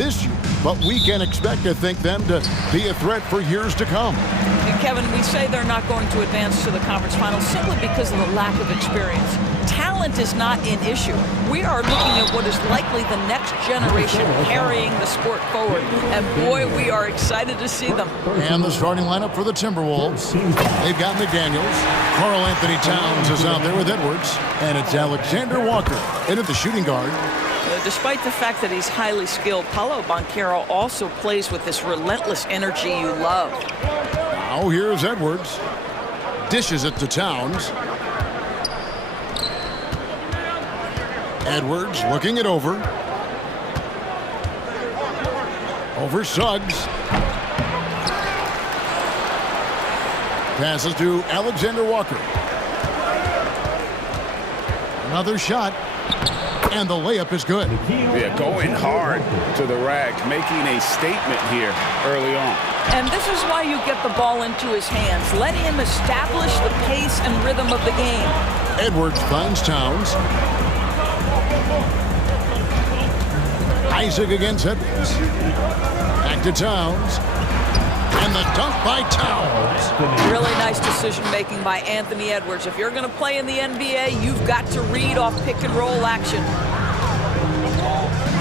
this year, but we can expect to think them to be a threat for years to come. And Kevin, we say they're not going to advance to the conference finals simply because of the lack of experience. Talent is not an issue. We are looking at what is likely the next generation carrying the sport forward. And boy, we are excited to see them. And the starting lineup for the Timberwolves. They've got McDaniels. Karl Anthony Towns is out there with Edwards. And it's Alexander Walker in at the shooting guard. Despite the fact that he's highly skilled, Paolo Banchero also plays with this relentless energy you love. Now here's Edwards. Dishes it to Towns. Edwards looking it over. Over Suggs. Passes to Alexander Walker. Another shot. And the layup is good. Yeah, going hard to the rack, making a statement here early on. And this is why you get the ball into his hands. Let him establish the pace and rhythm of the game. Edwards finds Towns. Isaac against Edwards. Back to Towns. And the dunk by Towns. Really nice decision-making by Anthony Edwards. If you're going to play in the NBA, you've got to read off pick-and-roll action.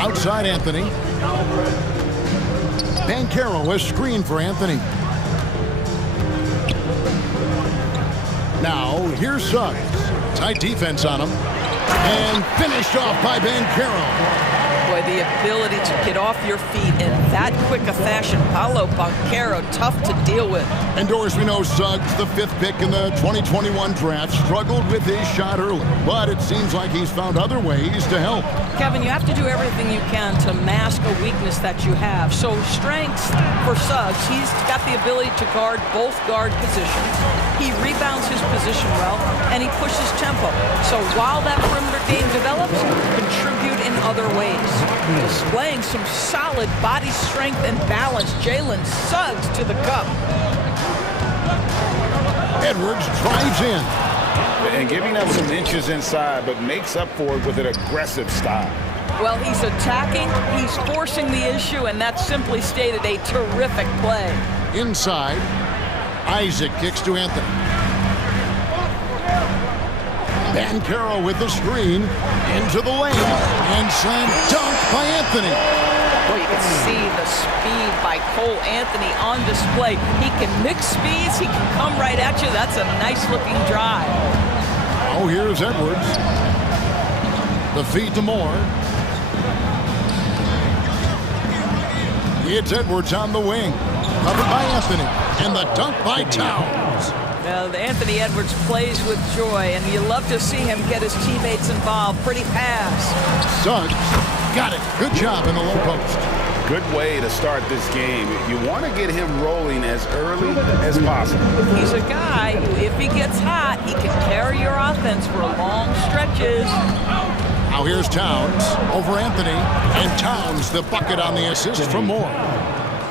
Outside Anthony. Banchero, a screen for Anthony. Now, here's Suggs. Tight defense on him. And finished off by Banchero. Boy, the ability to get off your feet in that quick a fashion. Paolo Banchero, tough to deal with. And Doris, we know Suggs, the 5th pick in the 2021 draft, struggled with his shot early. But it seems like he's found other ways to help. Kevin, you have to do everything you can to mask a weakness that you have. So strengths for Suggs, he's got the ability to guard both guard positions. He rebounds his position well, and he pushes tempo. So while that perimeter game develops, contribute in other ways. Displaying some solid body strength and balance. Jalen Suggs to the cup. Edwards drives in. And giving up some inches inside, but makes up for it with an aggressive style. Well, he's attacking, he's forcing the issue, and that's simply stated a terrific play. Inside, Isaac kicks to Anthony. Banchero with the screen, into the lane, and slam dunk by Anthony. Well, you can see the speed by Cole Anthony on display. He can mix speeds, he can come right at you. That's a nice-looking drive. Oh, here's Edwards. The feed to Moore. It's Edwards on the wing. Covered by Anthony. And the dunk by Towns. Well, Anthony Edwards plays with joy, and you love to see him get his teammates involved. Pretty pass. Suggs got it. Good job in the low post. Good way to start this game. You want to get him rolling as early as possible. He's a guy who, if he gets hot, he can carry your offense for long stretches. Now here's Towns over Anthony. And Towns the bucket on the assist from Moore.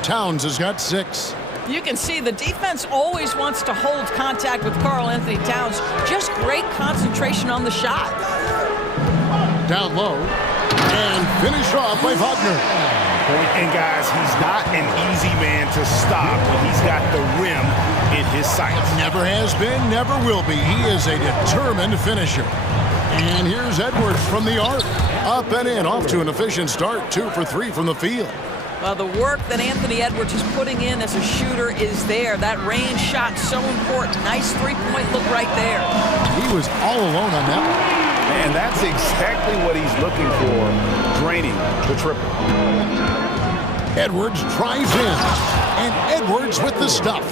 Towns has got 6. You can see the defense always wants to hold contact with Karl Anthony Towns. Just great concentration on the shot. Down low. And finished off by Wagner. And guys, he's not an easy man to stop when he's got the rim in his sights. Never has been, never will be. He is a determined finisher. And here's Edwards from the arc. Up and in, off to an efficient start. 2 for 3 from the field. Well, the work that Anthony Edwards is putting in as a shooter is there. That range shot so important. Nice three-point look right there. He was all alone on that one. And that's exactly what he's looking for, draining the triple. Edwards drives in. And Edwards with the stuff.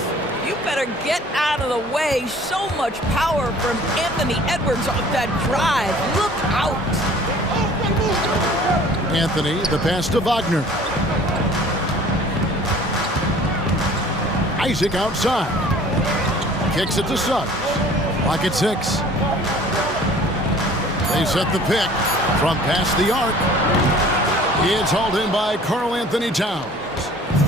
You better get out of the way. So much power from Anthony Edwards off that drive. Look out. Anthony, the pass to Wagner. Isaac outside. Kicks it to Suggs. Lock at 6. They set the pick from past the arc. It's hauled in by Karl Anthony Towns.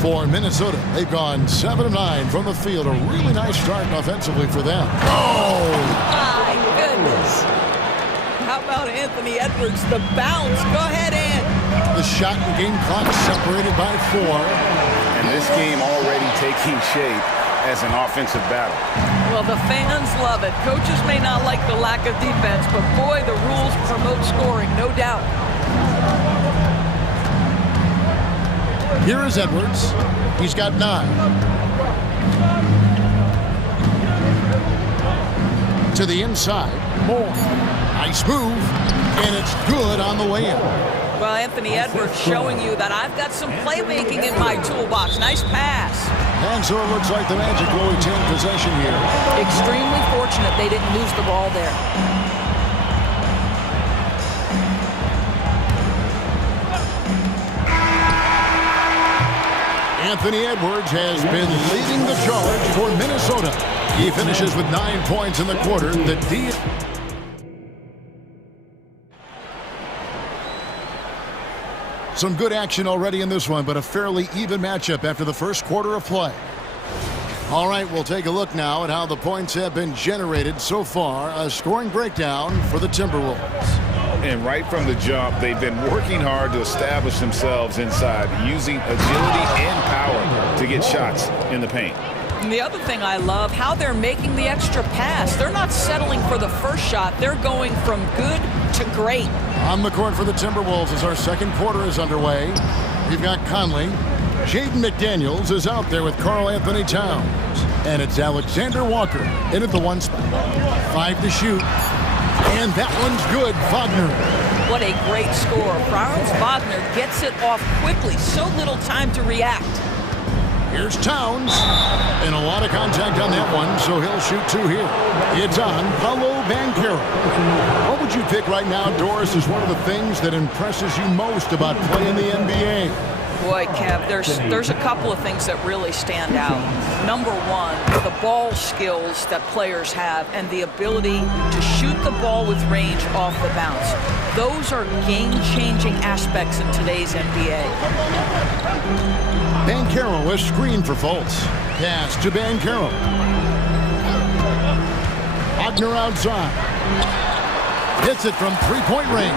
For Minnesota, they've gone 7 of 9 from the field. A really nice start offensively for them. Oh! My goodness. How about Anthony Edwards? The bounce. Go ahead, Ant. The shot and game clock separated by 4. And this game already taking shape as an offensive battle. Well, the fans love it. Coaches may not like the lack of defense, but boy, the rules promote scoring, no doubt. Here is Edwards. He's got 9. To the inside. Moore. Nice move. And it's good on the way in. Well, Anthony Edwards showing you that I've got some playmaking in my toolbox. Nice pass. And so it looks like the Magic will retain possession here. Extremely fortunate they didn't lose the ball there. Anthony Edwards has been leading the charge for Minnesota. He finishes with 9 points in the quarter. The D. Some good action already in this one, but a fairly even matchup after the first quarter of play. All right, we'll take a look now at how the points have been generated so far. A scoring breakdown for the Timberwolves. And right from the jump, they've been working hard to establish themselves inside, using agility and power to get shots in the paint. And the other thing I love, how they're making the extra pass. They're not settling for the first shot. They're going from good to great. On the court for the Timberwolves as our second quarter is underway. We've got Conley. Jaden McDaniels is out there with Karl Anthony Towns. And it's Alexander Walker in at the 1 spot. 5 to shoot. And that one's good. Wagner. What a great score. Franz Wagner gets it off quickly. So little time to react. Here's Towns. And a lot of contact on that one, so he'll shoot 2 here. It's on Paolo Banchero. What would you pick right now, Doris, is one of the things that impresses you most about playing the NBA? Boy, Kev, there's a couple of things that really stand out. Number one, the ball skills that players have and the ability to shoot the ball with range off the bounce. Those are game-changing aspects in today's NBA. Banchero is screened for Fultz. Pass to Banchero. Wagner outside. Hits it from 3-point range.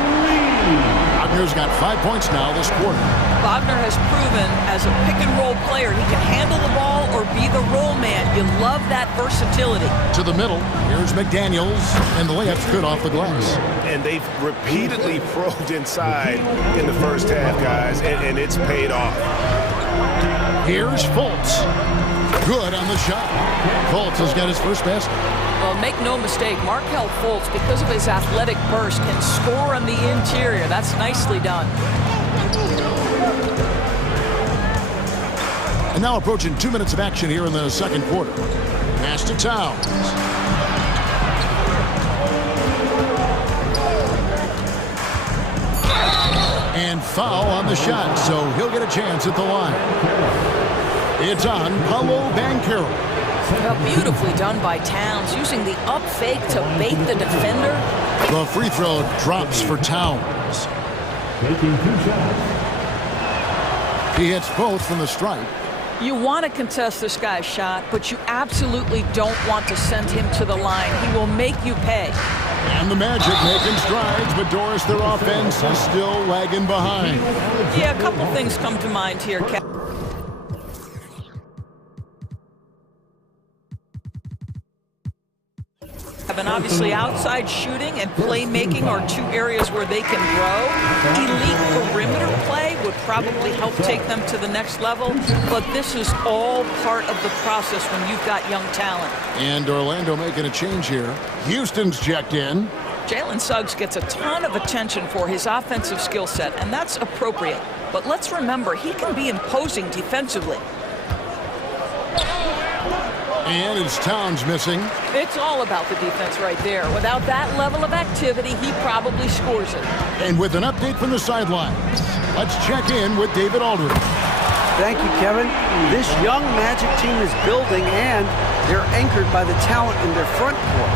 Wagner's got 5 points now this quarter. Wagner has proven as a pick-and-roll player he can handle the ball or be the roll man. You love that versatility. To the middle, here's McDaniels, and the layup's good off the glass. And they've repeatedly probed inside in the first half, guys, and it's paid off. Here's Fultz. Good on the shot. Fultz has got his first basket. Well, make no mistake, Markelle Fultz, because of his athletic burst, can score on the interior. That's nicely done. And now approaching 2 minutes of action here in the second quarter. Pass to Towns. And foul on the shot, so he'll get a chance at the line. It's on Paolo Banchero. Well, beautifully done by Towns, using the up fake to bait the defender. The free throw drops for Towns. He hits both from the stripe. You want to contest this guy's shot, but you absolutely don't want to send him to the line. He will make you pay. And the Magic making strides, but Doris, their offense is still lagging behind. Yeah, a couple things come to mind here, Cap. And obviously outside shooting and playmaking are 2 areas where they can grow. Elite perimeter play would probably help take them to the next level, but this is all part of the process when you've got young talent. And Orlando making a change here. Houston's checked in. Jalen Suggs gets a ton of attention for his offensive skill set, and that's appropriate. But let's remember, he can be imposing defensively. And it's Towns missing. It's all about the defense right there. Without that level of activity, he probably scores it. And with an update from the sidelines, let's check in with David Aldridge. Thank you, Kevin. This young Magic team is building, and they're anchored by the talent in their front court.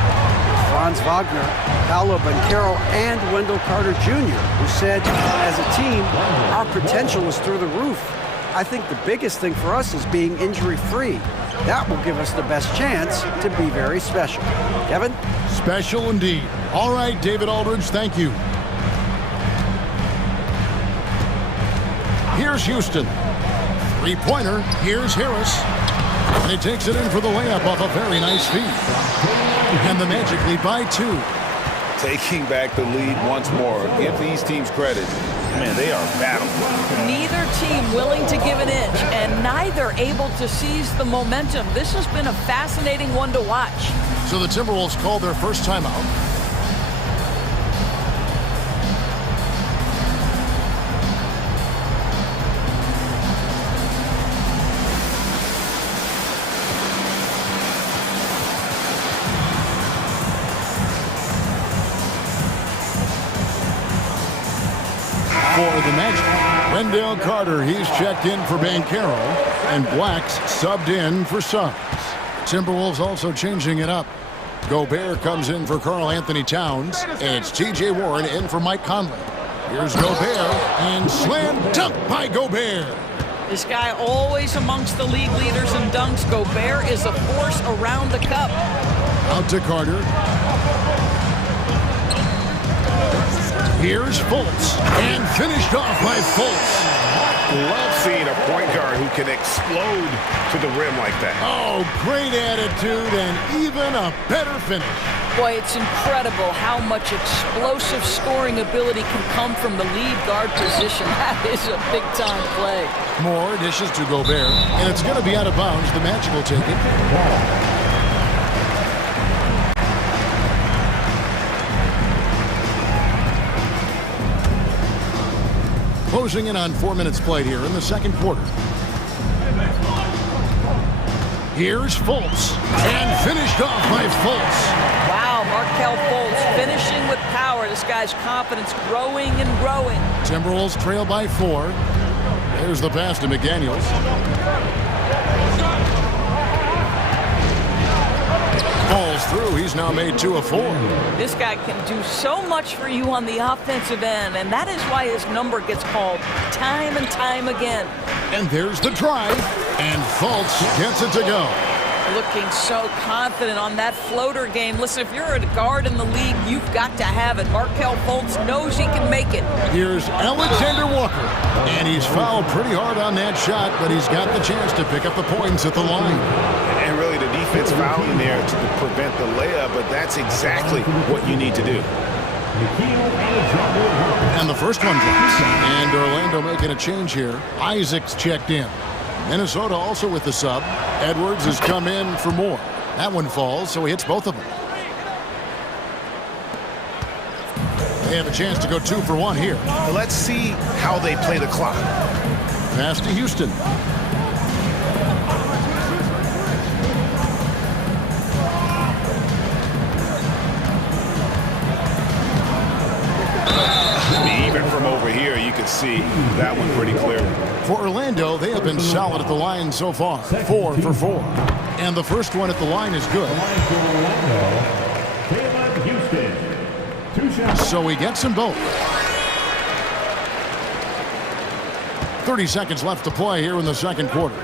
Franz Wagner, Paolo Banchero, and Wendell Carter Jr., who said, as a team, our potential is through the roof. I think the biggest thing for us is being injury-free. That will give us the best chance to be very special. Kevin? Special indeed. All right, David Aldridge, thank you. Here's Houston. Three-pointer. Here's Harris. And he takes it in for the layup off a very nice feed. And the Magic lead by 2. Taking back the lead once more. Give these teams credit. Man, they are battling. Neither team willing to give an inch, and neither able to seize the momentum. This has been a fascinating one to watch. So the Timberwolves called their first timeout. For the Magic, Wendell Carter, he's checked in for Banchero, and Black's subbed in for Suggs. Timberwolves also changing it up. Gobert comes in for Karl Anthony Towns, and it's T.J. Warren in for Mike Conley. Here's Gobert, and slam dunk by Gobert. This guy always amongst the league leaders in dunks. Gobert is a force around the cup. Out to Carter. Here's Fultz, and finished off by Fultz. Love seeing a point guard who can explode to the rim like that. Oh, great attitude and even a better finish. Boy, it's incredible how much explosive scoring ability can come from the lead guard position. That is a big-time play. More dishes to Gobert, and it's going to be out of bounds. The Magic will take it. Closing in on 4 minutes played here in the second quarter. Here's Fultz, and finished off by Fultz. Wow, Markelle Fultz finishing with power. This guy's confidence growing and growing. Timberwolves trail by 4. There's the pass to McDaniels. Falls through. He's now made 2 of 4. This guy can do so much for you on the offensive end, and that is why his number gets called time and time again. And there's the drive, and Fultz gets it to go. Looking so confident on that floater game. Listen, if you're a guard in the league, you've got to have it. Markelle Fultz knows he can make it. Here's Alexander Walker, and he's fouled pretty hard on that shot, but he's got the chance to pick up the points at the line. And really the defense fouling there to prevent the layup, but that's exactly what you need to do. And the first one drops, and Orlando making a change here. Isaac's checked in. Minnesota also with the sub. Edwards has come in for more. That one falls, so he hits both of them. They have a chance to go 2 for 1 here. Let's see how they play the clock. Pass to Houston. Even from over here, you can see that one pretty clearly. For Orlando, they have been solid at the line so far. 4 for 4. And the first one at the line is good. So he gets them both. 30 seconds left to play here in the second quarter.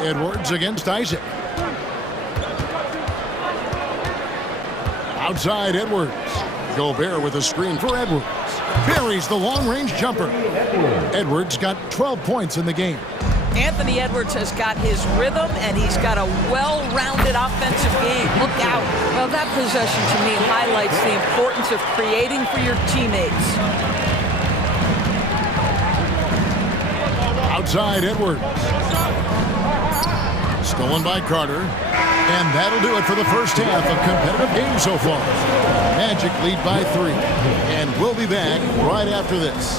Edwards against Isaac. Outside Edwards. Gobert with a screen for Edwards. Buries the long-range jumper. Edwards got 12 points in the game. Anthony Edwards has got his rhythm, and he's got a well-rounded offensive game. Look out. Well, that possession to me highlights the importance of creating for your teammates. Outside Edwards. Stolen by Carter. And that'll do it for the first half of competitive game so far. Magic lead by 3. And we'll be back right after this.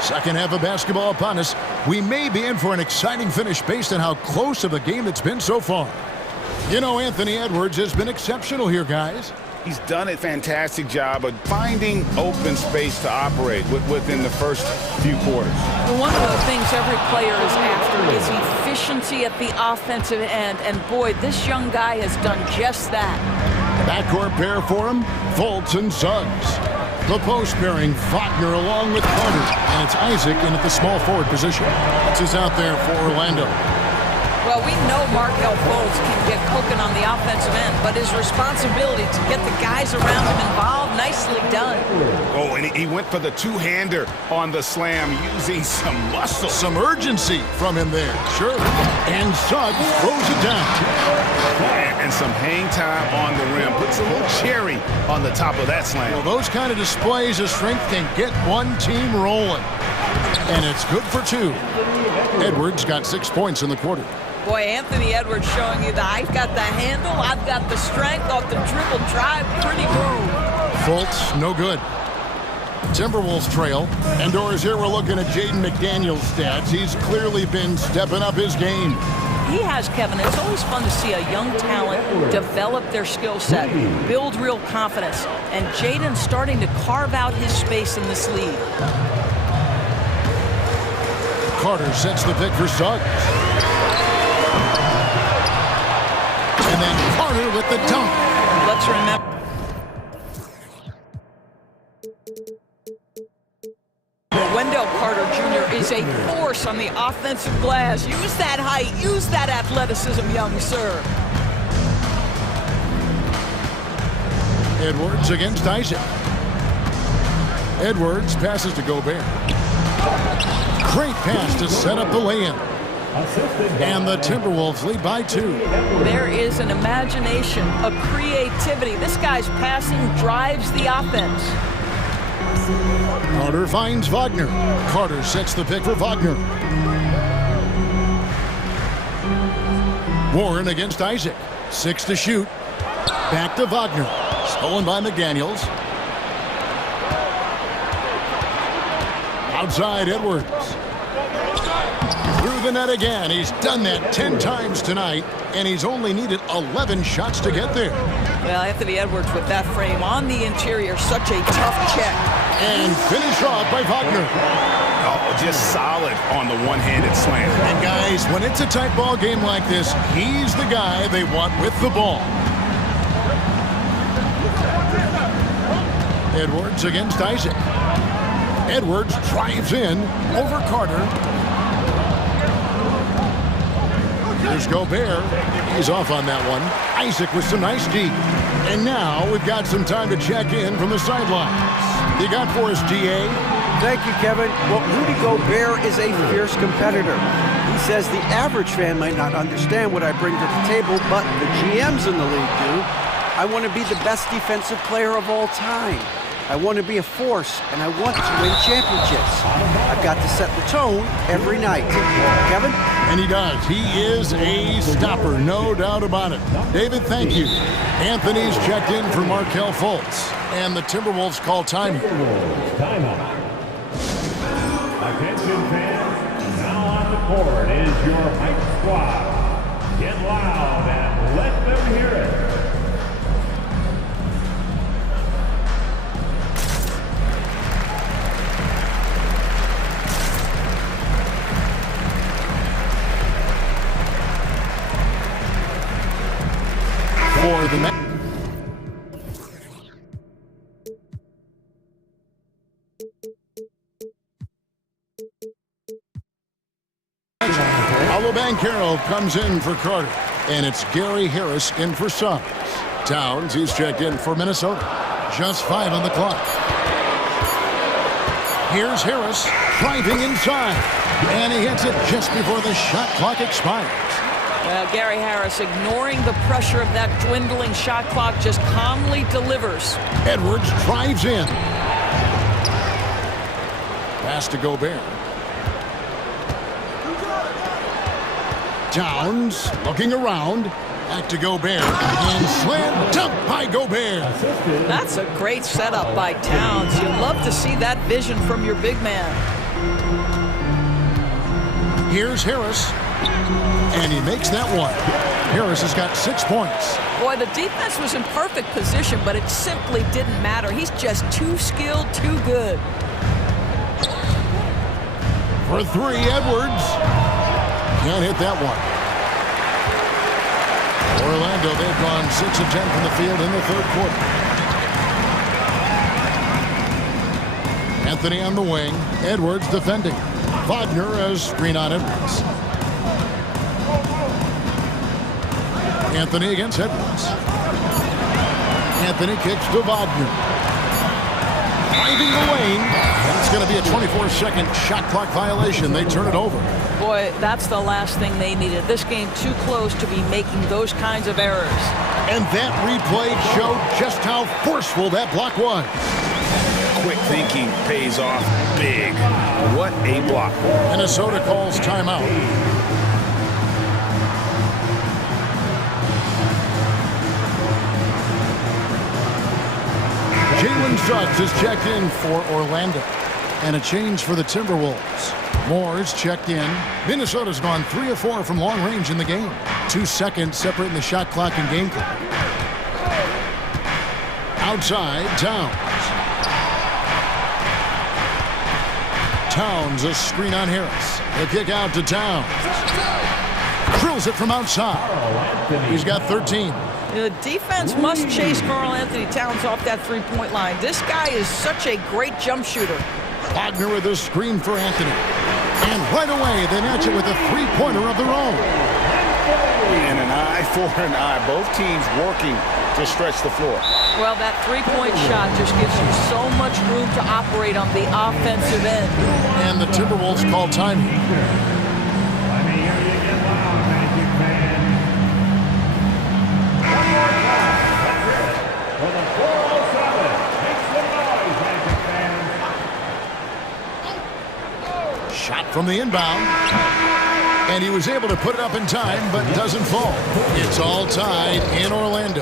Second half of basketball upon us. We may be in for an exciting finish based on how close of a game it's been so far. You know, Anthony Edwards has been exceptional here, guys. He's done a fantastic job of finding open space to operate within the first few quarters. Well, one of the things every player is after is efficiency at the offensive end, and boy, this young guy has done just that. Backcourt pair for him, Fultz and Suggs. The post pairing, Wagner along with Carter, and it's Isaac in at the small forward position. This is out there for Orlando. Well, we know Markelle Fultz can get cooking on the offensive end, but his responsibility to get the guys around him involved, nicely done. Oh, and he went for the two-hander on the slam, using some muscle. Some urgency from him there, sure. And Suggs throws it down. And some hang time on the rim. Puts a little cherry on the top of that slam. Well, those kind of displays of strength can get one team rolling. And it's good for two. Edwards got 6 points in the quarter. Boy, Anthony Edwards showing you that I've got the handle, I've got the strength off the dribble drive. Pretty move. Fultz, no good. Timberwolves trail. Indoors here, we're looking at Jaden McDaniel's stats. He's clearly been stepping up his game. He has, Kevin. It's always fun to see a young talent develop their skill set, build real confidence, and Jaden's starting to carve out his space in this league. Carter sets the pick for Suggs. And then Carter with the dunk. Let's remember. Wendell Carter Jr. is a force on the offensive glass. Use that height, use that athleticism, young sir. Edwards against Isaac. Edwards passes to Gobert. Great pass to set up the lay-in. And the Timberwolves lead by 2. There is an imagination, a creativity. This guy's passing drives the offense. Carter finds Wagner. Carter sets the pick for Wagner. Warren against Isaac. 6 to shoot. Back to Wagner. Stolen by McDaniels. Outside Edwards. Through the net again. He's done that 10 times tonight, and he's only needed 11 shots to get there. Well, Anthony Edwards with that frame on the interior, such a tough check. And finished off by Wagner. Oh, just solid on the one-handed slam. And guys, when it's a tight ball game like this, he's the guy they want with the ball. Edwards against Isaac. Edwards drives in over Carter. Here's Gobert. He's off on that one. Isaac with some nice D. And now we've got some time to check in from the sidelines. You got for us, DA? Thank you, Kevin. Well, Rudy Gobert is a fierce competitor. He says the average fan might not understand what I bring to the table, but the GMs in the league do. I want to be the best defensive player of all time. I want to be a force, and I want to win championships. I've got to set the tone every night. Kevin? And he does. He is a stopper, no doubt about it. David, thank you. Anthony's checked in for Markelle Fultz. And the Timberwolves call timeout. Timeout. Attention fans, now on the court is your hype squad. Get loud and let them hear it. For the Bankero comes in for Carter, and it's Gary Harris in for Suggs. Towns, he's checked in for Minnesota. Just 5 on the clock. Here's Harris driving inside, and he hits it just before the shot clock expires. Well, Gary Harris, ignoring the pressure of that dwindling shot clock, just calmly delivers. Edwards drives in. Pass to Gobert. Towns looking around. Back to Gobert. And slam dunk by Gobert. That's a great setup by Towns. You love to see that vision from your big man. Here's Harris. And he makes that one. Harris has got 6 points. Boy, the defense was in perfect position, but it simply didn't matter. He's just too skilled, too good. For 3, Edwards. Can't hit that one. Orlando, they've gone 6 of 10 from the field in the third quarter. Anthony on the wing. Edwards defending. Wagner as screen on Edwards. Anthony against Edwards. Anthony kicks to Wagner. Finding the lane. And it's going to be a 24-second shot clock violation. They turn it over. Boy, that's the last thing they needed. This game too close to be making those kinds of errors. And that replay showed just how forceful that block was. Quick thinking pays off big. What a block. Minnesota calls timeout. Jalen Suggs is checked in for Orlando. And a change for the Timberwolves. Moore is checked in. Minnesota's gone 3 of 4 from long range in the game. 2 seconds separating the shot clock and game clock. Outside, Towns. Towns, a screen on Harris. The kick out to Towns. Drills it from outside. He's got 13. The defense must chase Karl Anthony Towns off that three-point line. This guy is such a great jump shooter. Wagner with a screen for Anthony. And right away, they match it with a three-pointer of their own. And an eye for an eye. Both teams working to stretch the floor. Well, that three-point shot just gives you so much room to operate on the offensive end. And the Timberwolves call time. Let me hear you get loud, Magic fans. One more time. Let's hear it for the 407. Make some noise, Magic fans. Shot from the inbound. And he was able to put it up in time, but doesn't fall. It's all tied in Orlando.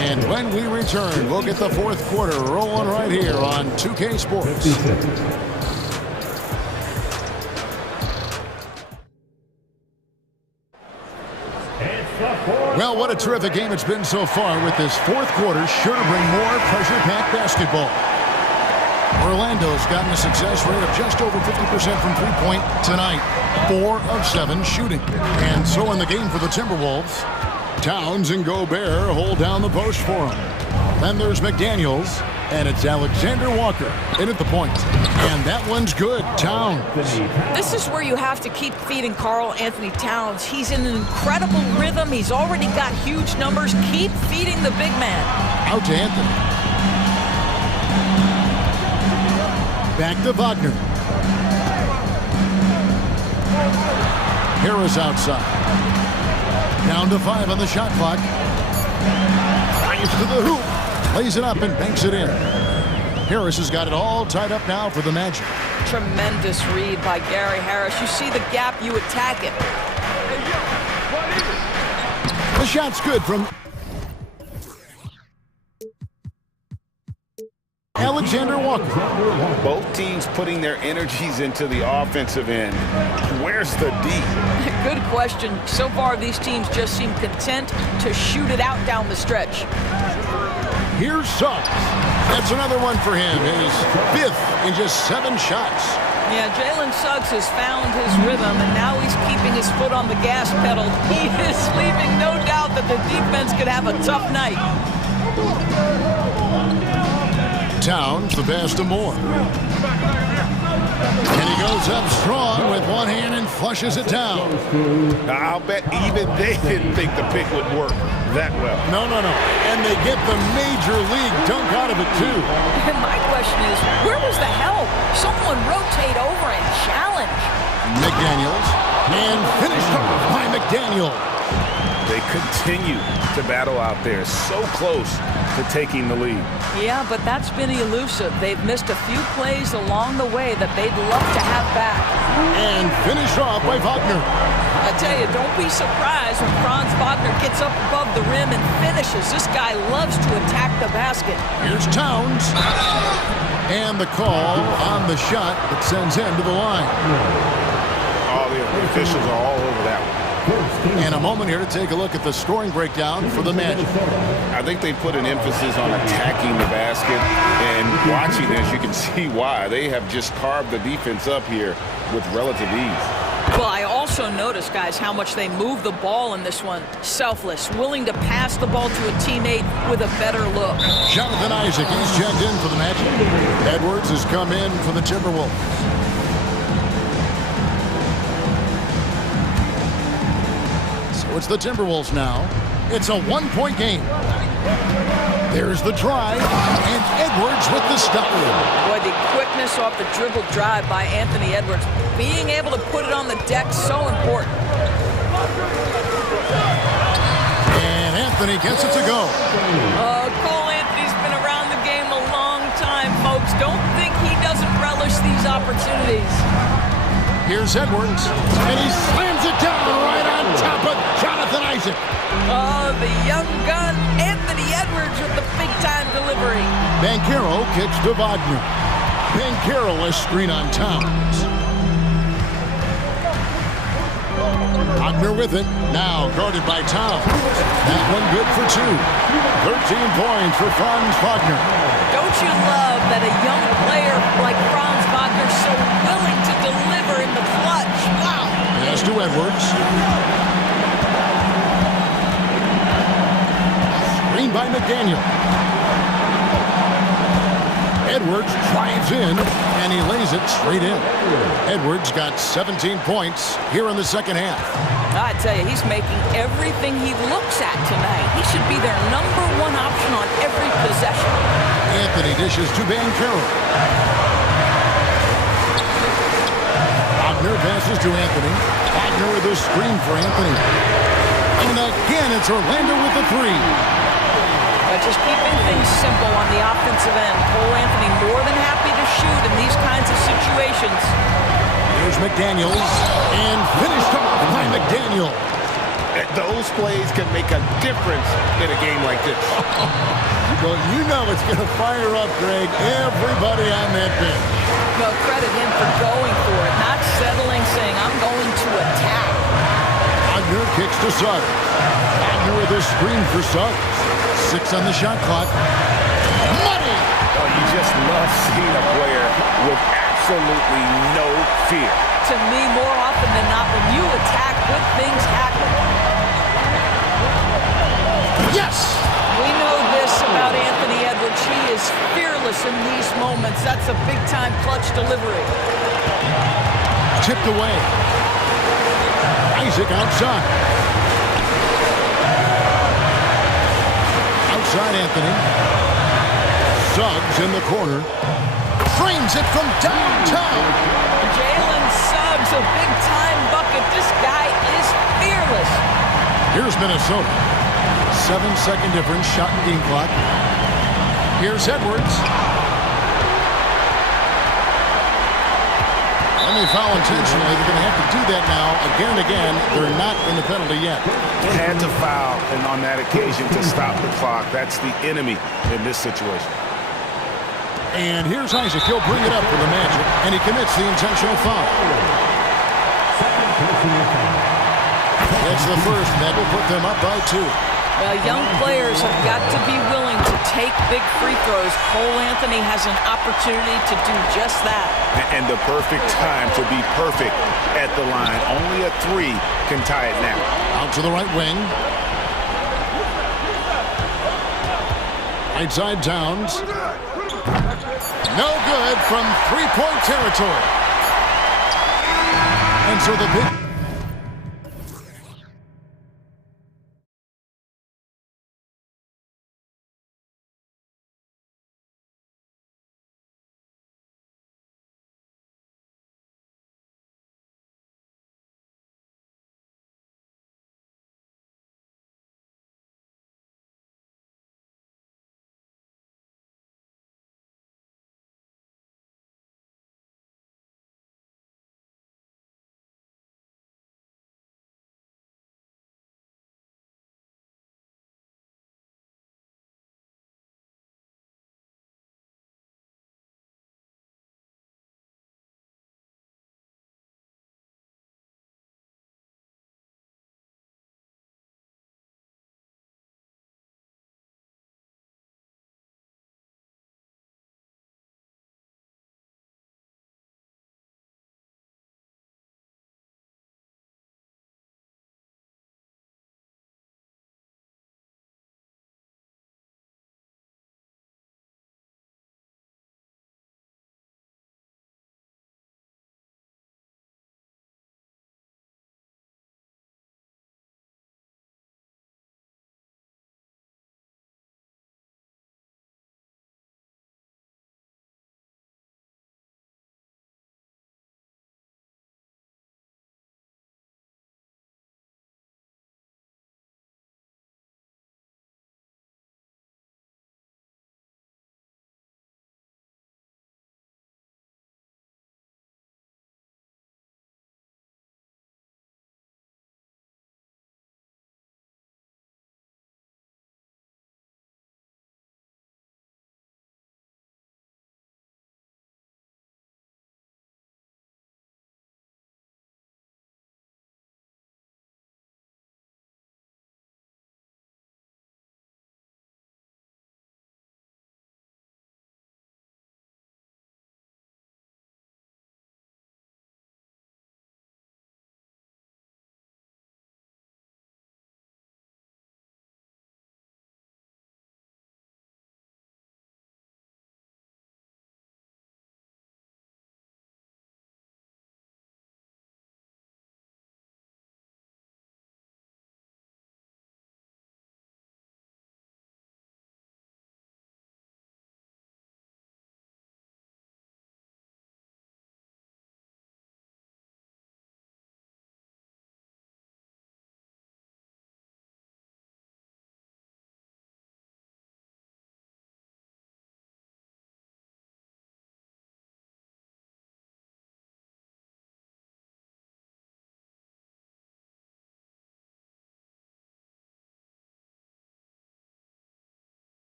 And when we return, we'll get the fourth quarter rolling right here on 2K Sports. Well, what a terrific game it's been so far, with this fourth quarter sure to bring more pressure-packed basketball. Orlando's gotten a success rate of just over 50% from three-point tonight. 4 of 7 shooting. And so in the game for the Timberwolves, Towns and Gobert hold down the post for him. Then there's McDaniels, and it's Alexander Walker in at the point. And that one's good. Towns. This is where you have to keep feeding Karl Anthony Towns. He's in an incredible rhythm. He's already got huge numbers. Keep feeding the big man. Out to Anthony. Back to Wagner. Harris outside. Down to 5 on the shot clock. Drives to the hoop. Lays it up and banks it in. Harris has got it all tied up now for the Magic. Tremendous read by Gary Harris. You see the gap, you attack it. The shot's good from Alexander Walker. Both teams putting their energies into the offensive end. Where's the D? Good question. So far, these teams just seem content to shoot it out down the stretch. Here's Suggs. That's another one for him. His 5th in just 7 shots. Yeah, Jalen Suggs has found his rhythm, and now he's keeping his foot on the gas pedal. He is leaving no doubt that the defense could have a tough night. Towns, the pass to Moore. And he goes up strong with one hand and flushes it down. I'll bet even they didn't think the pick would work that well. No. And they get the major league dunk out of it, too. And my question is, where was the help? Someone rotate over and challenge. McDaniels. And finished off by McDaniels. They continue to battle out there, so close to taking the lead. Yeah, but that's been elusive. They've missed a few plays along the way that they'd love to have back. And finished off by Wagner. I tell you, don't be surprised when Franz Wagner gets up above the rim and finishes. This guy loves to attack the basket. Here's Towns. And the call on the shot that sends him to the line. All the officials are all over that one. And a moment here to take a look at the scoring breakdown for the Magic. I think they put an emphasis on attacking the basket, and watching this, you can see why. They have just carved the defense up here with relative ease. Well, I also noticed, guys, how much they move the ball in this one. Selfless, willing to pass the ball to a teammate with a better look. Jonathan Isaac, he's checked in for the Magic. Edwards has come in for the Timberwolves. So it's the Timberwolves now. It's a one-point game. There's the drive, and Edwards with the stop. Boy, the quickness off the dribble drive by Anthony Edwards. Being able to put it on the deck, so important. And Anthony gets it to go. Cole Anthony's been around the game a long time, folks. Don't think he doesn't relish these opportunities. Here's Edwards, and he slams it down right on top of Jonathan Isaac. Oh, the young gun, Anthony Edwards with the big-time delivery. Banchero kicks to Wagner. Banchero a screen on Towns. Wagner with it, now guarded by Towns. That one good for two. 13 points for Franz Wagner. Don't you love that a young player like Franz Wagner is so willing to deliver in the clutch? Wow. Pass to Edwards. Screen by McDaniel. Edwards drives in, and he lays it straight in. Edwards got 17 points here in the second half. I tell you, he's making everything he looks at tonight. He should be their number one option on every possession. Anthony dishes to Banchero. Wagner passes to Anthony. Wagner with a screen for Anthony. And again, it's Orlando with the three. Just keeping things simple on the offensive end. Cole Anthony more than happy to shoot in these kinds of situations. Here's McDaniels, and finished off by McDaniel. Those plays can make a difference in a game like this. Well, you know it's going to fire up, Greg, everybody on that bench. Well, credit him for going for it, not settling, saying, I'm going to attack. Wagner kicks to Suggs. Wagner with a screen for Suggs. 6 on the shot clock. Money! Oh, you just love seeing a player with absolutely no fear. To me, more often than not, when you attack, good things happen. Yes! We know this about Anthony Edwards. He is fearless in these moments. That's a big-time clutch delivery. Tipped away. Isaac outside. Outside Anthony. Suggs in the corner. Frames it from downtown. Jalen Suggs, a big-time bucket. This guy is fearless. Here's Minnesota. 7-second difference, shot and game clock. Here's Edwards. When they foul intentionally, they're going to have to do that now again and again. They're not in the penalty yet. Had to foul, and on that occasion to stop the clock. That's the enemy in this situation. And here's Isaac. He'll bring it up for the Magic, and he commits the intentional foul. That's the first. That will put them up by 2. Well, young players have got to be willing to take big free throws. Cole Anthony has an opportunity to do just that. And the perfect time to be perfect at the line. Only a 3 can tie it now. Out to the right wing. Right side Towns. No good from three-point territory. And so the big...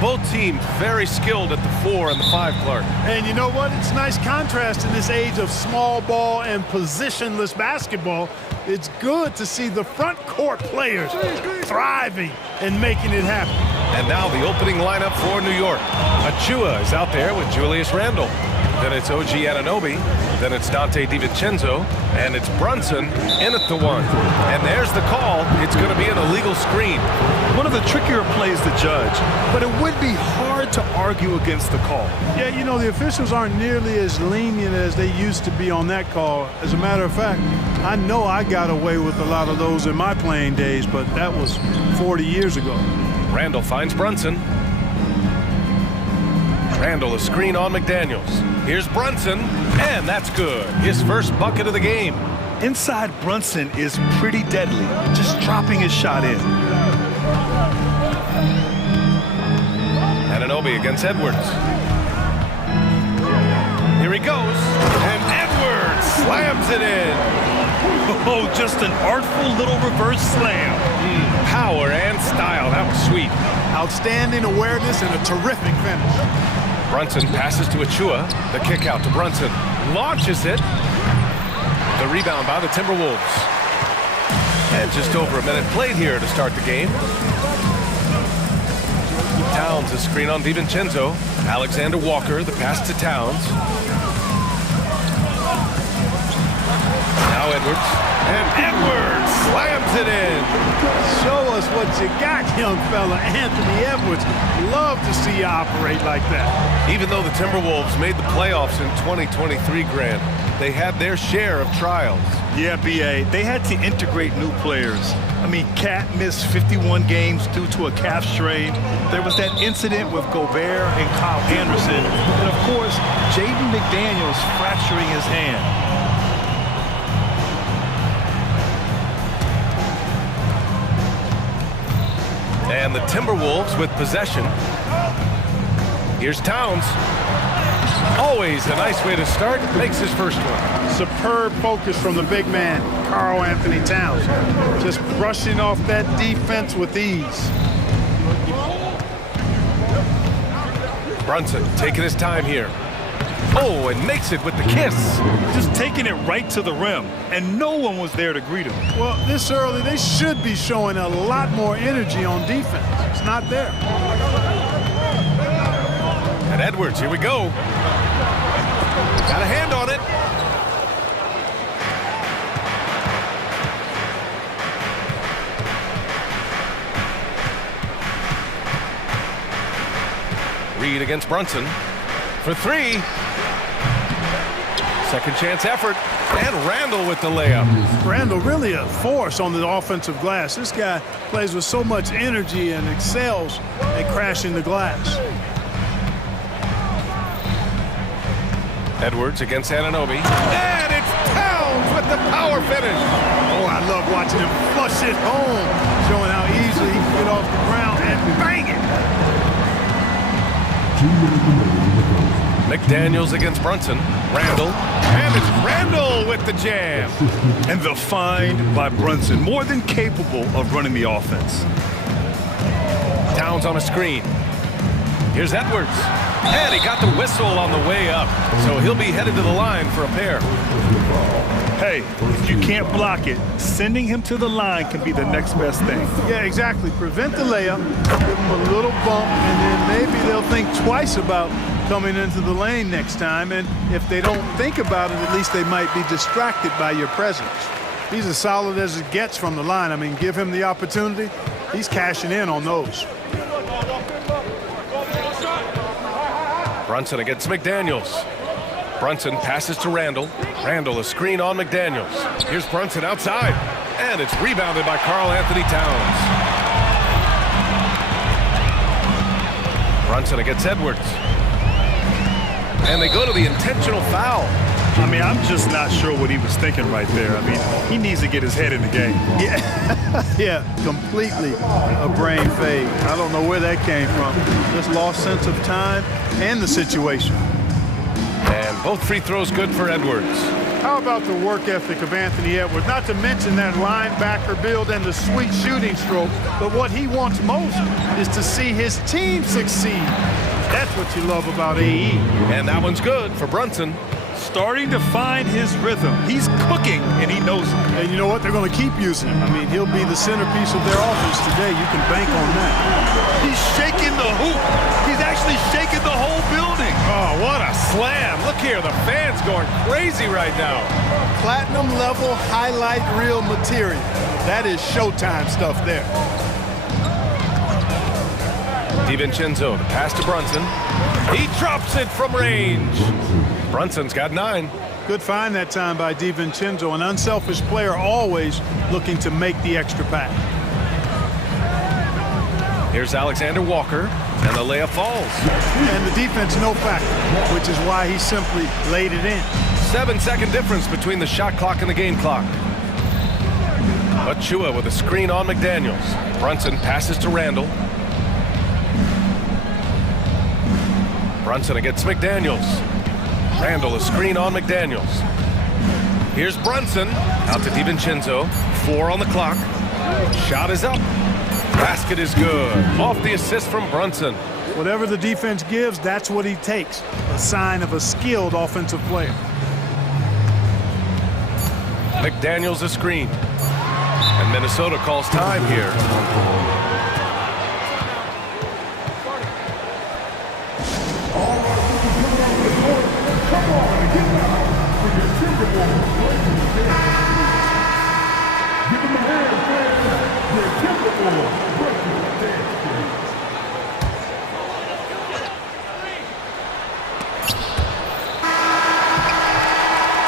Both teams very skilled at the 4 and the 5, Clark. And you know what? It's a nice contrast in this age of small ball and positionless basketball. It's good to see the front court players thriving and making it happen. And now the opening lineup for New York. Achua is out there with Julius Randle. Then it's OG Anunoby. Then it's Dante DiVincenzo. And it's Brunson in at the 1. And there's the call. It's going to be an illegal screen. One of the trickier plays to judge, but it would be hard to argue against the call. Yeah, you know, the officials aren't nearly as lenient as they used to be on that call. As a matter of fact, I know I got away with a lot of those in my playing days, but that was 40 years ago. Randle finds Brunson. Randle a screen on McDaniels. Here's Brunson, and that's good. His first bucket of the game. Inside Brunson is pretty deadly, just dropping his shot in. Anunoby against Edwards. Here he goes, and Edwards slams it in. Oh, just an artful little reverse slam. Power and style, that was sweet. Outstanding awareness and a terrific finish. Brunson passes to Achua. The kick out to Brunson. Launches it. The rebound by the Timberwolves. And just over a minute played here to start the game. Towns a screen on DiVincenzo. Alexander Walker, the pass to Towns. Now Edwards. And Edwards slams it in. Show us what you got, young fella. Anthony Edwards. Love to see you operate like that. Even though the Timberwolves made the playoffs in 2023, Grant, they had their share of trials. Yeah, B.A., they had to integrate new players. I mean, Cat missed 51 games due to a calf strain. There was that incident with Gobert and Kyle Anderson. And, of course, Jaden McDaniels fracturing his hand. And the Timberwolves with possession. Here's Towns. Always a nice way to start. Makes his first one. Superb focus from the big man, Karl Anthony Towns. Just brushing off that defense with ease. Brunson taking his time here. Oh, and makes it with the kiss. Just taking it right to the rim, and no one was there to greet him. Well, this early, they should be showing a lot more energy on defense. It's not there. And Edwards, here we go. Got a hand on it. Reed against Brunson for 3. Second chance effort. And Randle with the layup. Randle really a force on the offensive glass. This guy plays with so much energy and excels at crashing the glass. Edwards against Anunoby. And it's Towns with the power finish. Oh, I love watching him flush it home, showing how easily he can get off the ground and bang it. McDaniels against Brunson. Randle. And it's Randle with the jam. And the find by Brunson, more than capable of running the offense. Towns on a screen. Here's Edwards. And he got the whistle on the way up. So he'll be headed to the line for a pair. Hey, if you can't block it, sending him to the line can be the next best thing. Yeah, exactly. Prevent the layup, give him a little bump, and then maybe they'll think twice about coming into the lane next time. And if they don't think about it, at least they might be distracted by your presence. He's as solid as it gets from the line. I mean, give him the opportunity. He's cashing in on those. Brunson against McDaniels. Brunson passes to Randle. Randle a screen on McDaniels. Here's Brunson outside. And it's rebounded by Karl Anthony Towns. Brunson against Edwards. And they go to the intentional foul. I mean, I'm just not sure what he was thinking right there. I mean, he needs to get his head in the game. Yeah, yeah, completely a brain fade. I don't know where that came from. Just lost sense of time and the situation. And both free throws good for Edwards. How about the work ethic of Anthony Edwards? Not to mention that linebacker build and the sweet shooting stroke, but what he wants most is to see his team succeed. That's what you love about AE. And that one's good for Brunson. Starting to find his rhythm. He's cooking, and he knows it. And you know what? They're going to keep using him. I mean, he'll be the centerpiece of their offense today. You can bank on that. He's shaking the hoop. He's actually shaking the whole building. Oh, what a slam. Look here, the fans going crazy right now. Platinum level highlight reel material. That is Showtime stuff there. DiVincenzo, the pass to Brunson. He drops it from range. Brunson's got 9. Good find that time by DiVincenzo, an unselfish player always looking to make the extra pass. Here's Alexander Walker, and the layup falls. And the defense no factor, which is why he simply laid it in. 7-second difference between the shot clock and the game clock. Achua with a screen on McDaniels. Brunson passes to Randall. Brunson against McDaniels. Randall, a screen on McDaniels. Here's Brunson, out to DiVincenzo. 4 on the clock. Shot is up. Basket is good. Off the assist from Brunson. Whatever the defense gives, that's what he takes. A sign of a skilled offensive player. McDaniels a screen. And Minnesota calls time here.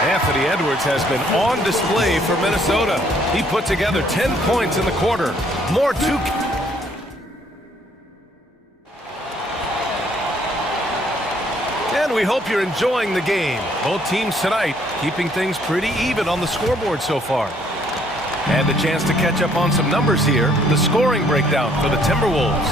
Anthony Edwards has been on display for Minnesota. He put together 10 points in the quarter. More to... And we hope you're enjoying the game. Both teams tonight keeping things pretty even on the scoreboard so far. And a chance to catch up on some numbers here. The scoring breakdown for the Timberwolves.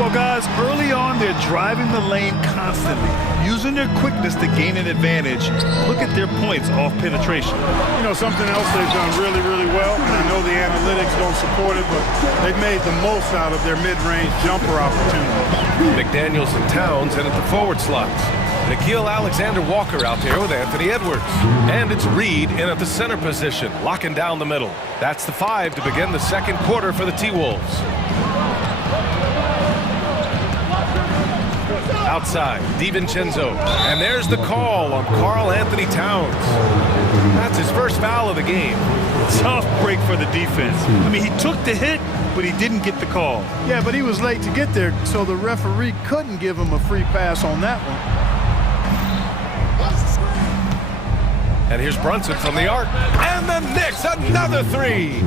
Well, guys, early on, they're driving the lane constantly, using their quickness to gain an advantage. Look at their points off penetration. You know, something else they've done really, really well, and I know the analytics don't support it, but they've made the most out of their mid-range jumper opportunities. McDaniels and Towns in at the forward slots. Nickeil Alexander-Walker out there with Anthony Edwards. And it's Reed in at the center position, locking down the middle. That's the 5 to begin the second quarter for the T-Wolves. Outside, DiVincenzo. And there's the call on Karl Anthony Towns. That's his first foul of the game. Tough break for the defense. I mean, he took the hit, but he didn't get the call. Yeah, but he was late to get there, so the referee couldn't give him a free pass on that one. And here's Brunson from the arc. And the Knicks, another 3.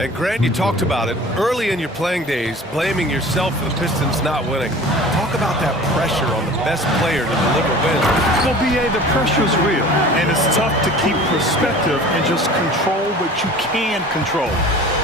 And Grant, you talked about it early in your playing days, blaming yourself for the Pistons not winning. Talk about that pressure on the best player to deliver wins. Well, B.A., the pressure is real, and it's tough to keep perspective and just control what you can control.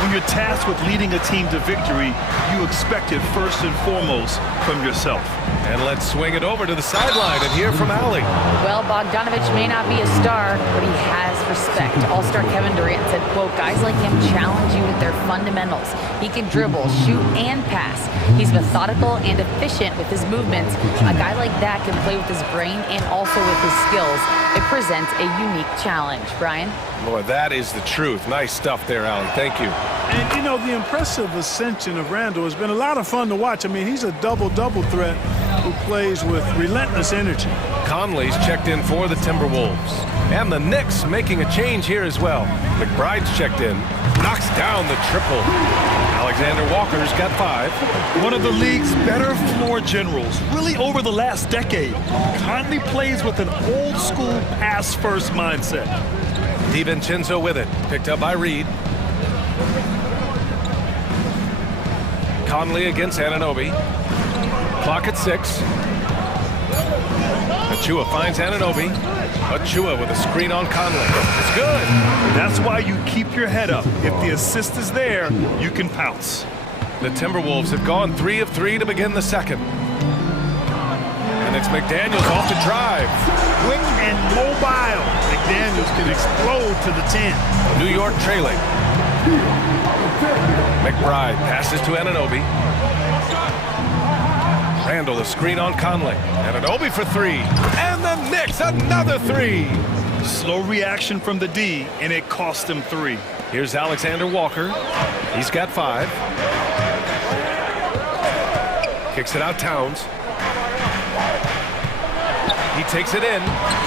When you're tasked with leading a team to victory, you expect it first and foremost from yourself. And let's swing it over to the sideline and hear from Allie. Well, Bogdanovich may not be a star, but he has respect. All-star Kevin Durant said, quote, guys like him challenge you with their fundamentals. He can dribble, shoot, and pass. He's methodical and efficient with his movements. A guy like that can play with his brain and also with his skills. It presents a unique challenge. Brian? Boy, that is the truth. Nice stuff there, Allie. Thank you. And, you know, the impressive ascension of Randall has been a lot of fun to watch. I mean, he's a double-double threat who plays with relentless energy. Conley's checked in for the Timberwolves. And the Knicks making a change here as well. McBride's checked in, knocks down the triple. Alexander Walker's got 5. One of the league's better floor generals, really over the last decade. Conley plays with an old-school pass-first mindset. DiVincenzo with it, picked up by Reed. Conley against Anunoby. Clock at 6. Achua finds Anunoby. Achua with a screen on Conley. It's good. That's why you keep your head up. If the assist is there, you can pounce. The Timberwolves have gone 3 of 3 to begin the second. And it's McDaniels off to drive. Quick and mobile. McDaniels can explode to the 10. New York trailing. McBride passes to Anunoby. Randall, a screen on Conley. Anunoby for three. And the Knicks, another three. Slow reaction from the D, and it cost him three. Here's Alexander Walker. He's got five. Kicks it out, Towns. He takes it in.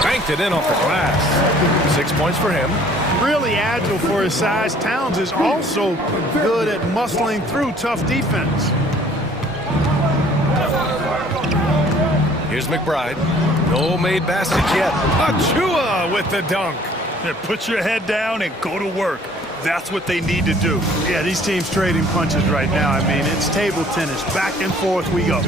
Banked it in off the glass. 6 points for him. Really agile for his size. Towns is also good at muscling through tough defense. Here's McBride. No made basket yet. Achua with the dunk. Yeah, put your head down and go to work. That's what they need to do. Yeah, these teams trading punches right now. I mean, it's table tennis. Back and forth we go.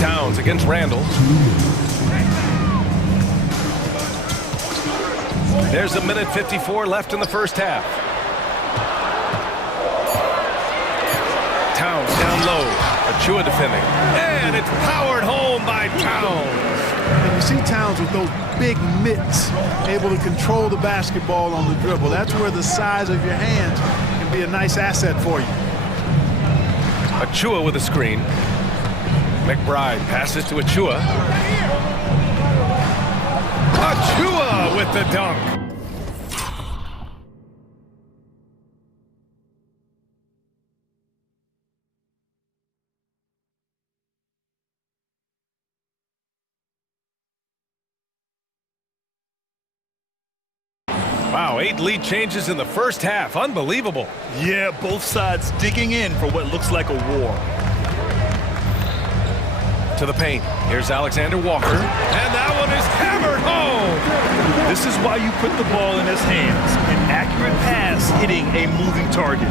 Towns against Randall. There's a minute 54 left in the first half. Towns down low. Achua defending. And it's powered home by Towns. And you see Towns with those big mitts, able to control the basketball on the dribble. That's where the size of your hands can be a nice asset for you. Achua with a screen. McBride passes to Achua. Achua with the dunk. Wow, 8 lead changes in the first half. Unbelievable. Yeah, both sides digging in for what looks like a war. To the paint. Here's Alexander Walker. And that one is hammered home. This is why you put the ball in his hands. An accurate pass hitting a moving target.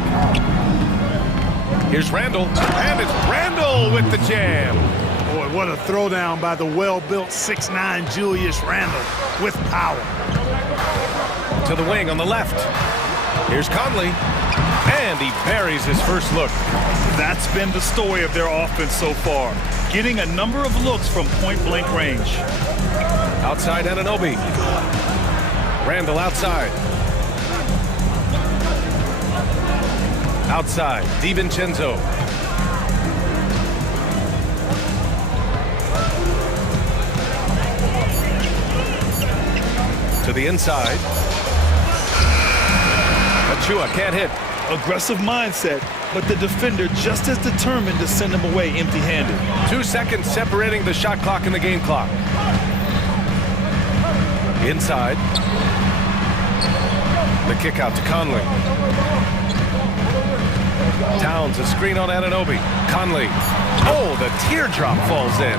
Here's Randall. And it's Randall with the jam. Boy, what a throwdown by the well-built 6'9" Julius Randle with power. To the wing on the left. Here's Conley. And he buries his first look. That's been the story of their offense so far. Getting a number of looks from point-blank range. Outside Anunoby. Randall outside. Outside, DiVincenzo. To the inside. Achua can't hit. Aggressive mindset, but the defender just as determined to send him away empty-handed. 2 seconds separating the shot clock and the game clock. Inside. The kick out to Conley. Towns, a screen on Anunoby. Conley. Oh, the teardrop falls in.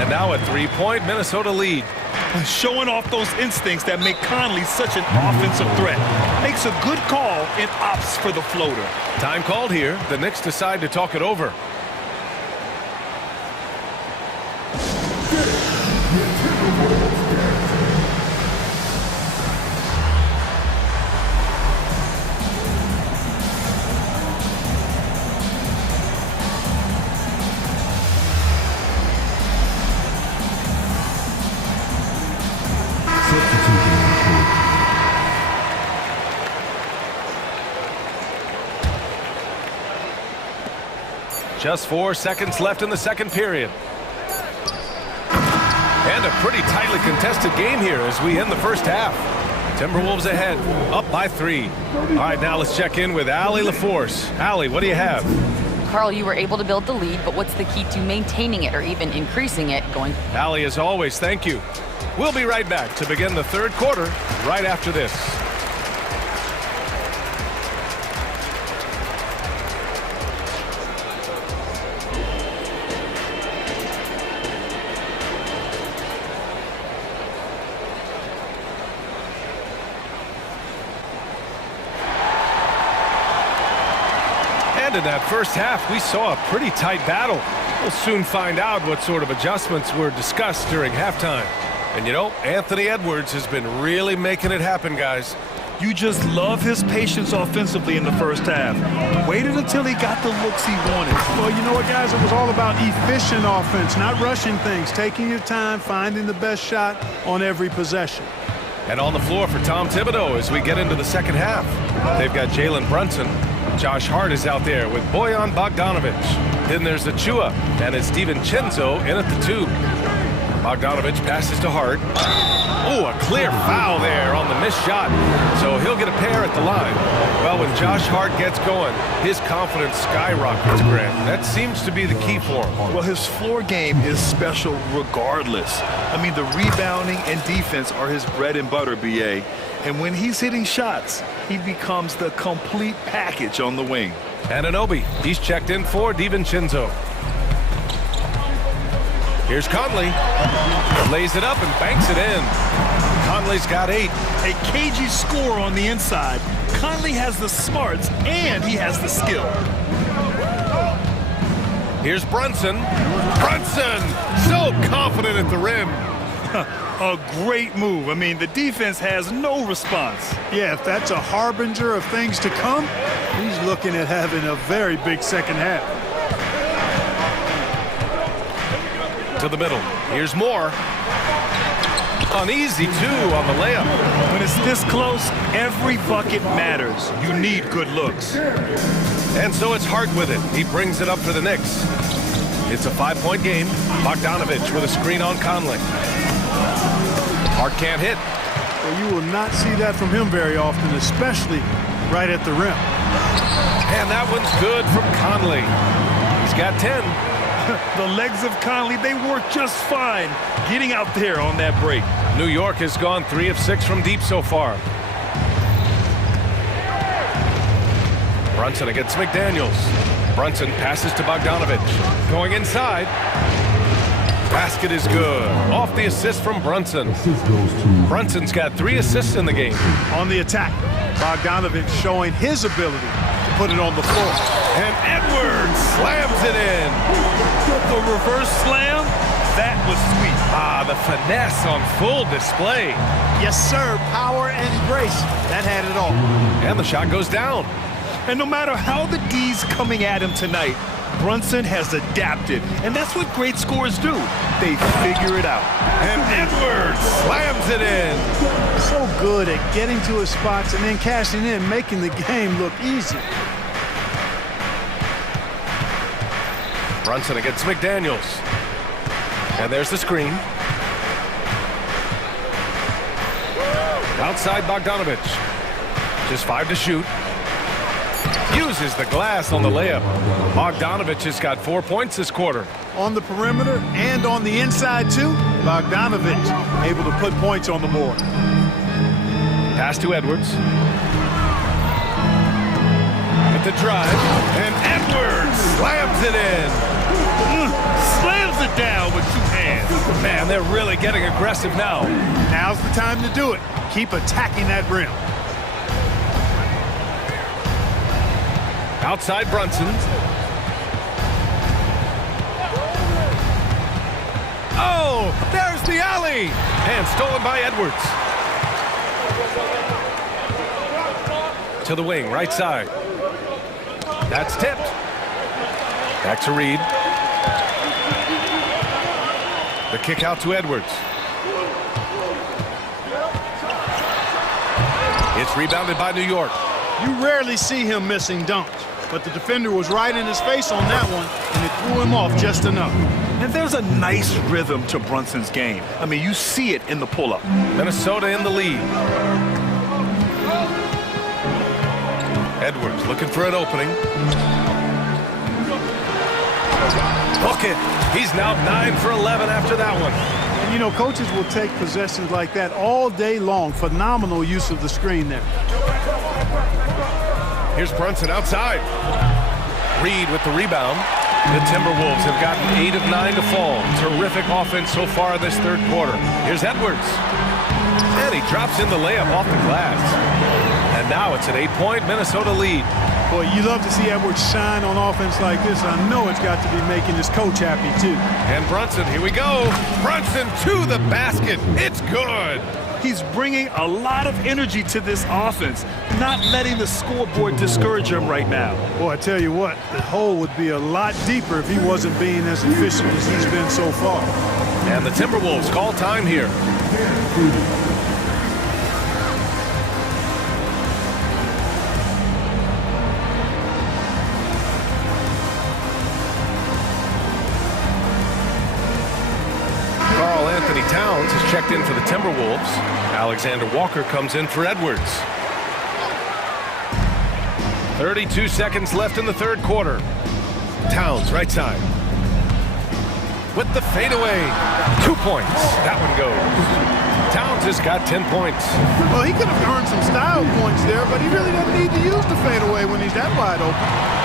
And now a 3-point Minnesota lead. Showing off those instincts that make Conley such an offensive threat. Makes a good call and opts for the floater. Time called here. The Knicks decide to talk it over. Just 4 seconds left in the second period. And a pretty tightly contested game here as we end the first half. Timberwolves ahead, up by 3. All right, now let's check in with Allie LaForce. Allie, what do you have? Carl, you were able to build the lead, but what's the key to maintaining it or even increasing it going? Allie, as always, thank you. We'll be right back to begin the third quarter right after this. In that first half, we saw a pretty tight battle. We'll soon find out what sort of adjustments were discussed during halftime. And you know, Anthony Edwards has been really making it happen, guys. You just love his patience offensively in the first half. Waited until he got the looks he wanted. Well, you know what, guys? It was all about efficient offense, not rushing things, taking your time, finding the best shot on every possession. And on the floor for Tom Thibodeau as we get into the second half. They've got Jalen Brunson. Josh Hart is out there with Bojan Bogdanovic. Then there's Achua, and it's DiVincenzo in at the 2. Bogdanovic passes to Hart. Oh, a clear foul there on the missed shot. So he'll get a pair at the line. Well, when Josh Hart gets going, his confidence skyrockets, Grant. That seems to be the key for him. Well, his floor game is special regardless. I mean, the rebounding and defense are his bread and butter, BA. And when he's hitting shots, he becomes the complete package on the wing. Anunoby, he's checked in for DiVincenzo. Here's Conley. Lays it up and banks it in. Conley's got 8. A cagey score on the inside. Conley has the smarts and he has the skill. Here's Brunson. Brunson, so confident at the rim. A great move. I mean, the defense has no response. Yeah, if that's a harbinger of things to come, he's looking at having a very big second half. To the middle. Here's Moore. An easy 2 on the layup. When it's this close, every bucket matters. You need good looks. And so it's Hart with it. He brings it up for the Knicks. It's a 5-point game. Bogdanovic with a screen on Conley. Hart can't hit. Well, you will not see that from him very often, especially right at the rim. And that one's good from Conley. He's got 10. The legs of Conley, they work just fine getting out there on that break. New York has gone 3 of 6 from deep so far. Brunson against McDaniels. Brunson passes to Bogdanovic. Going inside. Basket is good. Off the assist from Brunson. Brunson's got 3 assists in the game. On the attack, Bogdanovic showing his ability to put it on the floor. And Edwards slams it in. The reverse slam, that was sweet. Ah, the finesse on full display. Yes, sir. Power and grace. That had it all. And the shot goes down. And no matter how the D's coming at him tonight, Brunson has adapted. And that's what great scorers do. They figure it out. And Edwards slams it in. So good at getting to his spots and then cashing in, making the game look easy. Brunson against McDaniels. And there's the screen. Outside Bogdanovic. Just 5 to shoot. Uses the glass on the layup. Bogdanovic has got 4 points this quarter. On the perimeter and on the inside, too, Bogdanovic able to put points on the board. Pass to Edwards. With the drive. And Edwards slams it in. Slams it down with 2 hands. Man, they're really getting aggressive now. Now's the time to do it. Keep attacking that rim. Outside Brunson. Oh, there's the alley. And stolen by Edwards. To the wing, right side. That's tipped. Back to Reed. The kick out to Edwards. It's rebounded by New York. You rarely see him missing dunks, but the defender was right in his face on that one, and it threw him off just enough. And there's a nice rhythm to Brunson's game. I mean, you see it in the pull-up. Minnesota in the lead. Edwards looking for an opening. Hook it. He's now 9 for 11 after that one. And you know, coaches will take possessions like that all day long. Phenomenal use of the screen there. Here's Brunson outside. Reed with the rebound. The Timberwolves have gotten 8 of 9 to fall. Terrific offense so far this third quarter. Here's Edwards. And he drops in the layup off the glass. And now it's an 8-point Minnesota lead. Boy, you love to see Edwards shine on offense like this. I know it's got to be making his coach happy, too. And Brunson, here we go. Brunson to the basket. It's good. He's bringing a lot of energy to this offense, not letting the scoreboard discourage him right now. Boy, I tell you what, the hole would be a lot deeper if he wasn't being as efficient as he's been so far. And the Timberwolves call time here. Anthony Towns has checked in for the Timberwolves. Alexander Walker comes in for Edwards. 32 seconds left in the third quarter. Towns, right side. With the fadeaway. 2 points. That one goes. Towns has got 10 points. Well, he could have earned some style points there, but he really doesn't need to use the fadeaway when he's that wide open.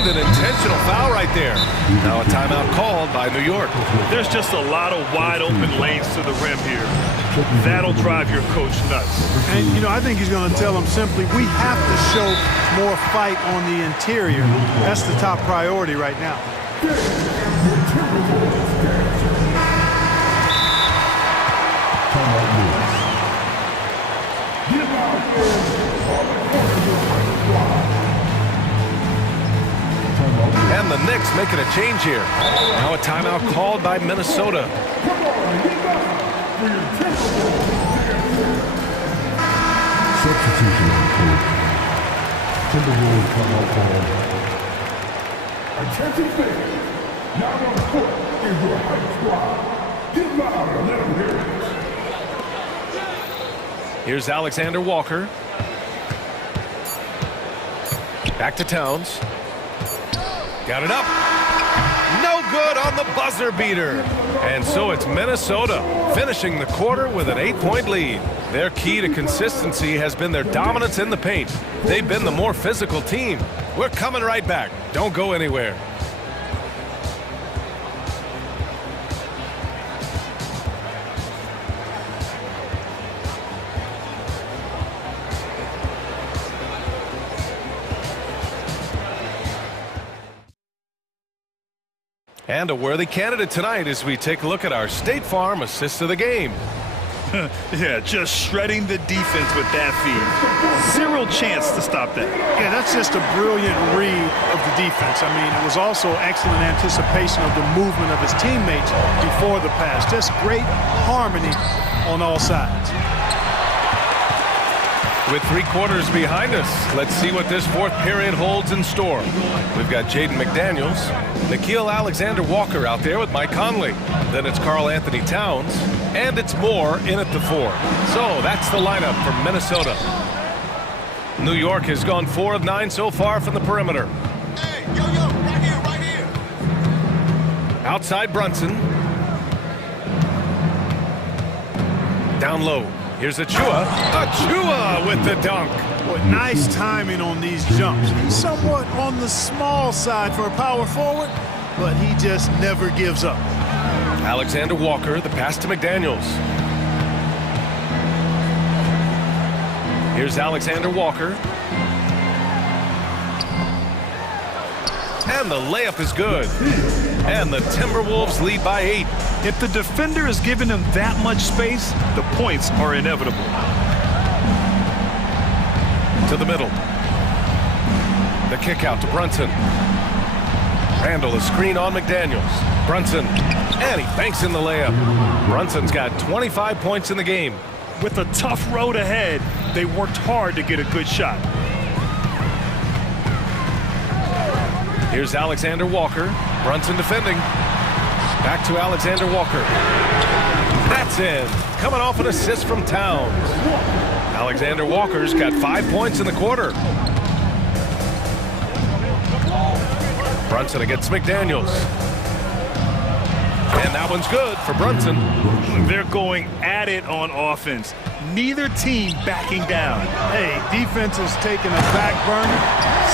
An intentional foul right there. Now a timeout called by New York. There's just a lot of wide open lanes to the rim here. That'll drive your coach nuts. And, you know, I think he's going to tell them simply, we have to show more fight on the interior. That's the top priority right now. And the Knicks making a change here. Now a timeout called by Minnesota. Substitution on court. Timberwolves timeout called. Attention fans. Now on the court is your hype squad. Get loud and let them hear it. Here's Alexander Walker. Back to Towns. Got it up. No good on the buzzer beater. And so it's Minnesota finishing the quarter with an 8-point lead. Their key to consistency has been their dominance in the paint. They've been the more physical team. We're coming right back. Don't go anywhere. And a worthy candidate tonight as we take a look at our State Farm assist of the game. Yeah, just shredding the defense with that feed. Zero chance to stop that. Yeah, that's just a brilliant read of the defense. I mean, it was also excellent anticipation of the movement of his teammates before the pass. Just great harmony on all sides. With 3 quarters behind us, let's see what this fourth period holds in store. We've got Jaden McDaniels, Nickeil Alexander-Walker out there with Mike Conley. Then it's Karl Anthony Towns, and it's Moore in at the 4. So that's the lineup from Minnesota. New York has gone 4 of 9 so far from the perimeter. Hey, yo, right here, right here. Outside Brunson. Down low. Here's Achua. Achua with the dunk. Boy, nice timing on these jumps. He's somewhat on the small side for a power forward, but he just never gives up. Alexander Walker, the pass to McDaniels. Here's Alexander Walker. And the layup is good. And the Timberwolves lead by 8. If the defender is giving him that much space, the points are inevitable. To the middle. The kick out to Brunson. Randall is screen on McDaniels. Brunson. And he banks in the layup. Brunson's got 25 points in the game. With a tough road ahead, they worked hard to get a good shot. Here's Alexander Walker. Brunson defending. Back to Alexander Walker. That's in. Coming off an assist from Towns. Alexander Walker's got 5 points in the quarter. Brunson against McDaniels. And that one's good for Brunson. They're going at it on offense. Neither team backing down. Hey, defense is taking a back burner,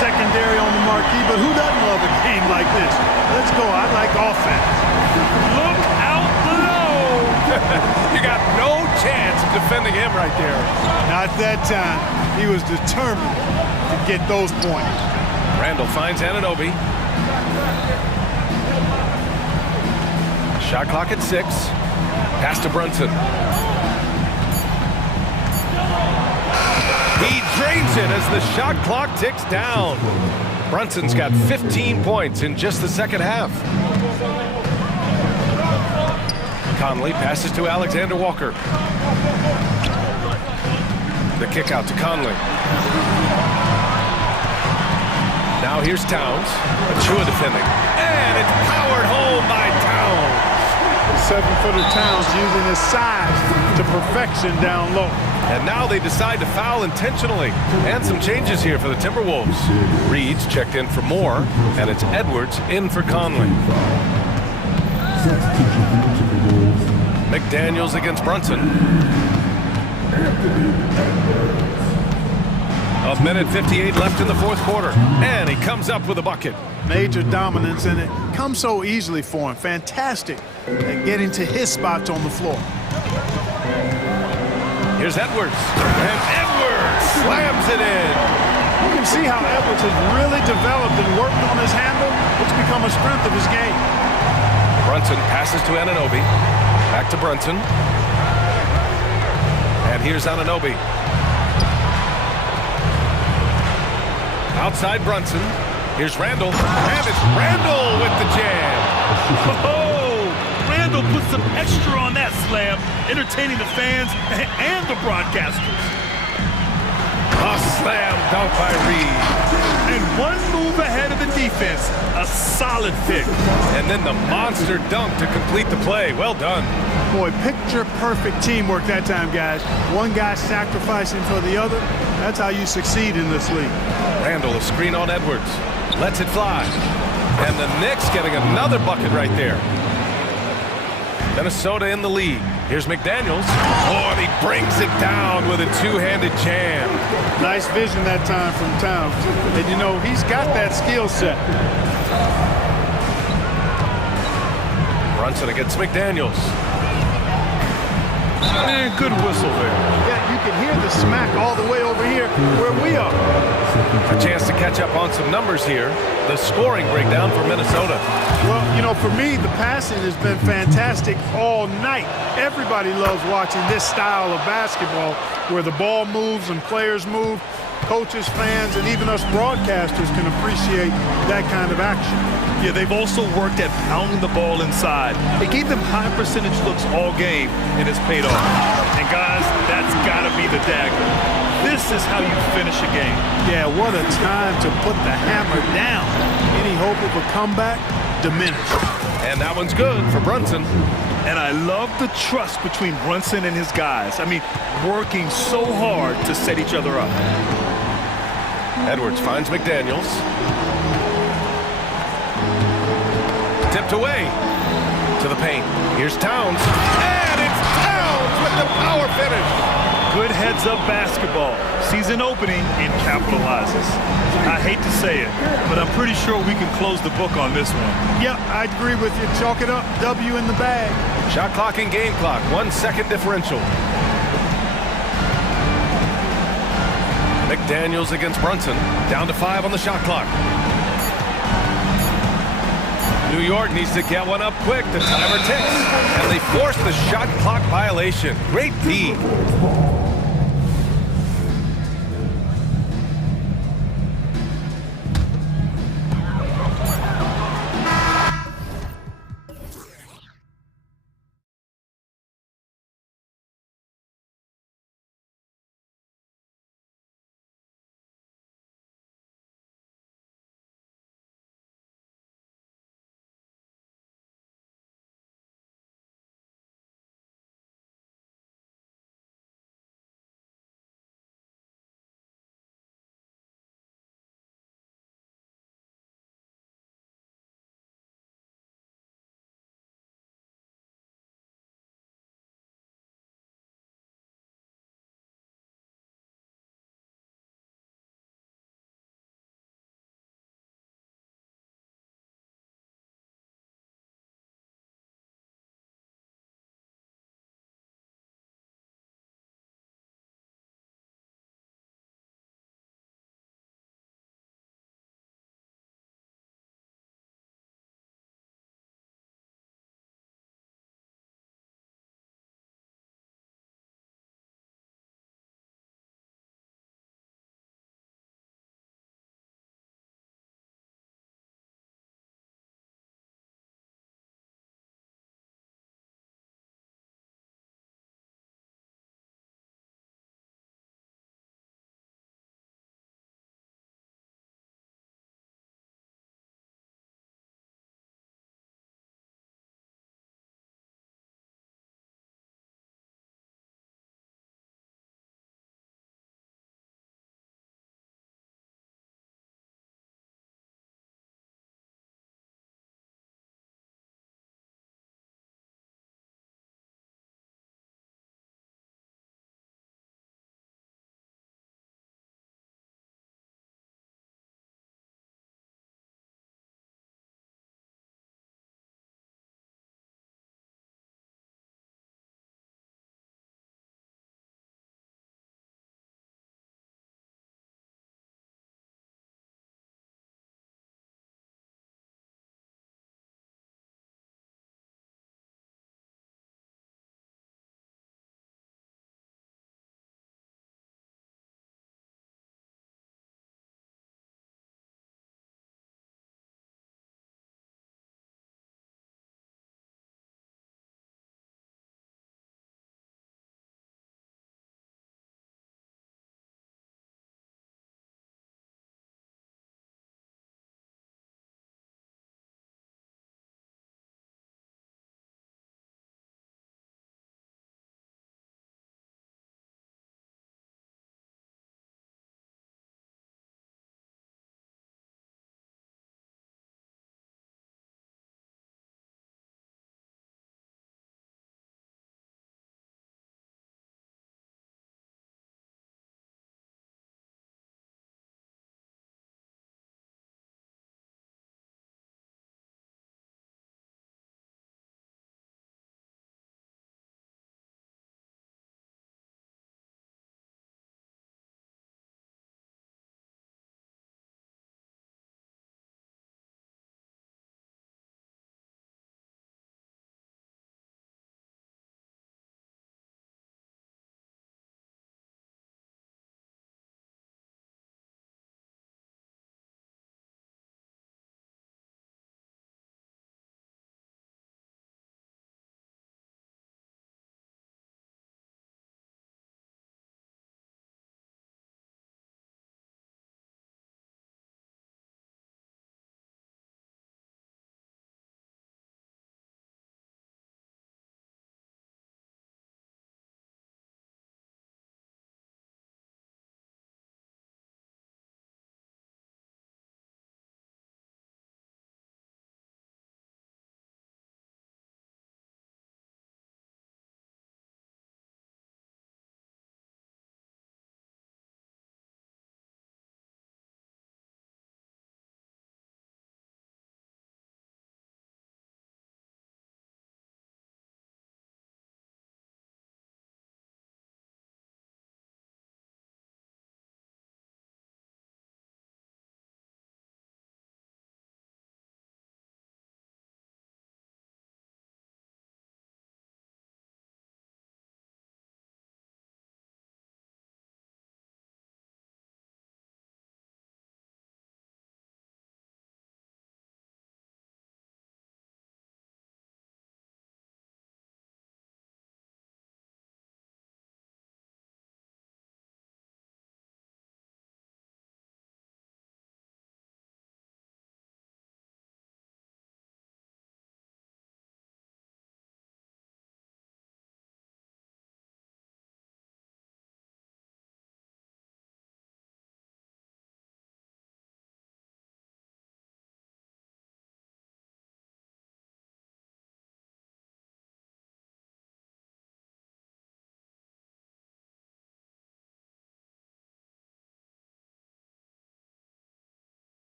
secondary on the marquee, but who doesn't love a game like this? Let's go. I like offense. Look out below. You got no chance of defending him right there. Not that time. He was determined to get those points. Randall finds Anunoby. Shot clock at 6. Pass to Brunson. He drains it as the shot clock ticks down. Brunson's got 15 points in just the second half. Conley passes to Alexander Walker. The kick out to Conley. Now here's Towns. Achua defending. And it's powered home by Towns. The 7-footer Towns using his size to perfection down low. And now they decide to foul intentionally. And some changes here for the Timberwolves. Reed's checked in for Moore, and it's Edwards in for Conley. McDaniels against Brunson. A minute 58 left in the fourth quarter. And he comes up with a bucket. Major dominance, and it comes so easily for him. Fantastic at getting to his spots on the floor. Here's Edwards. And Edwards slams it in. You can see how Edwards has really developed and worked on his handle. It's become a strength of his game. Brunson passes to Anunoby. Back to Brunson. And here's Anunoby. Outside Brunson. Here's Randall. And it's Randall with the jam. Oh, Randall put some extra on that slam, entertaining the fans and the broadcasters. A slam dunk by Reed. And one move ahead of the defense. A solid pick. And then the monster dunk to complete the play. Well done. Boy, picture-perfect teamwork that time, guys. One guy sacrificing for the other. That's how you succeed in this league. Randall, a screen on Edwards. Lets it fly. And the Knicks getting another bucket right there. Minnesota in the lead. Here's McDaniels. Oh, and he brings it down with a two-handed jam. Nice vision that time from Towns. And, you know, he's got that skill set. Brunson against McDaniels. And good whistle there. Yeah, you can hear the smack all the way over here where we are. A chance to catch up on some numbers here. The scoring breakdown for Minnesota. Well, you know, for me, the passing has been fantastic all night. Everybody loves watching this style of basketball where the ball moves and players move. Coaches, fans, and even us broadcasters can appreciate that kind of action. Yeah, they've also worked at pounding the ball inside. It gave them high percentage looks all game, and it's paid off. And guys, that's got to be the dagger. This is how you finish a game. Yeah, what a time to put the hammer down. Any hope of a comeback diminished. And that one's good for Brunson. And I love the trust between Brunson and his guys. I mean, working so hard to set each other up. Edwards finds McDaniels. Tipped away to the paint. Here's Towns. And it's Towns with the power finish. Good heads-up basketball. Season opening and capitalizes. I hate to say it, but I'm pretty sure we can close the book on this one. Yep, I agree with you. Chalk it up. W in the bag. Shot clock and game clock. 1 second differential. McDaniels against Brunson. Down to 5 on the shot clock. New York needs to get one up quick. The timer ticks. And they force the shot clock violation. Great D.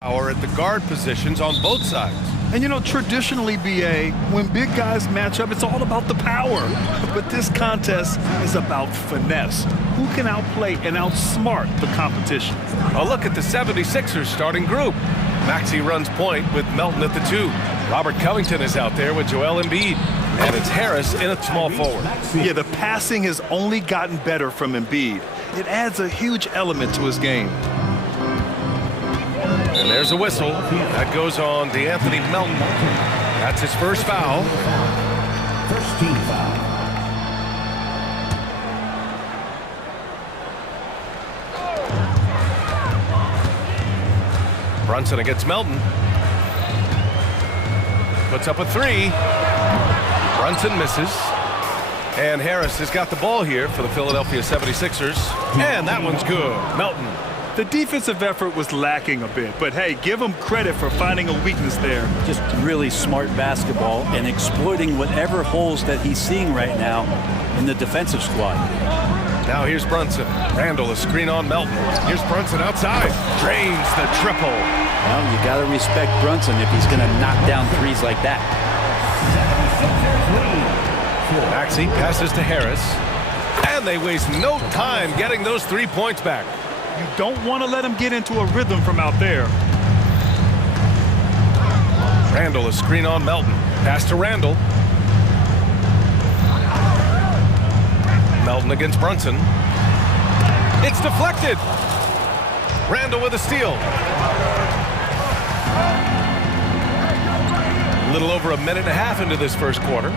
Power at the guard positions on both sides. And you know, traditionally, BA, when big guys match up, it's all about the power. But this contest is about finesse. Who can outplay and outsmart the competition? A look at the 76ers starting group. Maxey runs point with Melton at the 2. Robert Covington is out there with Joel Embiid. And it's Harris in at small forward. Yeah, the passing has only gotten better from Embiid. It adds a huge element to his game. And there's a whistle. That goes on DeAnthony Melton. That's his first foul. First team foul. Brunson against Melton. Puts up a 3. Brunson misses. And Harris has got the ball here for the Philadelphia 76ers. And that one's good. Melton. The defensive effort was lacking a bit, but hey, give him credit for finding a weakness there. Just really smart basketball and exploiting whatever holes that he's seeing right now in the defensive squad. Now here's Brunson. Randall, a screen on Melton. Here's Brunson outside. Drains the triple. Well, you got to respect Brunson if he's going to knock down threes like that. Maxey passes to Harris. And they waste no time getting those 3 points back. You don't want to let him get into a rhythm from out there. Randall, a screen on Melton. Pass to Randall. Melton against Brunson. It's deflected. Randall with a steal. A little over a minute and a half into this first quarter.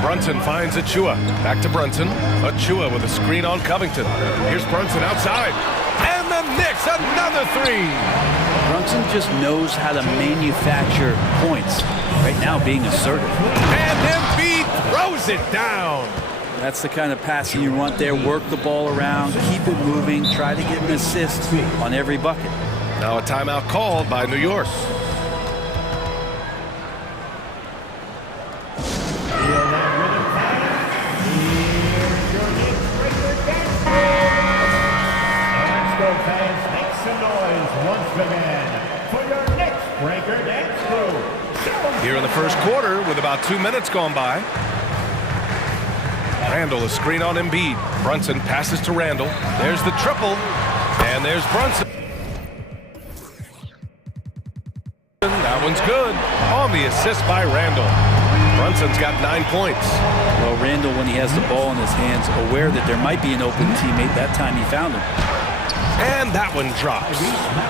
Brunson finds Achua. Back to Brunson. Achua with a screen on Covington. Here's Brunson outside. And the Knicks, another 3. Brunson just knows how to manufacture points. Right now being assertive. And Embiid throws it down. That's the kind of passing you want there. Work the ball around, keep it moving, try to get an assist on every bucket. Now a timeout called by New York. Here in the first quarter with about 2 minutes gone by. Randall, a screen on Embiid. Brunson passes to Randall. There's the triple. And there's Brunson. That one's good. On the assist by Randall. Brunson's got 9 points. Well, Randall, when he has the ball in his hands, aware that there might be an open teammate, that time he found him. And that one drops.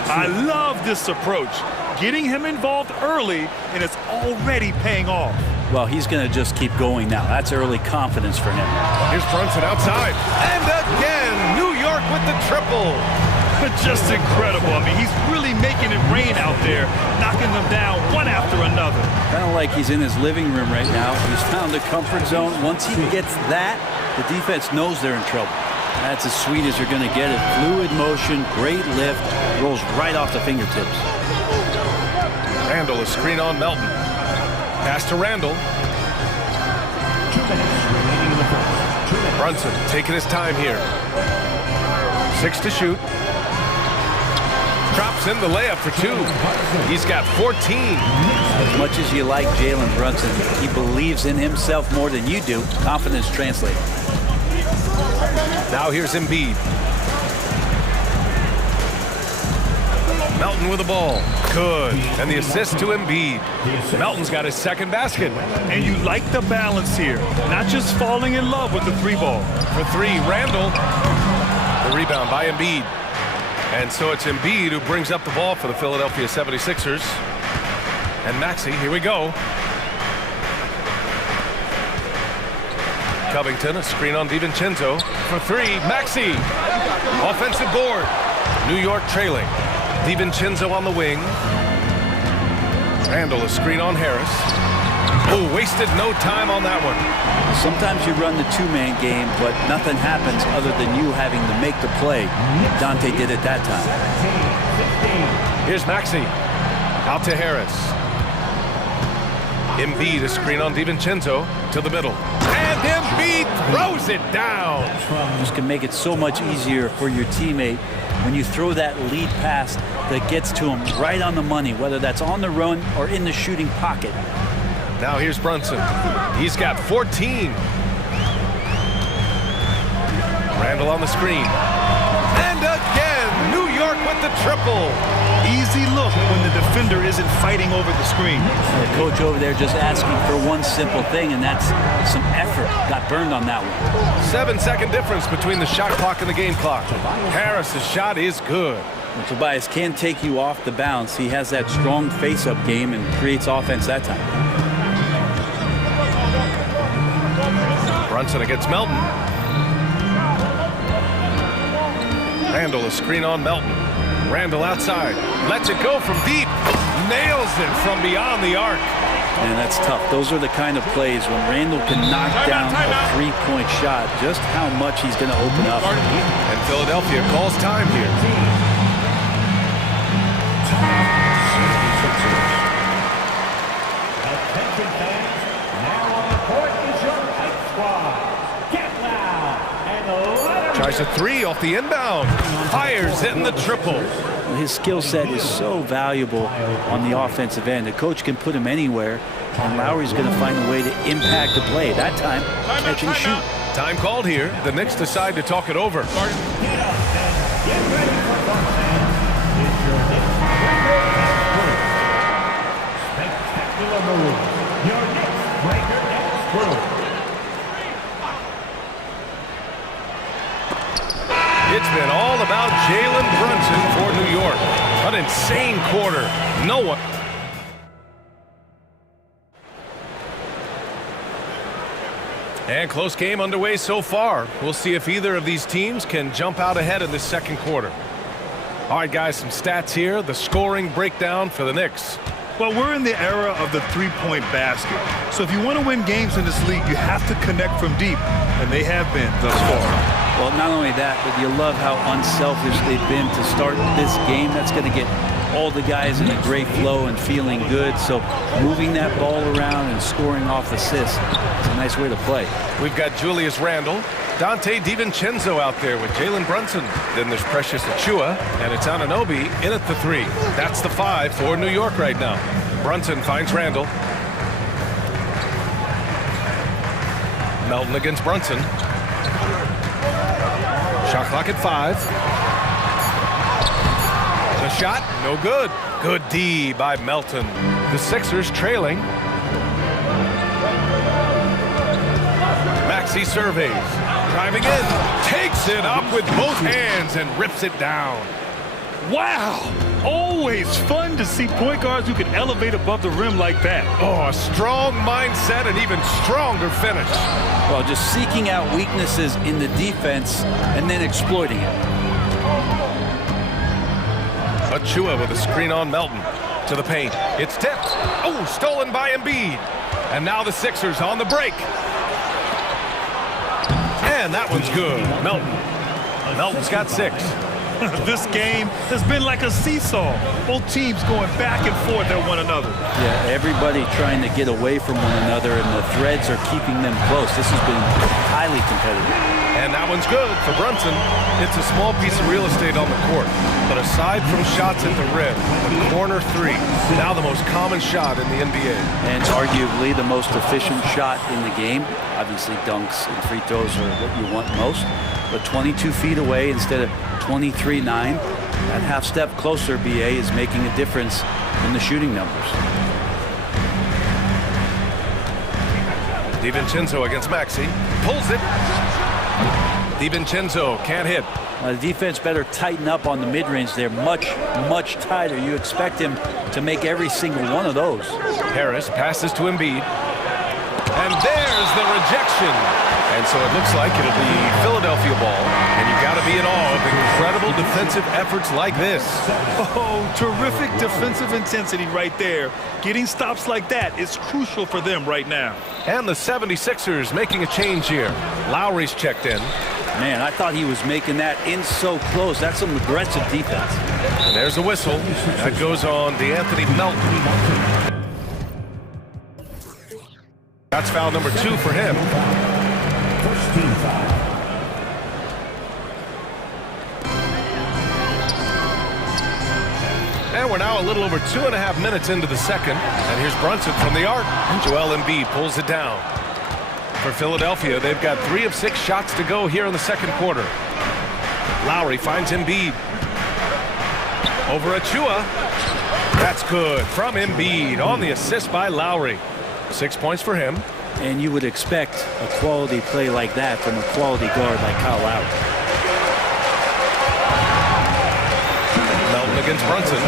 I love this approach. Getting him involved early, and it's already paying off. Well, he's going to just keep going now. That's early confidence for him. Here's Brunson outside. And again, New York with the triple. Just incredible. I mean, he's really making it rain out there, knocking them down one after another. Kind of like he's in his living room right now. He's found a comfort zone. Once he gets that, the defense knows they're in trouble. That's as sweet as you're going to get it. Fluid motion, great lift, rolls right off the fingertips. Randall, a screen on Melton. Pass to Randall. 2 minutes remaining in the first. 2 minutes. Brunson taking his time here. 6 to shoot. Drops in the layup for 2. He's got 14. As much as you like Jalen Brunson, he believes in himself more than you do. Confidence translates. Now here's Embiid. Melton with the ball. Good. And the assist to Embiid. Melton's got his second basket. And you like the balance here. Not just falling in love with the 3-ball. For 3, Randall. The rebound by Embiid. And so it's Embiid who brings up the ball for the Philadelphia 76ers. And Maxey, here we go. Covington, a screen on DiVincenzo. For 3, Maxey. Offensive board. New York trailing. DiVincenzo on the wing. Randall, a screen on Harris. Oh, wasted no time on that one. Sometimes you run the 2-man game, but nothing happens other than you having to make the play. Dante did it that time. Here's Maxey. Out to Harris. Embiid, a screen on DiVincenzo to the middle. And And Embiid throws it down. Just can make it so much easier for your teammate when you throw that lead pass that gets to him right on the money, whether that's on the run or in the shooting pocket. Now here's Brunson. He's got 14. Randall on the screen. And again, New York with the triple. Easy look when the defender isn't fighting over the screen. The coach over there just asking for one simple thing, and that's some effort. Got burned on that one. 7-second difference between the shot clock and the game clock. Harris's shot is good. And Tobias can take you off the bounce. He has that strong face-up game and creates offense that time. Brunson against Melton. Randall a screen on Melton. Randall outside. Lets it go from deep. Nails it from beyond the arc. And that's tough. Those are the kind of plays when Randall can knock down a three-point shot, just how much he's going to open up. And Philadelphia calls time here. Attention fans, now on the court is your hype squad. Get loud and let 'em Tries a three off the inbound. Fires hitting the triple. His skill set is so valuable on the offensive end. The coach can put him anywhere, and Lowry's going to find a way to impact the play. That time, catch and shoot. Time called here. The Knicks decide to talk it over. get up and get ready for fun, fans. It's your Knicks breaker and squirrel. Spectacular move. Your Knicks breaker and squirrel. It's been all about Jalen Brunson for New York. An insane quarter. No one. And close game underway so far. We'll see if either of these teams can jump out ahead in this second quarter. All right, guys, some stats here. The scoring breakdown for the Knicks. Well, we're in the era of the three-point basket. So if you want to win games in this league, you have to connect from deep, and they have been thus far. Well, not only that, but you love how unselfish they've been to start this game. That's going to get all the guys in a great flow and feeling good. So moving that ball around and scoring off assists is a nice way to play. We've got Julius Randle, Dante DiVincenzo out there with Jalen Brunson. Then there's Precious Achiuwa, and it's Anunoby in at the three. That's the 5 for New York right now. Brunson finds Randle. Melton against Brunson. Shot clock at 5. The shot, no good. Good D by Melton. The Sixers trailing. Maxey surveys. Driving in. Takes it up with both hands and rips it down. Wow! Always fun to see point guards who can elevate above the rim like that. Oh, a strong mindset and even stronger finish. Well, just seeking out weaknesses in the defense and then exploiting it. Achiuwa with a screen on Melton. To the paint. It's tipped. Oh, stolen by Embiid. And now the Sixers on the break. And that one's good. Melton's got 6. This game has been like a seesaw. Both teams going back and forth at one another. Yeah, everybody trying to get away from one another, and the threads are keeping them close. This has been highly competitive. And that one's good for Brunson. It's a small piece of real estate on the court. But aside from shots at the rim, the corner 3, now the most common shot in the NBA. And arguably the most efficient shot in the game. Obviously, dunks and free throws are what you want most. But 22 feet away instead of 23-9. That half step closer, BA, is making a difference in the shooting numbers. DiVincenzo against Maxey. Pulls it. DiVincenzo can't hit. The defense better tighten up on the mid-range. They're much, much tighter. You expect him to make every single one of those. Harris passes to Embiid. And there's the rejection. And so it looks like it'll be Philadelphia ball. And you've got to be in awe of incredible defensive efforts like this. Oh, terrific defensive intensity right there. Getting stops like that is crucial for them right now. And the 76ers making a change here. Lowry's checked in. Man, I thought he was making that in so close. That's some aggressive defense. And there's the whistle. That goes on DeAnthony Melton. That's foul number 2 for him. team foul. And we're now a little over 2.5 minutes into the second. And here's Brunson from the arc. Joel Embiid pulls it down. For Philadelphia, they've got 3 of 6 shots to go here in the second quarter. Lowry finds Embiid. Over Achua. That's good from Embiid on the assist by Lowry. 6 points for him. And you would expect a quality play like that from a quality guard like Kyle Lowry. Melton against Brunson.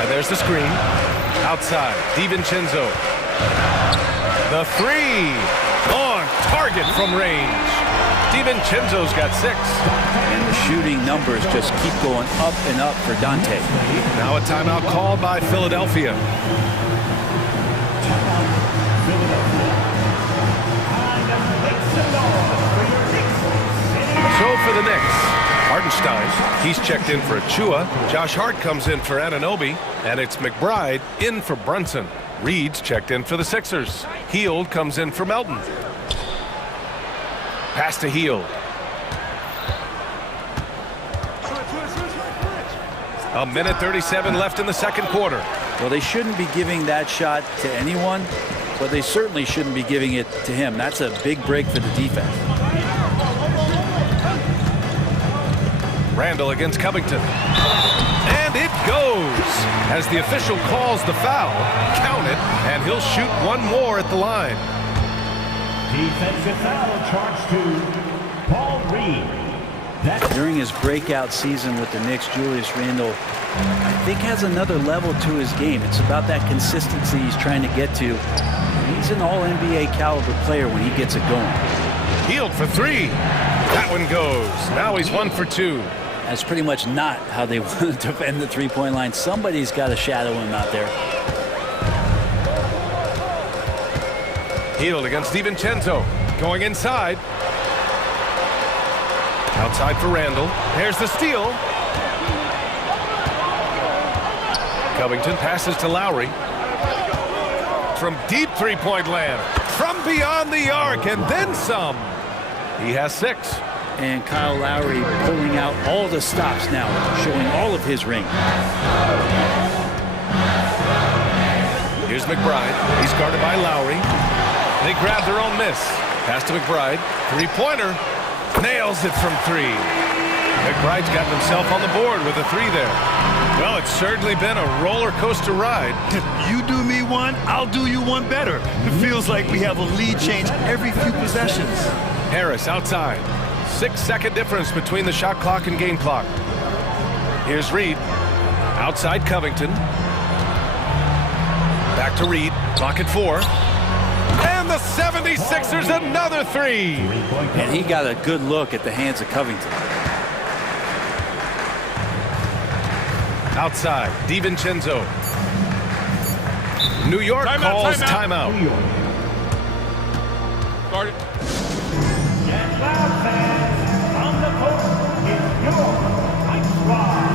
And there's the screen. Outside, DiVincenzo. The 3 on target from range. DiVincenzo's got 6. And the shooting numbers just keep going up and up for Dante. Now a timeout called by Philadelphia. So for the Knicks, Hartenstein, he's checked in for Achua. Josh Hart comes in for Anunoby, and it's McBride in for Brunson. Reed's checked in for the Sixers. Hield comes in for Melton. Pass to Hield. A minute 37 left in the second quarter. Well, they shouldn't be giving that shot to anyone, but they certainly shouldn't be giving it to him. That's a big break for the defense. Randall against Covington. And it goes as the official calls the foul. Count it, and he'll shoot one more at the line. Defensive foul charged to Paul Reed. During his breakout season with the Knicks, Julius Randle, I think, has another level to his game. It's about that consistency he's trying to get to. He's an all-NBA caliber player when he gets it going. Hield for 3. That one goes. Now he's 1 for 2. That's pretty much not how they want to defend the three-point line. Somebody's got to shadow him out there. Hield against DiVincenzo. Going inside. Outside for Randall. There's the steal. Covington passes to Lowry. From deep three-point land. From beyond the arc and then some. He has 6. And Kyle Lowry pulling out all the stops now, showing all of his range. Here's McBride. He's guarded by Lowry. They grab their own miss. Pass to McBride. Three-pointer. Nails it from 3. McBride's got himself on the board with a 3 there. Well, it's certainly been a roller coaster ride. If you do me one, I'll do you one better. It feels like we have a lead change every few possessions. Harris outside. 6-second difference between the shot clock and game clock. Here's Reed. Outside Covington. Back to Reed. Clock at 4. And the 76ers another 3. And he got a good look at the hands of Covington. Outside, DiVincenzo. New York calls timeout. Started. Get loud, fans. On the court is your Knicks squad.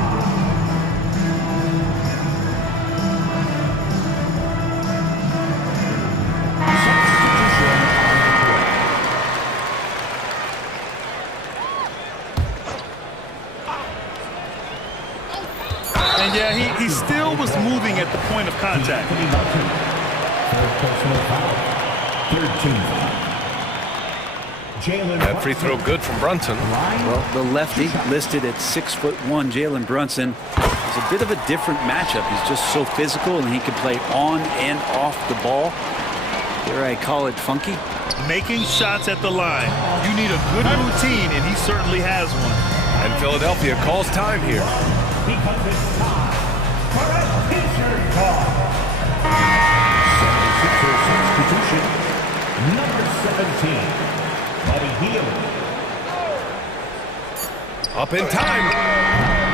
And yeah, he still was moving at the point of contact. That free throw good from Brunson. Well, the lefty listed at 6'1", Jalen Brunson, is a bit of a different matchup. He's just so physical, and he can play on and off the ball. Dare I call it funky? Making shots at the line. You need a good routine, and he certainly has one. And Philadelphia calls time here. Because it's time for a t-shirt call. 76ers substitution, number 17, Buddy Hield. Up in time.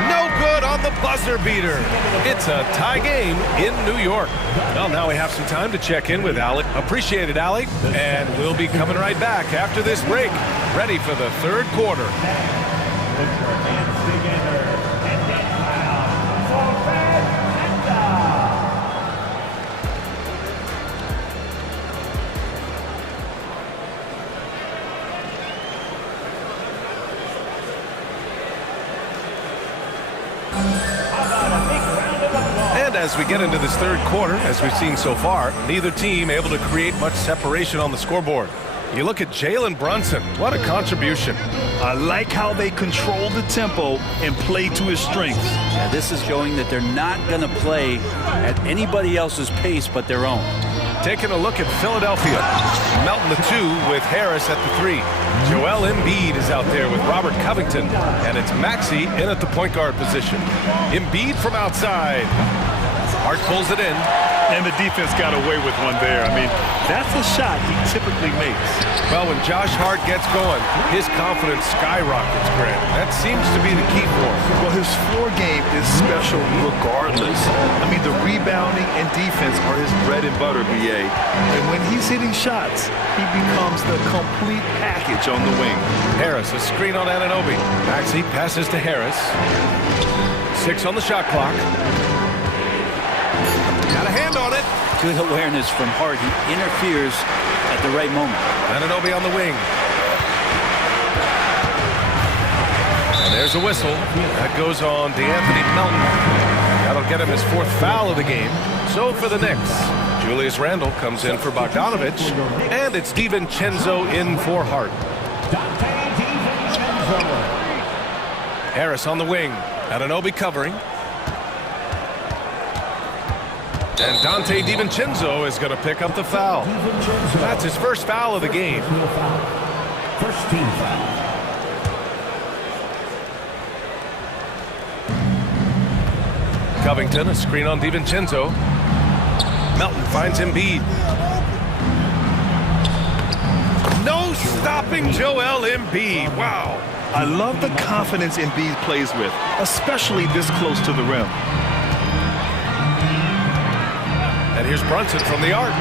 No good on the buzzer beater. It's a tie game in New York. Well, now we have some time to check in with Alec. Appreciate it, Alec. And we'll be coming right back after this break, ready for the third quarter. Put your hands together and get loud for Fred And as we get into this third quarter, as we've seen so far, neither team able to create much separation on the scoreboard. You look at Jalen Brunson. What a contribution. I like how they control the tempo and play to his strengths. Yeah, this is showing that they're not going to play at anybody else's pace but their own. Taking a look at Philadelphia. Melton the 2 with Harris at the 3. Joel Embiid is out there with Robert Covington. And it's Maxey in at the point guard position. Embiid from outside. Hart pulls it in. And the defense got away with one there. I mean, that's a shot he typically makes. Well, when Josh Hart gets going, his confidence skyrockets, Grant. That seems to be the key for him. Well, his floor game is special regardless. I mean, the rebounding and defense are his bread and butter, BA. And when he's hitting shots, he becomes the complete package on the wing. Harris, a screen on Anunoby. Maxey passes to Harris. 6 on the shot clock. Got a hand on it. Good awareness from Hart. He interferes at the right moment. Anunoby on the wing. And there's a whistle. That goes on DeAnthony Melton. That'll get him his 4th foul of the game. So for the Knicks, Julius Randle comes in for Bogdanovic. And it's DiVincenzo in for Hart. Harris on the wing. Anunoby covering. And Dante DiVincenzo is going to pick up the foul. That's his first foul of the game. First team foul. Covington, a screen on DiVincenzo. Melton finds Embiid. No stopping Joel Embiid. Wow. I love the confidence Embiid plays with, especially this close to the rim. And here's Brunson from the arc.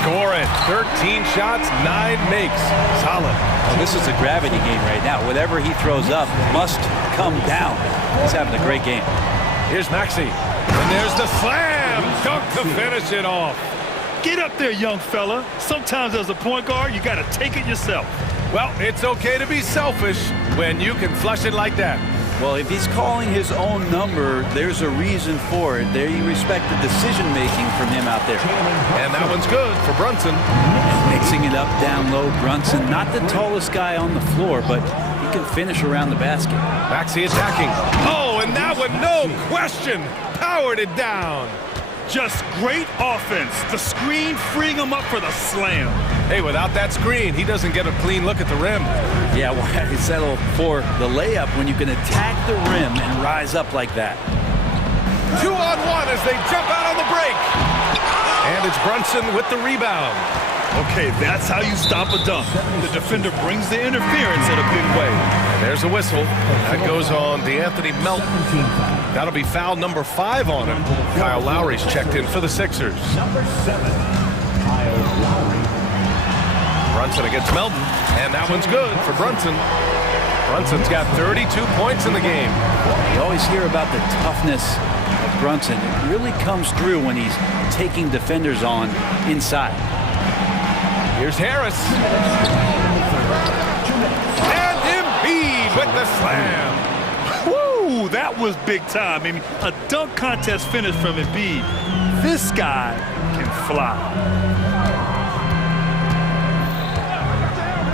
Score it. 13 shots, 9 makes. Solid. Well, this is a gravity game right now. Whatever he throws up must come down. He's having a great game. Here's Maxey. And there's the slam. Dunk to finish it off. Get up there, young fella. Sometimes as a point guard, you got to take it yourself. Well, it's okay to be selfish when you can flush it like that. Well, if he's calling his own number, there's a reason for it. There you respect the decision-making from him out there. And that one's good for Brunson. Mixing it up down low, Brunson, not the tallest guy on the floor, but he can finish around the basket. Maxey attacking. Oh, and that one, no question, powered it down. Just great offense. The screen freeing him up for the slam. Hey, without that screen, he doesn't get a clean look at the rim. Yeah, why settle for the layup when you can attack the rim and rise up like that? 2-on-1 as they jump out on the break. And it's Brunson with the rebound. Okay, that's how you stop a dunk. The defender brings the interference in a big way. And there's a whistle. That goes on DeAnthony Melton. That'll be foul number 5 on him. Kyle Lowry's checked in for the Sixers. Number 7, Kyle Lowry. Brunson against Melton, and that one's good for Brunson. Brunson's got 32 points in the game. You always hear about the toughness of Brunson. It really comes through when he's taking defenders on inside. Here's Harris. And Embiid with the slam. Woo, that was big time. I mean, a dunk contest finish from Embiid. This guy can fly.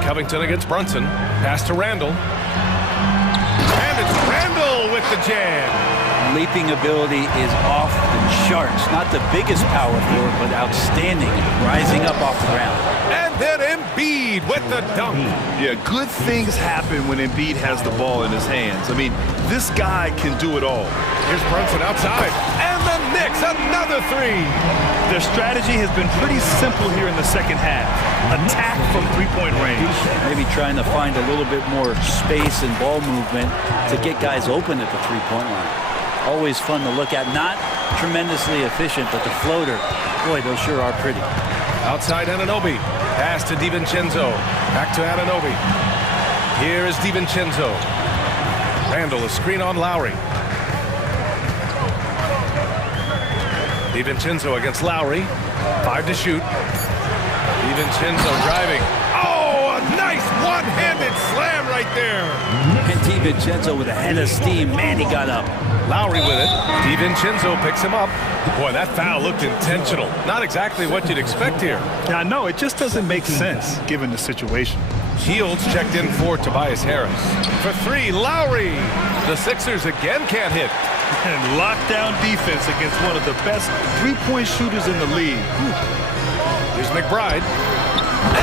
Covington against Brunson. Pass to Randle. And it's Randle with the jam. Leaping ability is off the charts. Not the biggest power forward, but outstanding. Rising up off the ground. And then Embiid with the dunk. Yeah, good things happen when Embiid has the ball in his hands. I mean, this guy can do it all. Here's Brunson outside. And the Knicks, another 3. Their strategy has been pretty simple here in the second half. Attack from three-point range. Maybe trying to find a little bit more space and ball movement to get guys open at the three-point line. Always fun to look at. Not tremendously efficient, but the floater, boy, those sure are pretty. Outside Anunoby. Pass to DiVincenzo. Back to Anunoby. Here is DiVincenzo. Randle, a screen on Lowry. DiVincenzo against Lowry. 5 to shoot. DiVincenzo driving. Oh, a nice one-handed slam right there. And DiVincenzo with a head of steam. Man, he got up. Lowry with it. DiVincenzo picks him up. Boy, that foul looked intentional. Not exactly what you'd expect here. Yeah, I know. It just doesn't make sense given the situation. Shields checked in for Tobias Harris. For three, Lowry. The Sixers again can't hit. And lockdown defense against one of the best three-point shooters in the league. Here's McBride.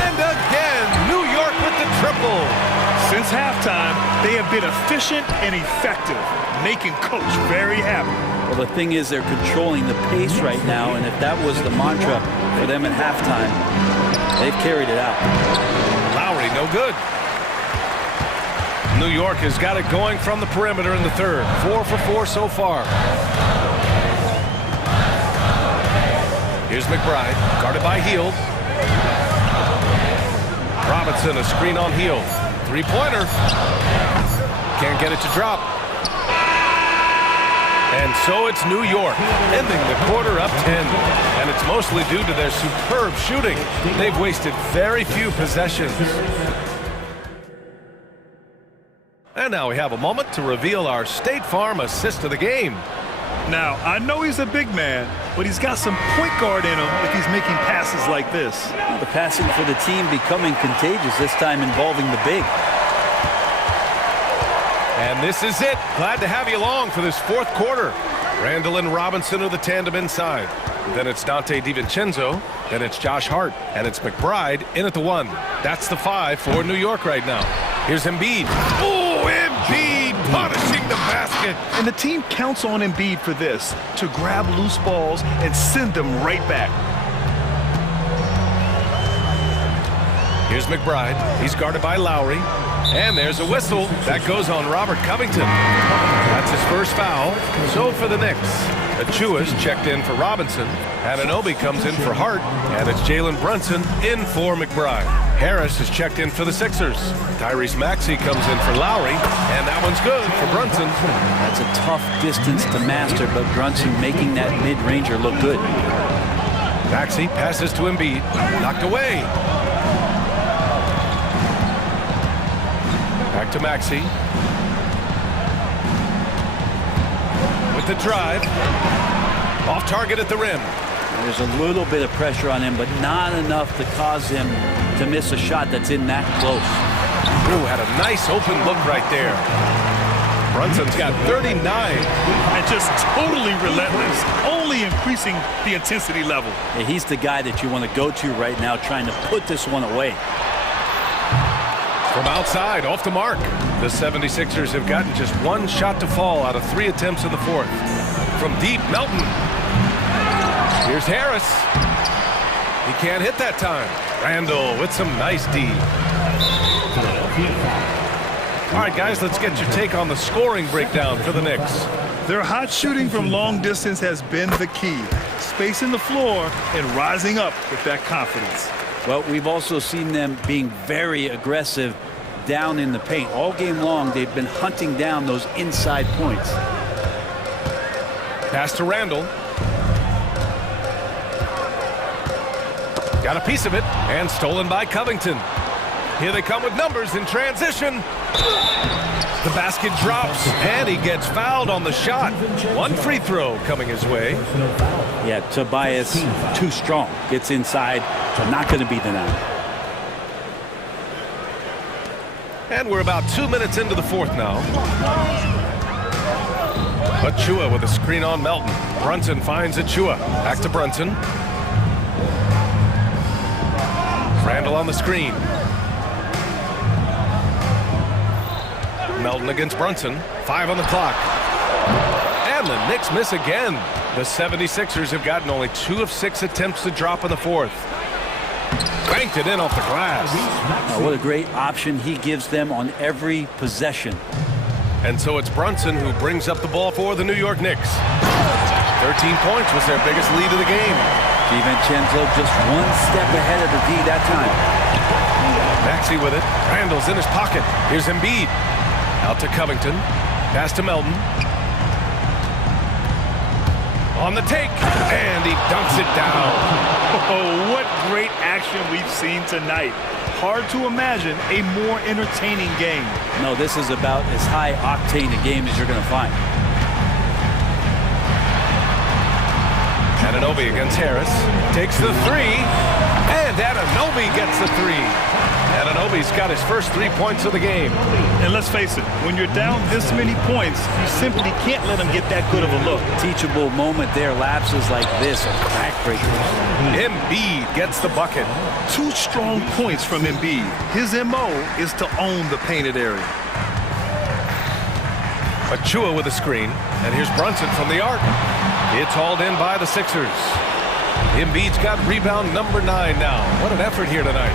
And again, New York with the triple. Since halftime, they have been efficient and effective, making Coach very happy. Well, the thing is they're controlling the pace right now, and if that was the mantra for them at halftime, they've carried it out. Lowry, no good. New York has got it going from the perimeter in the third. 4 for 4 so far. Here's McBride, guarded by Hield. Robinson, a screen on Hield. Three-pointer. Can't get it to drop. And so it's New York, ending the quarter up 10. And it's mostly due to their superb shooting. They've wasted very few possessions. And now we have a moment to reveal our State Farm assist of the game. Now, I know he's a big man, but he's got some point guard in him if he's making passes like this. The passing for the team becoming contagious, this time involving the big. And this is it. Glad to have you along for this fourth quarter. Randall and Robinson are the tandem inside. Then it's Donte DiVincenzo. Then it's Josh Hart. And it's McBride in at the 1. That's the 5 for New York right now. Here's Embiid. Oh, Embiid punishing the basket. And the team counts on Embiid for this, to grab loose balls and send them right back. Here's McBride. He's guarded by Lowry. And there's a whistle. That goes on Robert Covington. That's his first foul. So for the Knicks, Achua's checked in for Robinson. Anunoby comes in for Hart. And it's Jalen Brunson in for McBride. Harris is checked in for the Sixers. Tyrese Maxey comes in for Lowry. And that one's good for Brunson. That's a tough distance to master, but Brunson making that mid-ranger look good. Maxey passes to Embiid. Knocked away. Back to Maxey. With the drive. Off target at the rim. There's a little bit of pressure on him, but not enough to cause him to miss a shot that's in that close. Ooh, had a nice open look right there. Brunson's got 39. And just totally relentless, only increasing the intensity level. Yeah, he's the guy that you want to go to right now, trying to put this one away. From outside, off the mark. The 76ers have gotten just one shot to fall out of 3 attempts in the fourth. From deep, Melton. Here's Harris. He can't hit that time. Randall with some nice D. All right, guys, let's get your take on the scoring breakdown for the Knicks. Their hot shooting from long distance has been the key. Spacing the floor and rising up with that confidence. Well, we've also seen them being very aggressive down in the paint. All game long, they've been hunting down those inside points. Pass to Randall. Got a piece of it, and stolen by Covington. Here they come with numbers in transition. The basket drops, and he gets fouled on the shot. One free throw coming his way. Yeah, Tobias, too strong. Gets inside, so not going to be denied. And we're about 2 minutes into the fourth now. Achua with a screen on Melton. Brunson finds Achua. Back to Brunson. Randall on the screen. Melton against Brunson. 5 on the clock. And the Knicks miss again. The 76ers have gotten only 2 of 6 attempts to drop in the fourth. Banked it in off the glass. Oh, what a great option he gives them on every possession. And so it's Brunson who brings up the ball for the New York Knicks. 13 points was their biggest lead of the game. DiVincenzo just one step ahead of the D that time. Maxey with it. Randall's in his pocket. Here's Embiid. Out to Covington. Pass to Melton. On the take. And he dunks it down. Oh, what great action we've seen tonight. Hard to imagine a more entertaining game. No, this is about as high octane a game as you're going to find. Anunoby against Harris. Takes the three. And Anunoby gets the three. Anunoby's got his first 3 points of the game. And let's face it, when you're down this many points, you simply can't let them get that good of a look. Teachable moment there. Lapses like this are crack breakers. Embiid gets the bucket. 2 strong points from Embiid. His MO is to own the painted area. Achua with a screen. And here's Brunson from the arc. It's hauled in by the Sixers. Embiid's got rebound number 9 now. What an effort here tonight.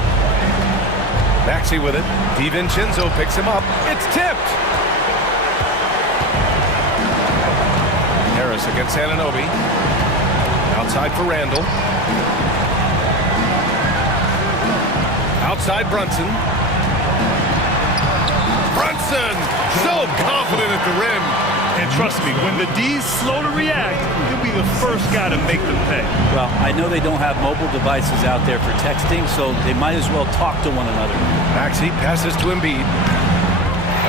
Maxey with it. DiVincenzo picks him up. It's tipped. Harris against Anunoby. Outside for Randall. Outside Brunson. Brunson! So confident at the rim. And trust me, when the D's slow to react, he'll be the first guy to make them pay. Well, I know they don't have mobile devices out there for texting, so they might as well talk to one another. Maxey passes to Embiid.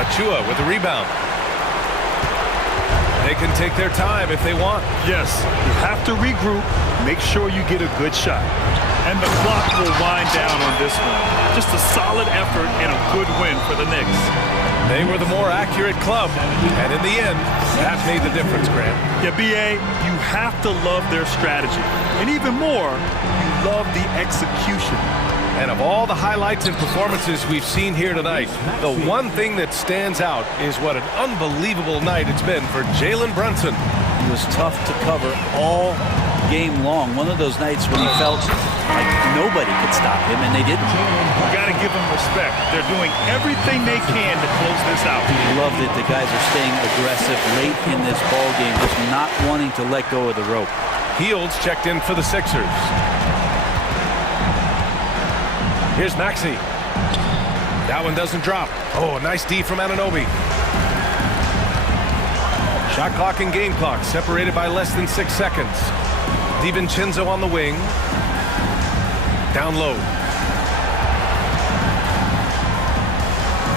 Achua with the rebound. They can take their time if they want. Yes, you have to regroup, make sure you get a good shot. And the clock will wind down on this one. Just a solid effort and a good win for the Knicks. They were the more accurate club, and in the end, that made the difference, Grant. Yeah, B.A., you have to love their strategy. And even more, you love the execution. And of all the highlights and performances we've seen here tonight, the one thing that stands out is what an unbelievable night it's been for Jalen Brunson. He was tough to cover all game long. One of those nights when he felt like nobody could stop him, and they didn't. You got to give them respect. They're doing everything they can to close this out. I love that the guys are staying aggressive late in this ball game, just not wanting to let go of the rope. Fields checked in for the Sixers. Here's Maxey. That one doesn't drop. Oh, a nice D from Anunoby. Shot clock and game clock separated by less than 6 seconds. DiVincenzo on the wing. Down low.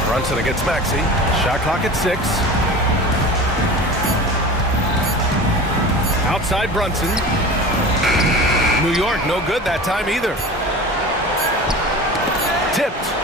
Brunson against Maxey. Shot clock at 6. Outside Brunson. New York, no good that time either. Tipped.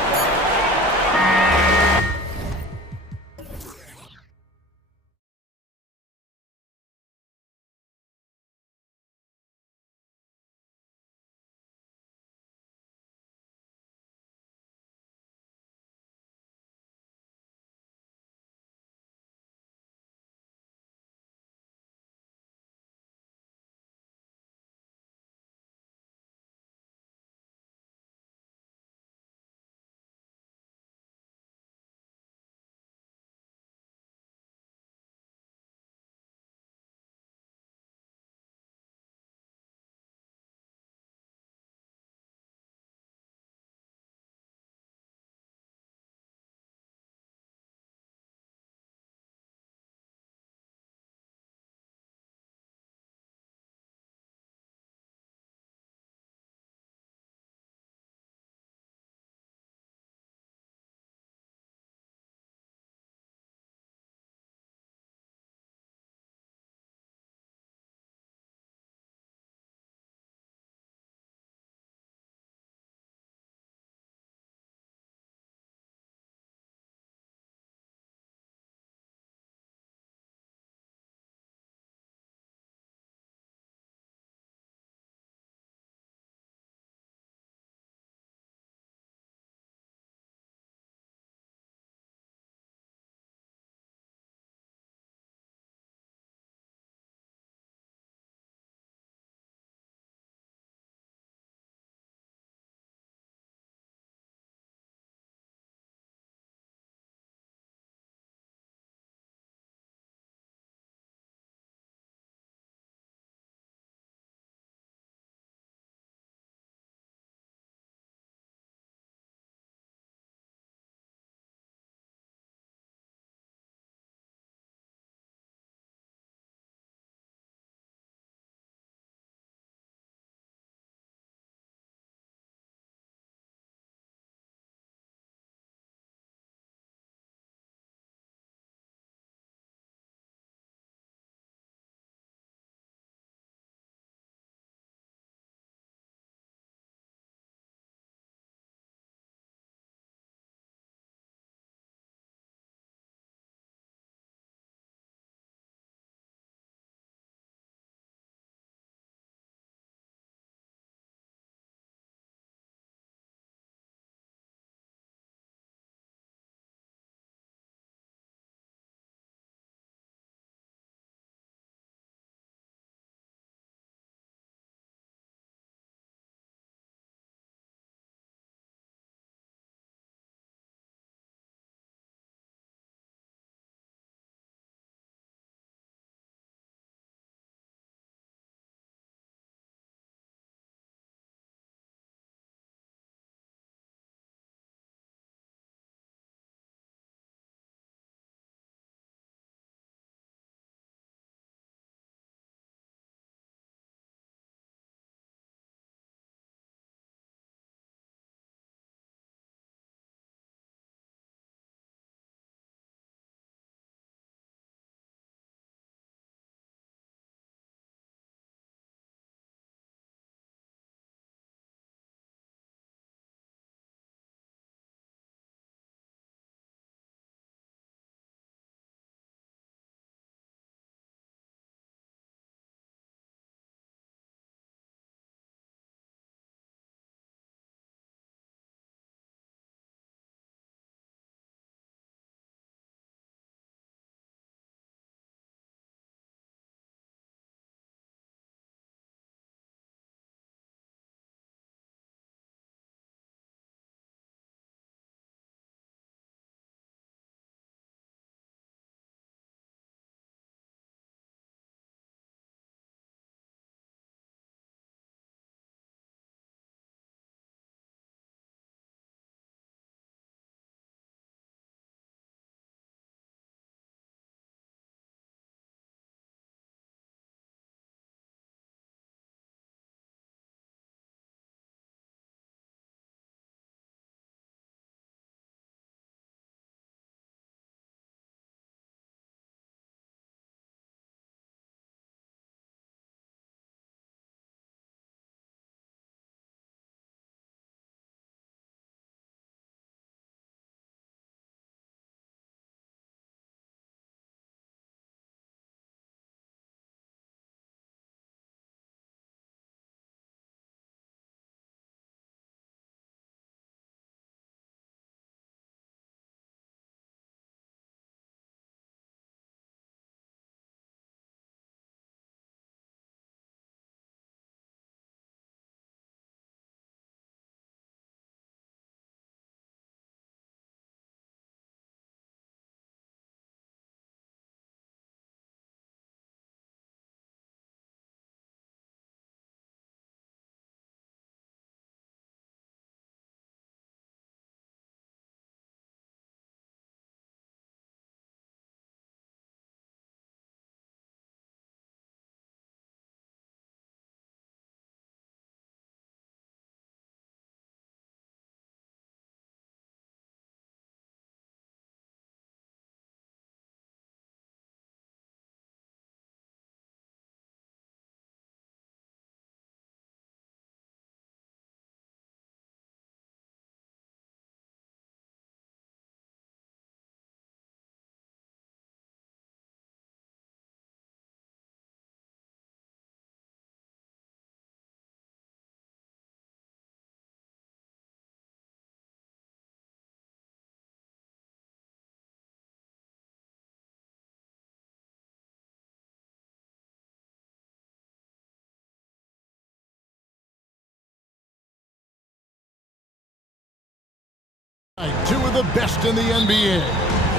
Two of the best in the NBA.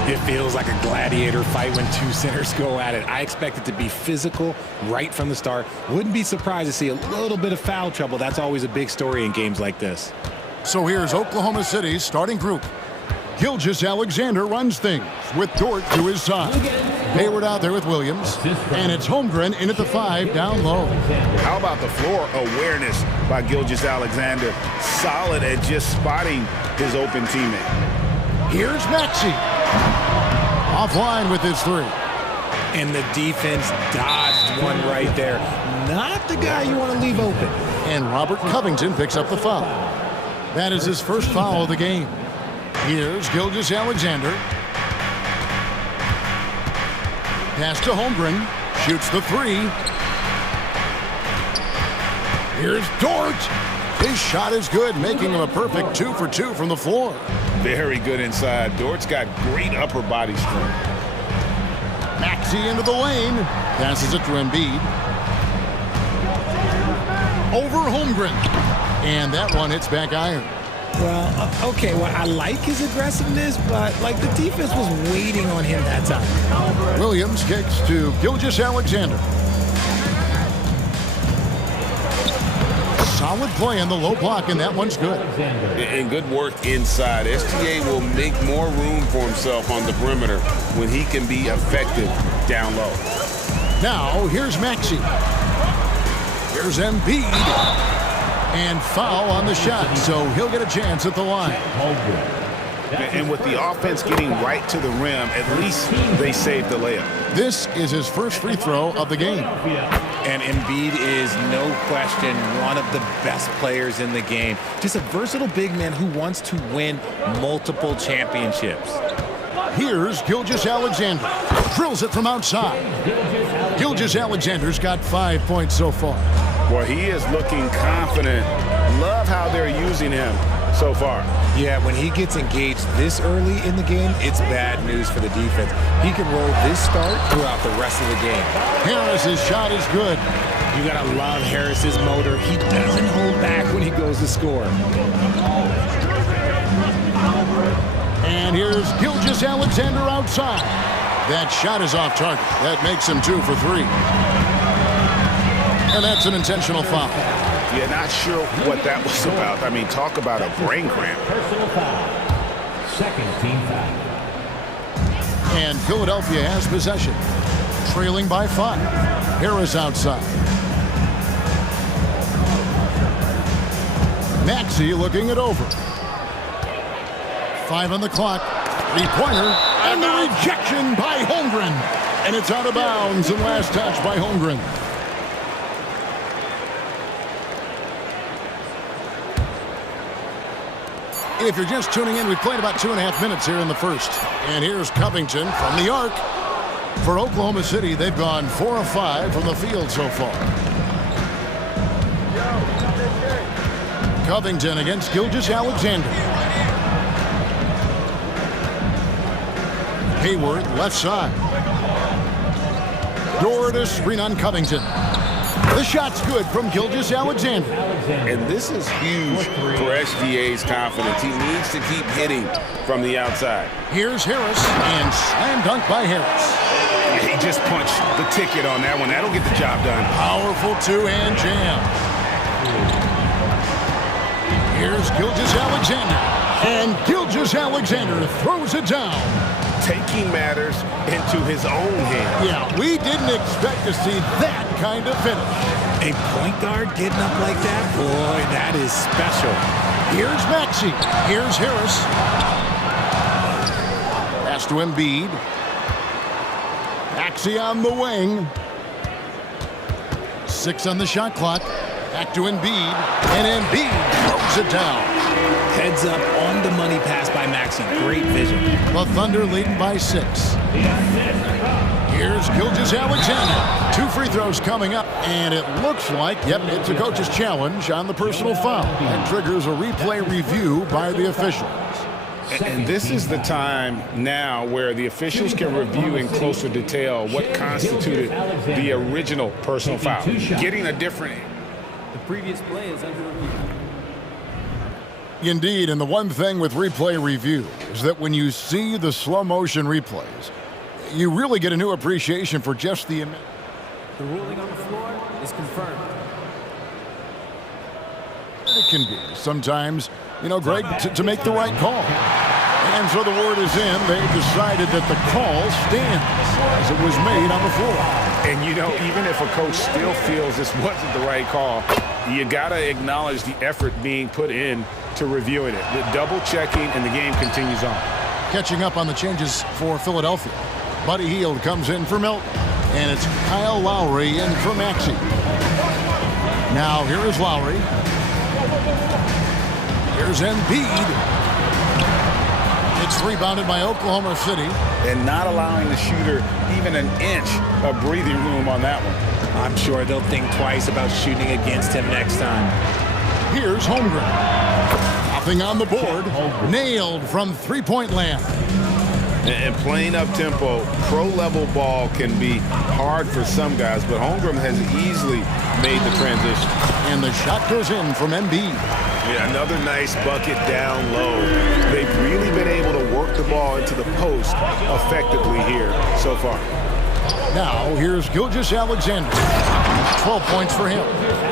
It feels like a gladiator fight when two centers go at it. I expect it to be physical right from the start. Wouldn't be surprised to see a little bit of foul trouble. That's always a big story in games like this. So here's Oklahoma City's starting group. Gilgeous-Alexander runs things with Dort to his side. Hayward out there with Williams. And it's Holmgren in at the 5 down low. How about the floor awareness by Gilgeous-Alexander? Solid at just spotting his open teammate. Here's Maxey. Offline with his 3. And the defense dodged one right there. Not the guy you want to leave open. And Robert Covington picks up the foul. That is his first foul of the game. Here's Gilgeous-Alexander. Pass to Holmgren. Shoots the 3. Here's Dort. His shot is good, making him a perfect 2 for 2 from the floor. Very good inside. Dort's got great upper body strength. Maxey into the lane. Passes it to Embiid. Over Holmgren. And that one hits back iron. Well, okay, well, I like his aggressiveness, but, like, the defense was waiting on him that time. Williams kicks to Gilgeous-Alexander. Solid play on the low block, and that one's good. And good work inside. SGA will make more room for himself on the perimeter when he can be effective down low. Now, here's Maxey. Here's Embiid. And foul on the shot, so he'll get a chance at the line. And with the offense getting right to the rim, at least they saved the layup. This is his first free throw of the game. And Embiid is, no question, one of the best players in the game. Just a versatile big man who wants to win multiple championships. Here's Gilgeous-Alexander. Drills it from outside. Gilgeous-Alexander's got 5 points so far. Well, he is looking confident. Love how they're using him so far. Yeah, when he gets engaged this early in the game, it's bad news for the defense. He can roll this start throughout the rest of the game. Harris's shot is good. You gotta love Harris's motor. He doesn't hold back when he goes to score. And here's Gilgeous-Alexander outside. That shot is off target. That makes him 2 for 3. And that's an intentional foul. Yeah, not sure what that was about. I mean, talk about a brain cramp. Personal foul. Second team foul. And Philadelphia has possession. Trailing by 5. Harris outside. Maxey looking it over. 5 on the clock. 3-pointer. And the rejection by Holmgren. And it's out of bounds and last touch by Holmgren. If you're just tuning in, we've played about 2.5 minutes here in the first. And here's Covington from the arc. For Oklahoma City, they've gone 4 of 5 from the field so far. Covington against Gilgeous-Alexander. Hayward, left side. Dort to screen on Covington. The shot's good from Gilgeous-Alexander. And this is huge for SGA's confidence. He needs to keep hitting from the outside. Here's Harris, and slam dunk by Harris. He just punched the ticket on that one. That'll get the job done. Powerful two-hand jam. Here's Gilgeous-Alexander. And Gilgeous-Alexander throws it down. Taking matters into his own hands. Yeah, we didn't expect to see that kind of finish. A point guard getting up like that? Boy, that is special. Here's Maxey. Here's Harris. Pass to Embiid. Maxey on the wing. 6 on the shot clock. Back to Embiid. And Embiid throws it down. Heads up on the money pass by Maxey. Great vision. The Thunder leading by 6. Here's Gilgeous-Alexander. 2 free throws coming up. And it looks like, yep, it's a coach's challenge on the personal foul. That triggers a replay review by the officials. And this is the time now where the officials can review in closer detail what constituted the original personal foul. Getting a different... The previous play is under review. Indeed, and the one thing with replay review is that when you see the slow motion replays, you really get a new appreciation for just the... The ruling on the floor is confirmed. It can be sometimes, you know, Greg, to make the right call. And so the word is in. They've decided that the call stands as it was made on the floor. And, you know, even if a coach still feels this wasn't the right call, you got to acknowledge the effort being put in to reviewing it. The double-checking, and the game continues on. Catching up on the changes for Philadelphia. Buddy Hield comes in for Milton. And it's Kyle Lowry in for Maxey. Now here is Lowry. Here's Embiid. It's rebounded by Oklahoma City. And not allowing the shooter even an inch of breathing room on that one. I'm sure they'll think twice about shooting against him next time. Here's Holmgren. Nothing on the board. Nailed from three-point land. And playing up-tempo, pro-level ball can be hard for some guys, but Holmgren has easily made the transition. And the shot goes in from Embiid. Yeah, another nice bucket down low. They've really been able to work the ball into the post effectively here so far. Now, here's Gilgeous-Alexander. 12 points for him.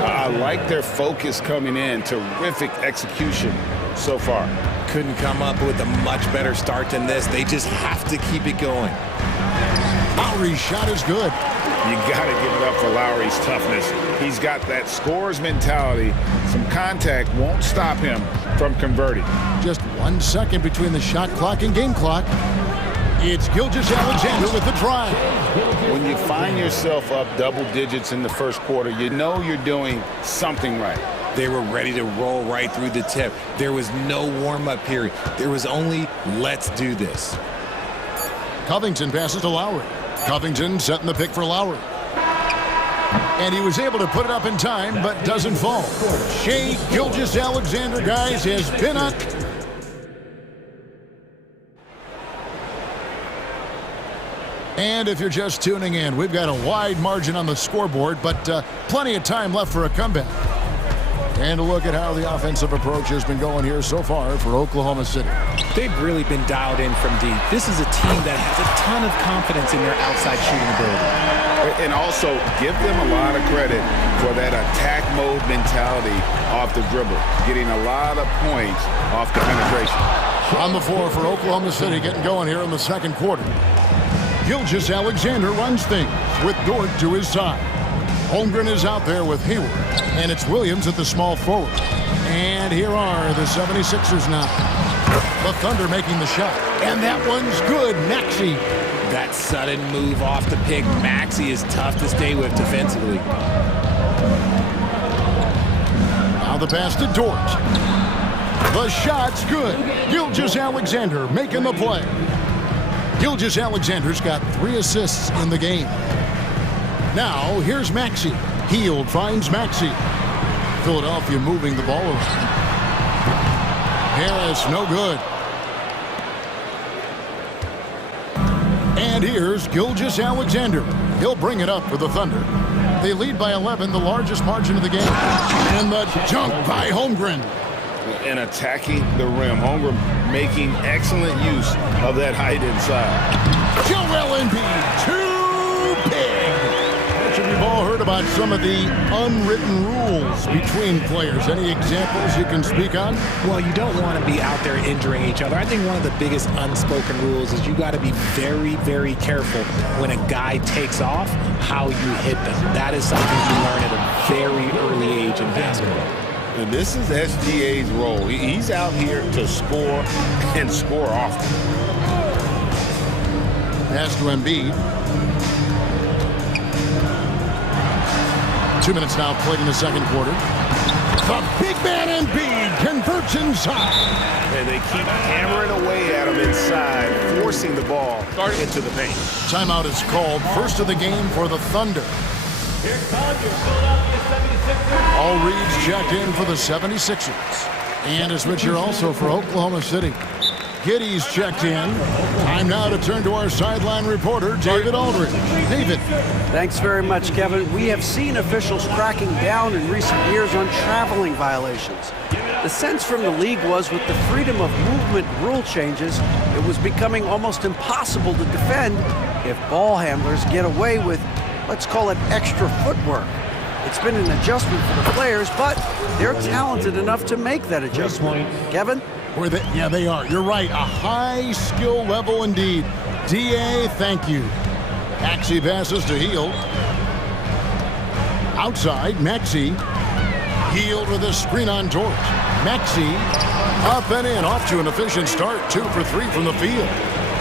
I like their focus coming in. Terrific execution so far. Couldn't come up with a much better start than this. They just have to keep it going. Lowry's shot is good. You got to give it up for Lowry's toughness. He's got that scorer's mentality. Some contact won't stop him from converting. Just 1 second between the shot clock and game clock. It's Gilgeous-Alexander with the drive. When you find yourself up double digits in the first quarter, you know you're doing something right. They were ready to roll right through the tip. There was no warm-up period. There was only, let's do this. Covington passes to Lowry. Covington setting the pick for Lowry. And he was able to put it up in time, but doesn't fall. Shai Gilgeous-Alexander, guys, has been on... And if you're just tuning in, we've got a wide margin on the scoreboard, but plenty of time left for a comeback. And a look at how the offensive approach has been going here so far for Oklahoma City. They've really been dialed in from deep. This is a team that has a ton of confidence in their outside shooting ability. And also, give them a lot of credit for that attack mode mentality off the dribble, getting a lot of points off the penetration. On the floor for Oklahoma City, getting going here in the second quarter. Gilgeous-Alexander runs things with Dort to his side. Holmgren is out there with Hayward, and it's Williams at the small forward. And here are the 76ers now. The Thunder making the shot, and that one's good. Maxey. That sudden move off the pick, Maxey is tough to stay with defensively. Now the pass to Dort. The shot's good. Gilgeous-Alexander making the play. Gilgeous-Alexander's got 3 assists in the game. Now, here's Maxey. Hield finds Maxey. Philadelphia moving the ball around. Harris, no good. And here's Gilgeous-Alexander. He'll bring it up for the Thunder. They lead by 11, the largest margin of the game. And the dunk by Holmgren. And attacking the rim. Holmgren making excellent use of that height inside. Joel Embiid, too big. We've all heard about some of the unwritten rules between players. Any examples you can speak on? Well, you don't want to be out there injuring each other. I think one of the biggest unspoken rules is you got to be very, very careful when a guy takes off, how you hit them. That is something you learn at a very early age in basketball. And this is SGA's role. He's out here to score and score often. Pass to Embiid. 2 minutes now played in the second quarter. The big man Embiid converts inside. And they keep hammering away at him inside, forcing the ball into the paint. Timeout is called. First of the game for the Thunder. All reads checked in for the 76ers. And a switch here also for Oklahoma City. Giddy's checked in. Time now to turn to our sideline reporter, David Aldridge. David. Thanks very much, Kevin. We have seen officials cracking down in recent years on traveling violations. The sense from the league was with the freedom of movement rule changes, it was becoming almost impossible to defend if ball handlers get away with, let's call it, extra footwork. It's been an adjustment for the players, but they're talented enough to make that adjustment. Kevin? Yeah, they are. You're right. A high skill level indeed. DA, thank you. Maxey passes to Hield. Outside, Maxey. Hield with a screen on George. Maxey up and in. Off to an efficient start. 2 for 3 from the field.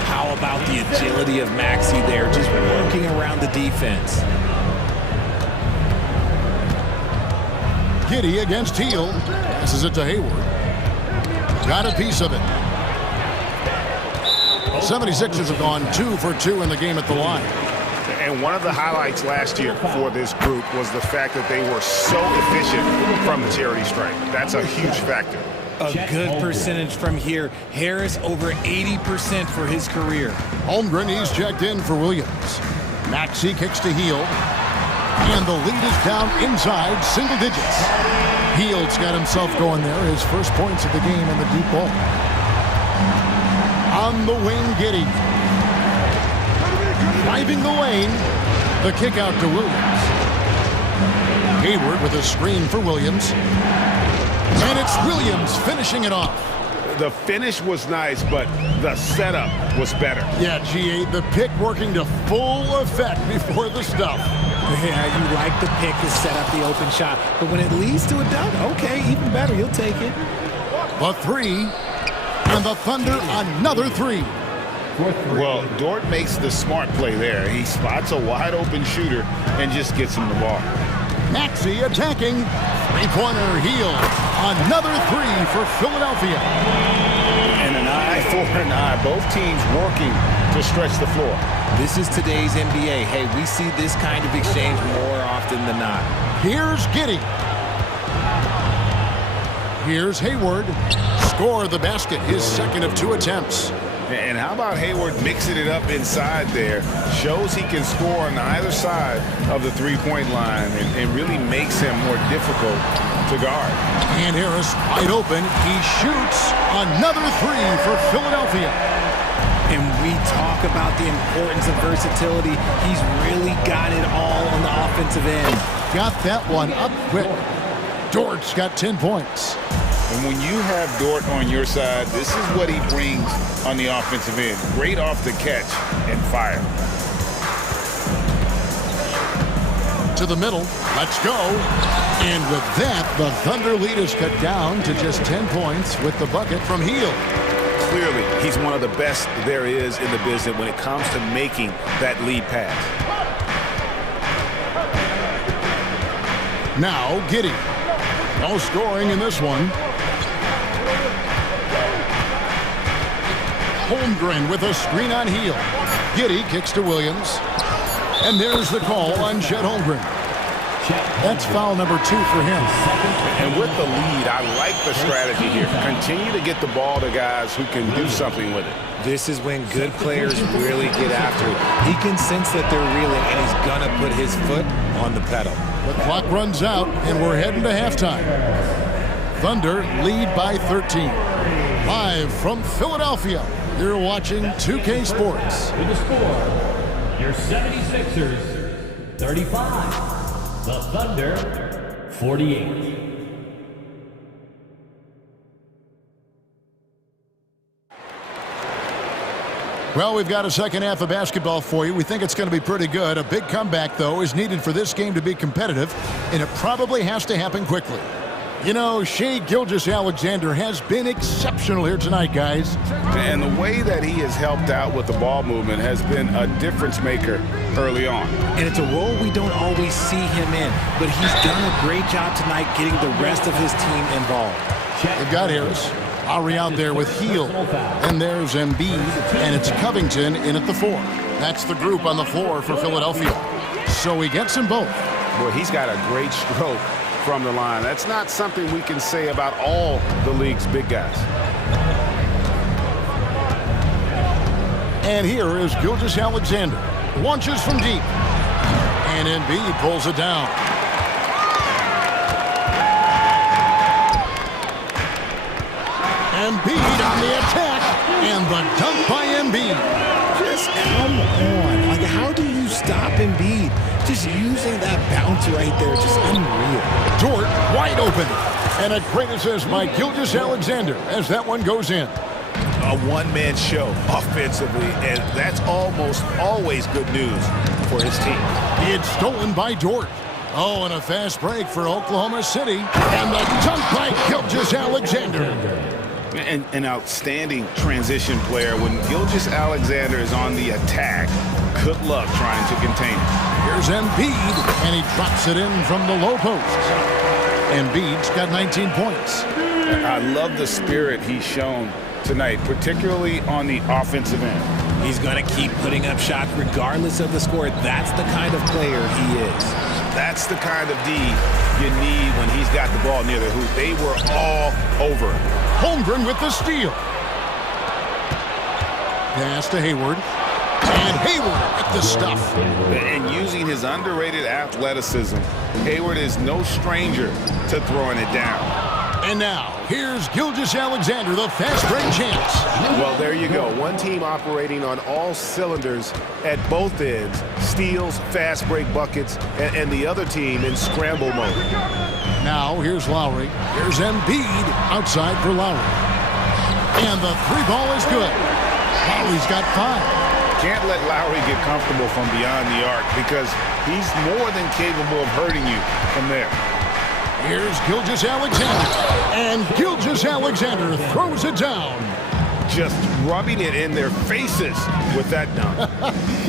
How about the agility of Maxey there, just working around the defense. Giddy against Hield. Passes it to Hayward. Got a piece of it. 76ers have gone 2 for 2 in the game at the line. And one of the highlights last year for this group was the fact that they were so efficient from the charity stripe. That's a huge factor. A good percentage from here. Harris over 80% for his career. Holmgren, he's checked in for Williams. Maxey kicks to Hield. And the lead is down inside single digits. Hield's got himself going there. His first points of the game in the deep ball. On the wing, Giddy. Driving the lane. The kick out to Williams. Hayward with a screen for Williams. And it's Williams finishing it off. The finish was nice, but the setup was better. Yeah, G8, the pick working to full effect before the stuff. Yeah, you like the pick to set up the open shot. But when it leads to a dunk, okay, even better. You'll take it. The 3. And the Thunder, another 3. Well, Dort makes the smart play there. He spots a wide open shooter and just gets him the ball. Maxey attacking. Three-pointer Hield. Another 3 for Philadelphia. And an eye for an eye. Both teams working to stretch the floor. This is today's NBA. Hey, we see this kind of exchange more often than not. Here's Giddy. Here's Hayward. Score the basket, his second of 2 attempts. And how about Hayward mixing it up inside there? Shows he can score on either side of the three-point line and really makes him more difficult to guard. And Harris wide open. He shoots another 3 for Philadelphia. And we talk about the importance of versatility. He's really got it all on the offensive end. Got that one up quick. Dort's got 10 points. And when you have Dort on your side, this is what he brings on the offensive end. Great off the catch and fire. To the middle. Let's go. And with that, the Thunder lead is cut down to just 10 points with the bucket from Hield. Clearly, he's one of the best there is in the business when it comes to making that lead pass. Now, Giddy. No scoring in this one. Holmgren with a screen on Hield. Giddy kicks to Williams. And there's the call on Chet Holmgren. That's foul number 2 for him. And with the lead, I like the strategy here. Continue to get the ball to guys who can do something with it. This is when good players really get after it. He can sense that they're reeling, and he's going to put his foot on the pedal. The clock runs out, and we're heading to halftime. Thunder lead by 13. Live from Philadelphia, you're watching 2K Sports. With the score, your 76ers, 35. The Thunder, 48. Well, we've got a second half of basketball for you. We think it's going to be pretty good. A big comeback, though, is needed for this game to be competitive, and it probably has to happen quickly. You know, Shai Gilgeous-Alexander has been exceptional here tonight, guys. And the way that he has helped out with the ball movement has been a difference maker early on. And it's a role we don't always see him in, but he's done a great job tonight getting the rest of his team involved. They've got Harris. Lowry out there with Hield. And there's Embiid, and it's Covington in at the 4. That's the group on the floor for Philadelphia. So he gets them both. Well, he's got a great stroke from the line. That's not something we can say about all the league's big guys. And here is Gilgeous-Alexander. Launches from deep. And Embiid pulls it down. Embiid on the attack. And the dunk by Embiid. Just come on. Like, how do you stop Embiid? Just using that bounce right there, just unreal. Dort wide open. And a great assist by Gilgeous-Alexander as that one goes in. A one-man show offensively, and that's almost always good news for his team. It's stolen by Dort. Oh, and a fast break for Oklahoma City. And the dunk by Gilgeous-Alexander. An outstanding transition player. When Gilgeous-Alexander is on the attack, good luck trying to contain him. Here's Embiid, and he drops it in from the low post. Embiid's got 19 points. I love the spirit he's shown tonight, particularly on the offensive end. He's going to keep putting up shots regardless of the score. That's the kind of player he is. That's the kind of D you need when he's got the ball near the hoop. They were all over him. Holmgren with the steal. Pass to Hayward. And Hayward with the stuff. And using his underrated athleticism, Hayward is no stranger to throwing it down. And now, here's Gilgeous-Alexander, the fast break champs. Well, there you go. One team operating on all cylinders at both ends. Steals, fast break buckets, and the other team in scramble mode. Now, here's Lowry. Here's Embiid outside for Lowry. And the three ball is good. Lowry's got 5. Can't let Lowry get comfortable from beyond the arc because he's more than capable of hurting you from there. Here's Gilgeous-Alexander. And Gilgeous-Alexander throws it down. Just rubbing it in their faces with that dunk.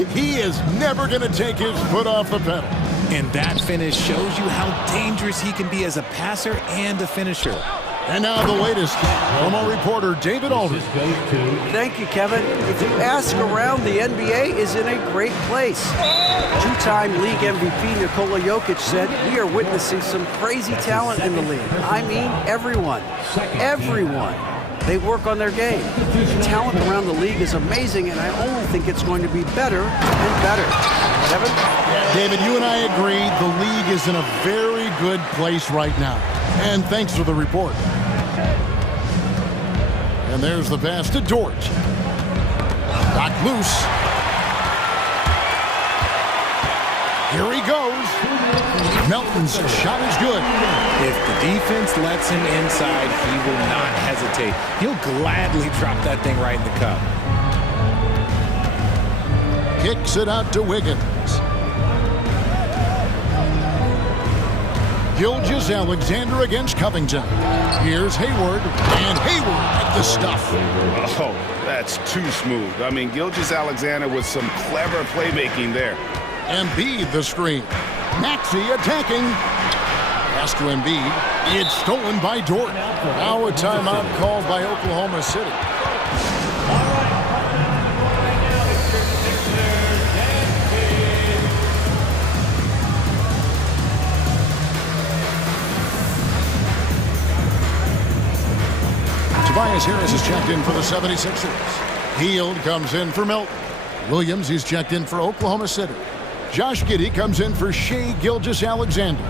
He is never going to take his foot off the pedal. And that finish shows you how dangerous he can be as a passer and a finisher. And now the latest from our reporter, David Aldridge. Thank you, Kevin. If you ask around, the NBA is in a great place. Two-time league MVP Nikola Jokic said, "We are witnessing some crazy talent in the league." I mean, everyone. Everyone. They work on their game. The talent around the league is amazing, and I only think it's going to be better and better. Kevin? David, you and I agree the league is in a very good place right now. And thanks for the report. And there's the pass to Dort. Knocked loose. Here he goes. Melton's shot is good. If the defense lets him inside, he will not hesitate. He'll gladly drop that thing right in the cup. Kicks it out to Wiggins. Gilgeous-Alexander against Covington. Here's Hayward, and Hayward at the stuff. Oh, that's too smooth. I mean, Gilgeous-Alexander with some clever playmaking there. Embiid the screen. Maxey attacking. Pass to Embiid. It's stolen by Dort. Now a timeout called by Oklahoma City. Tobias Harris is checked in for the 76ers. Hield comes in for Melton. Williams, he's checked in for Oklahoma City. Josh Giddey comes in for Shai Gilgeous-Alexander.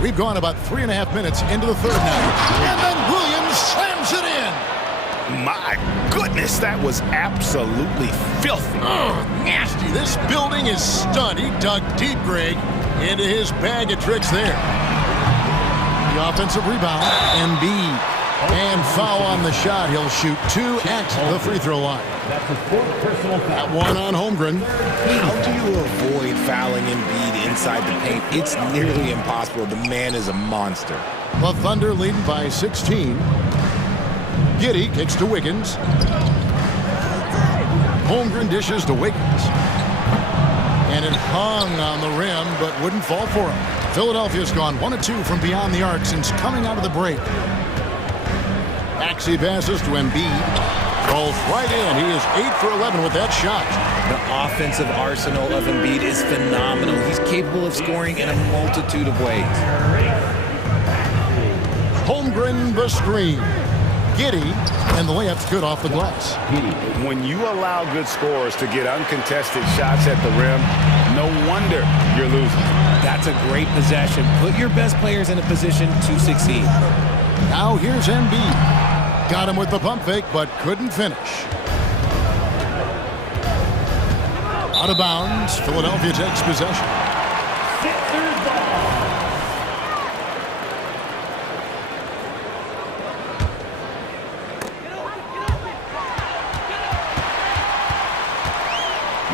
We've gone about 3.5 minutes into the third now. And then Williams slams it in. My goodness, that was absolutely filthy. Oh, nasty. This building is stunned. He dug deep, Greg, into his bag of tricks there. The offensive rebound, Embiid. And foul on the shot. He'll shoot 2 at the free throw line. That one on Holmgren. How do you avoid fouling Embiid inside the paint? It's nearly impossible. The man is a monster. The Thunder leading by 16. Giddey kicks to Wiggins. Holmgren dishes to Wiggins. And it hung on the rim, but wouldn't fall for him. Philadelphia's gone 1 of 2 from beyond the arc since coming out of the break. Maxey passes to Embiid. Rolls right in. He is 8 for 11 with that shot. The offensive arsenal of Embiid is phenomenal. He's capable of scoring in a multitude of ways. Holmgren the screen. Giddey, and the layup's good off the glass. When you allow good scorers to get uncontested shots at the rim, no wonder you're losing. That's a great possession. Put your best players in a position to succeed. Now here's Embiid. Got him with the pump fake, but couldn't finish. Out of bounds, Philadelphia takes possession.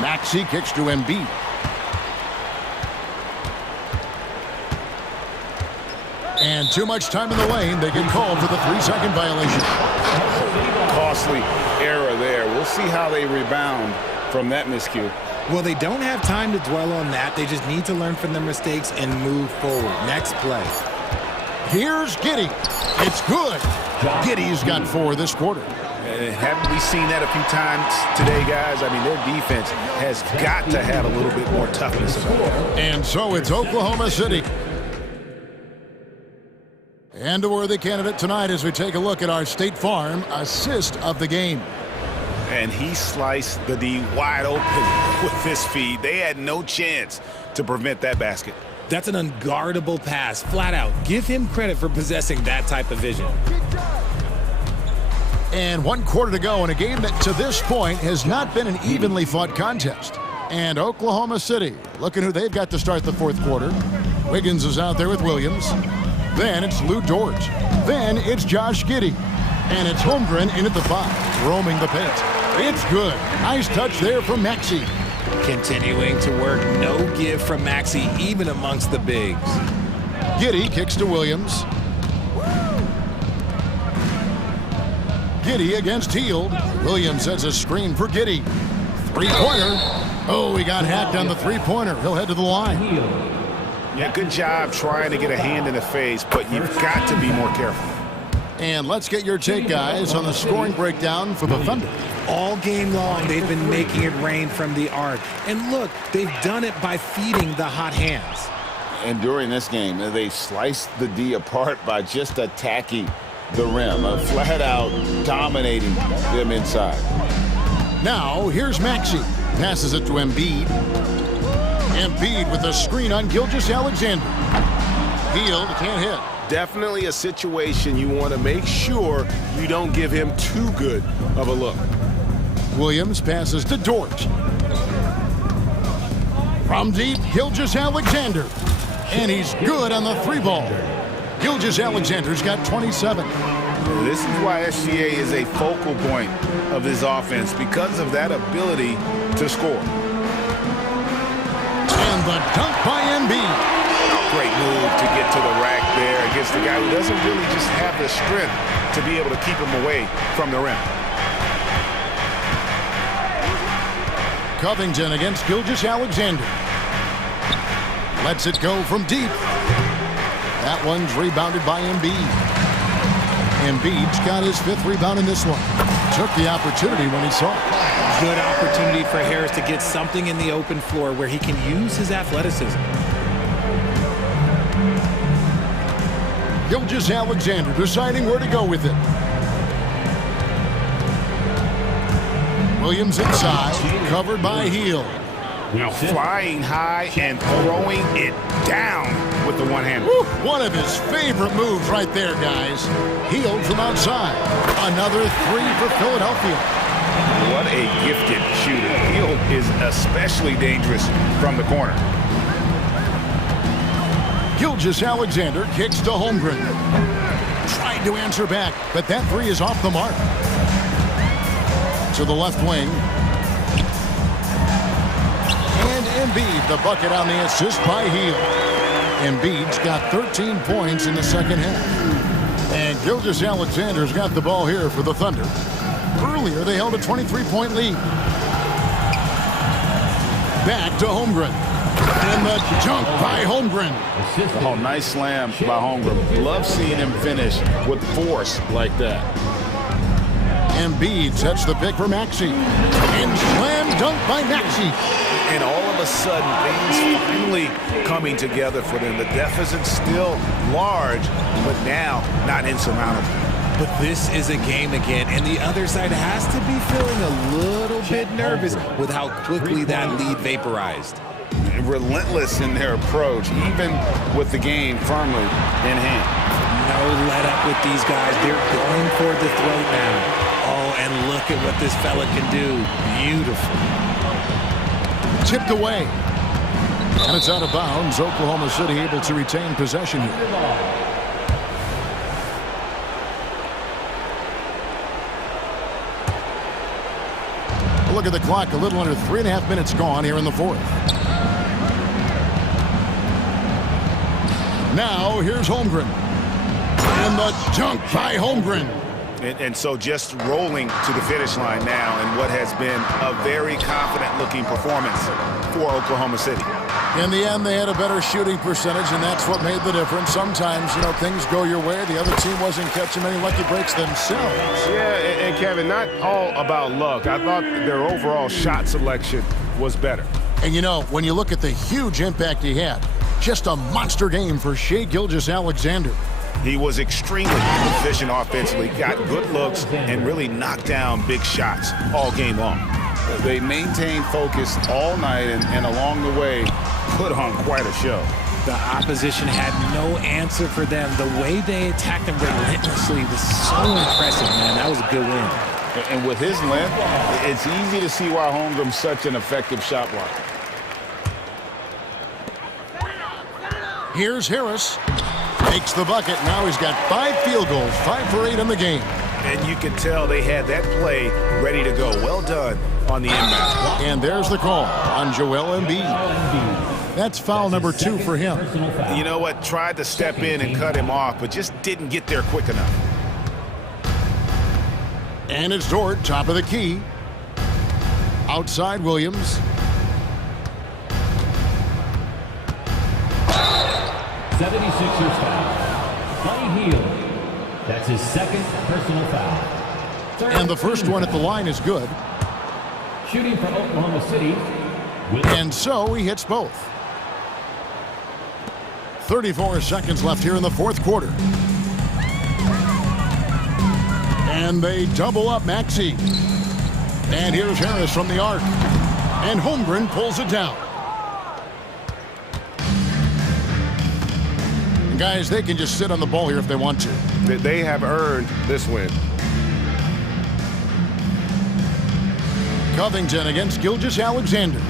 Maxey kicks to Embiid. And too much time in the lane. They get called for the 3-second violation. Costly error there. We'll see how they rebound from that miscue. Well, they don't have time to dwell on that. They just need to learn from their mistakes and move forward. Next play. Here's Giddey. It's good. Giddey's got 4 this quarter. Haven't we seen that a few times today, guys? I mean, their defense has got to have a little bit more toughness about it. And so it's Oklahoma City. And a worthy candidate tonight as we take a look at our State Farm assist of the game. And he sliced the D wide open with this feed. They had no chance to prevent that basket. That's an unguardable pass, flat out. Give him credit for possessing that type of vision. And 1 quarter to go in a game that to this point has not been an evenly fought contest. And Oklahoma City, looking who they've got to start the 4th quarter. Wiggins is out there with Williams. Then it's Lou Dort. Then it's Josh Giddey. And it's Holmgren in at the 5, roaming the paint. It's good. Nice touch there from Maxey. Continuing to work, no give from Maxey, even amongst the bigs. Giddey kicks to Williams. Giddey against Hield. Williams sets a screen for Giddey. 3-pointer. Oh, he got hacked on the 3-pointer. He'll head to the line. Yeah, good job trying to get a hand in the face, but you've got to be more careful. And let's get your take, guys, on the scoring breakdown for the Thunder. All game long, they've been making it rain from the arc. And look, they've done it by feeding the hot hands. And during this game, they sliced the D apart by just attacking the rim, flat out dominating them inside. Now, here's Maxey. Passes it to Embiid. Embiid with a screen on Gilgeous-Alexander. Hield can't hit. Definitely a situation you want to make sure you don't give him too good of a look. Williams passes to Dort. From deep, Gilgeous-Alexander. And he's good on the 3-ball. Gilgeous-Alexander's got 27. This is why SGA is a focal point of this offense, because of that ability to score. And the dunk by Embiid. Great move to get to the rack there against the guy who doesn't really just have the strength to be able to keep him away from the rim. Covington against Gilgeous-Alexander. Lets it go from deep. That one's rebounded by Embiid. Embiid's got his 5th rebound in this one. Took the opportunity when he saw it. Good opportunity for Harris to get something in the open floor where he can use his athleticism. Gilgeous-Alexander deciding where to go with it. Williams inside, covered by Hield. Flying high and throwing it down with the one-hander. One of his favorite moves right there, guys. Hield from outside. Another 3 for Philadelphia. What a gifted shooter. Hield is especially dangerous from the corner. Gilgeous-Alexander kicks to Holmgren. Tried to answer back, but that 3 is off the mark. To the left wing. And Embiid, the bucket on the assist by Hield. Embiid's got 13 points in the 2nd half. And Gilgeous-Alexander's got the ball here for the Thunder. Earlier, they held a 23-point lead. Back to Holmgren. And the dunk by Holmgren. Oh, nice slam by Holmgren. Love seeing him finish with force like that. Embiid sets the pick for Maxey. And slam dunk by Maxey. And all of a sudden, things finally coming together for them. The deficit's still large, but now not insurmountable. But this is a game again, and the other side has to be feeling a little bit nervous with how quickly that lead vaporized. Relentless in their approach, even with the game firmly in hand. No let up with these guys. They're going for the throat now. Oh, and look at what this fella can do. Beautiful. Tipped away. And it's out of bounds. Oklahoma City able to retain possession here. Look at the clock. A little under 3.5 minutes gone here in the fourth. Now, here's Holmgren. And the dunk by Holmgren. And so just rolling to the finish line now in what has been a very confident-looking performance for Oklahoma City. In the end, they had a better shooting percentage, and that's what made the difference. Sometimes, you know, things go your way. The other team wasn't catching many lucky breaks themselves. Yeah, and Kevin, not all about luck. I thought their overall shot selection was better. And, you know, when you look at the huge impact he had, just a monster game for Shai Gilgeous-Alexander. He was extremely efficient offensively, got good looks, and really knocked down big shots all game long. They maintained focus all night and along the way put on quite a show. The opposition had no answer for them. The way they attacked them relentlessly was so impressive, man. That was a good win. And with his length, it's easy to see why Holmgren's such an effective shot blocker. Here's Harris. Makes the bucket. Now he's got 5 field goals, 5 for 8 in the game. And you can tell they had that play ready to go. Well done on the inbound. And there's the call on Joel Embiid. That's foul number 2 for him. You know what? Tried to step in and cut him off, but just didn't get there quick enough. And it's Dort, top of the key. Outside Williams. 76ers foul. Buddy Hield. That's his second personal foul. And the first one at the line is good. Shooting for Oklahoma City. And so he hits both. 34 seconds left here in the fourth quarter. And they double up Maxey. And here's Harris from the arc. And Holmgren pulls it down. And guys, they can just sit on the ball here if they want to. They have earned this win. Covington against Gilgeous-Alexander.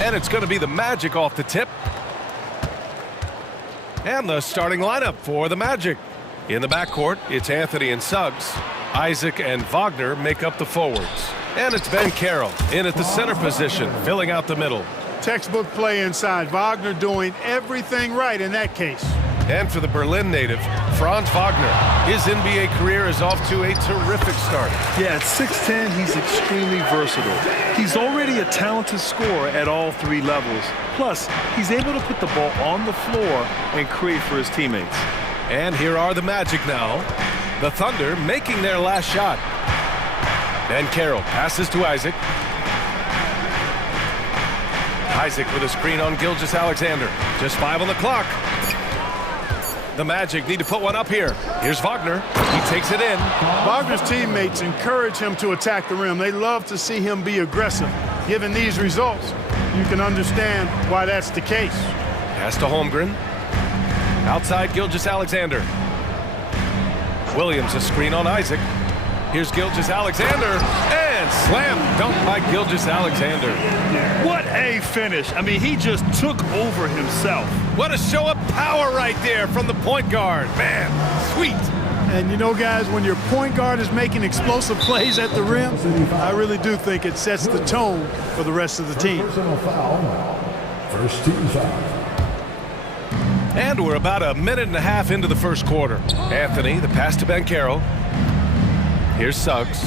And it's going to be the Magic off the tip. And the starting lineup for the Magic. In the backcourt, it's Anthony and Suggs. Isaac and Wagner make up the forwards. And it's Ben Carroll in at the center position, filling out the middle. Textbook play inside. Wagner doing everything right in that case. And for the Berlin native, Franz Wagner. His NBA career is off to a terrific start. Yeah, at 6'10", he's extremely versatile. He's already a talented scorer at all three levels. Plus, he's able to put the ball on the floor and create for his teammates. And here are the Magic now. The Thunder making their last shot. Ben Carroll passes to Isaac. Isaac with a screen on Gilgeous-Alexander. Just 5 on the clock. The Magic need to put one up here. Here's Wagner. He takes it in. Wagner's teammates encourage him to attack the rim. They love to see him be aggressive. Given these results, you can understand why that's the case. Pass to Holmgren. Outside Gilgeous-Alexander. Williams a screen on Isaac. Here's Gilgeous-Alexander, and slam dunk by Gilgeous-Alexander. What a finish. I mean, he just took over himself. What a show of power right there from the point guard. Man, sweet. And you know, guys, when your point guard is making explosive plays at the rim, I really do think it sets the tone for the rest of the team. First team foul. And we're about a minute and a half into the first quarter. Anthony, the pass to Ben Carroll. Here's Suggs.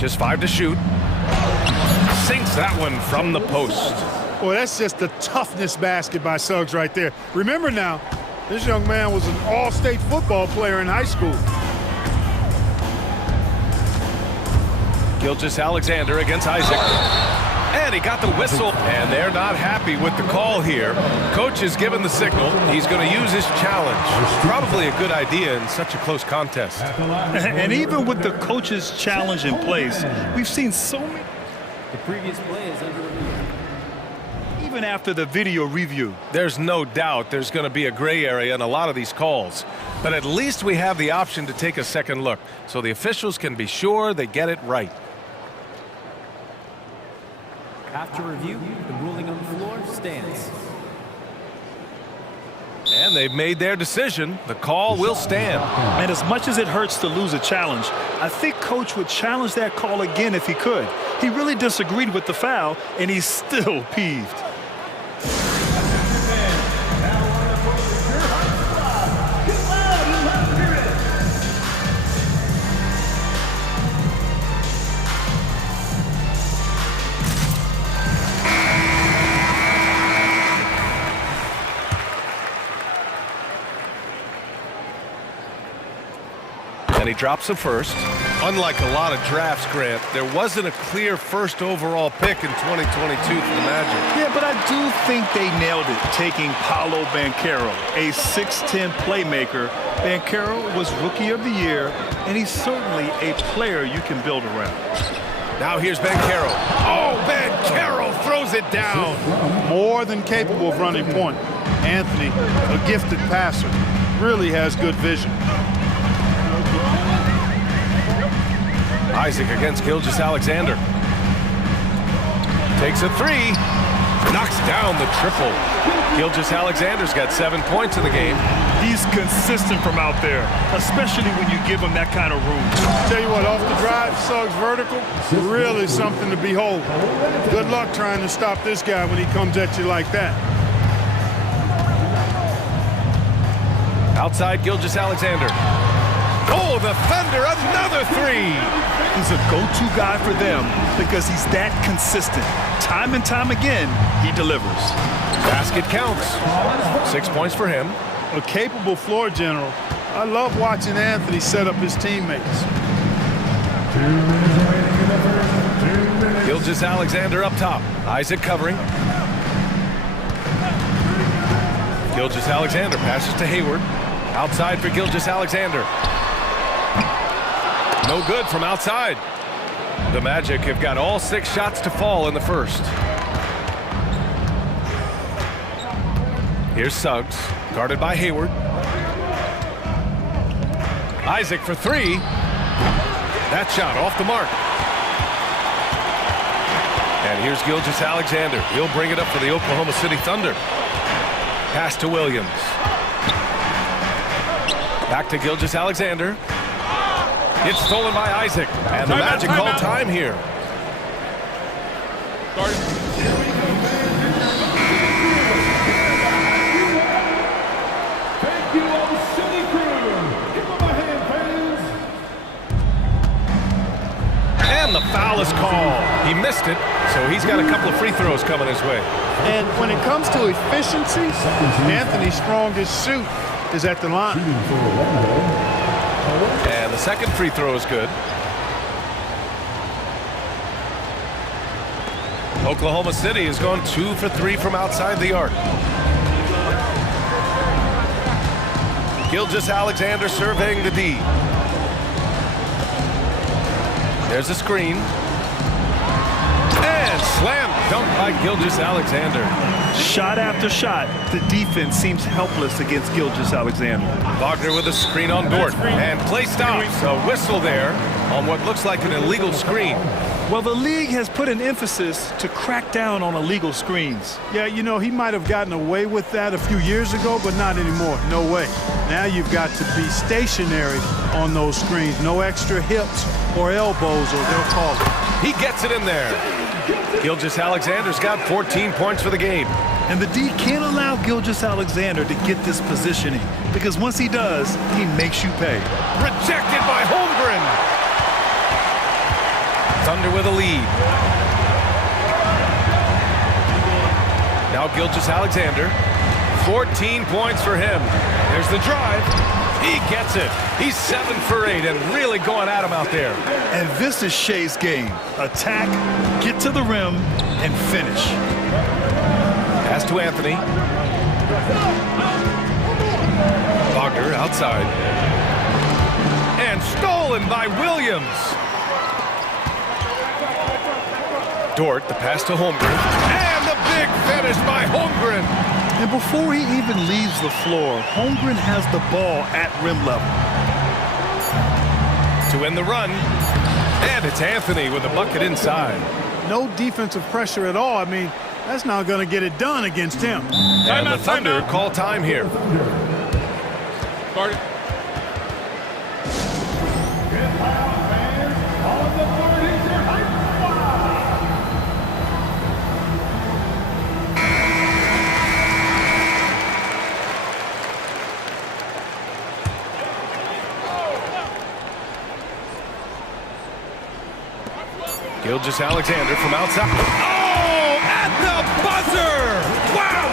Just 5 to shoot. Sinks that one from the post. Boy, that's just the toughness basket by Suggs right there. Remember now, this young man was an all-state football player in high school. Gilgeous-Alexander against Isaac. And he got the whistle, and they're not happy with the call here. Coach has given the signal. He's going to use his challenge. Probably a good idea in such a close contest. And even with the coach's challenge in place, we've seen so many. The previous play is under review. Even after the video review. There's no doubt there's going to be a gray area in a lot of these calls. But at least we have the option to take a second look, so the officials can be sure they get it right. After review, the ruling on the floor stands. And they've made their decision. The call will stand. And as much as it hurts to lose a challenge, I think Coach would challenge that call again if he could. He really disagreed with the foul, and he's still peeved. And he drops the first. Unlike a lot of drafts, Grant, there wasn't a clear first overall pick in 2022 for the Magic. Yeah, but I do think they nailed it, taking Paolo Banchero, a 6'10 playmaker. Banchero was Rookie of the Year, and he's certainly a player you can build around. Now here's Banchero. Oh, Banchero throws it down. More than capable of running point. Anthony, a gifted passer, really has good vision. Isaac against Gilgeous-Alexander. Takes a 3. Knocks down the triple. Gilgeous-Alexander's got 7 points in the game. He's consistent from out there, especially when you give him that kind of room. Tell you what, off the drive, Suggs vertical, really something to behold. Good luck trying to stop this guy when he comes at you like that. Outside Gilgeous-Alexander. Oh, the Thunder, another 3. He's a go-to guy for them because he's that consistent. Time and time again, he delivers. Basket counts. 6 points for him. A capable floor general. I love watching Anthony set up his teammates. 2 minutes remaining in the first. 2 minutes. Gilgeous-Alexander up top. Isaac covering. Gilgeous-Alexander passes to Hayward. Outside for Gilgeous-Alexander. No good from outside. The Magic have got all 6 shots to fall in the first. Here's Suggs, guarded by Hayward. Isaac for 3. That shot off the mark. And here's Gilgeous-Alexander. He'll bring it up for the Oklahoma City Thunder. Pass to Williams. Back to Gilgeous-Alexander. It's stolen by Isaac. And the Magic call time here. Thank you, all City crew. Give them a hand, fans. And the foul is called. He missed it, so he's got a couple of free throws coming his way. And when it comes to efficiency, Anthony's strongest suit is at the line. And the second free throw is good. Oklahoma City has gone 2 for 3 from outside the arc. Gilgeous-Alexander surveying the D. There's a screen. And slam dunk by Gilgeous-Alexander. Shot after shot, the defense seems helpless against Gilgeous-Alexander. Wagner with a screen on Dort. And play stops. A whistle there on what looks like an illegal screen. Well, the league has put an emphasis to crack down on illegal screens. Yeah, you know, he might have gotten away with that a few years ago, but not anymore. No way. Now you've got to be stationary on those screens. No extra hips or elbows, or they'll call it. He gets it in there. Gilgeous-Alexander's got 14 points for the game. And the D can't allow Gilgeous-Alexander to get this positioning, because once he does, he makes you pay. Rejected by Holmgren. Thunder with a lead. Now Gilgeous-Alexander. 14 points for him. There's the drive. He gets it. He's 7 for 8 and really going at him out there. And this is Shea's game. Attack, get to the rim, and finish. Pass to Anthony. Wagner outside. And stolen by Williams. Dort, the pass to Holmgren. And the big finish by Holmgren. And before he even leaves the floor, Holmgren has the ball at rim level. To end the run. And it's Anthony with a bucket inside. No defensive pressure at all. I mean, that's not going to get it done against him. And the Thunder call time here. Started. Get loud, fans. All of the 30s are hype squad. Gilgeous-Alexander from outside. Oh, at the buzzer! Wow!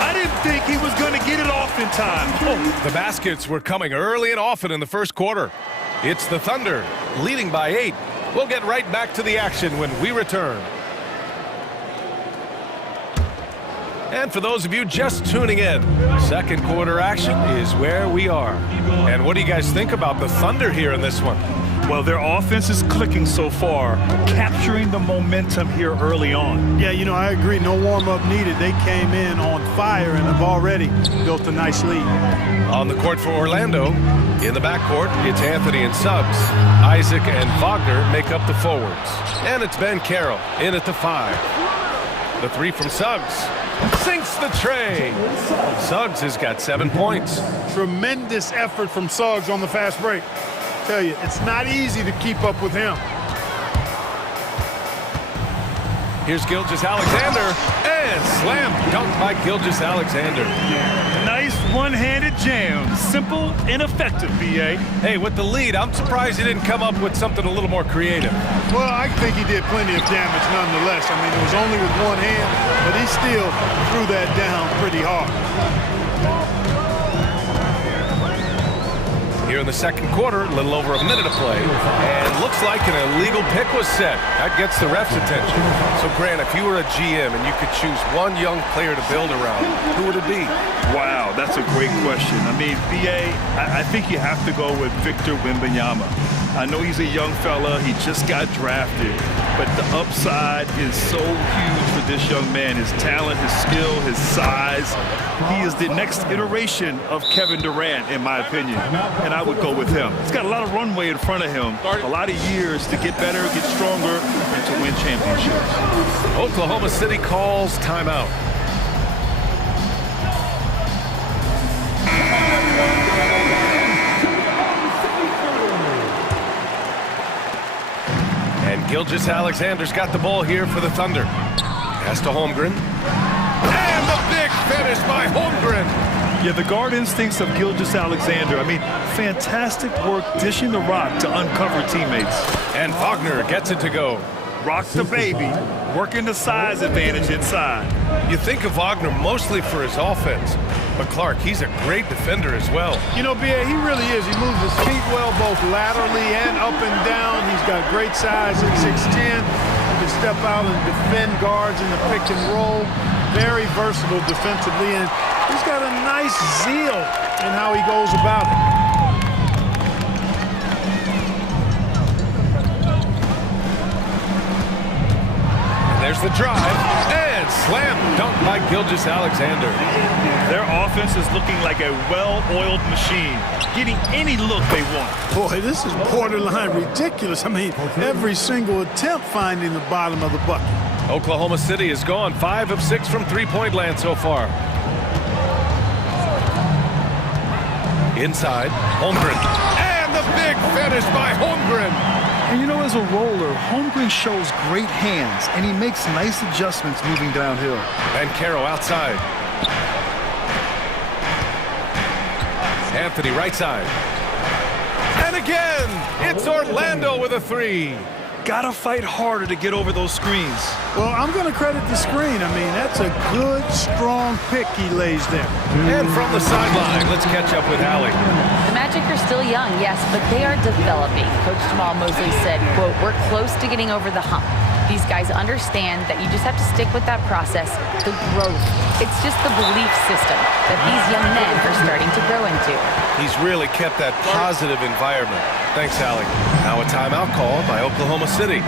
I didn't think he was going to get it off in time. Oh, the baskets were coming early and often in the first quarter. It's the Thunder leading by 8. We'll get right back to the action when we return. And for those of you just tuning in, second quarter action is where we are. And what do you guys think about the Thunder here in this one? Well, their offense is clicking so far, capturing the momentum here early on. Yeah, you know, I agree. No warm-up needed. They came in on fire and have already built a nice lead. On the court for Orlando, in the backcourt, it's Anthony and Suggs. Isaac and Wagner make up the forwards. And it's Ben Carroll in at the 5. The 3 from Suggs. Sinks the tray. Suggs has got 7 points. Tremendous effort from Suggs on the fast break. Tell you, it's not easy to keep up with him. Here's Gilgeous-Alexander, and slam dunk by Gilgeous-Alexander. Nice one-handed jam. Simple and effective, B.A. Hey, with the lead, I'm surprised he didn't come up with something a little more creative. Well, I think he did plenty of damage nonetheless. I mean, it was only with one hand, but he still threw that down pretty hard. Here in the second quarter, a little over a minute of play, and looks like an illegal pick was set. That gets the ref's attention. So, Grant, if you were a GM and you could choose one young player to build around, who would it be? Wow, that's a great question. I mean, B.A., I think you have to go with Victor Wembanyama. I know he's a young fella. He just got drafted, but the upside is so huge for this young man. His talent, his skill, his size. He is the next iteration of Kevin Durant, in my opinion, and I would go with him. He's got a lot of runway in front of him, a lot of years to get better, get stronger, and time to win championships. Oklahoma City calls timeout. And Gilgeous-Alexander's got the ball here for the Thunder. Pass to Holmgren. And the big finish by Holmgren. Yeah, the guard instincts of Gilgeous-Alexander. I mean, fantastic work dishing the rock to uncover teammates. And Wagner gets it to go. Rock the baby, working the size advantage inside. You think of Wagner mostly for his offense, but Clark, he's a great defender as well. You know, B.A., he really is. He moves his feet well, both laterally and up and down. He's got great size at 6'10". He can step out and defend guards in the pick and roll. Very versatile defensively, and he's got a nice zeal in how he goes about it. There's the drive, and slam dunk by Gilgeous-Alexander. Their offense is looking like a well-oiled machine, getting any look they want. Boy, this is borderline ridiculous. I mean, every single attempt finding the bottom of the bucket. Oklahoma City has gone 5 of 6 from three-point land so far. Inside, Holmgren, and the big finish by Holmgren. And you know, as a roller, Holmgren shows great hands, and he makes nice adjustments moving downhill. And Caro outside. Anthony right side. And again, it's Orlando with a three. Gotta fight harder to get over those screens. Well, I'm going to credit the screen. I mean, that's a good, strong pick he lays there. And from the sideline, let's catch up with Allie. The Magic are still young, yes, but they are developing. Coach Jamal Mosley said, quote, "We're close to getting over the hump." These guys understand that you just have to stick with that process, the growth. It's just the belief system that these young men are starting to grow into. He's really kept that positive environment. Thanks, Allie. Now a timeout called by Oklahoma City.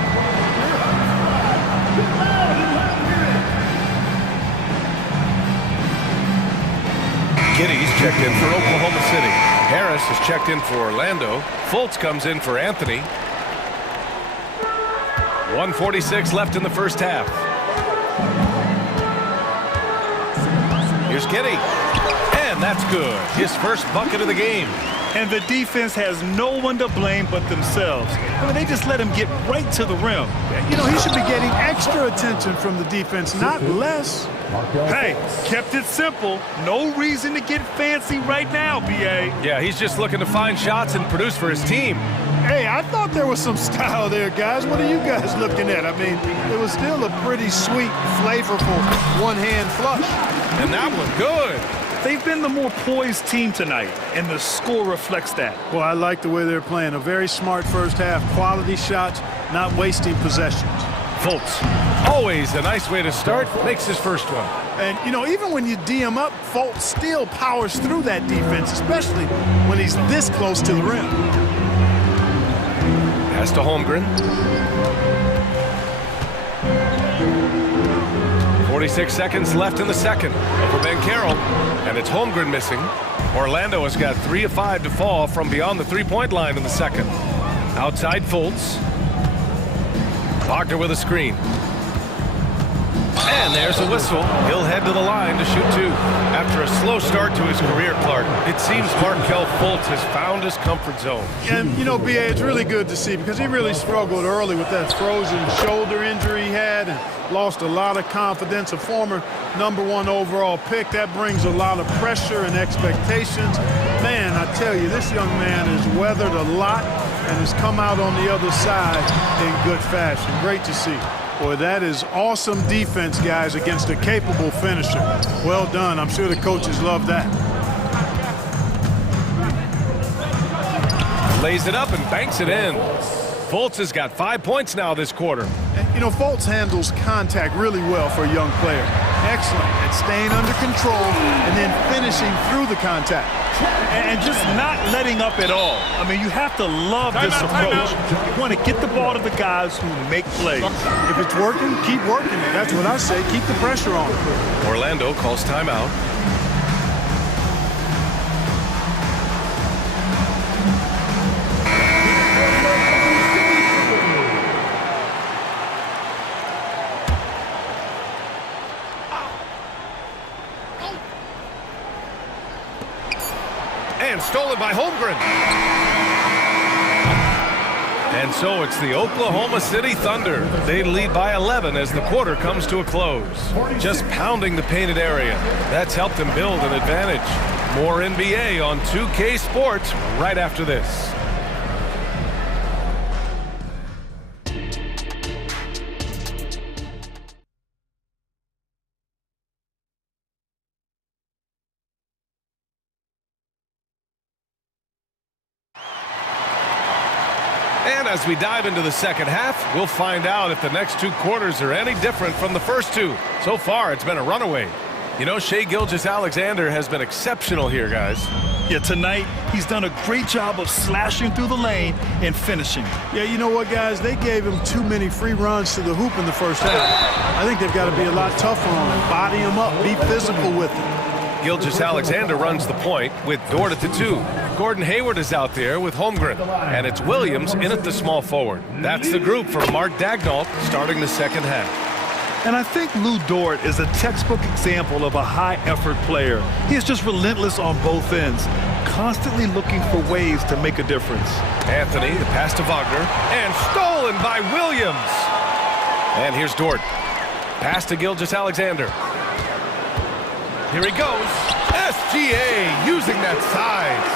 Giddy's checked in for Oklahoma City. Harris has checked in for Orlando. Fultz comes in for Anthony. 1:46 left in the first half. Here's Giddy. And that's good. His first bucket of the game. And the defense has no one to blame but themselves. I mean, they just let him get right to the rim. You know, he should be getting extra attention from the defense, not less. Hey, kept it simple. No reason to get fancy right now, B.A. Yeah, he's just looking to find shots and produce for his team. Hey, I thought there was some style there, guys. What are you guys looking at? I mean, it was still a pretty sweet, flavorful one-hand flush. And that was good. They've been the more poised team tonight, and the score reflects that. Well, I like the way they're playing. A very smart first half. Quality shots, not wasting possessions. Fultz, always a nice way to start, makes his first one. And, you know, even when you D him up, Fultz still powers through that defense, especially when he's this close to the rim. Pass to Holmgren. 46 seconds left in the second. Over Banchero, and it's Holmgren missing. Orlando has got 3 of 5 to fall from beyond the three-point line in the second. Outside Fultz. Wagner with a screen. And there's a whistle. He'll head to the line to shoot 2. After a slow start to his career, Clark, it seems Markelle Fultz has found his comfort zone. And, you know, B.A., it's really good to see because he really struggled early with that frozen shoulder injury he had and lost a lot of confidence. A former #1 overall pick. That brings a lot of pressure and expectations. Man, I tell you, this young man has weathered a lot and has come out on the other side in good fashion. Great to see. Boy, that is awesome defense, guys, against a capable finisher. Well done. I'm sure the coaches love that. Lays it up and banks it in. Fultz has got 5 points now this quarter. And, you know, Fultz handles contact really well for a young player. Excellent at staying under control and then finishing through the contact. And just not letting up at all. I mean, you have to love this approach. You want to get the ball to the guys who make plays. If it's working, keep working it. That's what I say. Keep the pressure on. Orlando calls timeout. And stolen by Holmgren. And so it's the Oklahoma City Thunder. They lead by 11 as the quarter comes to a close. Just pounding the painted area. That's helped them build an advantage. More NBA on 2K Sports right after this. And as we dive into the second half, we'll find out if the next two quarters are any different from the first two. So far, it's been a runaway. You know, Shai Gilgeous-Alexander has been exceptional here, guys. Yeah, tonight, he's done a great job of slashing through the lane and finishing. Yeah, you know what, guys? They gave him too many free runs to the hoop in the first half. I think they've got to be a lot tougher on him. Body him up. Be physical with him. Gilgeous-Alexander runs the point with Dort at the 2. Gordon Hayward is out there with Holmgren. And it's Williams in at the small forward. That's the group for Mark Daigneault starting the second half. And I think Lou Dort is a textbook example of a high-effort player. He is just relentless on both ends, constantly looking for ways to make a difference. Anthony, the pass to Wagner, and stolen by Williams. And here's Dort. Pass to Gilgeous-Alexander. Here he goes. SGA using that size.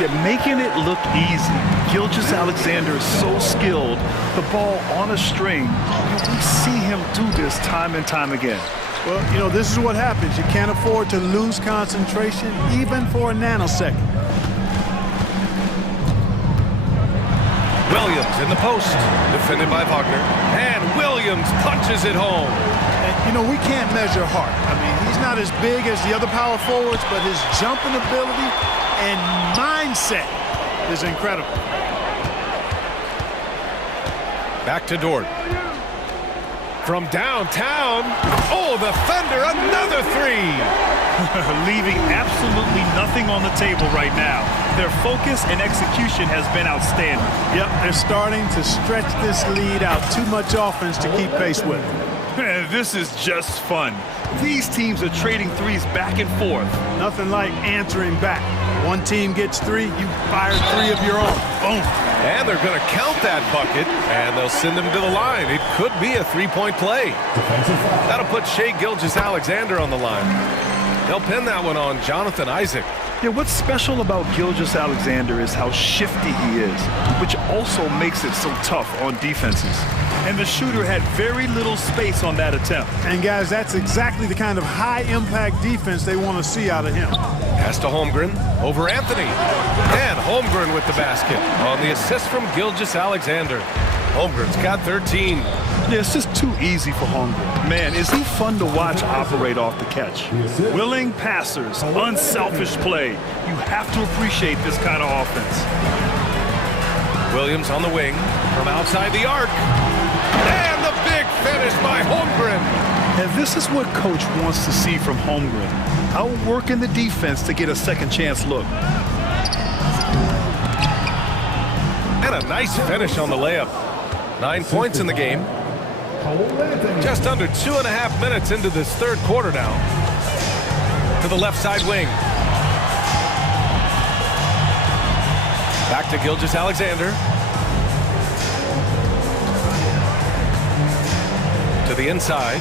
Yeah, making it look easy. Gilgeous-Alexander is so skilled. The ball on a string. We see him do this time and time again. Well, you know, this is what happens. You can't afford to lose concentration even for a nanosecond. Williams in the post, defended by Wagner. And Williams punches it home. And, you know, we can't measure heart. I mean, he's not as big as the other power forwards, but his jumping ability and mindset is incredible. Back to Dort. From downtown. Oh, the Thunder, another three. Leaving absolutely nothing on the table right now. Their focus and execution has been outstanding. Yep, they're starting to stretch this lead out. Too much offense to keep pace with. This is just fun. These teams are trading threes back and forth. Nothing like answering back. One team gets three, you fire three of your own. Boom. And they're going to count that bucket, and they'll send him to the line. It could be a three-point play. That'll put Shai Gilgeous-Alexander on the line. They'll pin that one on Jonathan Isaac. Yeah, what's special about Gilgeous-Alexander is how shifty he is, which also makes it so tough on defenses. And the shooter had very little space on that attempt. And guys, that's exactly the kind of high-impact defense they want to see out of him. Pass to Holmgren over Anthony. And Holmgren with the basket on the assist from Gilgeous-Alexander. Holmgren's got 13. Yeah, it's just too easy for Holmgren. Man, is he fun to watch operate off the catch. Willing passers, unselfish play. You have to appreciate this kind of offense. Williams on the wing from outside the arc. And the big finish by Holmgren. And this is what coach wants to see from Holmgren. Outworking the defense to get a second chance look. And a nice finish on the layup. 9 points in the game. Just under 2.5 minutes into this third quarter now. To the left side wing. Back to Gilgeous-Alexander. To the inside.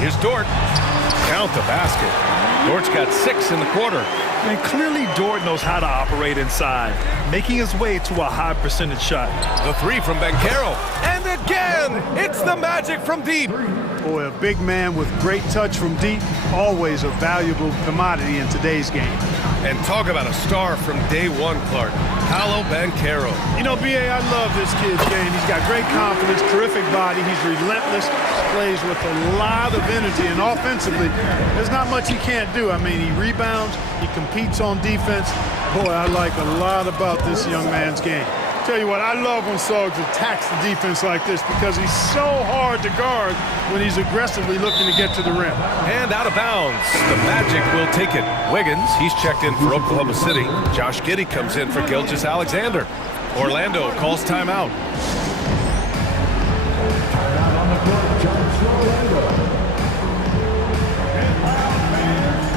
Here's Dort. Count the basket. Dort's got 6 in the quarter. And clearly Dort knows how to operate inside, making his way to a high percentage shot. The three from Banchero. And again, it's the Magic from deep. Boy, a big man with great touch from deep, always a valuable commodity in today's game. And talk about a star from day one, Clark. Paolo Banchero. You know, B.A., I love this kid's game. He's got great confidence, terrific body. He's relentless, plays with a lot of energy. And offensively, there's not much he can't do. I mean, he rebounds, he competes on defense. Boy, I like a lot about this young man's game. Tell you what, I love when Suggs attacks the defense like this because he's so hard to guard when he's aggressively looking to get to the rim. And out of bounds. The Magic will take it. Wiggins, he's checked in for Oklahoma City. Josh Giddey comes in for Gilgeous-Alexander. Orlando calls timeout. On the court, Josh Orlando. And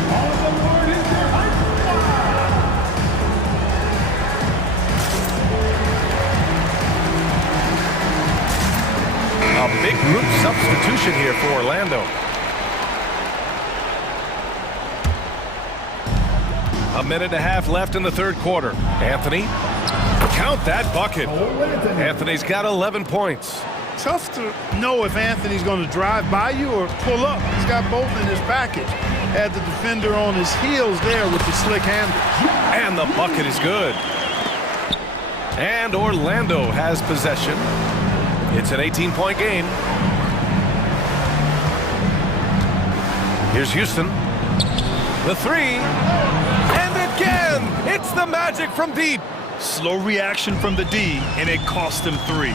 on the board is their high substitution here for Orlando. A minute and a half left in the third quarter. Anthony, count that bucket. Anthony's got 11 points. Tough to know if Anthony's going to drive by you or pull up. He's got both in his package. Had the defender on his heels there with the slick handle. And the bucket is good. And Orlando has possession. It's an 18-point game. Here's Houston. The three. And again, it's the Magic from deep. Slow reaction from the D, and it cost him 3.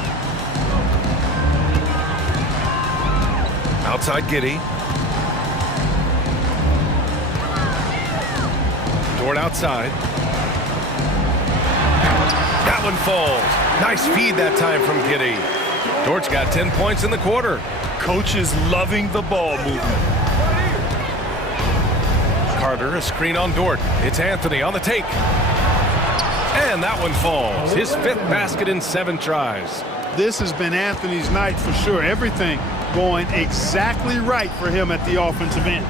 Outside Giddey. Dort outside. That one falls. Nice feed that time from Giddey. Dort's got 10 points in the quarter. Coach is loving the ball movement. Carter, a screen on Dort. It's Anthony on the take. And that one falls. His 5th basket in 7 tries. This has been Anthony's night for sure. Everything going exactly right for him at the offensive end.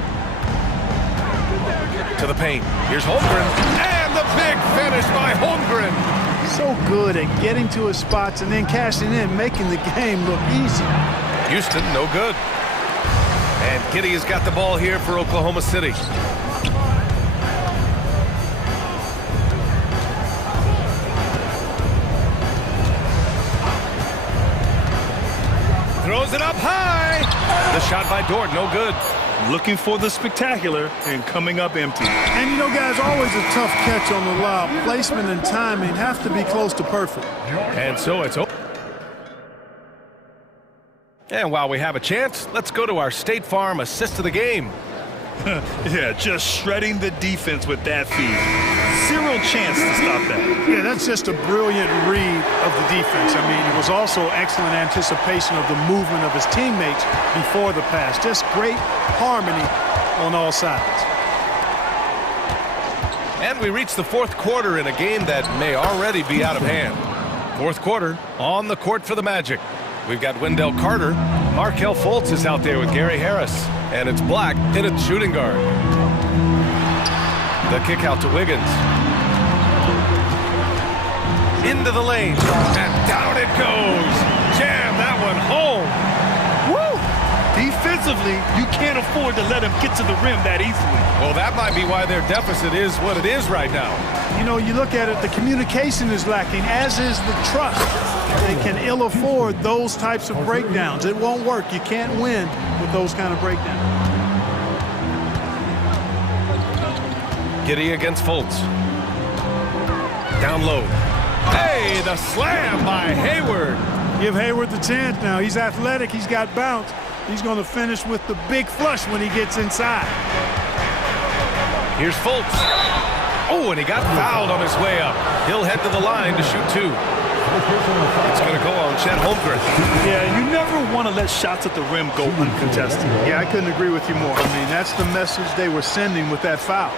To the paint. Here's Holmgren. And the big finish by Holmgren. So good at getting to his spots and then cashing in, making the game look easy. Houston, no good. And Giddey has got the ball here for Oklahoma City. Throws it up high. The shot by Dort, no good. Looking for the spectacular and coming up empty. And you know, guys, always a tough catch on the lob. Placement and timing have to be close to perfect. And so it's open. And while we have a chance, let's go to our State Farm assist of the game. Yeah, just shredding the defense with that feed. Zero chance to stop that. Yeah, that's just a brilliant read of the defense. I mean, it was also excellent anticipation of the movement of his teammates before the pass. Just great harmony on all sides. And we reach the 4th quarter in a game that may already be out of hand. 4th quarter on the court for the Magic. We've got Wendell Carter. Markelle Fultz is out there with Gary Harris. And it's Black in its shooting guard. The kick out to Wiggins. Into the lane. And down it goes. Jam that one home. Woo! Defensively, you can't afford to let him get to the rim that easily. Well, that might be why their deficit is what it is right now. You know, you look at it, the communication is lacking, as is the trust. They can ill afford those types of breakdowns. It won't work. You can't win with those kind of breakdowns. Giddey against Fultz. Down low. Hey, the slam by Hayward. Give Hayward the chance now. He's athletic. He's got bounce. He's going to finish with the big flush when he gets inside. Here's Fultz. Oh, and he got fouled on his way up. He'll head to the line to shoot 2. It's going to go on Chet Holmgren. Yeah, you never want to let shots at the rim go uncontested. Yeah, I couldn't agree with you more. I mean, that's the message they were sending with that foul.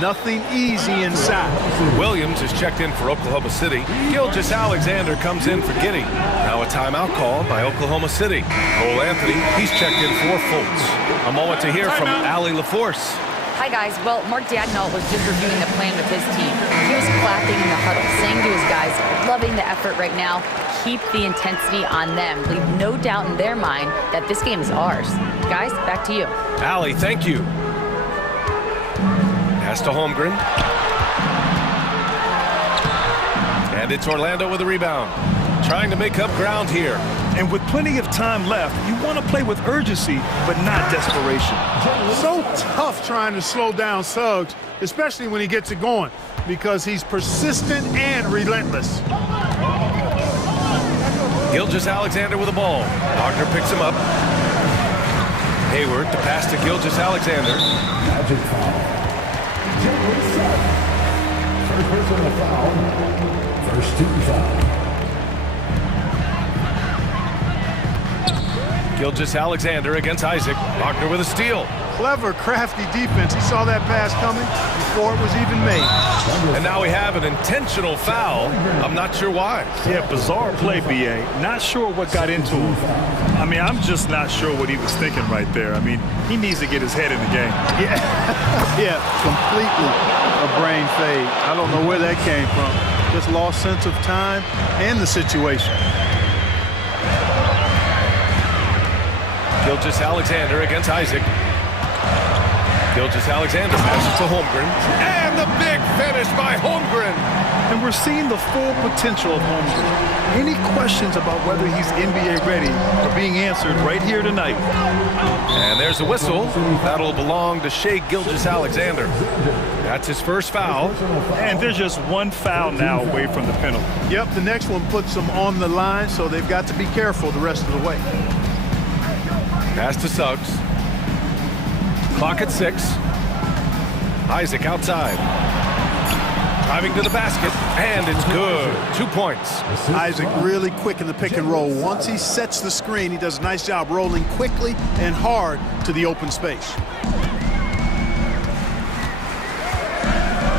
Nothing easy inside. Williams is checked in for Oklahoma City. Gilgeous Alexander comes in for Giddey. Now a timeout call by Oklahoma City. Cole Anthony, he's checked in for Fultz. A moment to hear from Allie LaForce. Hi, guys. Well, Mark Dagnall was just reviewing the plan with his team. He was clapping in the huddle, saying to his guys, loving the effort right now. Keep the intensity on them. Leave no doubt in their mind that this game is ours. Guys, back to you. Allie, thank you. Pass to Holmgren. And it's Orlando with a rebound. Trying to make up ground here. And with plenty of time left, you want to play with urgency, but not desperation. So tough trying to slow down Suggs, especially when he gets it going, because he's persistent and relentless. Gilgeous Alexander with the ball. Wagner picks him up. Hayward to pass to Gilgeous Alexander. Magic foul. First personal foul. First team foul. Gilgeous Alexander against Isaac. Wagner with a steal. Clever, crafty defense. He saw that pass coming before it was even made. And now we have an intentional foul. I'm not sure why. Yeah, bizarre play, B.A. Not sure what got into him. I mean, I'm just not sure what he was thinking right there. I mean, he needs to get his head in the game. Yeah, yeah, completely a brain fade. I don't know where that came from. Just lost sense of time and the situation. Gilgeous-Alexander against Isaac. Gilgeous-Alexander passes to Holmgren. And the big finish by Holmgren. And we're seeing the full potential of Holmgren. Any questions about whether he's NBA ready are being answered right here tonight. And there's a whistle. That'll belong to Shai Gilgeous-Alexander. That's his first foul. And there's just one foul now away from the penalty. Yep, the next one puts them on the line, so they've got to be careful the rest of the way. Pass to Suggs. Clock at 6. Isaac outside. Driving to the basket, and it's good. 2 points. Isaac really quick in the pick and roll. Once he sets the screen, he does a nice job rolling quickly and hard to the open space.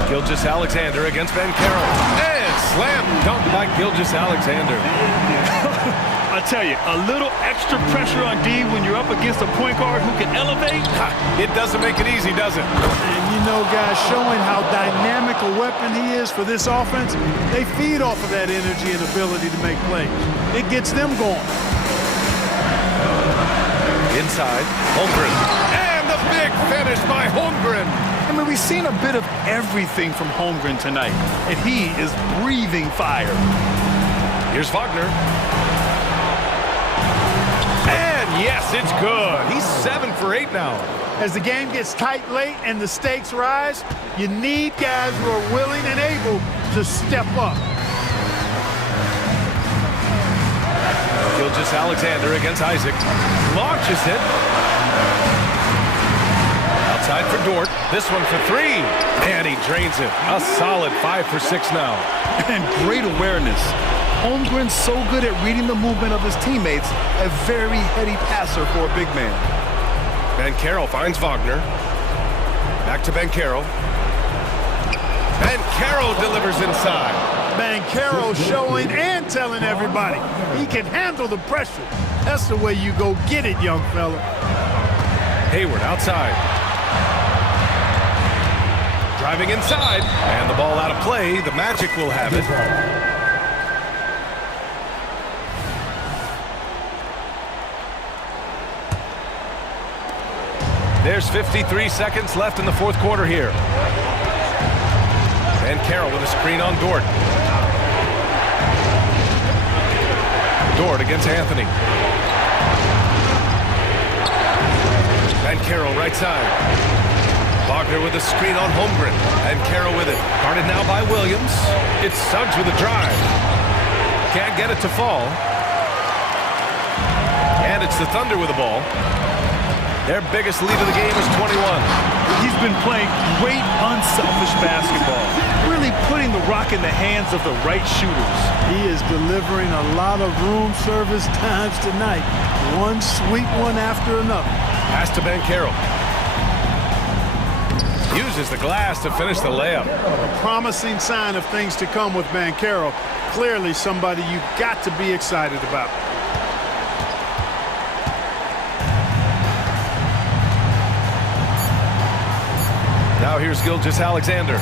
Gilgeous-Alexander against Bankero. And slam dunk by Gilgeous-Alexander. I tell you, a little extra pressure on D when you're up against a point guard who can elevate. It doesn't make it easy, does it? And you know, guys, showing how dynamic a weapon he is for this offense, they feed off of that energy and ability to make plays. It gets them going. Inside, Holmgren. And the big finish by Holmgren. I mean, we've seen a bit of everything from Holmgren tonight, and he is breathing fire. Here's Wagner. Yes, it's good. He's 7 for 8 now. As the game gets tight late and the stakes rise, you need guys who are willing and able to step up. Gilgeous-Alexander against Isaac. Launches it. Outside for Dort. This one for 3. And he drains it. A solid 5 for 6 now. And great awareness. Holmgren's so good at reading the movement of his teammates, a very heady passer for a big man. Bankero finds Wagner. Back to Bankero. Bankero delivers inside. Bankero showing and telling everybody he can handle the pressure. That's the way you go get it, young fella. Hayward outside. Driving inside. And the ball out of play. The Magic will have it. There's 53 seconds left in the fourth quarter here. Bankero with a screen on Dort. Dort against Anthony. Bankero right side. Wagner with a screen on Holmgren. Bankero with it. Guarded now by Williams. It's Suggs with a drive. Can't get it to fall. And it's the Thunder with the ball. Their biggest lead of the game is 21. He's been playing great, unselfish basketball, really putting the rock in the hands of the right shooters. He is delivering a lot of room service times tonight. One sweet one after another. Pass to Bankero. Uses the glass to finish the layup. A promising sign of things to come with Bankero. Clearly somebody you've got to be excited about. Now here's Gilgeous-Alexander.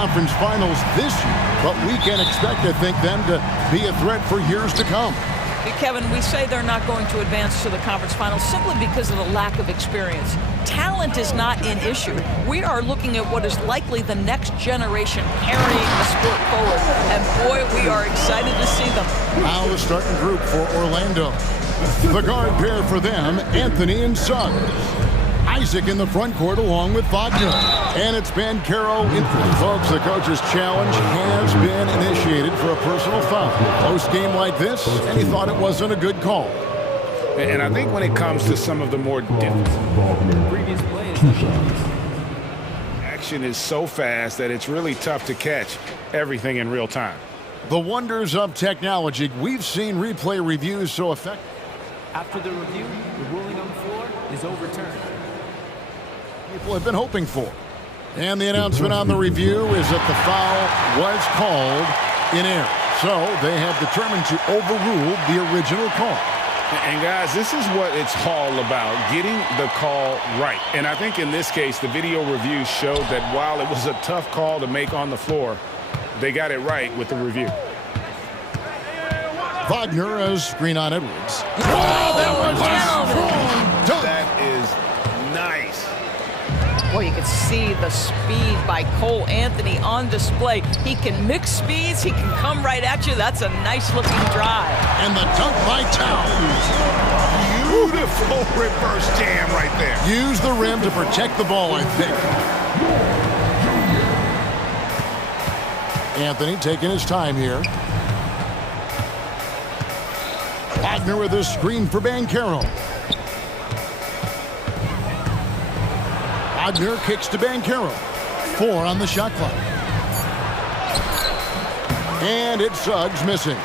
conference finals this year, but we can expect, I think, them to be a threat for years to come. Kevin, we say they're not going to advance to the conference finals simply because of the lack of experience. Talent is not an issue. We are looking at what is likely the next generation carrying the sport forward. And boy, we are excited to see them. Now the starting group for Orlando. The guard pair for them, Anthony and Suggs. Isaac in the front court along with Wagner. And it's Bancaro in front. Folks, the coach's challenge has been initiated for a personal foul. Post-game like this, and he thought it wasn't a good call. And I think when it comes to some of the more Previous play is action is so fast that it's really tough to catch everything in real time. The wonders of technology. We've seen replay reviews so effective. After the review, the ruling on the floor is overturned. People have been hoping for. And the announcement on the review is that the foul was called in error. So they have determined to overrule the original call. And guys, this is what it's all about, getting the call right. And I think in this case, the video review showed that while it was a tough call to make on the floor, they got it right with the review. Wagner as screen on Edwards. Oh, that was down. That is nice. Boy, you can see the speed by Cole Anthony on display. He can mix speeds. He can come right at you. That's a nice-looking drive. And the dunk by Towns. Beautiful reverse jam right there. Use the rim to protect the ball, I think. Anthony taking his time here. Wagner with a screen for Bancaro. Wagner kicks to Bancaro. 4 on the shot clock. And it's Suggs missing.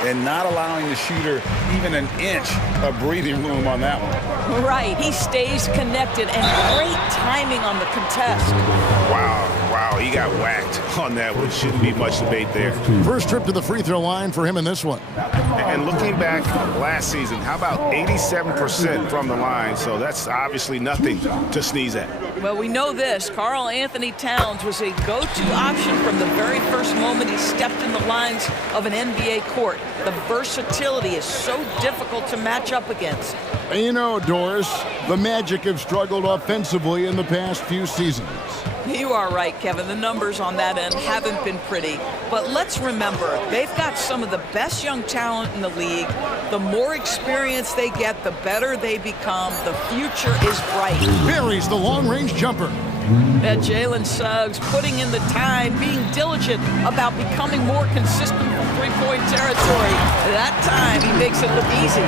And not allowing the shooter even an inch of breathing room on that one. Right. He stays connected and great timing on the contest. Wow, he got whacked on that one. Shouldn't be much debate there. First trip to the free throw line for him in this one. And looking back last season, how about 87% from the line? So that's obviously nothing to sneeze at. Well, we know this. Karl Anthony Towns was a go-to option from the very first moment he stepped in the lines of an NBA court. The versatility is so difficult to match up against. And you know, Doris, the Magic have struggled offensively in the past few seasons. You are right, Kevin. The numbers on that end haven't been pretty. But let's remember, they've got some of the best young talent in the league. The more experience they get, the better they become. The future is bright. Buries the long-range jumper. Jalen Suggs putting in the time, being diligent about becoming more consistent from three-point territory. That time, he makes it look easy.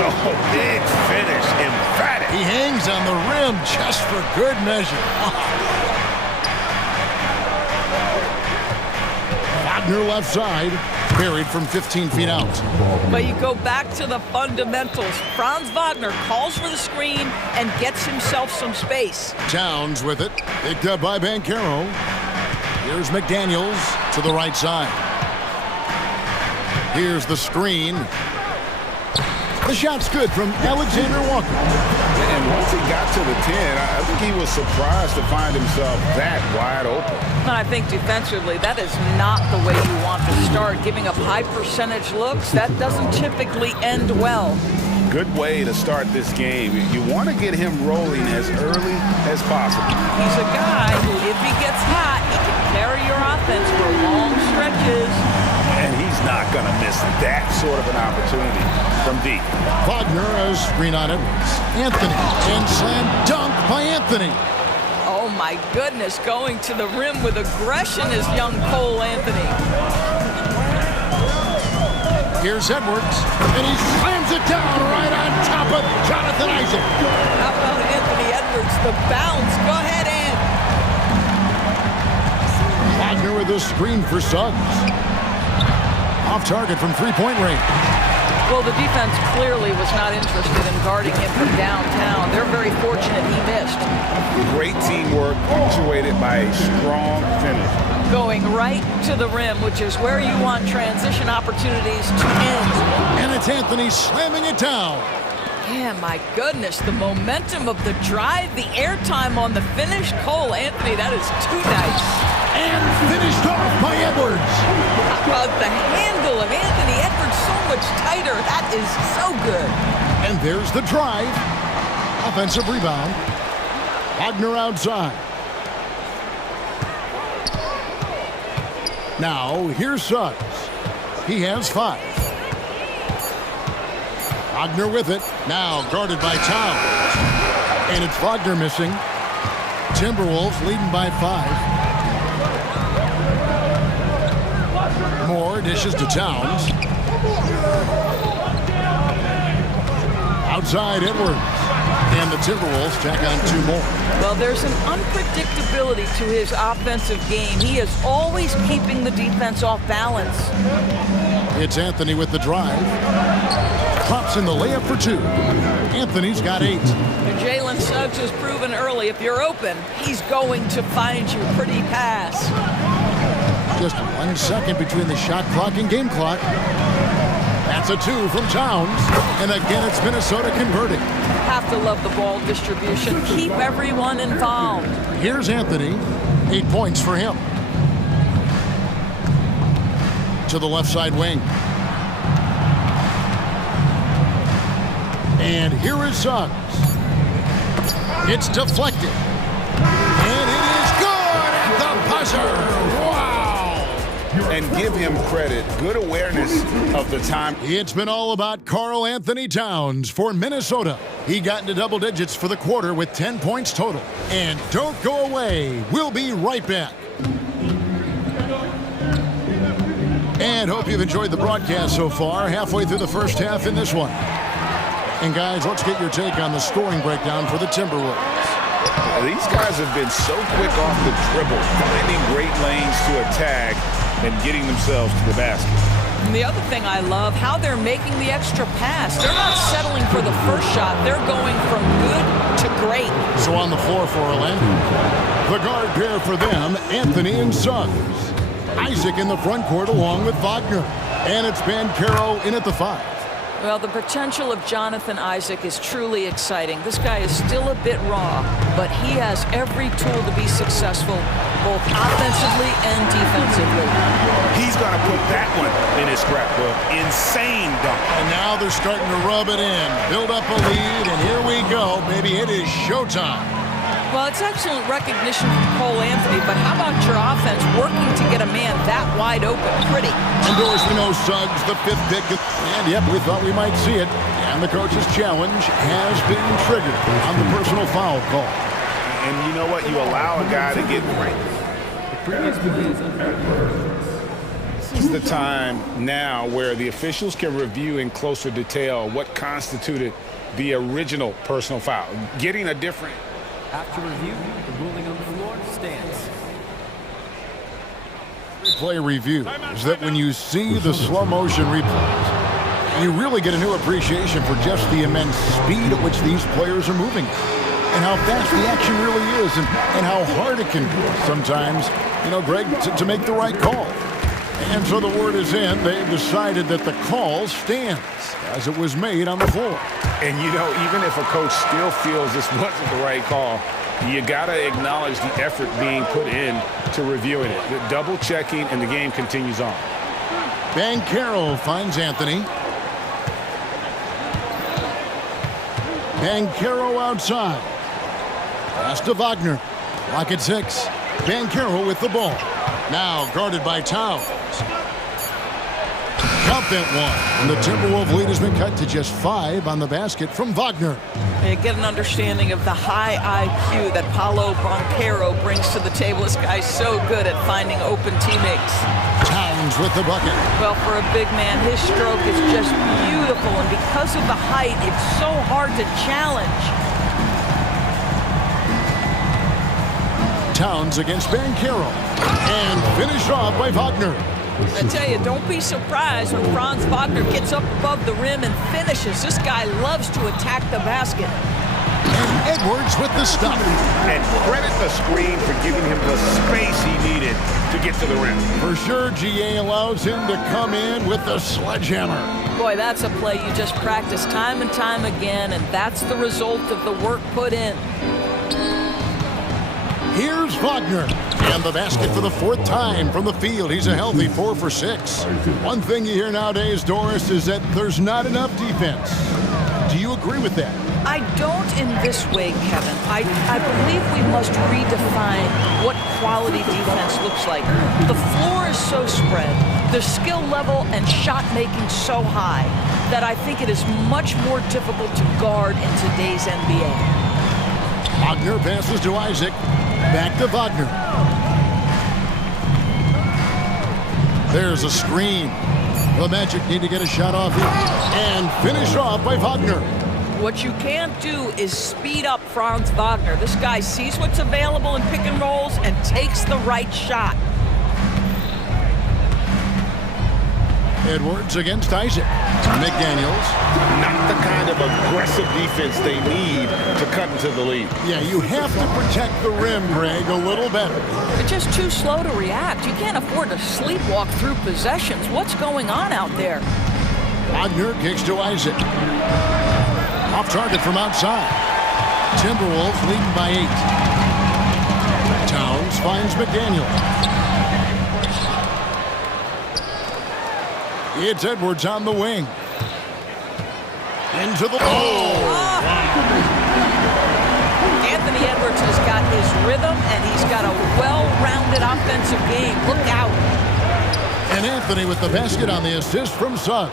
Oh, big finish, emphatic. He hangs on the rim just for good measure. Wagner left side, buried from 15 feet out. But you go back to the fundamentals. Franz Wagner calls for the screen and gets himself some space. Towns with it, picked up by Bancaro. Here's McDaniels to the right side. Here's the screen. The shot's good from Alexander Walker. And once he got to the 10, I think he was surprised to find himself that wide open. And I think defensively, that is not the way you want to start. Giving up high percentage looks, that doesn't typically end well. Good way to start this game. You want to get him rolling as early as possible. He's a guy who, if he gets hot, he can carry your offense for long stretches. And he's not going to miss that sort of an opportunity from deep. Wagner as screen on Edwards. Anthony, and slam dunk by Anthony. Oh my goodness, going to the rim with aggression is young Cole Anthony. Here's Edwards, and he slams it down right on top of Jonathan Isaac. How about Anthony Edwards, the bounce? Go ahead, Ant. Wagner with a screen for Suggs. Off target from three-point range. Well, the defense clearly was not interested in guarding him from downtown. They're very fortunate he missed. Great teamwork punctuated by a strong finish. Going right to the rim, which is where you want transition opportunities to end. And it's Anthony slamming it down. Yeah, my goodness, the momentum of the drive, the airtime on the finish. Cole Anthony, that is too nice. And finished off by Edwards. How about the handle of Anthony Edwards? So much tighter. That is so good. And there's the drive. Offensive rebound. Wagner outside. Now, here's Suggs. He has 5. Wagner with it. Now guarded by Towns. And it's Wagner missing. Timberwolves leading by 5. Moore dishes to Towns. Outside Edwards. And the Timberwolves tack on 2 more. Well, there's an unpredictability to his offensive game. He is always keeping the defense off balance. It's Anthony with the drive. Pops in the layup for 2. Anthony's got 8. Jalen Suggs has proven early, if you're open, he's going to find you. Pretty pass. Just 1 second between the shot clock and game clock. That's a 2 from Towns. And again, it's Minnesota converting. Have to love the ball distribution. Keep everyone involved. Here's Anthony. 8 points for him. To the left side wing. And here is Suggs. It's deflected. And it is good at the buzzer. Wow! And give him credit. Good awareness of the time. It's been all about Karl Anthony Towns for Minnesota. He got into double digits for the quarter with 10 points total. And don't go away. We'll be right back. And hope you've enjoyed the broadcast so far. Halfway through the first half in this one. And guys, let's get your take on the scoring breakdown for the Timberwolves. These guys have been so quick off the dribble, finding great lanes to attack and getting themselves to the basket. And the other thing I love, how they're making the extra pass. They're not settling for the first shot. They're going from good to great. So on the floor for Orlando, the guard pair for them, Anthony and Suggs. Isaac in the front court along with Wagner. And it's Banchero in at the 5. Well, the potential of Jonathan Isaac is truly exciting. This guy is still a bit raw, but he has every tool to be successful, both offensively and defensively. He's going to put that one in his scrapbook. Insane dunk. And now they're starting to rub it in, build up a lead, and here we go, baby. It is showtime. Well, it's excellent recognition from Cole Anthony, but how about your offense working to get a man that wide open? Pretty. Indoors, we know Suggs, the 5th pick. And yep, we thought we might see it. And the coach's challenge has been triggered on the personal foul call. And you know what? You allow a guy to get right. This is the time now where the officials can review in closer detail what constituted the original personal foul. Getting a different... After review, the ruling on the floor stands. Play review is that when you see the slow motion replays, you really get a new appreciation for just the immense speed at which these players are moving and how fast the action really is and how hard it can be sometimes, you know, Greg, to make the right call. And so the word is in. They've decided that the call stands as it was made on the floor. And, you know, even if a coach still feels this wasn't the right call, you got to acknowledge the effort being put in to reviewing it. The double checking, and the game continues on. Banchero finds Anthony. Banchero outside. Pass to Wagner. Lock at 6. Banchero with the ball. Now guarded by Towns. Count that one. And the Timberwolves lead has been cut to just 5 on the basket from Wagner. You get an understanding of the high IQ that Paolo Banchero brings to the table. This guy's so good at finding open teammates. Towns with the bucket. Well, for a big man, his stroke is just beautiful. And because of the height, it's so hard to challenge. Towns against Banchero. And finished off by Wagner. I tell you, don't be surprised when Franz Wagner gets up above the rim and finishes. This guy loves to attack the basket. And Edwards with the stop. And credit the screen for giving him the space he needed to get to the rim. For sure, GA allows him to come in with the sledgehammer. Boy, that's a play you just practice time and time again, and that's the result of the work put in. Here's Wagner. And the basket for the fourth time from the field. He's a healthy 4 for 6. One thing you hear nowadays, Doris, is that there's not enough defense. Do you agree with that? I don't in this way, Kevin. I believe we must redefine what quality defense looks like. The floor is so spread, the skill level and shot making so high that I think it is much more difficult to guard in today's NBA. Wagner passes to Isaac. Back to Wagner. There's a screen. The Magic need to get a shot off here and finish off by Wagner. What you can't do is speed up Franz Wagner. This guy sees what's available in pick and rolls and takes the right shot. Edwards against Isaac. McDaniels. Not the kind of aggressive defense they need to cut into the lead. Yeah, you have to protect the rim, Greg, a little better. They're just too slow to react. You can't afford to sleepwalk through possessions. What's going on out there? Wagner kicks to Isaac. Off target from outside. Timberwolves leading by 8. Towns finds McDaniel. It's Edwards on the wing. Into the Anthony Edwards has got his rhythm, and he's got a well-rounded offensive game. Look out. And Anthony with the basket on the assist from Suggs.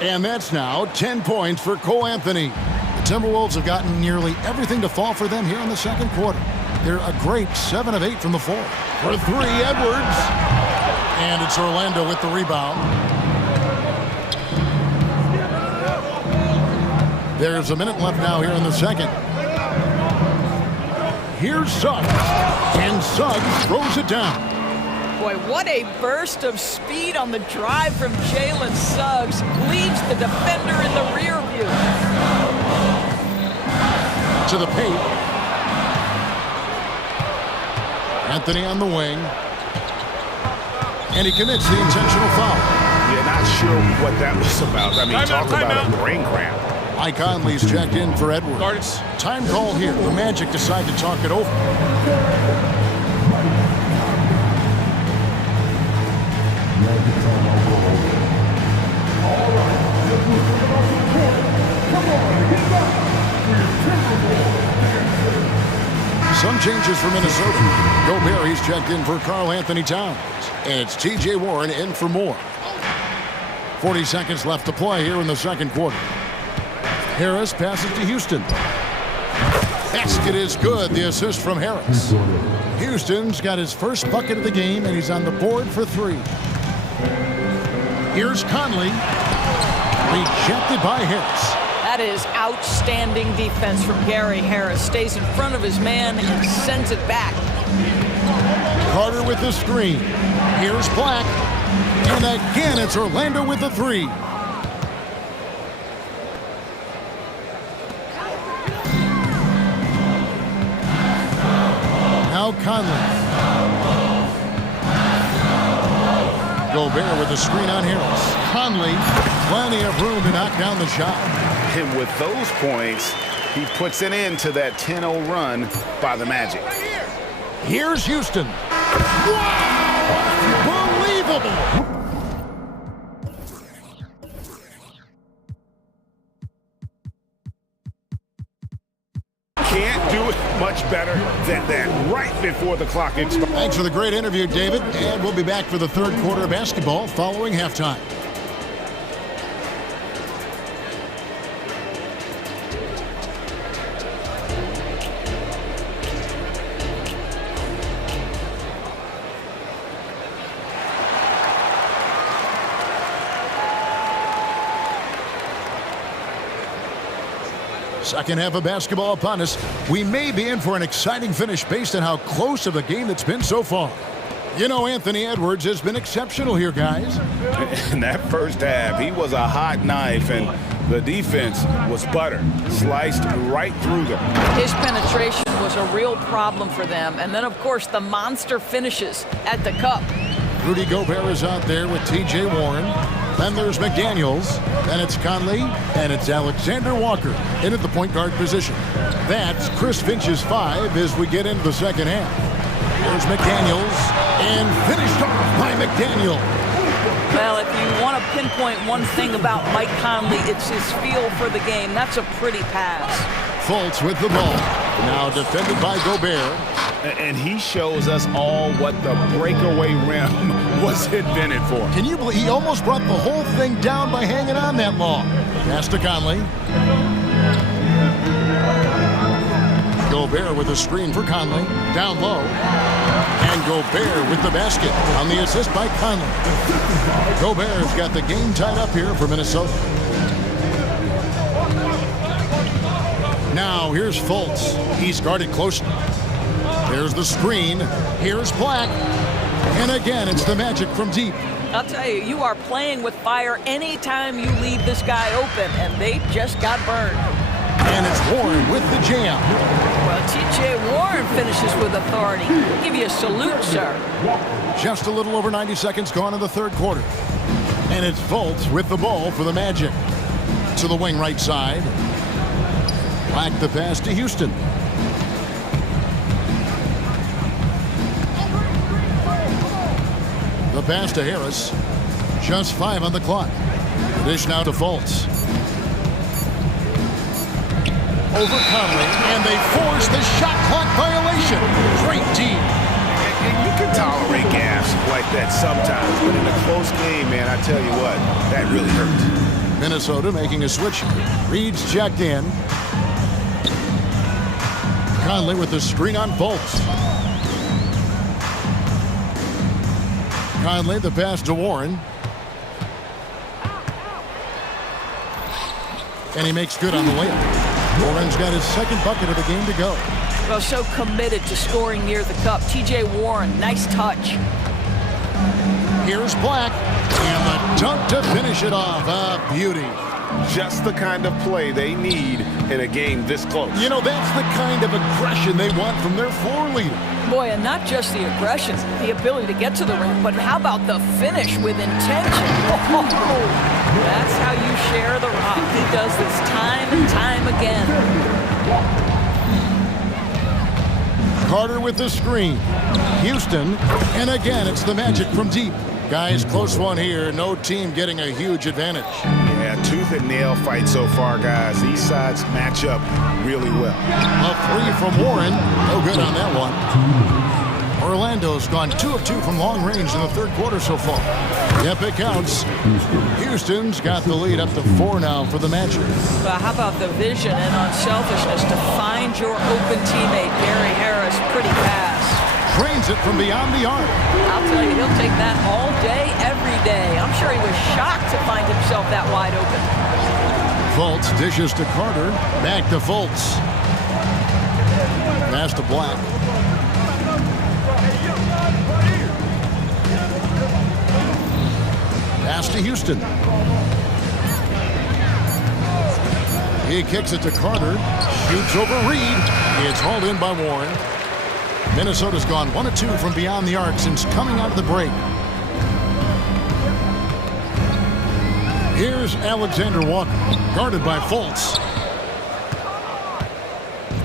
And that's now 10 points for Cole Anthony. The Timberwolves have gotten nearly everything to fall for them here in the second quarter. They're a great 7 of 8 from the floor. For 3, Edwards. And it's Orlando with the rebound. There's a minute left now here in the second. Here's Suggs. And Suggs throws it down. Boy, what a burst of speed on the drive from Jalen Suggs. Leaves the defender in the rear view. To the paint. Anthony on the wing. And he commits the intentional foul. Yeah, not sure what that was about. I mean, talk about a brain cramp. Mike Conley's checked in for Edwards. Time call here. The Magic decide to talk it over. Some changes for Minnesota. Gobert, he's checked in for Karl Anthony Towns. And it's T.J. Warren in for Moore. 40 seconds left to play here in the second quarter. Harris passes to Houston. Basket is good. The assist from Harris. Houston's got his first bucket of the game, and he's on the board for 3. Here's Conley. Rejected by Harris. That is outstanding defense from Gary Harris. Stays in front of his man and sends it back. Carter with the screen. Here's Black. And again, it's Orlando with the 3. Now Conley. Gobert with the screen on Harris. Conley, plenty of room to knock down the shot. And with those points, he puts an end to that 10-0 run by the Magic. Here's Houston. Wow! Unbelievable! Can't do it much better than that right before the clock expires. Thanks for the great interview, David. And we'll be back for the third quarter of basketball following halftime. Second half of basketball upon us. We may be in for an exciting finish based on how close of a game it's been so far. You know, Anthony Edwards has been exceptional here, guys. In that first half, he was a hot knife, and the defense was butter, sliced right through them. His penetration was a real problem for them. And then, of course, the monster finishes at the cup. Rudy Gobert is out there with T.J. Warren. Then there's McDaniels. Then it's Conley. And it's Alexander Walker in at the point guard position. That's Chris Finch's 5 as we get into the second half. Here's McDaniels, and finished off by McDaniel. Well, if you want to pinpoint one thing about Mike Conley, it's his feel for the game. That's a pretty pass. Fultz with the ball. Now defended by Gobert. And he shows us all what the breakaway rim was invented for. Can you believe he almost brought the whole thing down by hanging on that long? Pass to Conley. Gobert with a screen for Conley. Down low. And Gobert with the basket on the assist by Conley. Gobert's got the game tied up here for Minnesota. Now here's Fultz. He's guarded closely. There's the screen. Here's Black. And again, it's the Magic from deep. I'll tell you, you are playing with fire anytime you leave this guy open, and they just got burned. And it's Warren with the jam. Well, T.J. Warren finishes with authority. We'll give you a salute, sir. Just a little over 90 seconds gone in the third quarter. And it's Fultz with the ball for the Magic. To the wing right side. Black the pass to Houston. The pass to Harris. Just 5 on the clock. The dish now to Fultz. Over Conley, and they force the shot clock violation. Great D. And you can tolerate gaps like that sometimes, but in a close game, man, I tell you what, that really hurt. Minnesota making a switch. Reed's checked in. Conley with the screen on Fultz. Conley, the pass to Warren. And he makes good on the layup. Warren's got his second bucket of the game to go. Well, so committed to scoring near the cup. T.J. Warren, nice touch. Here's Black. And the dunk to finish it off. A beauty. Just the kind of play they need in a game this close. You know, that's the kind of aggression they want from their floor leader. Boy, and not just the aggression, the ability to get to the rim, but how about the finish with intention? Oh, that's how you share the rock. He does this time and time again. Carter with the screen. Houston, and again, it's the Magic from deep. Guys, close one here. No team getting a huge advantage. Yeah, tooth and nail fight so far, guys. These sides match up really well. A three from Warren. No good on that one. Orlando's gone 2 of 2 from long range in the third quarter so far. Yep, it counts. Houston's got the lead up to 4 now for the Magic. But how about the vision and unselfishness to find your open teammate, Gary Harris? Pretty pass. Drains it from beyond the arc. I'll tell you, he'll take that all day, every day. I'm sure he was shocked to find himself that wide open. Fultz dishes to Carter. Back to Fultz. Pass to Black. Pass to Houston. He kicks it to Carter. Shoots over Reed. It's hauled in by Warren. Minnesota's gone 1 of 2 from beyond the arc since coming out of the break. Here's Alexander Walker, guarded by Fultz.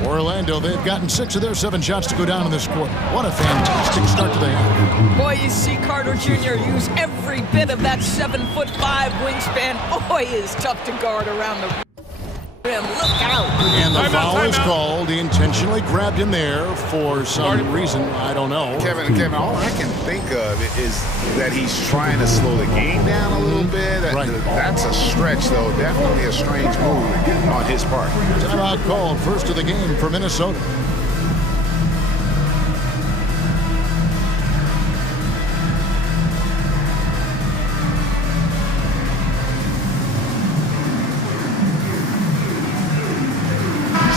Orlando, they've gotten 6 of their 7 shots to go down in this quarter. What a fantastic start to the half. Boy, you see Carter Jr. use every bit of that 7'5" wingspan. Boy, is tough to guard around the rim. Look out. And the foul is called. He intentionally grabbed him there for some reason. I don't know. Kevin, all I can think of is that he's trying to slow the game down a little bit. Right. That's a stretch, though. Definitely a strange move on his part. Timeout called. First of the game for Minnesota.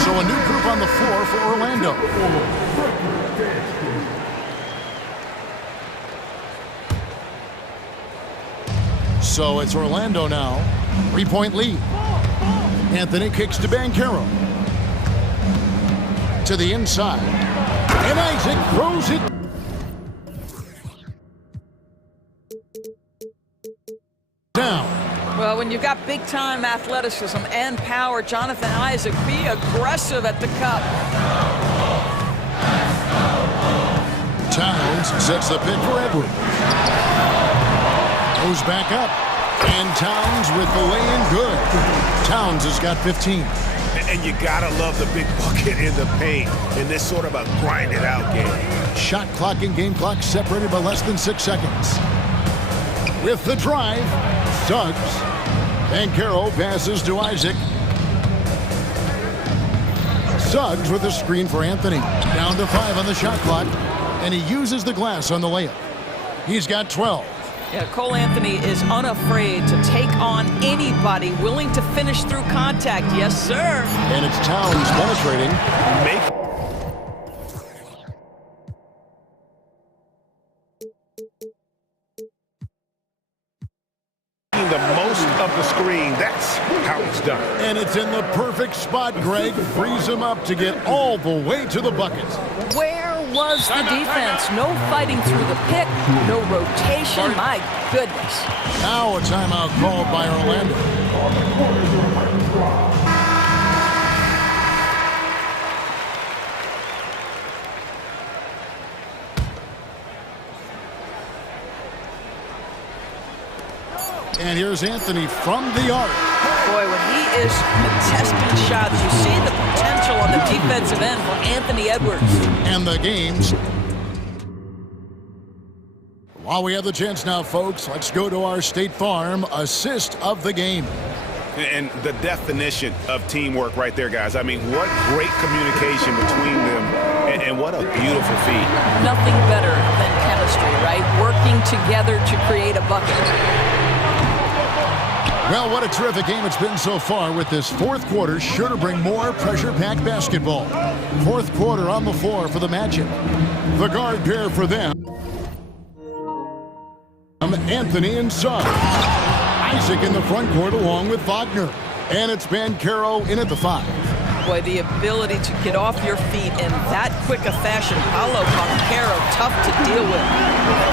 So a new group on the floor for Orlando. So it's Orlando now. 3-point lead. Anthony kicks to Banchero. To the inside. And Isaac throws it. Down. Well, when you've got big-time athleticism and power, Jonathan Isaac, be aggressive at the cup. Towns sets the pick for Edwards. Goes back up. And Towns with the lay-in good. Towns has got 15. And you gotta love the big bucket in the paint in this sort of a grinded-out game. Shot clock and game clock separated by less than 6 seconds. With the drive, Suggs. And Carroll passes to Isaac. Suggs with a screen for Anthony. Down to 5 on the shot clock. And he uses the glass on the layup. He's got 12. Yeah, Cole Anthony is unafraid to take on anybody willing to finish through contact. Yes, sir. And it's Towns penetrating. The most of the screen, that's how it's done. And it's in the perfect spot, Greg. Frees him up to get all the way to the bucket. Where was the defense? No fighting through the pick, no rotation. My goodness. Now a timeout called by Orlando. And here's Anthony from the arc. Boy, when he is contesting shots, you see the potential on the defensive end for Anthony Edwards. And the games. While we have the chance now, folks, let's go to our State Farm assist of the game. And the definition of teamwork right there, guys. I mean, what great communication between them, and what a beautiful feat. Nothing better than chemistry, right? Working together to create a bucket. Well, what a terrific game it's been so far, with this fourth quarter sure to bring more pressure-packed basketball. Fourth quarter on the floor for the Magic. The guard pair for them, Anthony and Suggs. Isaac in the front court along with Wagner. And it's Banchero in at the 5. Boy, the ability to get off your feet in that quick a fashion. Paulo Banchero, tough to deal with.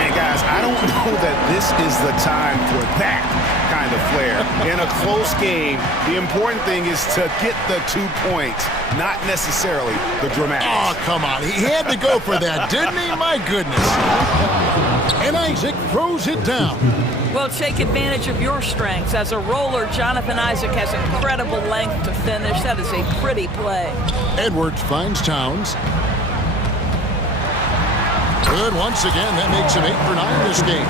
And guys, I don't know that this is the time for that kind of flair. In a close game, the important thing is to get the 2 points, not necessarily the dramatics. Oh, come on. He had to go for that, didn't he? My goodness. And Isaac throws it down. Well, take advantage of your strengths. As a roller, Jonathan Isaac has incredible length to finish. That is a pretty play. Edwards finds Towns. Good once again. That makes him 8 for 9 this game.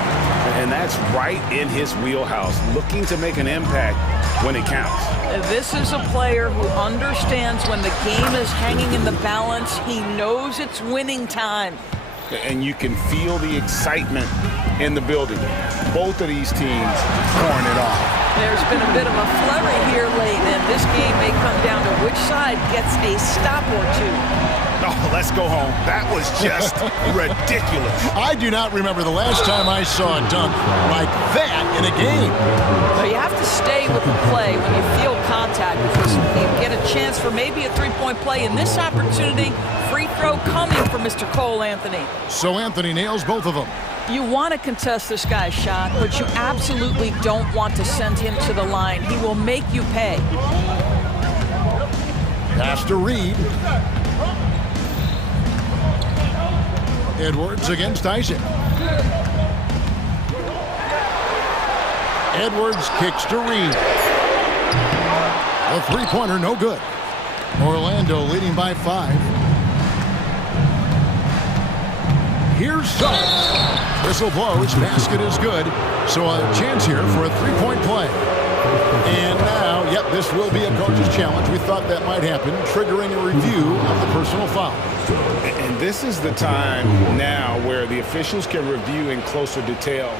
And that's right in his wheelhouse, looking to make an impact when it counts. This is a player who understands when the game is hanging in the balance. He knows it's winning time. And you can feel the excitement in the building. Both of these teams pouring it on. There's been a bit of a flurry here late, and this game may come down to which side gets a stop or two. Oh, let's go home. That was just ridiculous. I do not remember the last time I saw a dunk like that in a game. But you have to stay with the play when you feel contact, because you get a chance for maybe a three-point play. In this opportunity, free throw coming for Mr. Cole Anthony. So Anthony nails both of them. You want to contest this guy's shot, but you absolutely don't want to send him to the line. He will make you pay. Pass to Reed. Edwards against Isaac. Edwards kicks to Reed. The three-pointer, no good. Orlando leading by 5. Here's Suggs. Whistle blows, basket is good. So a chance here for a three-point play. And now, yep, this will be a coach's challenge. We thought that might happen, triggering a review of the personal foul. And this is the time now where the officials can review in closer detail.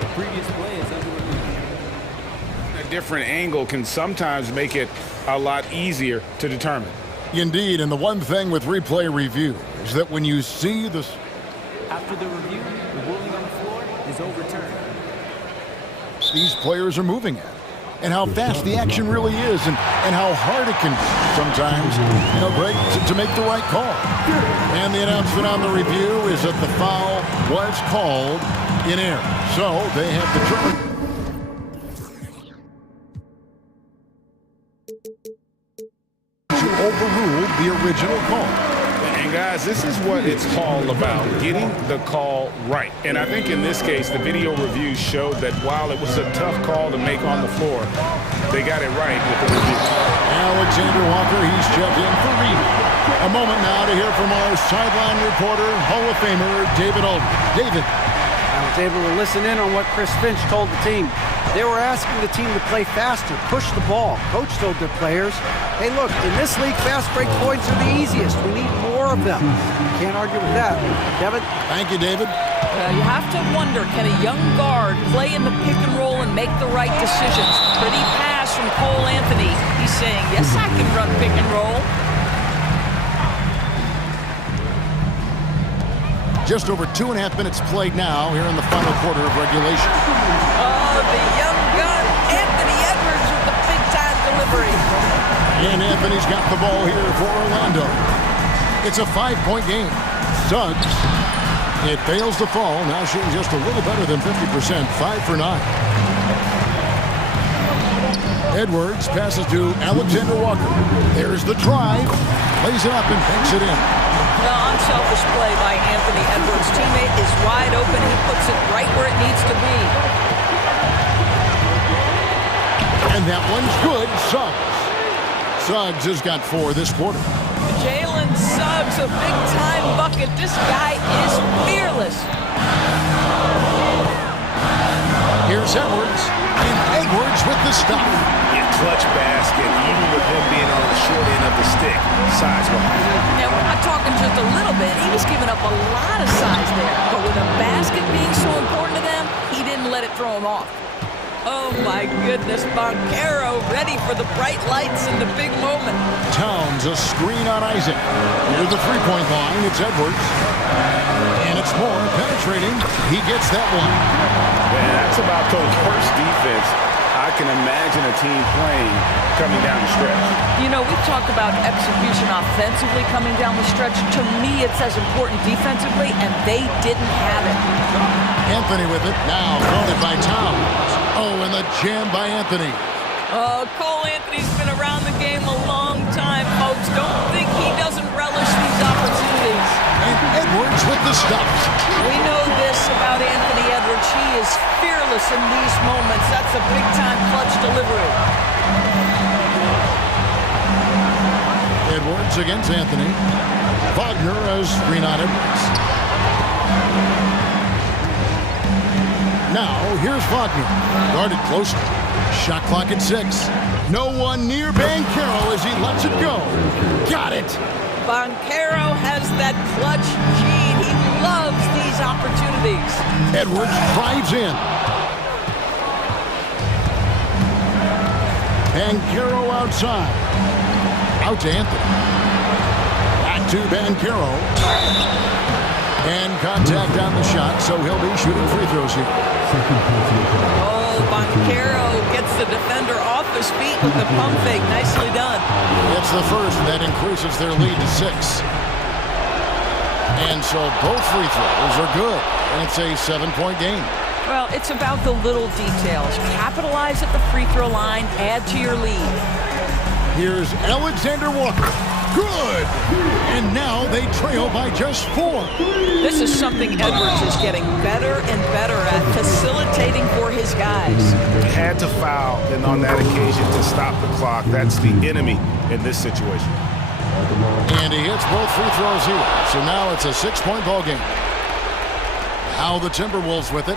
The previous play is under review. A different angle can sometimes make it a lot easier to determine. Indeed, and the one thing with replay review is that when you see this... After the review, the ruling on the floor is overturned. These players are moving at, and how fast the action really is, and how hard it can be sometimes, you know, Greg, to make the right call. And the announcement on the review is that the foul was called in error. So they have determined to overrule the original call. And guys, this is what it's all about, getting the call right. And I think in this case, the video reviews showed that while it was a tough call to make on the floor, they got it right with the review. Alexander Walker, he's checked in for rebound. A moment now to hear from our sideline reporter, Hall of Famer David Aldridge. David. I was able to listen in on what Chris Finch told the team. They were asking the team to play faster, push the ball. Coach told their players, hey, look, in this league, fast break points are the easiest. We need more of them. Can't argue with that. Kevin? Thank you, David. You have to wonder, can a young guard play in the pick and roll and make the right decisions? Pretty pass from Cole Anthony. He's saying, yes, I can run pick and roll. Just over 2.5 minutes played now here in the final quarter of regulation. Oh, the young gun, Anthony Edwards with the big-time delivery. And Anthony's got the ball here for Orlando. It's a 5-point game. Suggs, it fails to fall. Now shooting just a little better than 50%, 5 for 9. Edwards passes to Alexander Walker. There's the drive. Plays it up and banks it in. The unselfish play by Anthony Edwards' teammate is wide open. He puts it right where it needs to be. And that one's good. Suggs has got 4 this quarter. Jalen Suggs, a big-time bucket. This guy is fearless. Here's Edwards. And Edwards with the stop. Clutch basket, even with him being on the short end of the stick, size-wise. Now, we're not talking just a little bit. He was giving up a lot of size there. But with a basket being so important to them, he didn't let it throw him off. Oh, my goodness. Banchero ready for the bright lights and the big moment. Towns, a screen on Isaac. Near the three-point line, it's Edwards. And it's Moore penetrating. He gets that one. Man, that's about Coach Hurst's defense. I can imagine a team playing coming down the stretch. You know, we've talked about execution offensively coming down the stretch. To me, it's as important defensively, and they didn't have it. Anthony with it. Now guarded by Towns. Oh, and the jam by Anthony. Cole Anthony's been around the game a long time, folks. Don't think he doesn't relish these opportunities. And Edwards with the stop. We know this about Anthony Edwards. He is fearless in these moments. That's a big-time clutch delivery. Edwards against Anthony. Wagner as screen on Edwards. Now, here's Wagner. Guarded closely. Shot clock at 6. No one near Banchero as he lets it go. Got it. Banchero has that clutch gene. He loves these opportunities. Edwards drives in. Banchero outside. Out to Anthony. Back to Banchero. And contact on the shot, so he'll be shooting free throws here. Oh, Banchero gets the defender off his feet with the pump fake. Nicely done. It's the first, and that increases their lead to 6. And so both free throws are good, and it's a 7-point game. Well, it's about the little details. Capitalize at the free throw line, add to your lead. Here's Alexander Walker. Good! And now they trail by just 4. This is something Edwards is getting better and better at, facilitating for his guys. Had to foul, and on that occasion to stop the clock. That's the enemy in this situation. And he hits both free throws here. So now it's a 6-point ball game. Now the Timberwolves with it.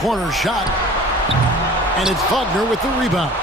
Corner shot. And it's Wagner with the rebound.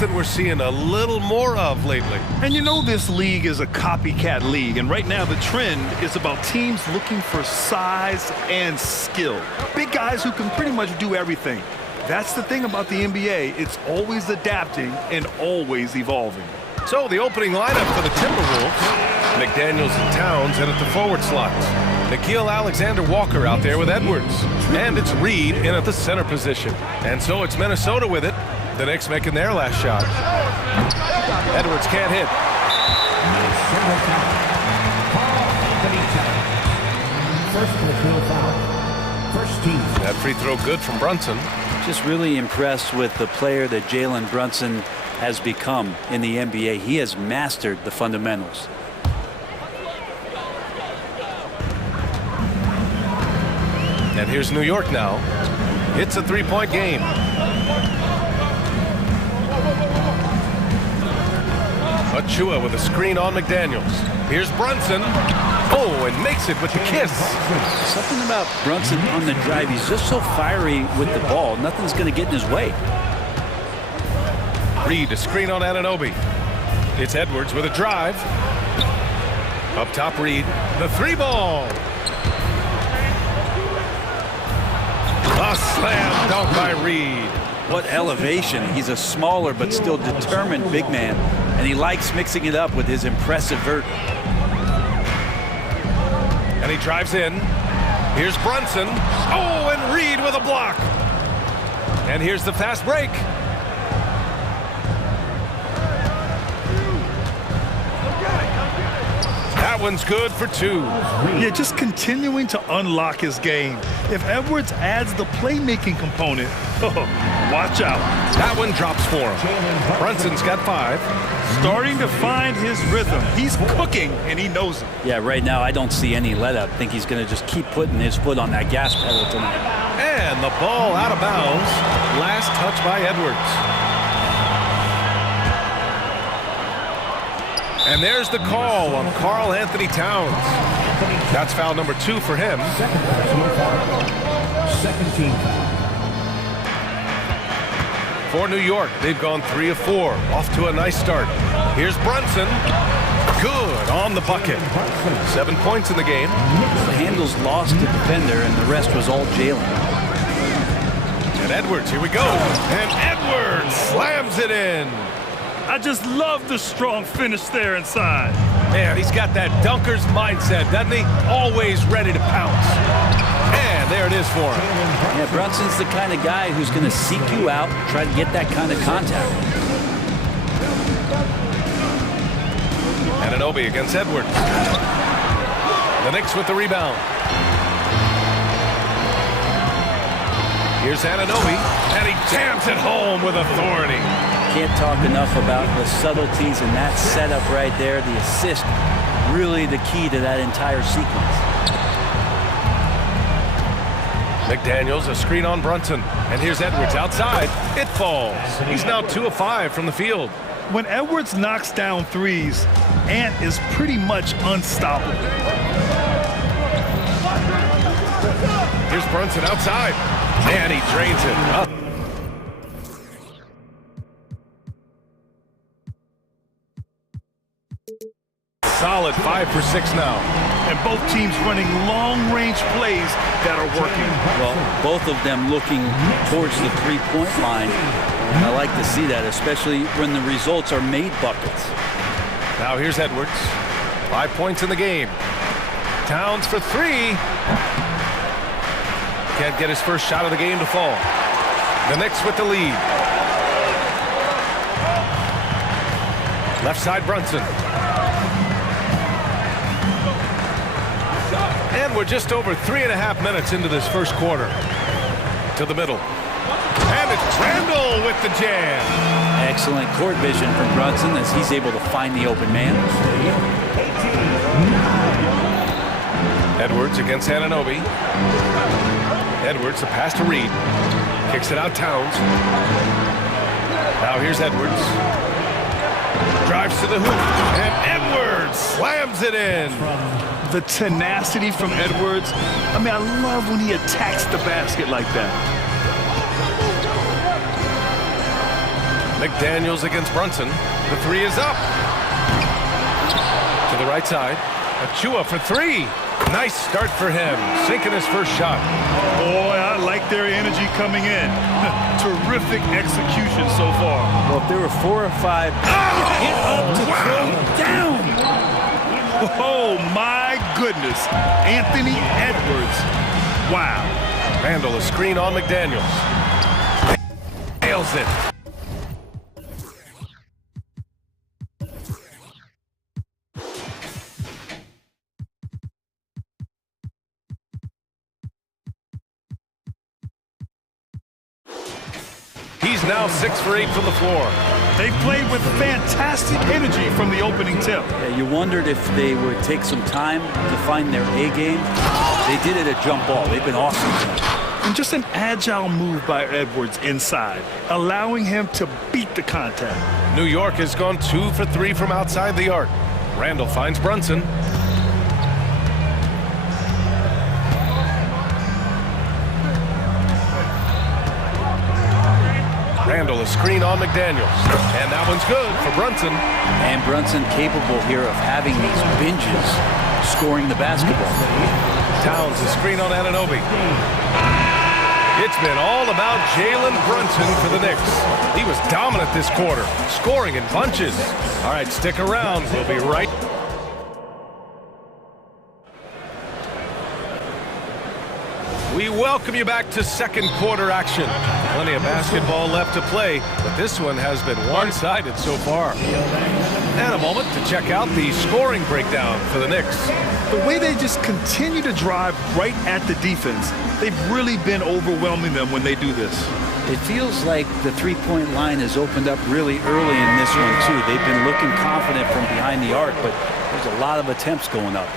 something we're seeing a little more of lately. And you know this league is a copycat league, and right now the trend is about teams looking for size and skill. Big guys who can pretty much do everything. That's the thing about the NBA. It's always adapting and always evolving. So the opening lineup for the Timberwolves, McDaniels and Towns in at the forward slots. Nickeil Alexander-Walker out there with Edwards. And it's Reed in at the center position. And so it's Minnesota with it. The Knicks making their last shot. Edwards can't hit. That free throw good from Brunson. Just really impressed with the player that Jalen Brunson has become in the NBA. He has mastered the fundamentals. And here's New York now. It's a three-point game. Achua with a screen on McDaniels. Here's Brunson. Oh, and makes it with the kiss. Something about Brunson on the drive. He's just so fiery with the ball. Nothing's going to get in his way. Reed, a screen on Anunoby. It's Edwards with a drive. Up top, Reed. The three ball. A slam dunk by Reed. What elevation. He's a smaller but still determined big man. And he likes mixing it up with his impressive vert. And he drives in. Here's Brunson. Oh, and Reed with a block. And here's the fast break. That one's good for two. Yeah, just continuing to unlock his game. If Edwards adds the playmaking component, watch out. That one drops for him. Brunson's got 5. Starting to find his rhythm. He's cooking, and he knows it. Yeah, right now I don't see any let up. I think he's going to just keep putting his foot on that gas pedal tonight. And the ball out of bounds. Last touch by Edwards. And there's the call on Karl Anthony Towns. That's foul number 2 for him. Second team foul. For New York, they've gone 3 of 4. Off to a nice start. Here's Brunson. Good on the bucket. 7 points in the game. The handles lost the defender, and the rest was all Jalen. And Edwards, here we go. And Edwards slams it in. I just love the strong finish there inside. Man, he's got that dunker's mindset, doesn't he? Always ready to pounce. And there it is for him. Yeah, Brunson's the kind of guy who's going to seek you out, try to get that kind of contact. Anunoby against Edwards. The Knicks with the rebound. Here's Anunoby, and he jams it home with authority. Can't talk enough about the subtleties in that setup right there. The assist, really the key to that entire sequence. McDaniels, a screen on Brunson. And here's Edwards outside. It falls. He's now 2 of 5 from the field. When Edwards knocks down threes, Ant is pretty much unstoppable. Here's Brunson outside. And he drains it up. Solid 5 for 6 now. And both teams running long-range plays that are working. Well, both of them looking towards the three-point line. I like to see that, especially when the results are made buckets. Now here's Edwards. 5 points in the game. Towns for 3. Can't get his first shot of the game to fall. The Knicks with the lead. Left side Brunson. And we're just over 3.5 minutes into this first quarter. To the middle. And it's Randall with the jam. Excellent court vision from Brunson as he's able to find the open man. Edwards against Anunoby. Edwards, the pass to Reed. Kicks it out Towns. Now here's Edwards. Drives to the hoop. And Edwards slams it in. The tenacity from Edwards. I mean, I love when he attacks the basket like that. McDaniels against Brunson. The three is up. To the right side. Achua for three. Nice start for him. Sinking his first shot. Boy, I like their energy coming in. Terrific execution so far. Well, if there were 4 or 5... Hit up to throw down. Oh, my goodness. Anthony Edwards. Wow. Randall, a screen on McDaniels. Nails it. He's now 6 for 8 from the floor. They played with fantastic energy from the opening tip. Yeah, you wondered if they would take some time to find their A game. They did it at jump ball. They've been awesome tonight. And just an agile move by Edwards inside, allowing him to beat the contact. New York has gone 2 for 3 from outside the arc. Randall finds Brunson. Randall, a screen on McDaniels. And that one's good for Brunson. And Brunson capable here of having these binges, scoring the basketball. Towns, a screen on Anunoby. It's been all about Jalen Brunson for the Knicks. He was dominant this quarter, scoring in bunches. All right, stick around. We'll be right. We welcome you back to second quarter action. Plenty of basketball left to play, but this one has been one-sided so far. And a moment to check out the scoring breakdown for the Knicks. The way they just continue to drive right at the defense, they've really been overwhelming them when they do this. It feels like the three-point line has opened up really early in this one, too. They've been looking confident from behind the arc, but there's a lot of attempts going up.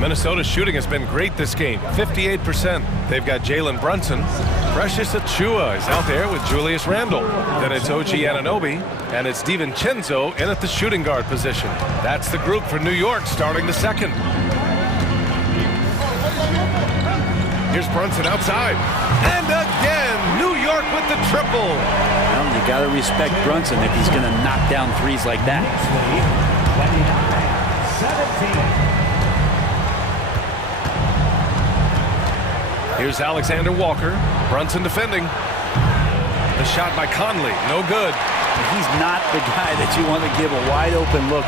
Minnesota's shooting has been great this game, 58%. They've got Jalen Brunson. Precious Achua is out there with Julius Randle. Then it's OG Anunoby, and it's DiVincenzo in at the shooting guard position. That's the group for New York starting the second. Here's Brunson outside. And again, New York with the triple. Well, you got to respect Brunson if he's going to knock down threes like that. 17. Here's Alexander Walker. Brunson defending. The shot by Conley. No good. He's not the guy that you want to give a wide open look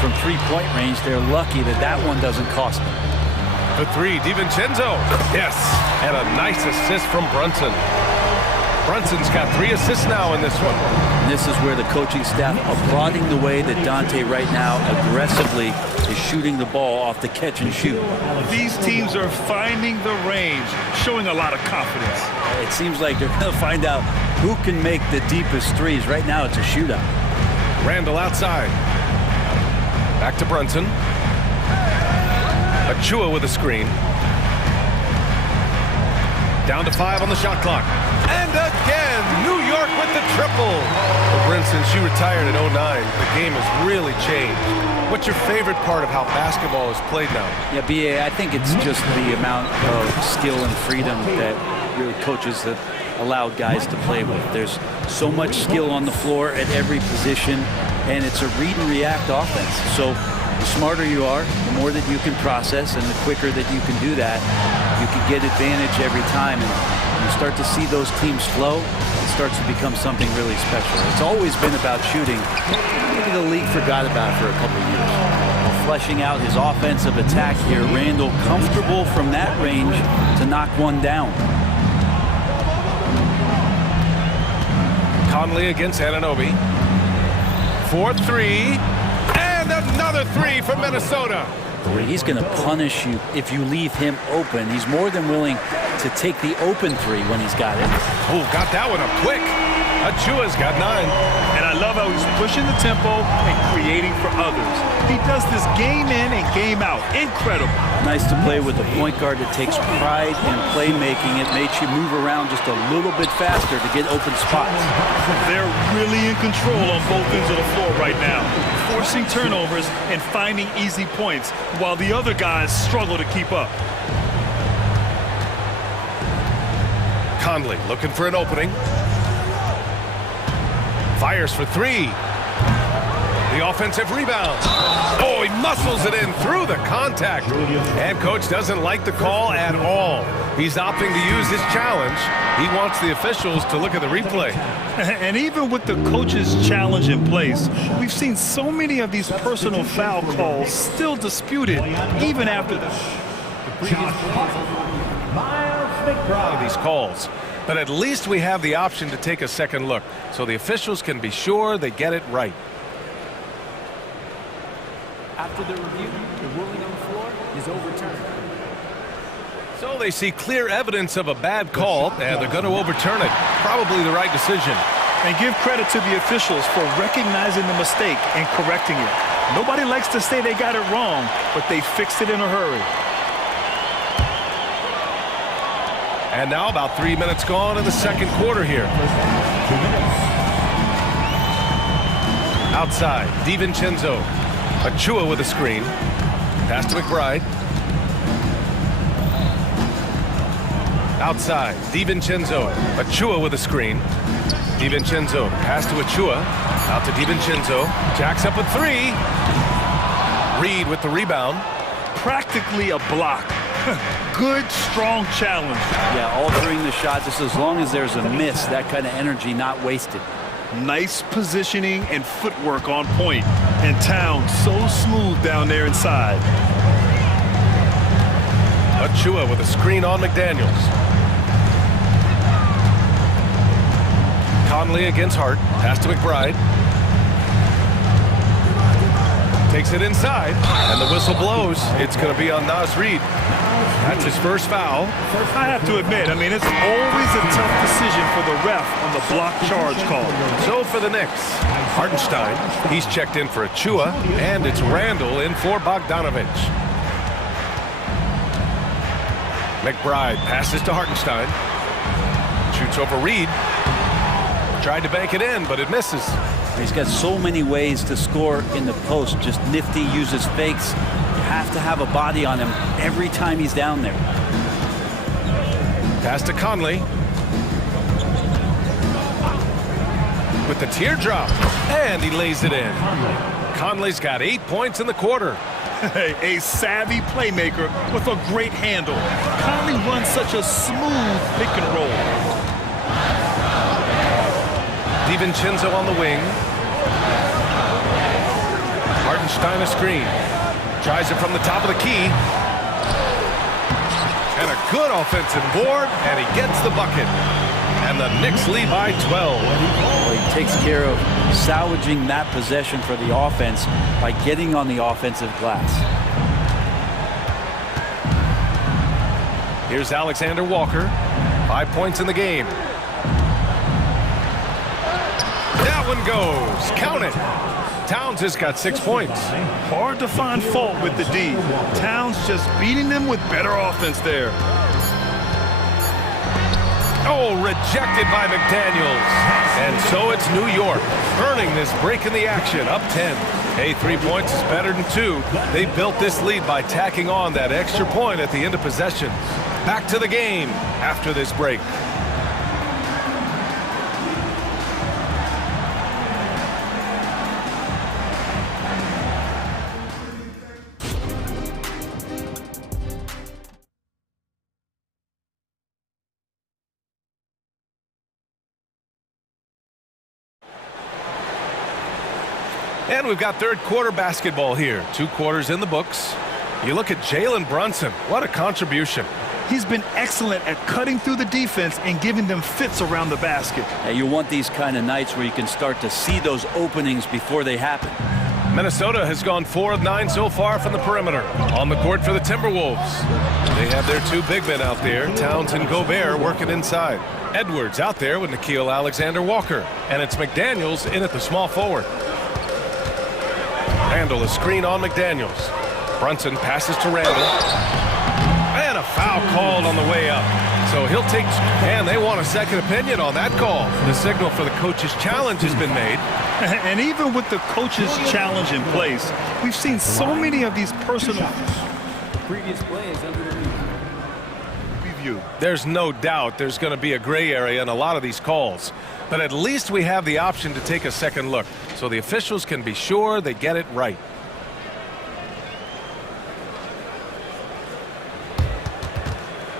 from three-point range. They're lucky that that one doesn't cost them. The three, DiVincenzo. Yes. And a nice assist from Brunson. Brunson's got 3 assists now in this one. And this is where the coaching staff applauding the way that Dante right now aggressively is shooting the ball off the catch and shoot. These teams are finding the range, showing a lot of confidence. It seems like they're going to find out who can make the deepest threes. Right now it's a shootout. Randall outside. Back to Brunson. Achua with a screen. Down to 5 on the shot clock. And again, New York with the triple. Well, Brent, since you retired in 09, the game has really changed. What's your favorite part of how basketball is played now? Yeah, B.A., I think it's just the amount of skill and freedom that really coaches have allowed guys to play with. There's so much skill on the floor at every position, and it's a read and react offense. So the smarter you are, the more that you can process, and the quicker that you can do that, you can get advantage every time. And you start to see those teams flow, it starts to become something really special. It's always been about shooting. Maybe the league forgot about it for a couple of years. Well, fleshing out his offensive attack here, Randall comfortable from that range to knock one down. Conley against Anunoby. 4-3. And another 3 for Minnesota. He's going to punish you if you leave him open. He's more than willing to take the open 3 when he's got it. Oh, got that one up quick. Achua's got 9. And I love how he's pushing the tempo and creating for others. He does this game in and game out. Incredible. Nice to play with a point guard that takes pride in playmaking. It makes you move around just a little bit faster to get open spots. They're really in control on both ends of the floor right now, forcing turnovers and finding easy points while the other guys struggle to keep up. Conley looking for an opening. Fires for three. The offensive rebound. Oh, he muscles it in through the contact. And coach doesn't like the call at all. He's opting to use his challenge. He wants the officials to look at the replay. And even with the coach's challenge in place, we've seen so many of these personal foul calls still disputed even after the of these calls. But at least we have the option to take a second look, so the officials can be sure they get it right. After the review, the ruling on the floor is overturned. So they see clear evidence of a bad call, and they're going to overturn it. Probably the right decision. And give credit to the officials for recognizing the mistake and correcting it. Nobody likes to say they got it wrong, but they fixed it in a hurry. And now about 3 minutes gone in the second quarter here. Outside, DiVincenzo. Achua with a screen. Pass to McBride. Outside, DiVincenzo. Achua with a screen. DiVincenzo. Pass to Achua. Out to DiVincenzo. Jacks up a three. Reed with the rebound. Practically a block. Good, strong challenge. Yeah, altering the shot just as long as there's a miss, that kind of energy not wasted. Nice positioning and footwork on point. And Towns so smooth down there inside. Achua with a screen on McDaniels. Conley against Hart. Pass to McBride. Takes it inside, and the whistle blows. It's going to be on Naz Reid. That's his first foul. I have to admit, I mean, it's always a tough decision for the ref on the block charge call. So for the Knicks, Hartenstein, he's checked in for Achua, and it's Randall in for Bogdanovich. McBride passes to Hartenstein. Shoots over Reed. Tried to bank it in, but it misses. He's got so many ways to score in the post. Just nifty, uses fakes. You have to have a body on him every time he's down there. Pass to Conley. With the teardrop. And he lays it in. Conley's got 8 points in the quarter. A savvy playmaker with a great handle. Conley runs such a smooth pick and roll. DiVincenzo on the wing. Hartenstein a screen. Tries it from the top of the key. And a good offensive board, and he gets the bucket. And the Knicks lead by 12. Well, he takes care of salvaging that possession for the offense by getting on the offensive glass. Here's Alexander Walker. 5 points in the game. That one goes. Count it. Towns has got 6 points. Hard to find fault with the D. Towns just beating them with better offense there. Oh, rejected by McDaniels. And so it's New York earning this break in the action, up 10. Hey, 3 points is better than 2. They built this lead by tacking on that extra point at the end of possession. Back to the game after this break. And we've got third quarter basketball here. 2 quarters in the books. You look at Jalen Brunson. What a contribution. He's been excellent at cutting through the defense and giving them fits around the basket. Yeah, you want these kind of nights where you can start to see those openings before they happen. Minnesota has gone 4 of 9 so far from the perimeter. On the court for the Timberwolves. They have their 2 big men out there, Towns and Gobert, working inside. Edwards out there with Nickeil Alexander-Walker. And it's McDaniels in at the small forward. Randall a screen on McDaniels. Brunson passes to Randall. And a foul called on the way up. So he'll take, and they want a second opinion on that call. The signal for the coach's challenge has been made. And even with the coach's challenge in place, we've seen so many of these personal. The previous play is under review. Be view. There's no doubt there's going to be a gray area in a lot of these calls. But at least we have the option to take a second look, so the officials can be sure they get it right.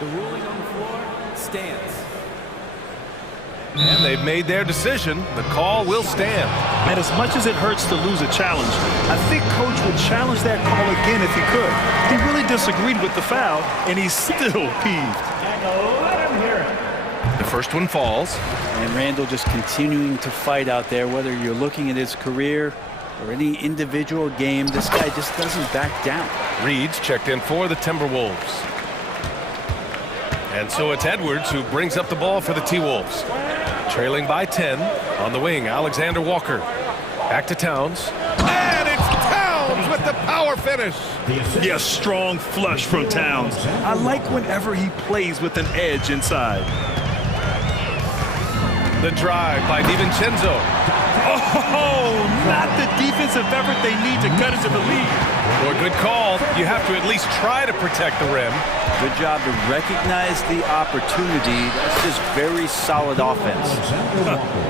The ruling on the floor stands. And they've made their decision. The call will stand. And as much as it hurts to lose a challenge, I think Coach would challenge that call again if he could. He really disagreed with the foul, and he's still peeved. The first one falls. And Randall just continuing to fight out there, whether you're looking at his career or any individual game. This guy just doesn't back down. Reed's checked in for the Timberwolves. And so it's Edwards who brings up the ball for the T-Wolves. Trailing by 10 on the wing, Alexander Walker. Back to Towns. And it's Towns with the power finish. Yes, strong flush from Towns. I like whenever he plays with an edge inside. The drive by DiVincenzo. Oh, not the defensive effort they need to cut into the lead. Well, good call. You have to at least try to protect the rim. Good job to recognize the opportunity. That's just very solid offense.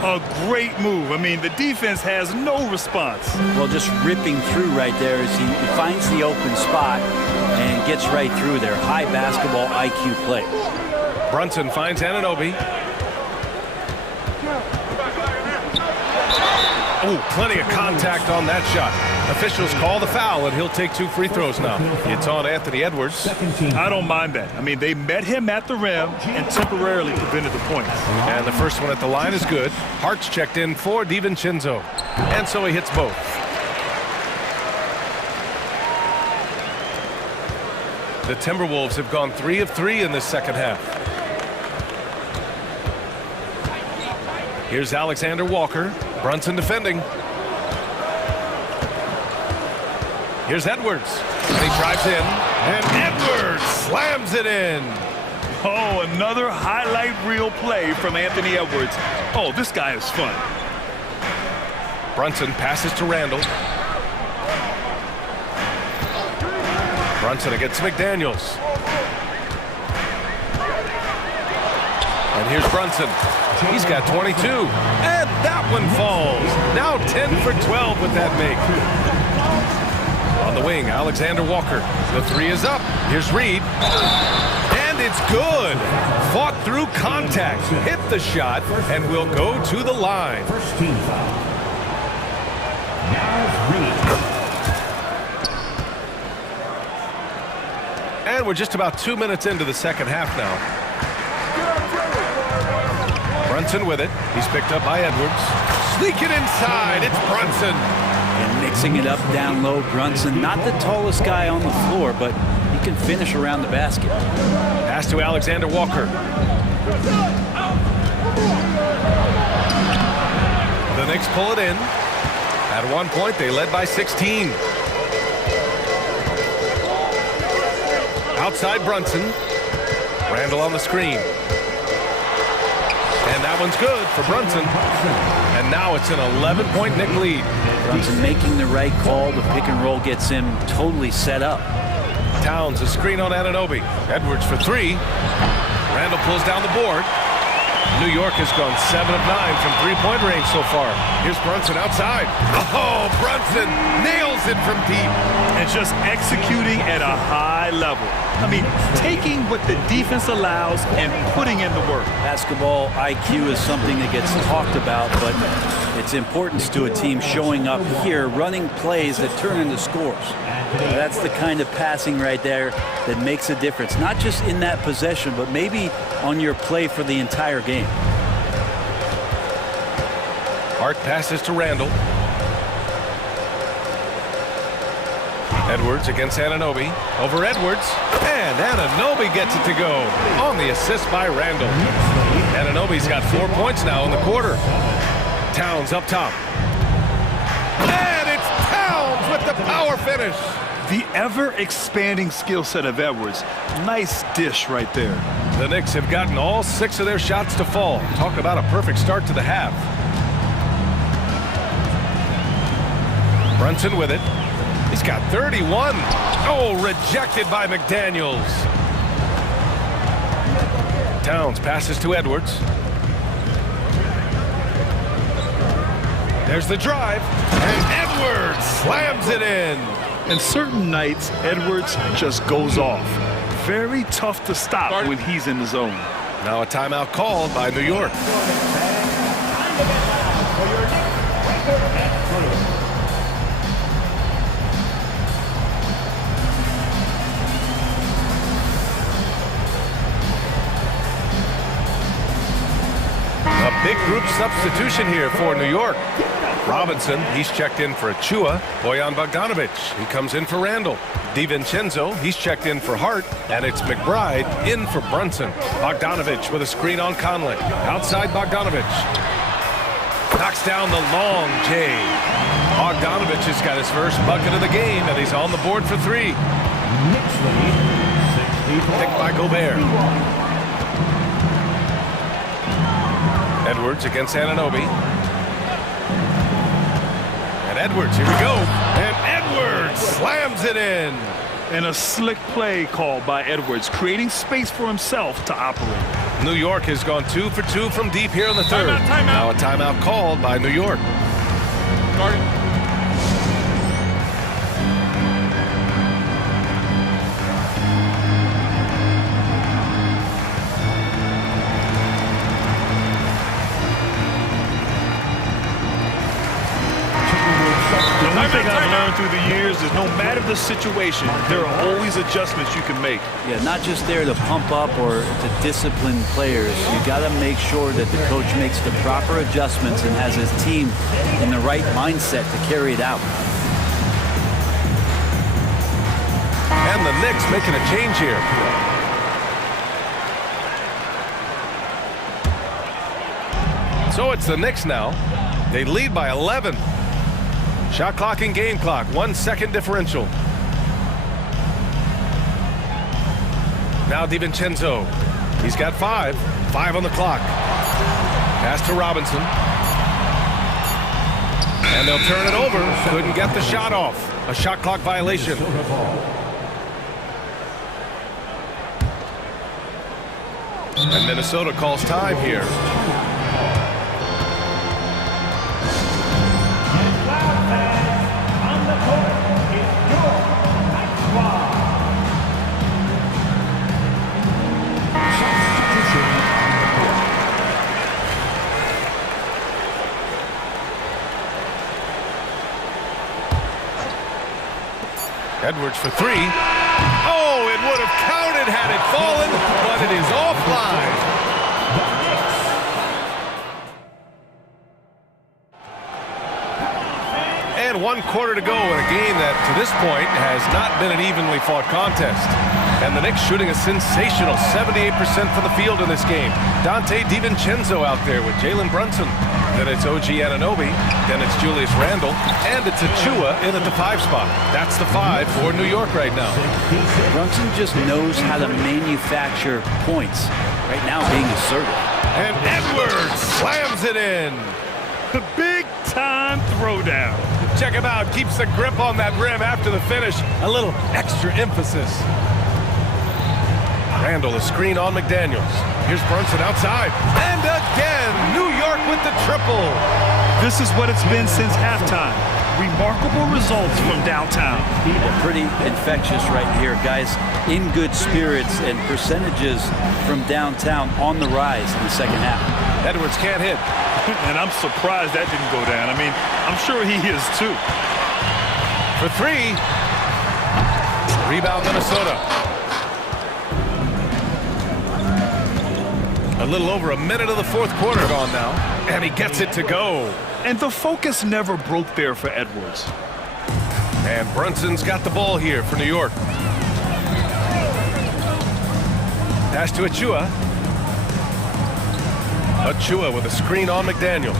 A great move. I mean, the defense has no response. Well, just ripping through right there as he finds the open spot and gets right through there. High basketball IQ play. Brunson finds Anunoby. Ooh, plenty of contact on that shot. Officials call the foul, and he'll take 2 free throws now. It's on Anthony Edwards. I don't mind that. I mean, they met him at the rim and temporarily prevented the points. And the first one at the line is good. Hart's checked in for DiVincenzo. And so he hits both. The Timberwolves have gone 3 of 3 in this second half. Here's Alexander Walker. Brunson defending. Here's Edwards. And he drives in. And Edwards slams it in. Oh, another highlight reel play from Anthony Edwards. Oh, this guy is fun. Brunson passes to Randall. Brunson against McDaniels. And here's Brunson. He's got 22. And that one falls. Now 10 for 12 with that make. On the wing, Alexander Walker. The 3 is up. Here's Reed. And it's good. Fought through contact. Hit the shot and will go to the line. First team foul. Now Reed. And we're just about 2 minutes into the second half now. Brunson with it. He's picked up by Edwards. Sneaking inside. It's Brunson. And mixing it up down low. Brunson, not the tallest guy on the floor, but he can finish around the basket. Pass to Alexander Walker. The Knicks pull it in. At one point, they led by 16. Outside Brunson. Randall on the screen. And that one's good for Brunson. And now it's an 11-point Knick lead. Brunson making the right call. The pick and roll gets him totally set up. Towns, a screen on Anunoby. Edwards for 3. Randall pulls down the board. New York has gone 7 of 9 from three-point range so far. Here's Brunson outside. Oh, Brunson nails it from deep. And just executing at a high level. I mean, taking what the defense allows and putting in the work. Basketball IQ is something that gets talked about, but its importance to a team showing up here, running plays that turn into scores. That's the kind of passing right there that makes a difference, not just in that possession, but maybe on your play for the entire game. Hart passes to Randall. Edwards against Anunoby. Over Edwards. And Anunoby gets it to go on the assist by Randall. Anunoby's got 4 points now in the quarter. Towns up top. And it's Towns with the power finish. The ever-expanding skill set of Edwards. Nice dish right there. The Knicks have gotten all 6 of their shots to fall. Talk about a perfect start to the half. Brunson with it. He's got 31. Oh, rejected by McDaniels. Towns passes to Edwards. There's the drive, and Edwards slams it in. And certain nights, Edwards just goes off. Very tough to stop when he's in the zone. Now a timeout called by New York. A big group substitution here for New York. Robinson, he's checked in for Achua. Bojan Bogdanovic, he comes in for Randall. DiVincenzo, he's checked in for Hart. And it's McBride in for Brunson. Bogdanovic with a screen on Conley. Outside Bogdanovic. Knocks down the long J. Bogdanovic has got his first bucket of the game, and he's on the board for three. Picked by Gobert. Edwards against Anunoby. And Edwards, here we go. And Edwards slams it in. And a slick play called by Edwards, creating space for himself to operate. New York has gone 2 for 2 from deep here in the third. Timeout. Now a timeout called by New York. One thing I've learned through the years is no matter the situation, there are always adjustments you can make. Yeah, not just there to pump up or to discipline players. You got to make sure that the coach makes the proper adjustments and has his team in the right mindset to carry it out. And the Knicks making a change here. So it's the Knicks now. They lead by 11. Shot clock and game clock, 1 second differential. Now DiVincenzo. He's got 5 on the clock. Pass to Robinson. And they'll turn it over. Couldn't get the shot off. A shot clock violation. And Minnesota calls time here. Edwards for 3. Oh, it would have counted had it fallen, but it is offline. And 1 quarter to go in a game that, to this point, has not been an evenly fought contest. And the Knicks shooting a sensational 78% from the field in this game. Dante DiVincenzo out there with Jalen Brunson. Then it's OG Anunoby. Then it's Julius Randle. And it's Achua in at the 5 spot. That's the 5 for New York right now. Brunson just knows how to manufacture points. Right now being assertive. And Edwards slams it in. The big-time throwdown. Check him out. Keeps the grip on that rim after the finish. A little extra emphasis. Randall, a screen on McDaniels. Here's Brunson outside. And again, New York with the triple. This is what it's been since halftime. Remarkable results from downtown. Pretty infectious right here, guys. In good spirits and percentages from downtown on the rise in the second half. Edwards can't hit. And I'm surprised that didn't go down. I mean, I'm sure he is too. For 3. Rebound Minnesota. A little over a minute of the fourth quarter gone now. And he gets it to go. And the focus never broke there for Edwards. And Brunson's got the ball here for New York. Pass to Achua. Achua with a screen on McDaniels.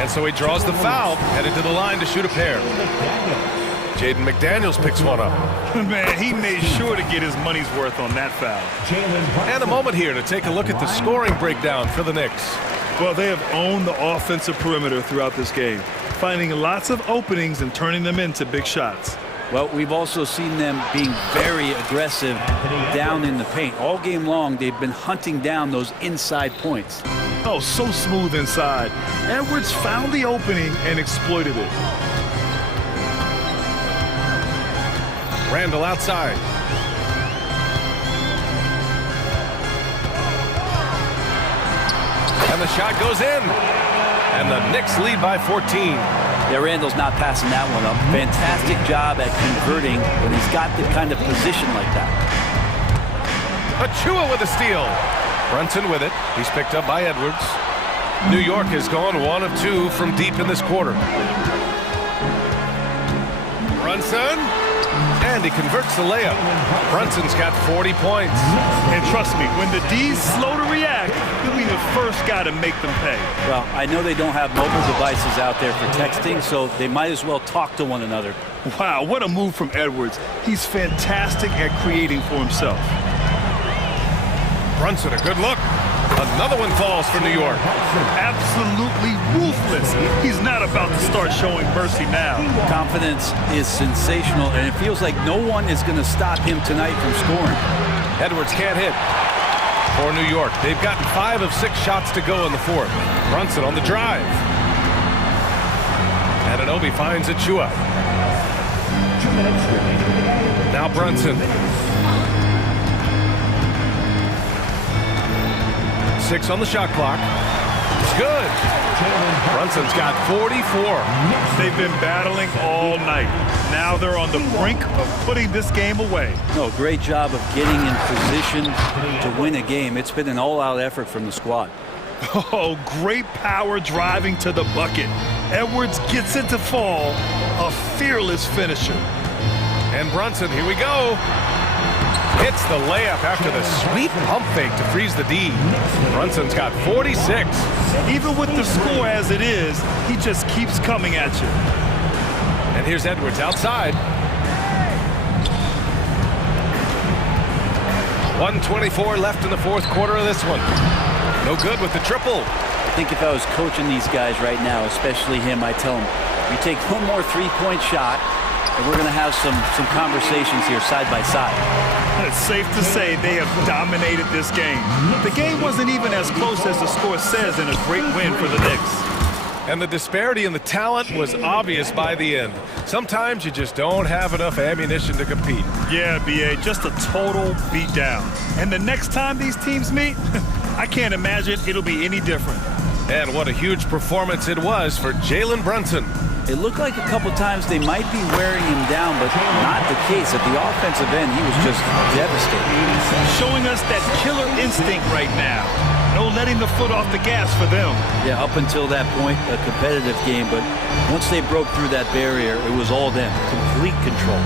And so he draws the foul, headed to the line to shoot a pair. Jaden McDaniels picks one up. Man, he made sure to get his money's worth on that foul. And a moment here to take a look at the scoring breakdown for the Knicks. Well, they have owned the offensive perimeter throughout this game, finding lots of openings and turning them into big shots. Well, we've also seen them being very aggressive down in the paint. All game long, they've been hunting down those inside points. Oh, so smooth inside. Edwards found the opening and exploited it. Randall outside. And the shot goes in. And the Knicks lead by 14. Yeah, Randall's not passing that one up. Fantastic job at converting when he's got the kind of position like that. Achua with a steal. Brunson with it. He's picked up by Edwards. New York has gone 1 of 2 from deep in this quarter. Brunson. And he converts the layup. Brunson's got 40 points. And trust me, when the D's slow to react, he'll be the first guy to make them pay. Well, I know they don't have mobile devices out there for texting, so they might as well talk to one another. Wow, what a move from Edwards. He's fantastic at creating for himself. Brunson, a good look. Another one falls for New York. Absolutely ruthless. He's not about to start showing mercy now. Confidence is sensational, and it feels like no one is going to stop him tonight from scoring. Edwards can't hit. For New York, they've gotten 5 of 6 shots to go in the fourth. Brunson on the drive. Anunoby finds Achua. Now Brunson. 6 on the shot clock. It's good. Brunson's got 44. They've been battling all night. Now they're on the brink of putting this game away. No, great job of getting in position to win a game. It's been an all-out effort from the squad. Oh, great power driving to the bucket. Edwards gets it to fall. A fearless finisher. And Brunson, here we go. Hits the layup after the sweet pump fake to freeze the D. Brunson's got 46. Even with the score as it is, he just keeps coming at you. And here's Edwards outside. 1:24 left in the fourth quarter of this one. No good with the triple. I think if I was coaching these guys right now, especially him, I tell him, we take one more three-point shot, and we're going to have some conversations here side by side. It's safe to say they have dominated this game. The game wasn't even as close as the score says in a great win for the Knicks. And the disparity in the talent was obvious by the end. Sometimes you just don't have enough ammunition to compete. Yeah, B.A., just a total beatdown. And the next time these teams meet, I can't imagine it'll be any different. And what a huge performance it was for Jalen Brunson. It looked like a couple times they might be wearing him down, but not the case. At the offensive end, he was just devastating. Showing us that killer instinct right now. No letting the foot off the gas for them. Yeah, up until that point, a competitive game, but once they broke through that barrier, it was all them. Complete control.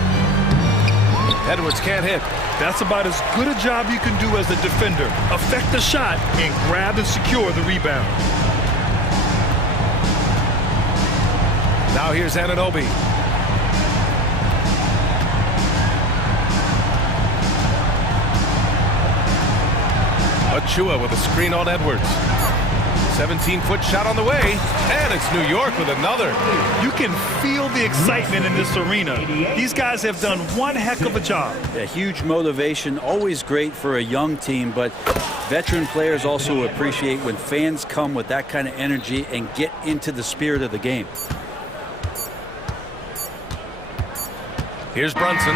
Edwards can't hit. That's about as good a job you can do as a defender. Affect the shot and grab and secure the rebound. Now here's Anunoby. Achua with a screen on Edwards. 17-foot shot on the way, and it's New York with another. You can feel the excitement in this arena. These guys have done one heck of a job. A huge motivation, always great for a young team, but veteran players also appreciate when fans come with that kind of energy and get into the spirit of the game. Here's Brunson.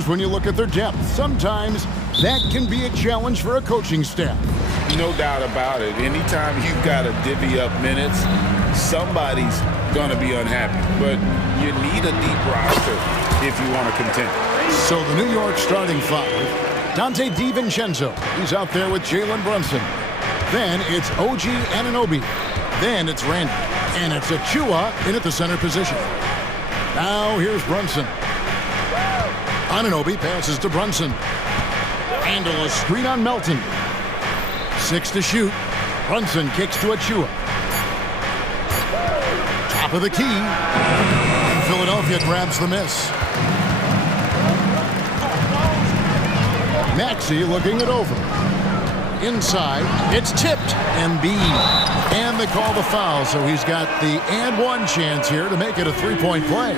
issues when you look at their depth. Sometimes that can be a challenge for a coaching staff. No doubt about it. Anytime you've got to divvy up minutes, somebody's going to be unhappy. But you need a deep roster if you want to contend. So the New York starting five, Dante DiVincenzo. He's out there with Jalen Brunson. Then it's OG Anunoby. Then it's Randy. And it's Achua in at the center position. Now here's Brunson. Anunoby passes to Brunson. Handle a screen on Melton. 6 to shoot. Brunson kicks to Achua. Top of the key. And Philadelphia grabs the miss. Maxey looking it over. Inside, it's tipped. Embiid. And they call the foul, so he's got the and one chance here to make it a three-point play.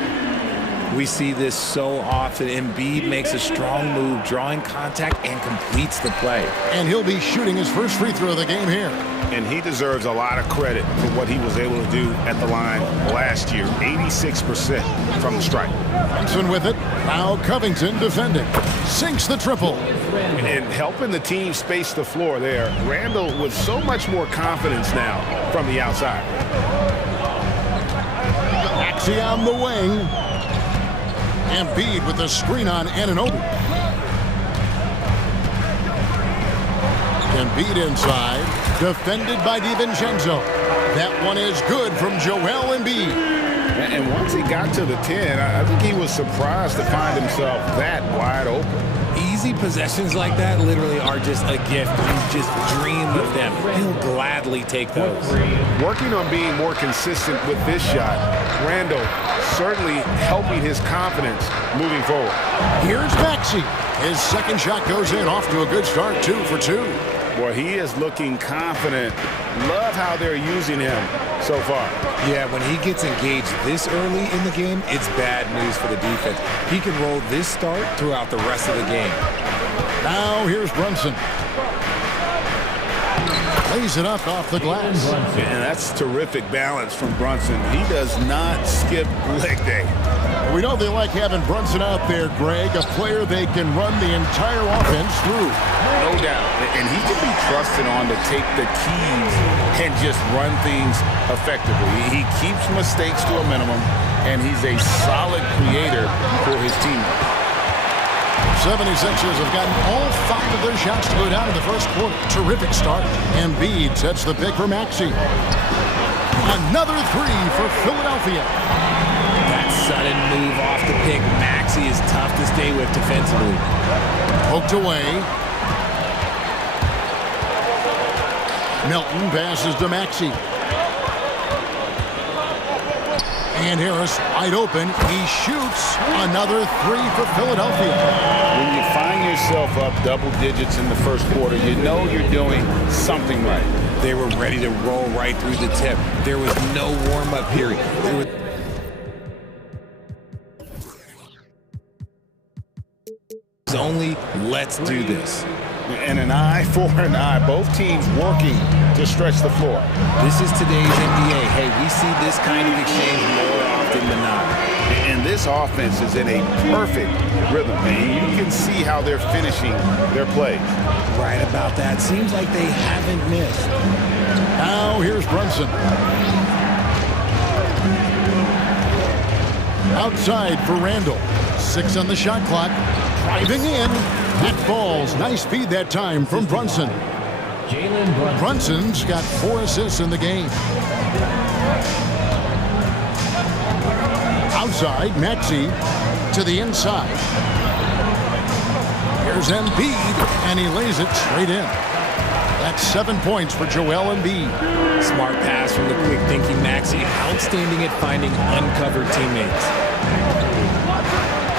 We see this so often. Embiid makes a strong move, drawing contact, and completes the play. And he'll be shooting his first free throw of the game here. And he deserves a lot of credit for what he was able to do at the line last year. 86% from the stripe. Brunson with it. Now Covington defending. Sinks the triple. And helping the team space the floor there. Randall with so much more confidence now from the outside. Maxey on the wing. Embiid with the screen on Anunoby. Embiid inside. Defended by DiVincenzo. That one is good from Joel Embiid. And once he got to the 10, I think he was surprised to find himself that wide open. Easy possessions like that literally are just a gift. You just dream of them. He'll gladly take those. Working on being more consistent with this shot, Randall certainly helping his confidence moving forward. Here's Maxey. His second shot goes in, off to a good start, 2 for 2. Boy, he is looking confident. Love how they're using him so far. Yeah, when he gets engaged this early in the game, it's bad news for the defense. He can roll this start throughout the rest of the game. Now here's Brunson. Lays it up off the glass. And that's terrific balance from Brunson. He does not skip leg day. We know they like having Brunson out there, Greg, a player they can run the entire offense through. No doubt. And he can be trusted on to take the keys and just run things effectively. He keeps mistakes to a minimum, and he's a solid creator for his team. 76ers have gotten all 5 of their shots to go down in the first quarter. Terrific start. Embiid sets the pick for Maxey. Another 3 for Philadelphia. That sudden move off the pick, Maxey is tough to stay with defensively. Poked away. Melton passes to Maxey. And Harris wide open. He shoots another 3 for Philadelphia. When you find yourself up double digits in the first quarter, you know you're doing something right. They were ready to roll right through the tip. There was no warm-up period. Only let's do this. And an eye for an eye. Both teams working to stretch the floor. This is today's NBA. Hey, we see this kind of exchange more often than not. And this offense is in a perfect rhythm. And you can see how they're finishing their plays. Right about that. Seems like they haven't missed. Now here's Brunson. Outside for Randall. 6 on the shot clock. Driving in. That falls. Nice feed that time from Brunson. Brunson's got 4 assists in the game. Outside, Maxey to the inside. Here's Embiid, and he lays it straight in. That's 7 points for Joel Embiid. Smart pass from the quick-thinking Maxey. Outstanding at finding uncovered teammates.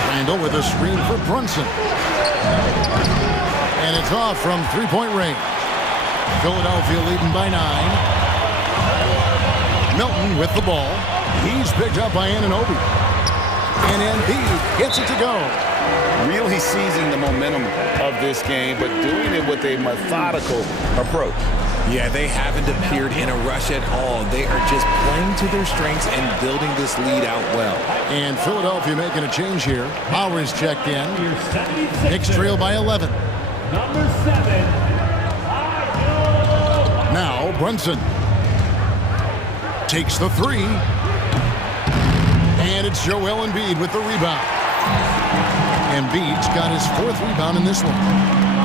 Randall with a screen for Brunson. And it's off from three-point range. Philadelphia leading by 9. Melton with the ball. He's picked up by Anunoby. And Embiid gets it to go. Really seizing the momentum of this game, but doing it with a methodical approach. Yeah, they haven't appeared in a rush at all. They are just playing to their strengths and building this lead out well. And Philadelphia making a change here. Bauer's checked in. Knicks trail by 11. Number 7. Now Brunson takes the three. And it's Joel Embiid with the rebound. Embiid's got his 4th rebound in this one.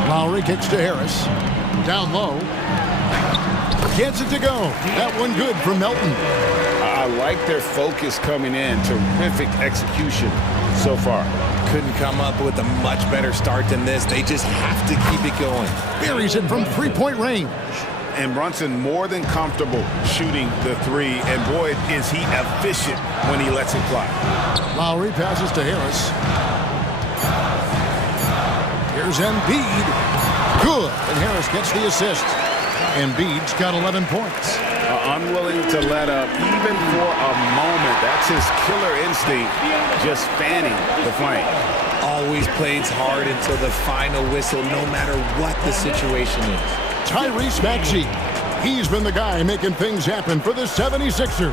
Lowry kicks to Harris. Down low. Gets it to go. That one good from Melton. I like their focus coming in. Terrific execution so far. Couldn't come up with a much better start than this. They just have to keep it going. Buries it from 3-point range. And Brunson more than comfortable shooting the three. And boy, is he efficient when he lets it fly. Lowry passes to Harris. Here's Embiid. Good. And Harris gets the assist. Embiid's got 11 points. Unwilling to let up even for a moment. That's his killer instinct, just fanning the flame. Always plays hard until the final whistle, no matter what the situation is. Tyrese Maxey. He's been the guy making things happen for the 76ers.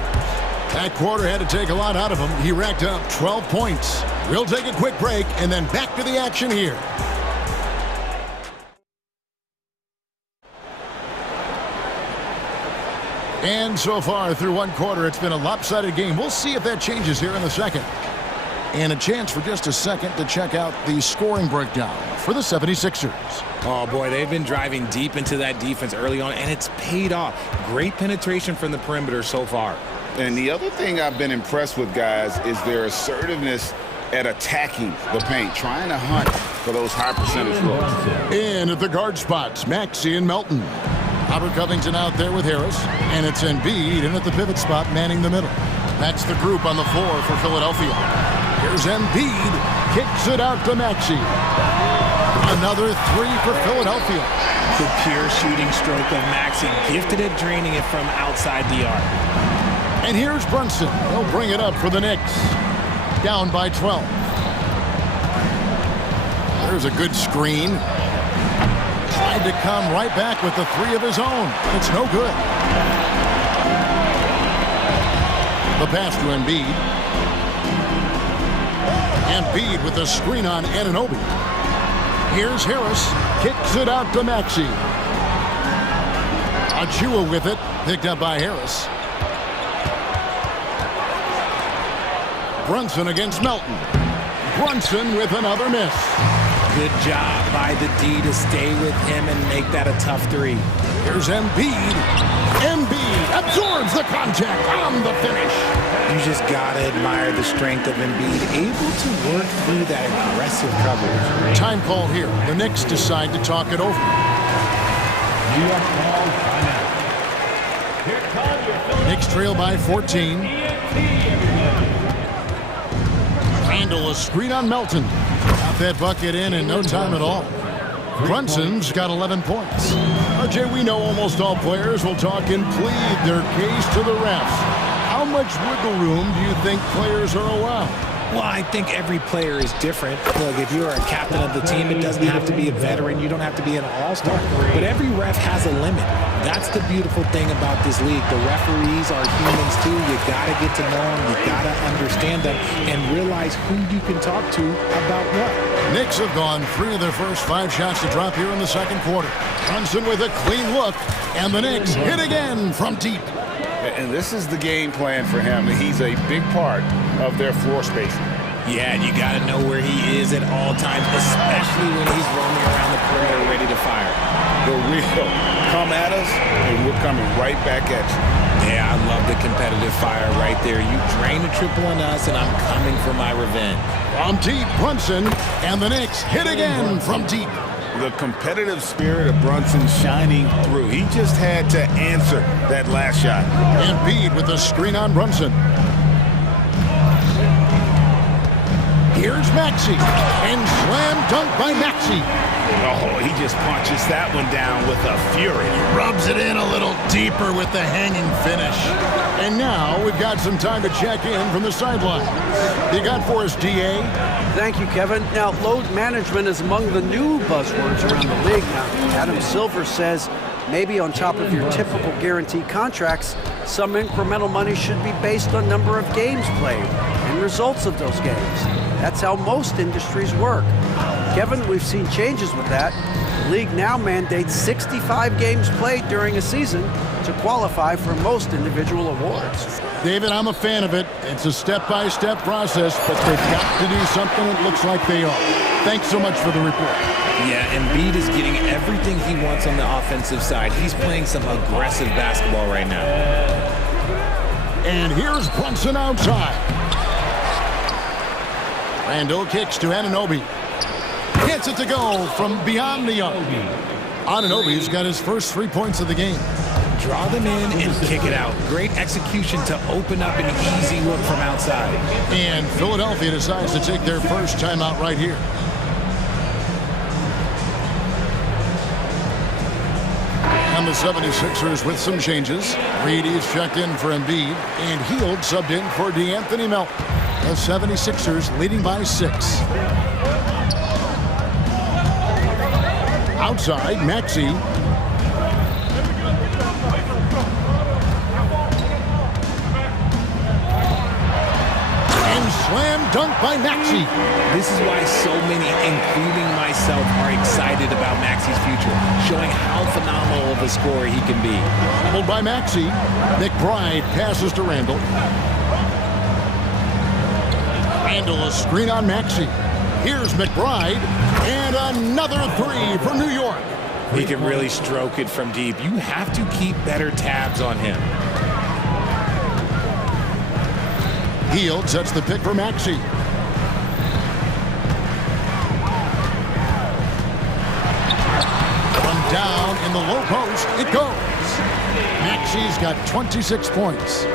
That quarter had to take a lot out of him. He racked up 12 points. We'll take a quick break and then back to the action here. And so far through one quarter, it's been a lopsided game. We'll see if that changes here in the second. And a chance for just a second to check out the scoring breakdown for the 76ers. Oh, boy, they've been driving deep into that defense early on, and it's paid off. Great penetration from the perimeter so far. And the other thing I've been impressed with, guys, is their assertiveness at attacking the paint, trying to hunt for those high percentage looks. In at the guard spots, Maxey and Melton. Robert Covington out there with Harris, and it's Embiid in at the pivot spot manning the middle. That's the group on the floor for Philadelphia. Here's Embiid, kicks it out to Maxey. Another three for Philadelphia. The pure shooting stroke of Maxey, gifted at draining it from outside the arc. And here's Brunson. He'll bring it up for the Knicks. Down by 12. There's a good screen. Tried to come right back with the three of his own. It's no good. The pass to Embiid. Embiid with the screen on Anunoby. Here's Harris. Kicks it out to Maxey. Achua with it. Picked up by Harris. Brunson against Melton. Brunson with another miss. Good job by the D to stay with him and make that a tough three. Here's Embiid. Embiid absorbs the contact on the finish. You just gotta admire the strength of Embiid, able to work through that aggressive coverage. Time call here. The Knicks decide to talk it over. Knicks trail by 14. Handle a screen on Melton. Got that bucket in no time at all. Brunson's got 11 points. RJ, we know almost all players will talk and plead their case to the refs. How much wiggle room do you think players are allowed? Well, I think every player is different. Look, if you're a captain of the team, it doesn't have to be a veteran. You don't have to be an all-star. But every ref has a limit. That's the beautiful thing about this league. The referees are humans too. You got to get to know them. You got to understand them and realize who you can talk to about what. Knicks have gone 3 of their first 5 shots to drop here in the second quarter. Brunson with a clean look, and the Knicks hit again from deep. And this is the game plan for him. He's a big part of their floor spacing. Yeah, and you got to know where he is at all times, especially when he's roaming around the perimeter ready to fire. The real come at us, and we're coming right back at you. Yeah, I love the competitive fire right there. You drain a triple on us, and I'm coming for my revenge. From deep, Brunson, and the Knicks hit again from deep. The competitive spirit of Brunson shining through. He just had to answer that last shot. Embiid with the screen on Brunson. Here's Maxey, and slam dunk by Maxey. Oh, he just punches that one down with a fury. Rubs it in a little deeper with the hanging finish. And now we've got some time to check in from the sideline. You got for us, DA? Thank you, Kevin. Now, load management is among the new buzzwords around the league. Now, Adam Silver says Maybe on top of your typical guaranteed contracts, some incremental money should be based on number of games played and results of those games. That's how most industries work. Kevin, we've seen changes with that. The league now mandates 65 games played during a season to qualify for most individual awards. David, I'm a fan of it. It's a step-by-step process, but they've got to do something. It looks like they are. Thanks so much for the report. Yeah, Embiid is getting everything he wants on the offensive side. He's playing some aggressive basketball right now. And here's Brunson outside. Randall kicks to Anunoby. Gets it to go from beyond the arc. Anunoby's got his first 3 points of the game. Draw them in and kick it out. Great execution to open up an easy look from outside. And Philadelphia decides to take their first timeout right here. And the 76ers with some changes. Reed is checked in for Embiid, and Hield subbed in for DeAnthony Melton. The 76ers leading by 6. Outside, Maxey. And slam dunk by Maxey. This is why so many, including myself, are excited about Maxey's future, showing how phenomenal of a scorer he can be. Pulled by Maxey. McBride passes to Randall. Randall, a screen on Maxey. Here's McBride, and another 3 for New York. He can really stroke it from deep. You have to keep better tabs on him. Hield sets the pick for Maxey. From down in the low post, it goes. Maxey's got 26 points.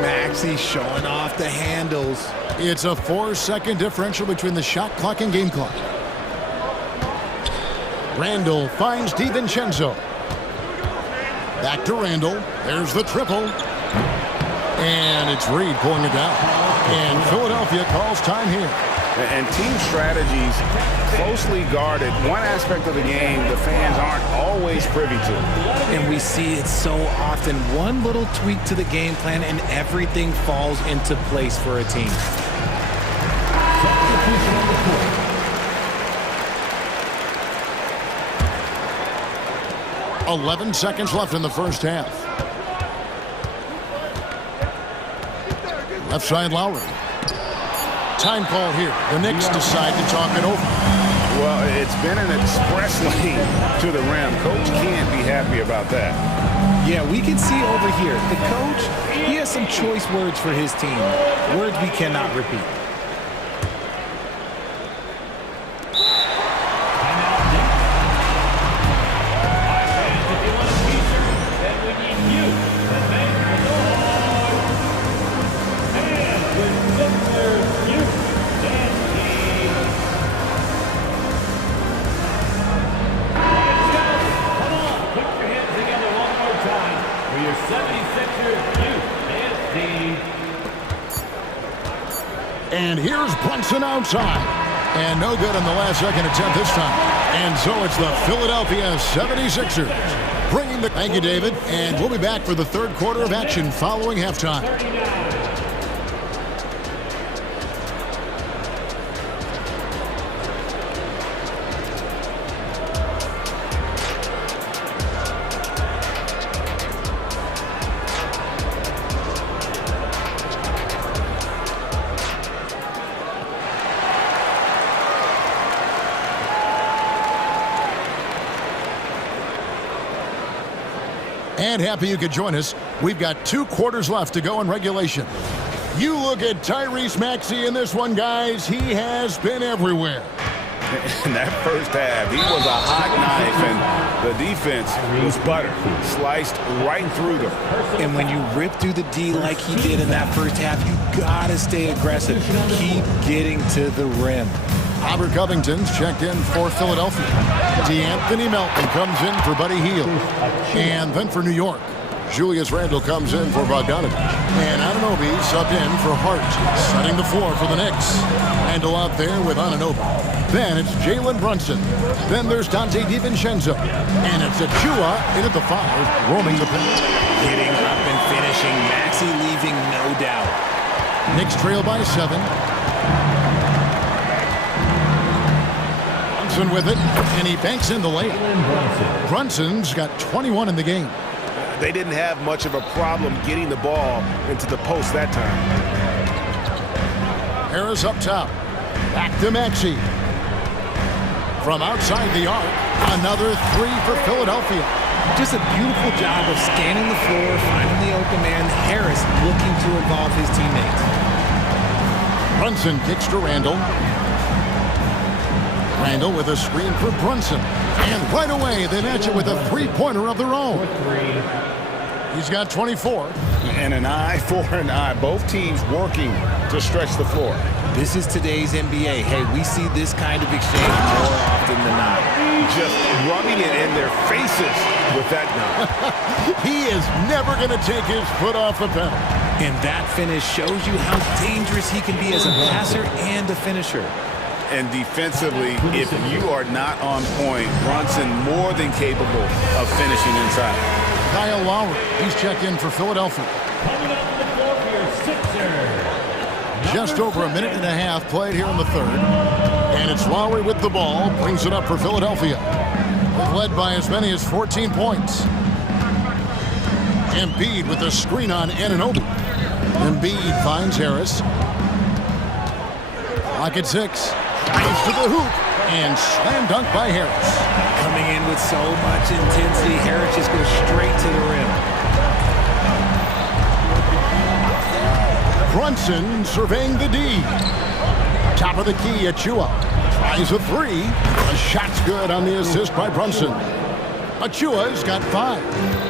Maxey showing off the handles. It's a 4-second differential between the shot clock and game clock. Randall finds DiVincenzo. Back to Randall. There's the triple. And it's Reed pulling it down. And Philadelphia calls time here. And team strategies closely guarded. One aspect of the game the fans aren't always privy to. And we see it so often. One little tweak to the game plan and everything falls into place for a team. 11 seconds left in the first half. Left side, Lowry. Time call here. The Knicks decide to talk it over. Well, it's been an express lane to the rim. Coach can't be happy about that. Yeah, we can see over here. The coach, he has some choice words for his team. Words we cannot repeat. And here's Brunson outside. And no good on the last second attempt this time. And so it's the Philadelphia 76ers bringing the... Thank you, David. And we'll be back for the third quarter of action following halftime. And happy you could join us. We've got 2 quarters left to go in regulation. You look at Tyrese Maxey in this one, guys. He has been everywhere. In that first half, he was a hot knife, and the defense was butter. Sliced right through them. And when you rip through the D like he did in that first half, you gotta stay aggressive. Keep getting to the rim. Robert Covington's checked in for Philadelphia. DeAnthony Melton comes in for Buddy Hield. And then for New York, Julius Randle comes in for Bogdanovich. And Anunoby subbed in for Hart, setting the floor for the Knicks. Randle out there with Anunoby. Then it's Jalen Brunson. Then there's Donte DiVincenzo. And it's Achua in at the 5, roaming the paint. Getting up and finishing. Maxey leaving, no doubt. Knicks trail by 7. Brunson with it, and he banks in the layup. Brunson's got 21 in the game. They didn't have much of a problem getting the ball into the post that time. Harris up top. Back to Maxey. From outside the arc, another 3 for Philadelphia. Just a beautiful job of scanning the floor, finding the open man. Harris looking to involve his teammates. Brunson kicks to Randle. Randle with a screen for Brunson. And right away, they match it with a 3-pointer of their own. He's got 24. And an eye for an eye. Both teams working to stretch the floor. This is today's NBA. Hey, we see this kind of exchange more often than not. Just rubbing it in their faces with that dunk. He is never going to take his foot off the pedal. And that finish shows you how dangerous he can be as a passer and a finisher. And defensively, if you are not on point, Brunson more than capable of finishing inside. Kyle Lowry, he's checked in for Philadelphia. Just over a minute and a half played here in the third. And it's Lowry with the ball, brings it up for Philadelphia. Led by as many as 14 points. Embiid with a screen on Anunoby. Embiid finds Harris. Pocket 6. Drives to the hoop. And slam dunk by Harris. Coming in with so much intensity, Harris just goes straight to the rim. Brunson surveying the D. Top of the key, Achua. Tries a 3. A shot's good on the assist by Brunson. Achua's got 5.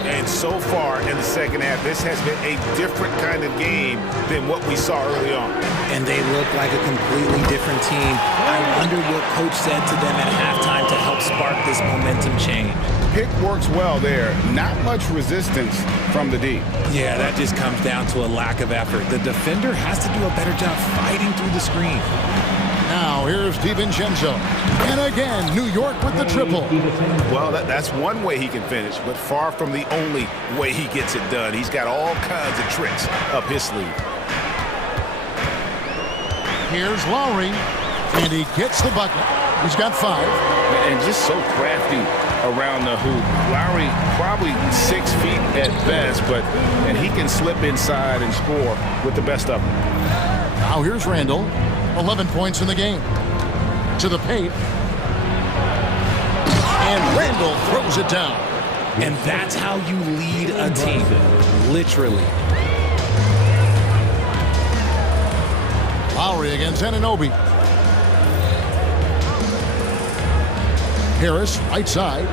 And so far in the second half, this has been a different kind of game than what we saw early on. And they look like a completely different team. I wonder what coach said to them at halftime to help spark this momentum change. Pick works well there. Not much resistance from the D. Yeah, that just comes down to a lack of effort. The defender has to do a better job fighting through the screen. Now here's DiVincenzo. And again, New York with the triple. Well, that's one way he can finish, but far from the only way he gets it done. He's got all kinds of tricks up his sleeve. Here's Lowry, and he gets the bucket. He's got 5. And just so crafty around the hoop. Lowry probably 6 feet at best, and he can slip inside and score with the best of them. Now here's Randle. 11 points in the game. To the paint. And Randle throws it down. And that's how you lead a team. Literally. Lowry against Anunoby. Harris, right side.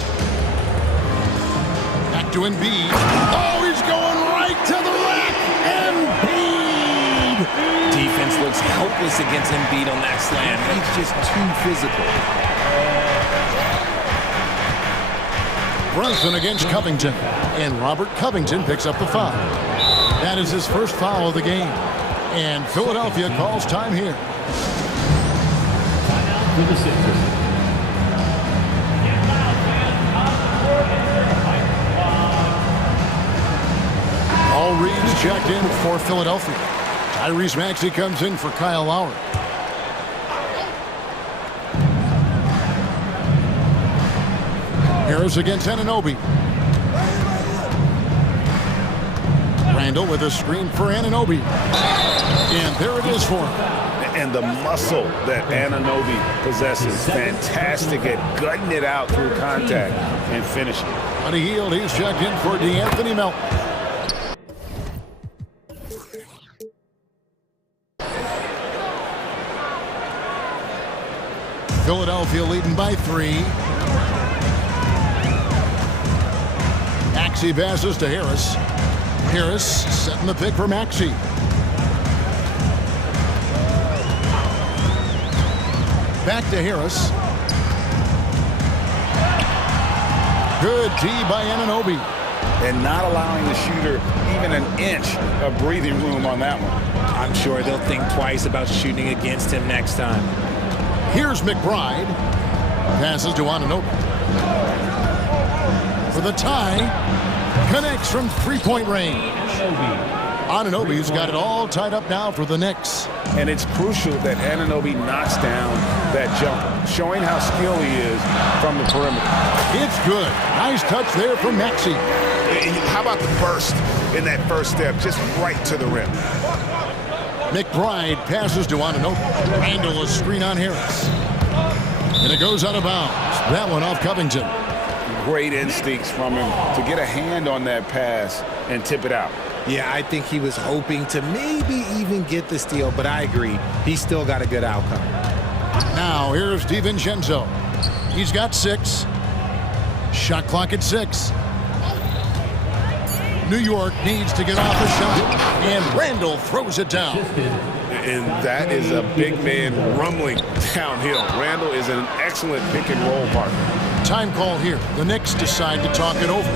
Back to Embiid. Oh, he's going right to the rack. Embiid! Defense looks helpless against Embiid on that slam. He's just too physical. Brunson against Covington. And Robert Covington picks up the foul. That is his first foul of the game. And Philadelphia calls time here. For the Sixers. All Reed's checked in for Philadelphia. Tyrese Maxey comes in for Kyle Lowry. Harris against Anunoby. Randle with a screen for Anunoby. And there it is for him. And the muscle that Anunoby possesses, fantastic at gutting it out through contact and finishing. Buddy Hield, he's checked in for D'Anthony Melton. Philadelphia leading by 3. Maxey passes to Harris. Harris setting the pick for Maxey. Back to Harris. Good D by Anunoby. and not allowing the shooter even an inch of breathing room on that one. I'm sure they'll think twice about shooting against him next time. Here's McBride. Passes to Anunoby. For the tie. Connects from three-point range. Anunoby's got it all tied up now for the Knicks. And it's crucial that Anunoby knocks down that jumper, showing how skilled he is from the perimeter. It's good. Nice touch there from Maxey. How about the burst in that first step, just right to the rim? McBride passes to Anunoby. Randall a screen on Harris. And it goes out of bounds. That one off Covington. Great instincts from him to get a hand on that pass and tip it out. Yeah, I think he was hoping to maybe even get the steal, but I agree. He still got a good outcome. Now here's DiVincenzo. He's got 6. Shot clock at 6. New York needs to get off a shot, and Randall throws it down. And that is a big man rumbling downhill. Randall is an excellent pick and roll partner. Time call here. The Knicks decide to talk it over.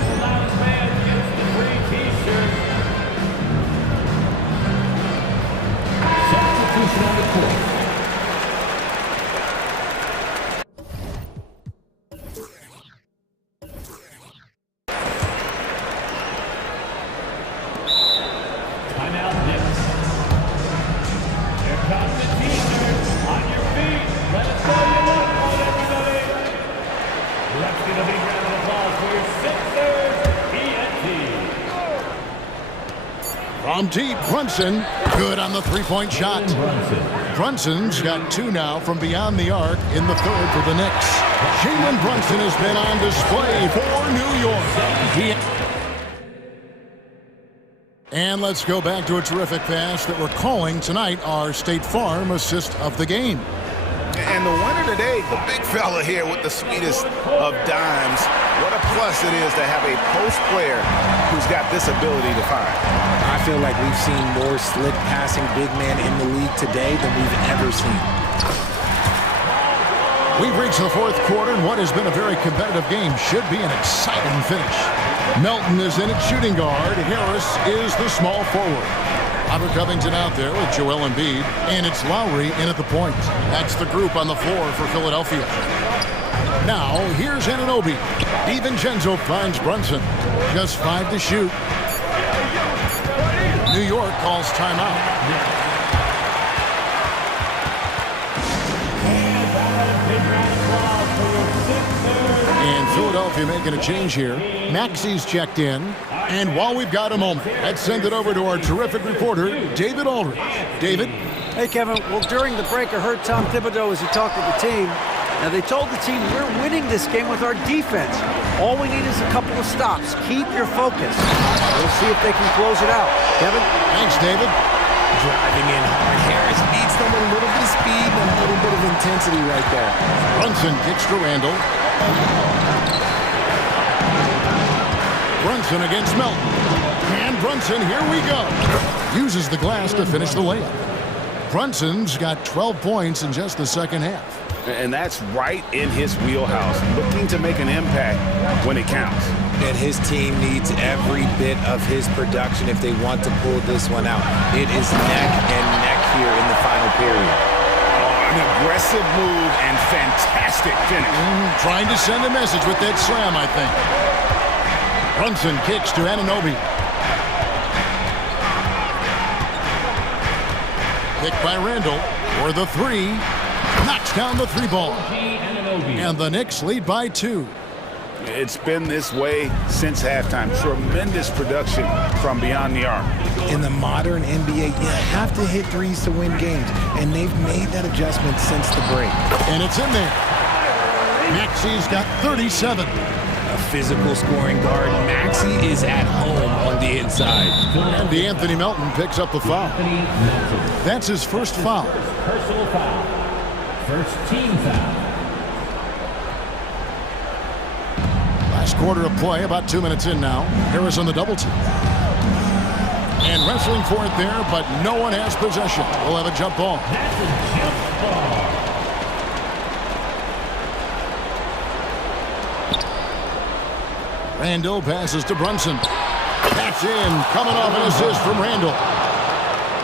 Substitution on the court. Timeout, Knicks. Here comes the t-shirt. On your feet. Let us know you look on, everybody. Let's get a big round of applause for your Sixers, ENT. From deep, Brunson. Good on the three-point shot. Brunson's got 2 now from beyond the arc in the third for the Knicks. Jalen Brunson has been on display for New York. And let's go back to a terrific pass that we're calling tonight our State Farm assist of the game. And the winner today, the big fella here with the sweetest of dimes. What a plus it is to have a post player who's got this ability to find. I feel like we've seen more slick passing big men in the league today than we've ever seen. We've reached the fourth quarter, and what has been a very competitive game should be an exciting finish. Melton is in at shooting guard. Harris is the small forward. Robert Covington out there with Joel Embiid, and it's Lowry in at the point. That's the group on the floor for Philadelphia. Now, here's Anunoby. DiVincenzo finds Brunson. Just 5 to shoot. New York calls timeout. And Philadelphia making a change here. Maxey's checked in. And while we've got a moment, let's send it over to our terrific reporter, David Aldridge. David? Hey, Kevin. Well, during the break, I heard Tom Thibodeau as he talked with the team. Now, they told the team, we're winning this game with our defense. All we need is a couple of stops. Keep your focus. We'll see if they can close it out. Kevin? Thanks, David. Driving in hard. Harris needs them with a little bit of speed and a little bit of intensity right there. Brunson kicks to Randall. Brunson against Melton. And Brunson, here we go. Uses the glass to finish the layup. Brunson's got 12 points in just the second half. And that's right in his wheelhouse, looking to make an impact when it counts. And his team needs every bit of his production if they want to pull this one out. It is neck and neck here in the final period. An aggressive move and fantastic finish. Trying to send a message with that slam, I think. Brunson kicks to Anunoby. Picked by Randall for the 3. Knocks down the 3 ball. And the Knicks lead by 2. It's been this way since halftime. Tremendous production from beyond the arc. In the modern NBA, you have to hit threes to win games, and they've made that adjustment since the break. And it's in there. Maxey's got 37. A physical scoring guard. Maxey is at home on the inside. And DeAnthony Melton picks up the foul. That's his first foul. Personal foul. First team foul. Last quarter of play, about 2 minutes in now. Harris on the double team. And wrestling for it there, but no one has possession. We'll have a jump ball. That's a jump ball. Randall passes to Brunson. That's in. Coming off an assist from Randall.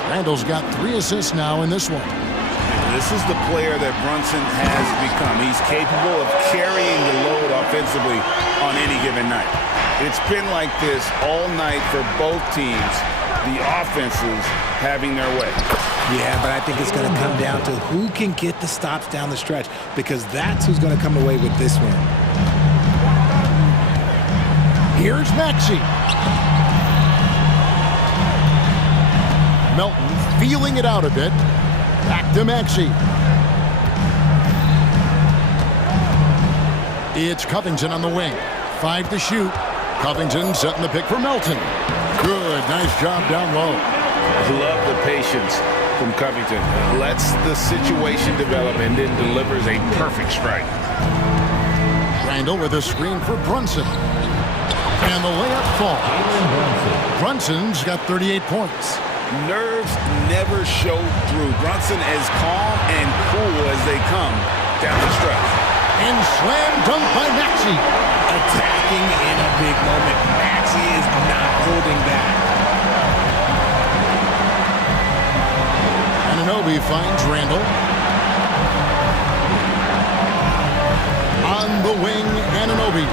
Randall's got 3 assists now in this one. This is the player that Brunson has become. He's capable of carrying the load offensively on any given night. It's been like this all night for both teams. The offenses having their way. Yeah, but I think it's going to come down to who can get the stops down the stretch, because that's who's going to come away with this one. Here's Maxey. Melton feeling it out a bit. Back to Maxey. It's Covington on the wing. 5 to shoot. Covington setting the pick for Melton. Good, nice job down low. Love the patience from Covington. Lets the situation develop and then delivers a perfect strike. Randall with a screen for Brunson. And the layup falls. Brunson's got 38 points. Nerves never show through. Brunson as calm and cool as they come down the stretch. And slam dunk by Maxey. Attacking in a big moment. Maxey is not holding back. Anunoby finds Randall. On the wing, Anunoby.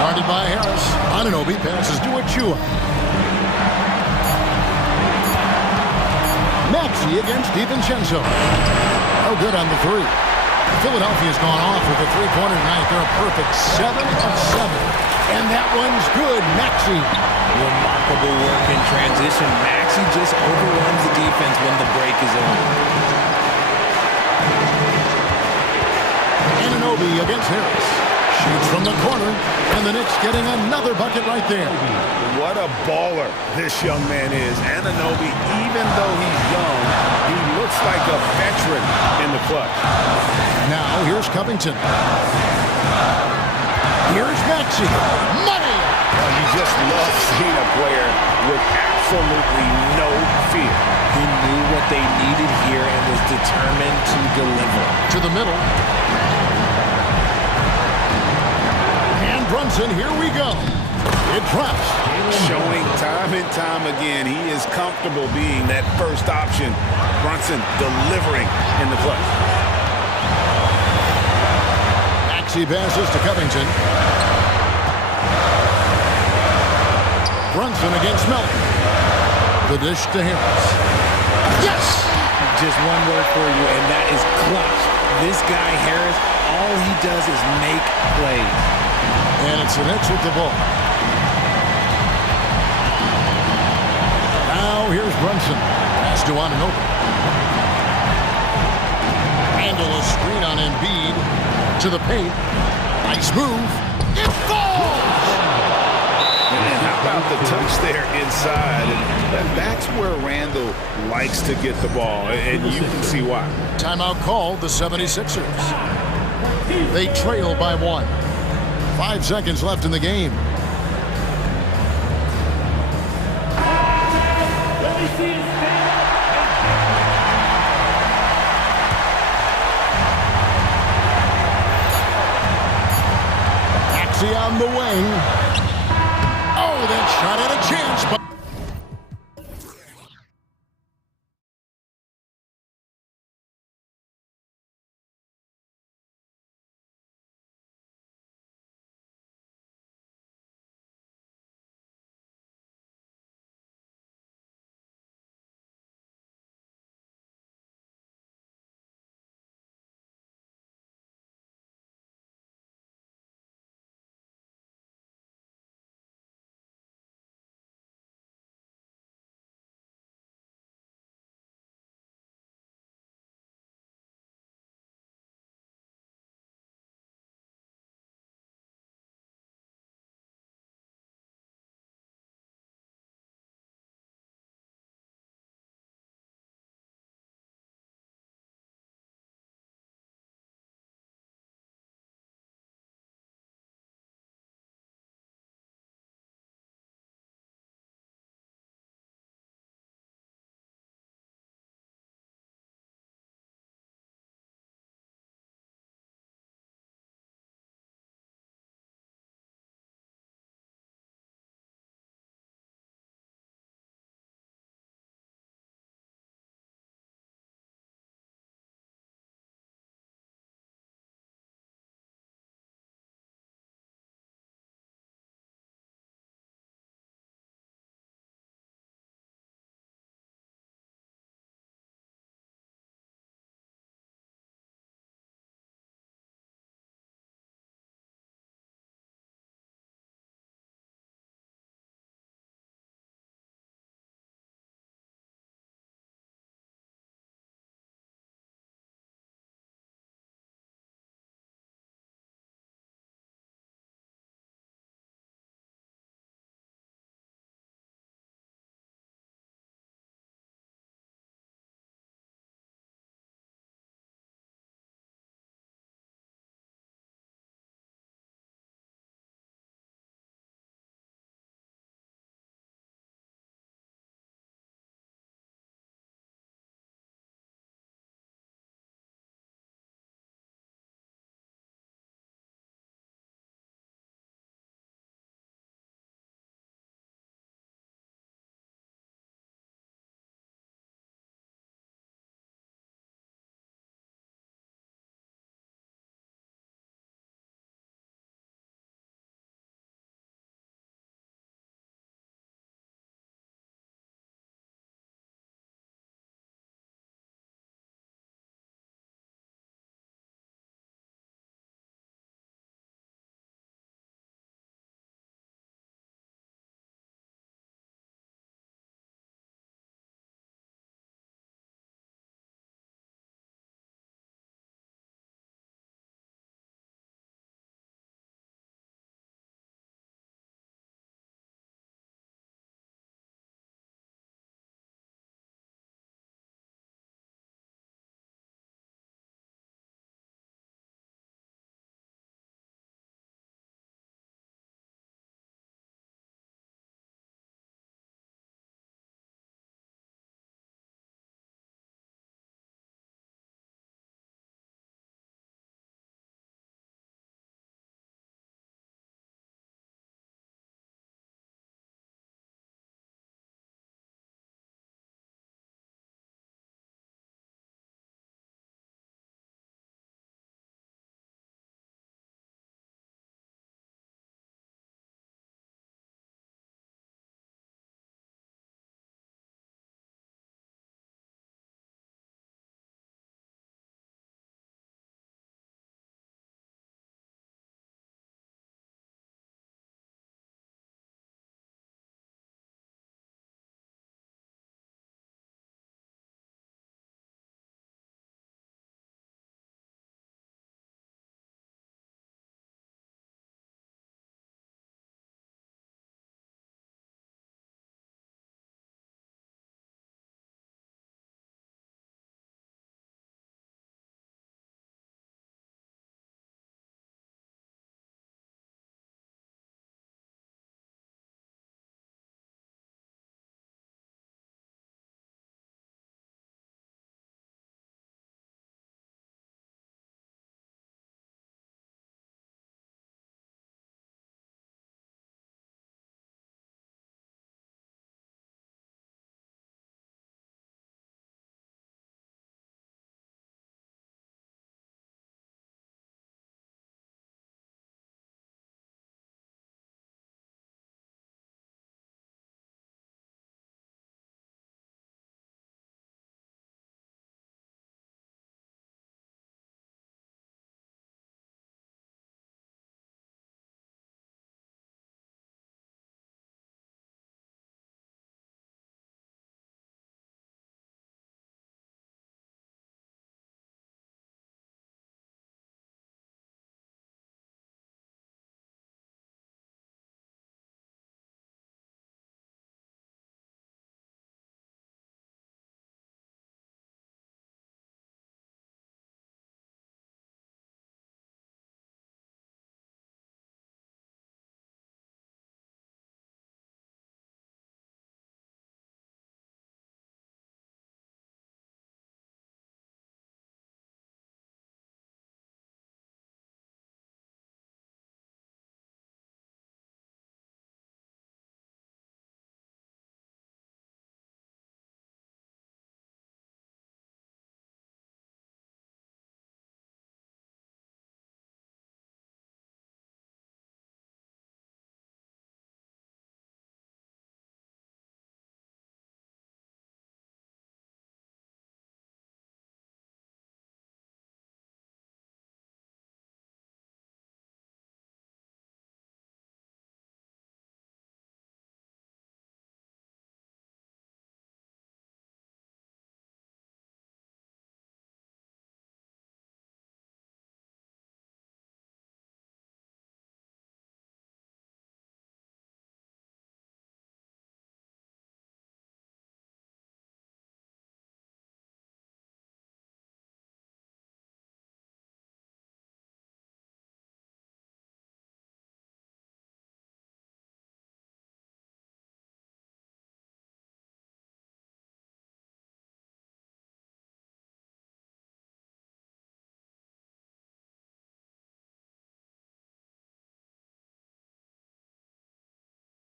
Guarded by Harris. Anunoby passes to Achua. Maxey against DiVincenzo. No good on the 3. Philadelphia's gone off with a three-pointer tonight. They're a perfect 7 of 7. And that one's good. Maxey. Remarkable work in transition. Maxey just overruns the defense when the break is over. Anunoby against Harris. Shoots from the corner, and the Knicks getting another bucket right there. What a baller this young man is. Anunoby, even though he's young, he looks like a veteran in the clutch. Now, here's Covington. Here's Maxey. Money! Well, you just love seeing a player with absolutely no fear. He knew what they needed here and was determined to deliver. To the middle. And Brunson, here we go. It drops. Showing time and time again, he is comfortable being that first option. Brunson delivering in the clutch. Maxey passes to Covington. Brunson against Melton. The dish to Harris. Yes! Just one word for you, and that is clutch. This guy, Harris, all he does is make plays. And it's the Knicks with the ball. Now here's Brunson. Pass to Anunoby. Handle a screen on Embiid. To the paint. Nice move. It falls! And how about the touch there inside? And that's where Randall likes to get the ball, and you can see why. Timeout called, the 76ers. They trail by 1. 5 seconds left in the game. Maxey on the wing. Oh, that shot had a chance, but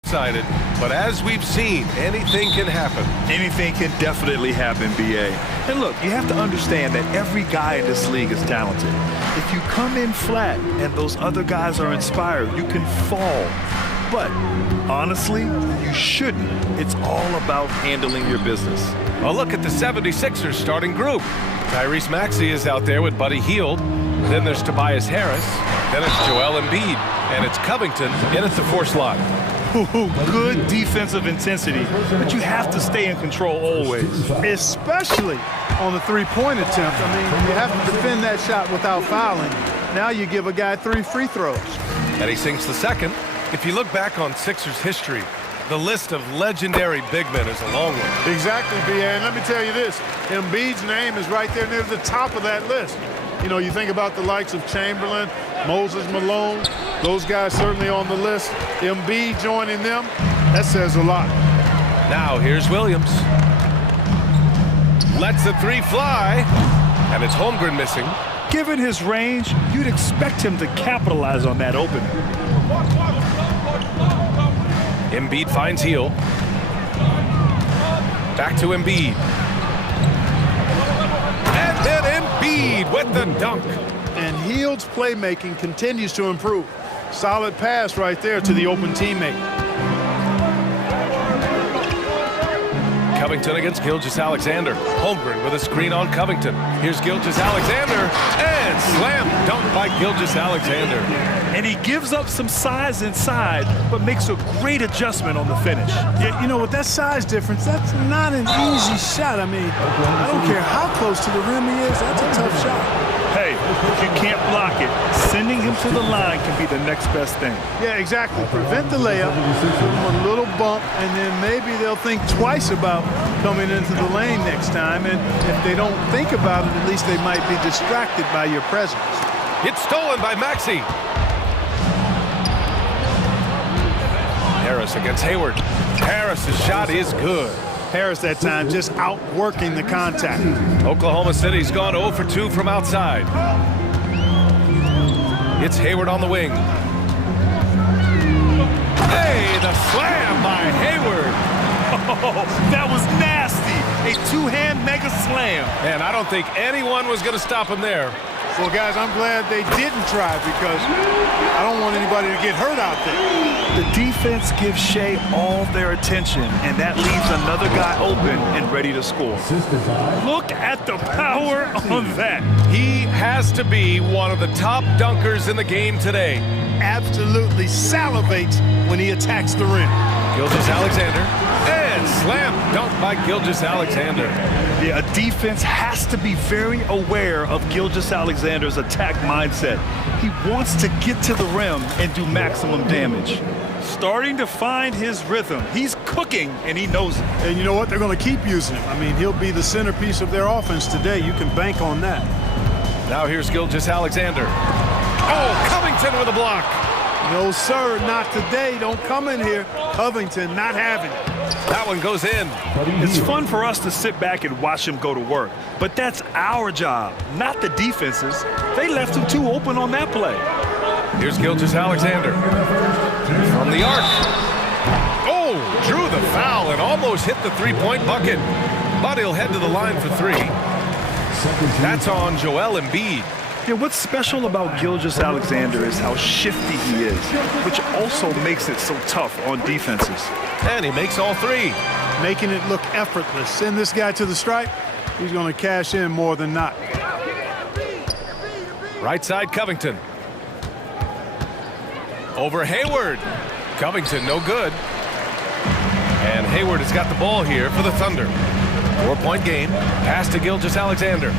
excited, but as we've seen, anything can happen. Anything can definitely happen, BA. And look, you have to understand that every guy in this league is talented. If you come in flat and those other guys are inspired, you can fall. But honestly, you shouldn't. It's all about handling your business. A look at the 76ers starting group. Tyrese Maxey is out there with Buddy Hield. Then there's Tobias Harris. Then it's Joel Embiid. And it's Covington in at the 4 slot. Good defensive intensity, but you have to stay in control always. Especially on the three-point attempt. I mean, you have to defend that shot without fouling. Now you give a guy 3 free throws. And he sinks the second. If you look back on Sixers history, the list of legendary big men is a long one. Exactly, B.A. And let me tell you this, Embiid's name is right there near the top of that list. You know, you think about the likes of Chamberlain, Moses Malone, those guys certainly on the list. Embiid joining them, that says a lot. Now here's Williams. Lets the 3 fly, and it's Holmgren missing. Given his range, you'd expect him to capitalize on that opening. Embiid finds Hield. Back to Embiid. And then Embiid with the dunk. And Hield's playmaking continues to improve. Solid pass right there to the open teammate. Covington against Gilgeous-Alexander. Holmgren with a screen on Covington. Here's Gilgeous-Alexander, and slam dunk by Gilgeous-Alexander. And he gives up some size inside, but makes a great adjustment on the finish. Yeah, you know, with that size difference, that's not an easy shot. I mean, I don't care how close to the rim he is, that's a tough shot. Hey, if you can't block it, sending him to the line can be the next best thing. Yeah, exactly. Prevent the layup, give them a little bump, and then maybe they'll think twice about coming into the lane next time. And if they don't think about it, at least they might be distracted by your presence. It's stolen by Maxey. Harris against Hayward. Harris's shot is good. Harris that time just outworking the contact. Oklahoma City's gone 0 for 2 from outside. It's Hayward on the wing. Hey, the slam by Hayward. Oh, that was nasty. A 2-hand mega slam. And I don't think anyone was going to stop him there. Well, guys, I'm glad they didn't try because I don't want anybody to get hurt out there. The defense gives Shea all their attention, and that leaves another guy open and ready to score. Look at the power on that. He has to be one of the top dunkers in the game today. Absolutely salivates when he attacks the rim. Gilgeous-Alexander, and slam dunk by Gilgeous-Alexander. Yeah, a defense has to be very aware of Gilgeous-Alexander's attack mindset. He wants to get to the rim and do maximum damage. Starting to find his rhythm. He's cooking, and he knows it. And you know what? They're going to keep using him. I mean, he'll be the centerpiece of their offense today. You can bank on that. Now here's Gilgeous-Alexander. Oh, Covington with a block. No, sir, not today. Don't come in here. Covington not having it. That one goes in. It's fun for us to sit back and watch him go to work, but that's our job, not the defense's. They left him too open on that play. Here's Gilgeous-Alexander from the arc. Oh, drew the foul and almost hit the 3-point bucket, but he'll head to the line for 3. That's on Joel Embiid. Yeah, what's special about Gilgeous-Alexander is how shifty he is, which also makes it so tough on defenses. And he makes all 3. Making it look effortless. Send this guy to the stripe, he's going to cash in more than not. Right side, Covington. Over Hayward. Covington, no good. And Hayward has got the ball here for the Thunder. 4-point game. Pass to Gilgeous-Alexander.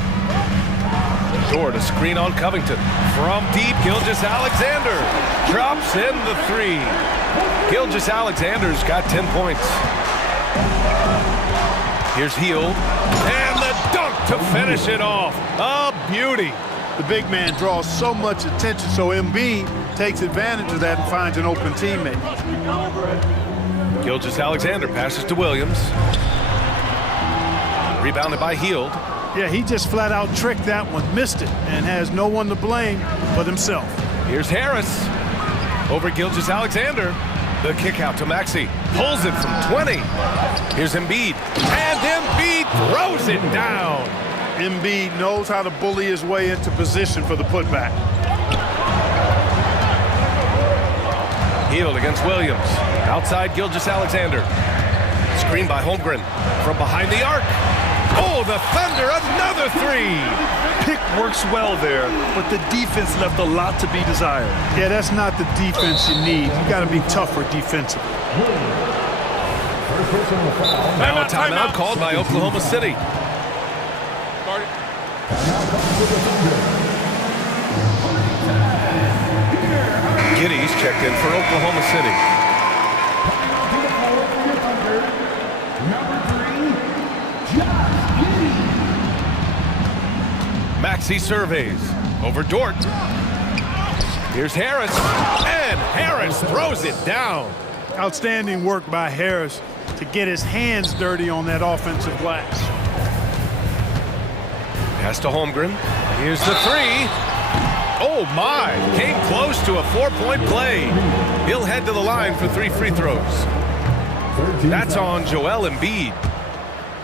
Short, a screen on Covington. From deep, Gilgeous-Alexander drops in the 3. Gilgeous-Alexander's got 10 points. Here's Hield. And the dunk to finish it off. A beauty. The big man draws so much attention, so Embiid takes advantage of that and finds an open teammate. Gilgeous-Alexander passes to Williams. Rebounded by Hield. Yeah, he just flat out tricked that one, missed it, and has no one to blame but himself. Here's Harris over Gilgeous-Alexander. The kick out to Maxey. Pulls it from 20. Here's Embiid. And Embiid throws it down. Embiid knows how to bully his way into position for the putback. Healed against Williams. Outside Gilgeous-Alexander. Screen by Holmgren. From behind the arc. Oh, the Thunder, another three. Pick works well there, but the defense left a lot to be desired. Yeah, that's not the defense you need. You got to be tougher defensively. Now a timeout called by Oklahoma City. Giddy's checked in for Oklahoma City. Maxey surveys over Dort. Here's Harris, and Harris throws it down. Outstanding work by Harris to get his hands dirty on that offensive glass. Pass to Holmgren. Here's the three. Oh my, came close to a 4-point play. He'll head to the line for 3 free throws. That's on Joel Embiid.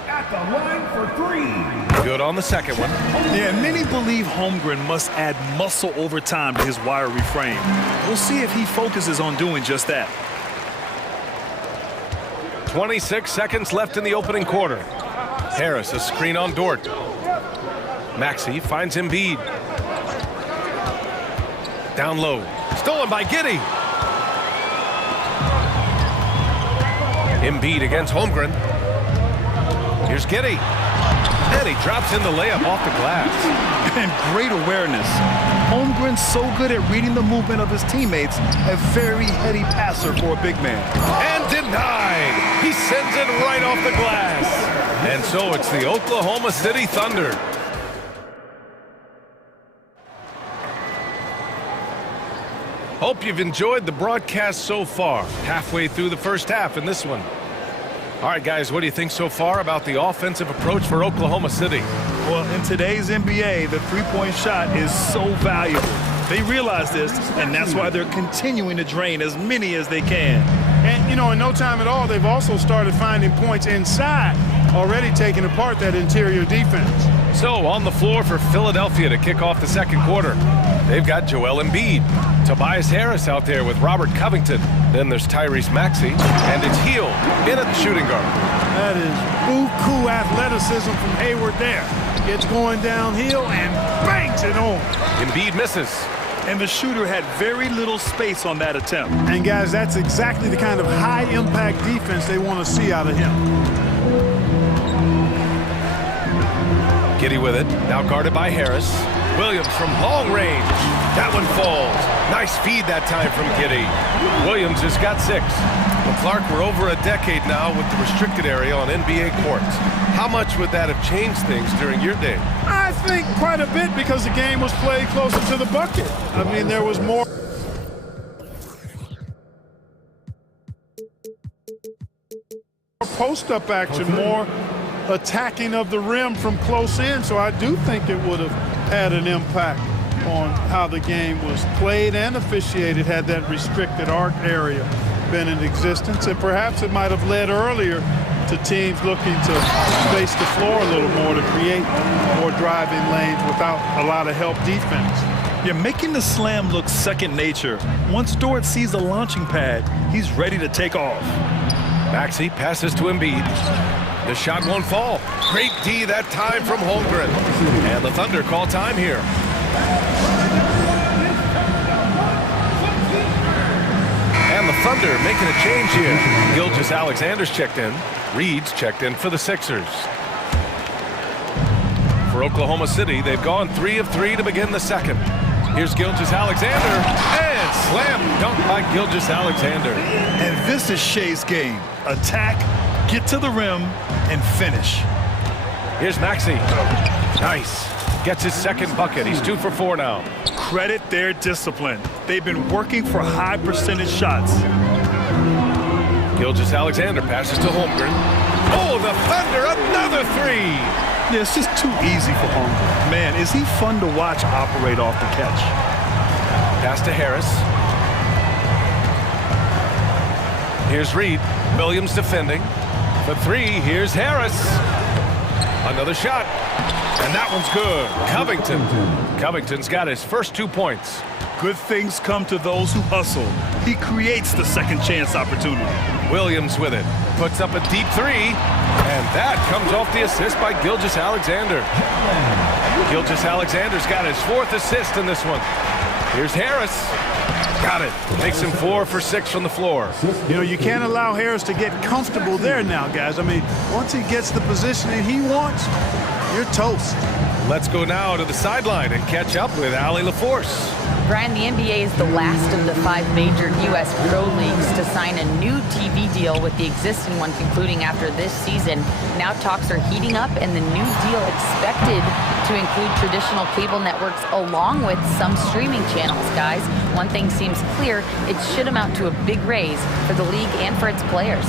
At the line for 3. Good on the second one. Yeah, many believe Holmgren must add muscle over time to his wiry frame. We'll see if he focuses on doing just that. 26 seconds left in the opening quarter. Harris, a screen on Dort. Maxey finds Embiid. Down low. Stolen by Giddey. Embiid against Holmgren. Here's Giddey. And he drops in the layup off the glass. And great awareness. Holmgren's so good at reading the movement of his teammates. A very heady passer for a big man. And denied. He sends it right off the glass. And so it's the Oklahoma City Thunder. Hope you've enjoyed the broadcast so far. Halfway through the first half in this one. All right, guys, what do you think so far about the offensive approach for Oklahoma City? Well, in today's NBA, the three-point shot is so valuable. They realize this, and that's why they're continuing to drain as many as they can. And, you know, in no time at all, they've also started finding points inside, already taking apart that interior defense. So, on the floor for Philadelphia to kick off the second quarter, they've got Joel Embiid. Tobias Harris out there with Robert Covington. Then there's Tyrese Maxey, and it's Hield in at the shooting guard. That is buku athleticism from Hayward there. Gets going downhill and bangs it on. Embiid misses. And the shooter had very little space on that attempt. And guys, that's exactly the kind of high-impact defense they want to see out of him. Giddey with it, now guarded by Harris. Williams from long range. That one falls. Nice feed that time from Giddey. Williams has got 6. Well, Clark, we're over a decade now with the restricted area on NBA courts. How much would that have changed things during your day? I think quite a bit because the game was played closer to the bucket. I mean, there was more post-up action, more attacking of the rim from close in, so I do think it would have had an impact on how the game was played and officiated had that restricted arc area been in existence, and perhaps it might have led earlier to teams looking to space the floor a little more to create more driving lanes without a lot of help defense. Yeah, making the slam look second nature. Once Dort sees the launching pad, he's ready to take off. Maxey passes to Embiid. The shot won't fall. Great D that time from Holmgren. And the Thunder call time here. And the Thunder making a change here. Gilgeous-Alexander's checked in. Reed's checked in for the Sixers. For Oklahoma City, they've gone 3 of 3 to begin the second. Here's Gilgeous-Alexander, and slam dunk by Gilgeous-Alexander. And this is Shea's game. Attack, get to the rim, and finish. Here's Maxey. Nice. Gets his second bucket. He's 2 for 4 now. Credit their discipline. They've been working for high percentage shots. Gilgeous-Alexander passes to Holmgren. Oh, the Thunder, another 3. Yeah, it's just too easy for Holmgren. Man, is he fun to watch operate off the catch. Pass to Harris. Here's Reed. Williams defending. For three, here's Harris. Another shot. And that one's good. Covington's got his first 2 points. Good things come to those who hustle. He creates the second chance opportunity. Williams with it. Puts up a deep three. And that comes off the assist by Gilgeous-Alexander. Gilgeous-Alexander's got his 4th assist in this one. Here's Harris. Got it. Makes him 4 for 6 from the floor. You know, you can't allow Harris to get comfortable there now, guys. I mean, once he gets the positioning he wants, you're toast. Let's go now to the sideline and catch up with Allie LaForce. Brian, the NBA is the last of the 5 major U.S. pro leagues to sign a new TV deal, with the existing one concluding after this season. Now talks are heating up, and the new deal expected to include traditional cable networks along with some streaming channels. Guys, one thing seems clear: it should amount to a big raise for the league and for its players.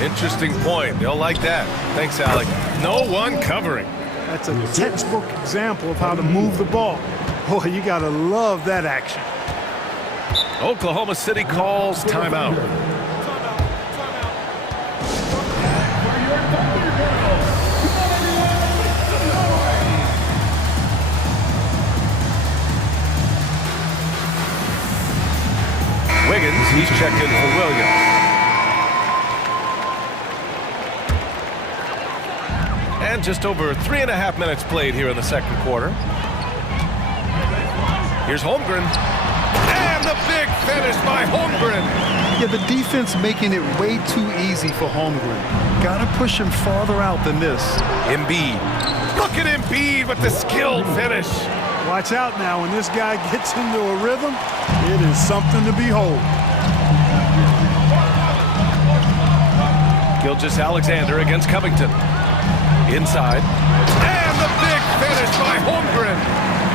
Interesting point. They'll like that. Thanks, Allie. No one covering. That's a textbook example of how to move the ball. Boy, you gotta love that action. Oklahoma City calls timeout. Wiggins, he's checked in for Williams. And just over 3.5 minutes played here in the second quarter. Here's Holmgren. And the big finish by Holmgren. Yeah, the defense making it way too easy for Holmgren. Gotta push him farther out than this. Embiid. Look at Embiid with the skilled finish. Watch out now. When this guy gets into a rhythm, it is something to behold. Gilgeous-Alexander against Covington. Inside. And the big finish by Holmgren.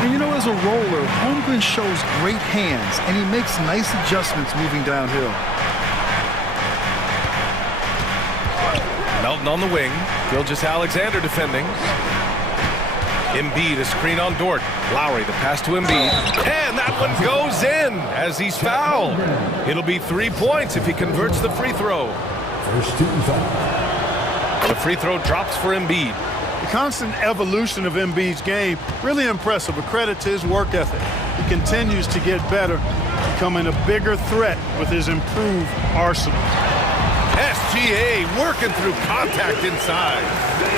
And you know, as a roller, Holmgren shows great hands, and he makes nice adjustments moving downhill. Melton on the wing. Gilgeous-Alexander defending. Embiid, a screen on Dort. Lowry, the pass to Embiid. And that one goes in as he's fouled. It'll be 3 points if he converts the free throw. The free throw drops for Embiid. The constant evolution of Embiid's game, really impressive. A credit to his work ethic. He continues to get better, becoming a bigger threat with his improved arsenal. SGA working through contact inside.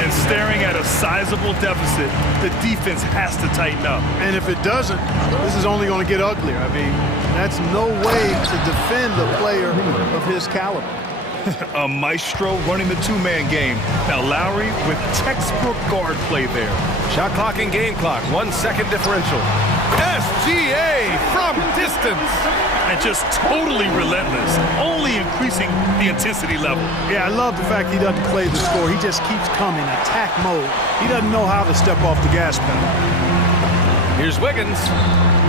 And staring at a sizable deficit, the defense has to tighten up. And if it doesn't, this is only going to get uglier. I mean, that's no way to defend a player of his caliber. A maestro running the two-man game. Now Lowry with textbook guard play there. Shot clock and game clock, 1 second differential. SGA from distance. And just totally relentless, only increasing the intensity level. Yeah, I love the fact he doesn't play the score. He just keeps coming, attack mode. He doesn't know how to step off the gas pedal. Here's Wiggins.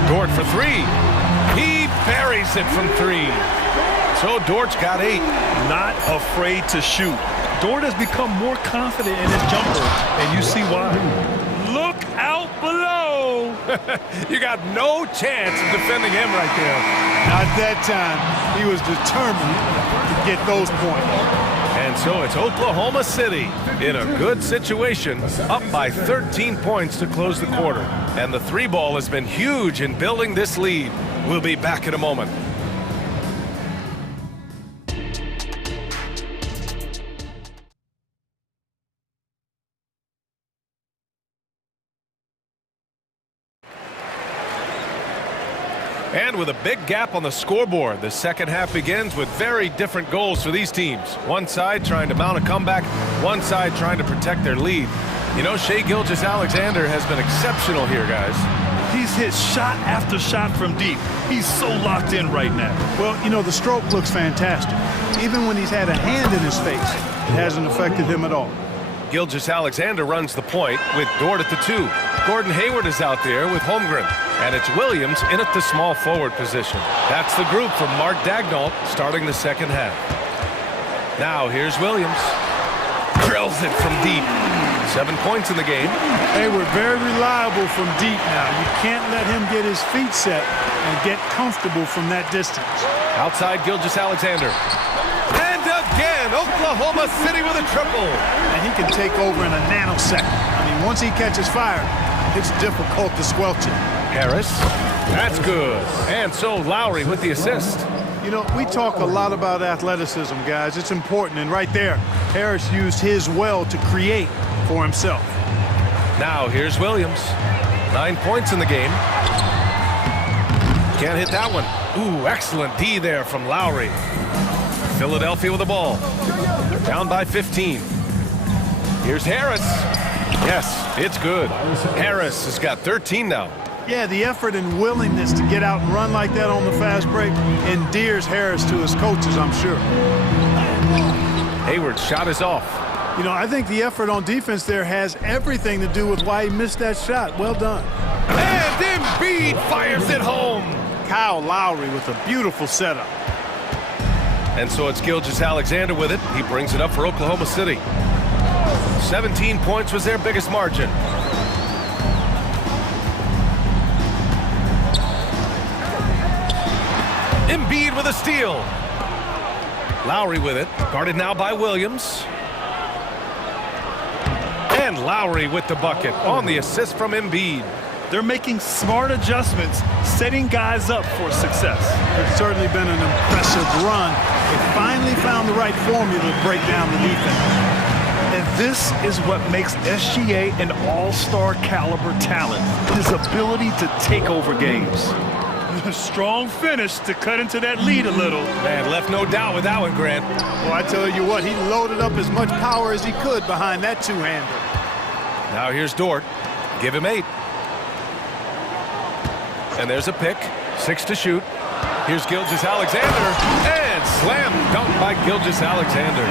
Dort for three. He buries it from three. So Dort's got 8. Not afraid to shoot. Dort has become more confident in his jumper, and you see why. Look out below. You got no chance of defending him right there. Not that time. He was determined to get those points. And so it's Oklahoma City in a good situation, up by 13 points to close the quarter. And the three ball has been huge in building this lead. We'll be back in a moment. And with a big gap on the scoreboard, the second half begins with very different goals for these teams. One side trying to mount a comeback, one side trying to protect their lead. You know, Shai Gilgeous-Alexander has been exceptional here, guys. He's hit shot after shot from deep. He's so locked in right now. Well, you know, the stroke looks fantastic. Even when he's had a hand in his face, it hasn't affected him at all. Gilgeous-Alexander runs the point with Dort at the 2. Gordon Hayward is out there with Holmgren. And it's Williams in at the small forward position. That's the group from Mark Daigneault starting the second half. Now here's Williams. Drills it from deep. 7 points in the game. Hayward very reliable from deep now. You can't let him get his feet set and get comfortable from that distance. Outside Gilgeous-Alexander. again. Oklahoma City with a triple. And he can take over in a nanosecond. I mean, once he catches fire, it's difficult to squelch it. Harris, that's good. And so Lowry with the assist. You know, we talk a lot about athleticism, guys. It's important, and right there, Harris used his well to create for himself. Now here's Williams. 9 points in the game. Can't hit that one. Ooh, excellent D there from Lowry. Philadelphia with the ball. Down by 15. Here's Harris. Yes, it's good. Harris has got 13 now. Yeah, the effort and willingness to get out and run like that on the fast break endears Harris to his coaches, I'm sure. Hayward's shot is off. You know, I think the effort on defense there has everything to do with why he missed that shot. Well done. And Embiid fires it home. Kyle Lowry with a beautiful setup. And so it's Gilgeous-Alexander with it. He brings it up for Oklahoma City. 17 points was their biggest margin. Embiid with a steal. Lowry with it. Guarded now by Williams. And Lowry with the bucket on the assist from Embiid. They're making smart adjustments, setting guys up for success. It's certainly been an impressive run. They finally found the right formula to break down the defense. And this is what makes SGA an all-star caliber talent, his ability to take over games. A strong finish to cut into that lead a little. Man, left no doubt with that one, Grant. Well, I tell you what, he loaded up as much power as he could behind that two-hander. Now here's Dort. Give him 8. And there's a pick. 6 to shoot. Here's Gilgeous-Alexander. And slam dunk by Gilgeous-Alexander.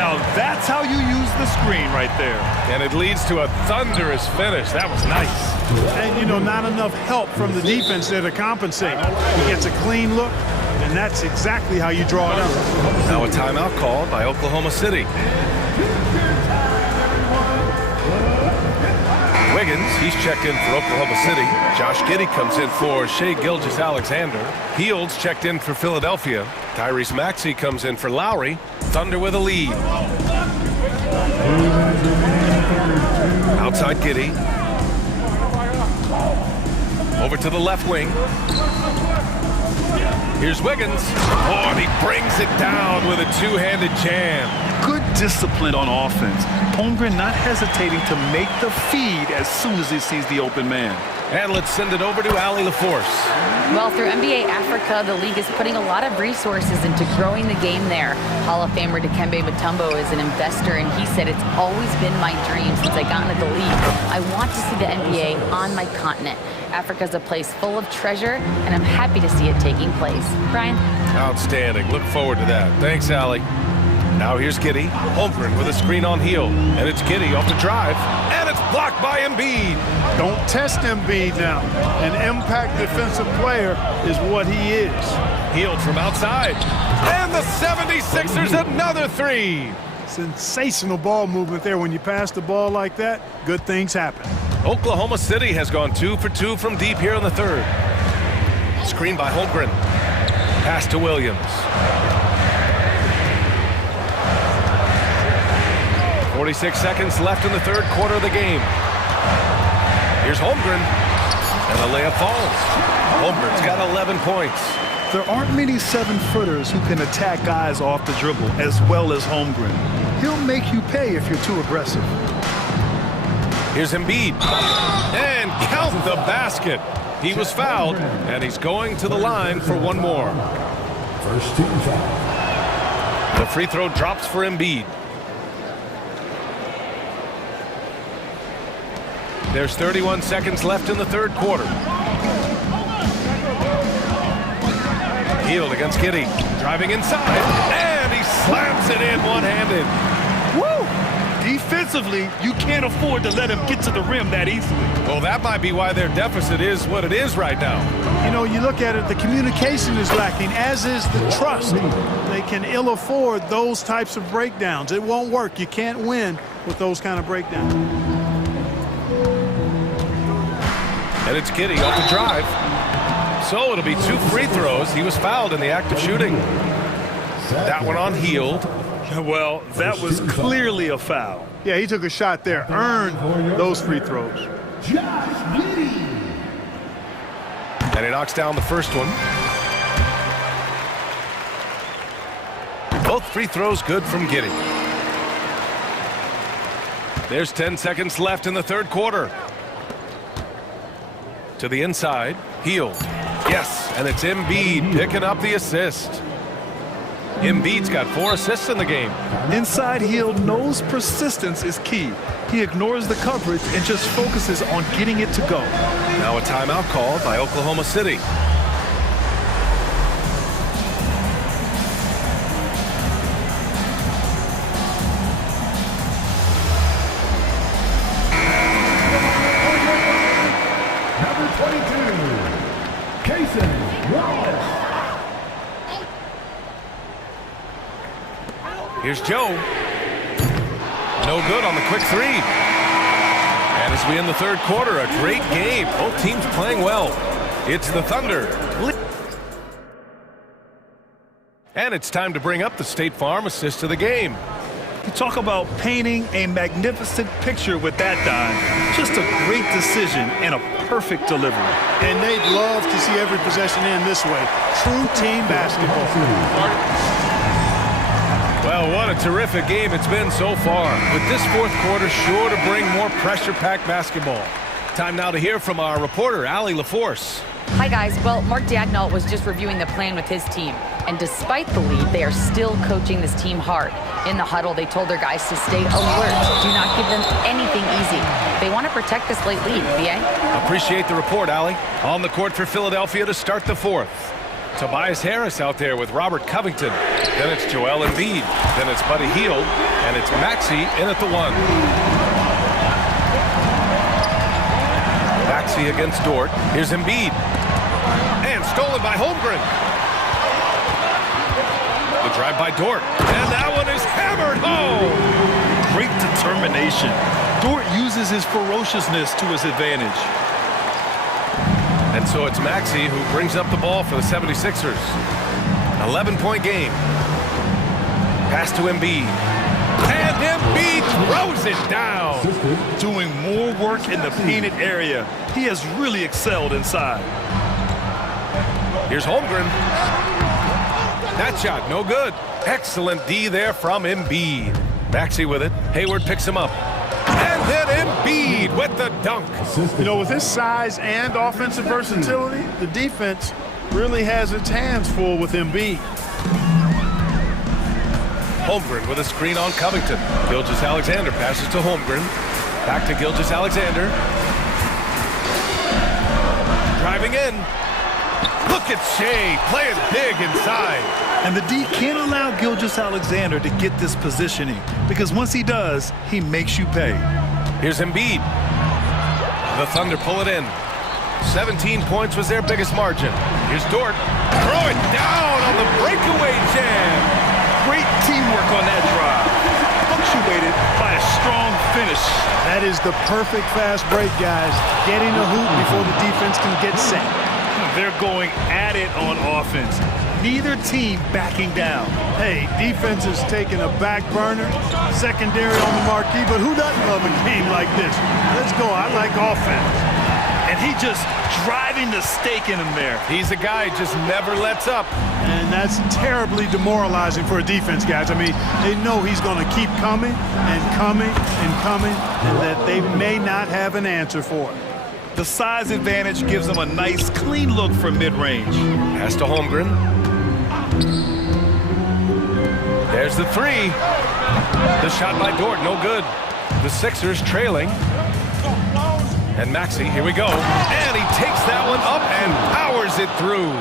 Now that's how you use the screen right there. And it leads to a thunderous finish. That was nice. And, you know, not enough help from the defense there to compensate. He gets a clean look, and that's exactly how you draw it up. Now a timeout called by Oklahoma City. Wiggins, he's checked in for Oklahoma City. Josh Giddey comes in for Shai Gilgeous-Alexander. Fields checked in for Philadelphia. Tyrese Maxey comes in for Lowry. Thunder with a lead. Outside Giddey. Over to the left wing. Here's Wiggins. Oh, and he brings it down with a two-handed jam. Good discipline on offense. Holmgren not hesitating to make the feed as soon as he sees the open man. And let's send it over to Allie LaForce. Well, through NBA Africa, the league is putting a lot of resources into growing the game there. Hall of Famer Dikembe Mutombo is an investor, and he said, it's always been my dream since I got into the league. I want to see the NBA on my continent. Africa's a place full of treasure, and I'm happy to see it taking place. Brian? Outstanding. Look forward to that. Thanks, Allie. Now here's Giddey. Holmgren with a screen on Heel. And it's Giddey off the drive. And it's blocked by Embiid. Don't test Embiid now. An impact defensive player is what he is. Healed from outside. And the 76ers another 3. Sensational ball movement there. When you pass the ball like that, good things happen. Oklahoma City has gone 2 for 2 from deep here in the third. Screen by Holmgren. Pass to Williams. 46 seconds left in the third quarter of the game. Here's Holmgren. And the layup falls. Holmgren's got 11 points. There aren't many 7-footers who can attack guys off the dribble as well as Holmgren. He'll make you pay if you're too aggressive. Here's Embiid. And count the basket. He was fouled, and he's going to the line for one more. First team foul. The free throw drops for Embiid. There's 31 seconds left in the third quarter. Hield against Giddey. Driving inside. And he slams it in one-handed. Woo! Defensively, you can't afford to let him get to the rim that easily. Well, that might be why their deficit is what it is right now. You know, you look at it, the communication is lacking, as is the trust. They can ill afford those types of breakdowns. It won't work. You can't win with those kind of breakdowns. And it's Giddey off the drive. So it'll be 2 free throws. He was fouled in the act of shooting. That one on Heald. Well, that was clearly a foul. Yeah, he took a shot there, earned those free throws. And he knocks down the first one. Both free throws good from Giddey. There's 10 seconds left in the third quarter. To the inside, Heald. Yes, and it's Embiid picking up the assist. Embiid's got 4 assists in the game. Inside Heald knows persistence is key. He ignores the coverage and just focuses on getting it to go. Now a timeout called by Oklahoma City. Here's Joe. No good on the quick three. And as we end the third quarter, a great game. Both teams playing well. It's the Thunder. And it's time to bring up the State Farm assist of the game. You talk about painting a magnificent picture with that dive. Just a great decision and a perfect delivery. And they'd love to see every possession end this way. True team basketball. Well, what a terrific game it's been so far. With this fourth quarter sure to bring more pressure-packed basketball. Time now to hear from our reporter, Allie LaForce. Hi, guys. Well, Mark Dagnall was just reviewing the plan with his team. And despite the lead, they are still coaching this team hard. In the huddle, they told their guys to stay alert. Do not give them anything easy. They want to protect this late lead, VA. Appreciate the report, Allie. On the court for Philadelphia to start the fourth. Tobias Harris out there with Robert Covington. Then it's Joel Embiid. Then it's Buddy Hield. And it's Maxey in at the one. Maxey against Dort. Here's Embiid. And stolen by Holmgren. The drive by Dort. And that one is hammered home. Great determination. Dort uses his ferociousness to his advantage. And so it's Maxey who brings up the ball for the 76ers. 11-point game. Pass to Embiid. And Embiid throws it down. Doing more work in the painted area. He has really excelled inside. Here's Holmgren. That shot, no good. Excellent D there from Embiid. Maxey with it. Hayward picks him up. And then Embiid with the dunk. You know, with his size and offensive versatility, the defense really has its hands full with Embiid. Holmgren with a screen on Covington. Gilgeous-Alexander passes to Holmgren. Back to Gilgeous-Alexander. Driving in. Look at Shea playing big inside. And the D can't allow Gilgeous-Alexander to get this positioning, because once he does, he makes you pay. Here's Embiid. The Thunder pull it in. 17 points was their biggest margin. Here's Dort. Throw it down on the breakaway jam. Great teamwork on that drive. Punctuated by a strong finish. That is the perfect fast break, guys. Getting a hoop before the defense can get set. They're going at it on offense. Neither team backing down. Hey, defense is taking a back burner, secondary on the marquee, but who doesn't love a game like this? Let's go. I like offense. And he just driving the stake in him there. He's a guy who just never lets up. And that's terribly demoralizing for a defense, guys. I mean, they know he's going to keep coming and coming and coming, and that they may not have an answer for it. The size advantage gives them a nice, clean look from mid-range. Pass to Holmgren. There's the three. The shot by Dort, no good. The Sixers trailing. And Maxey, here we go. And he takes that one up and powers it through.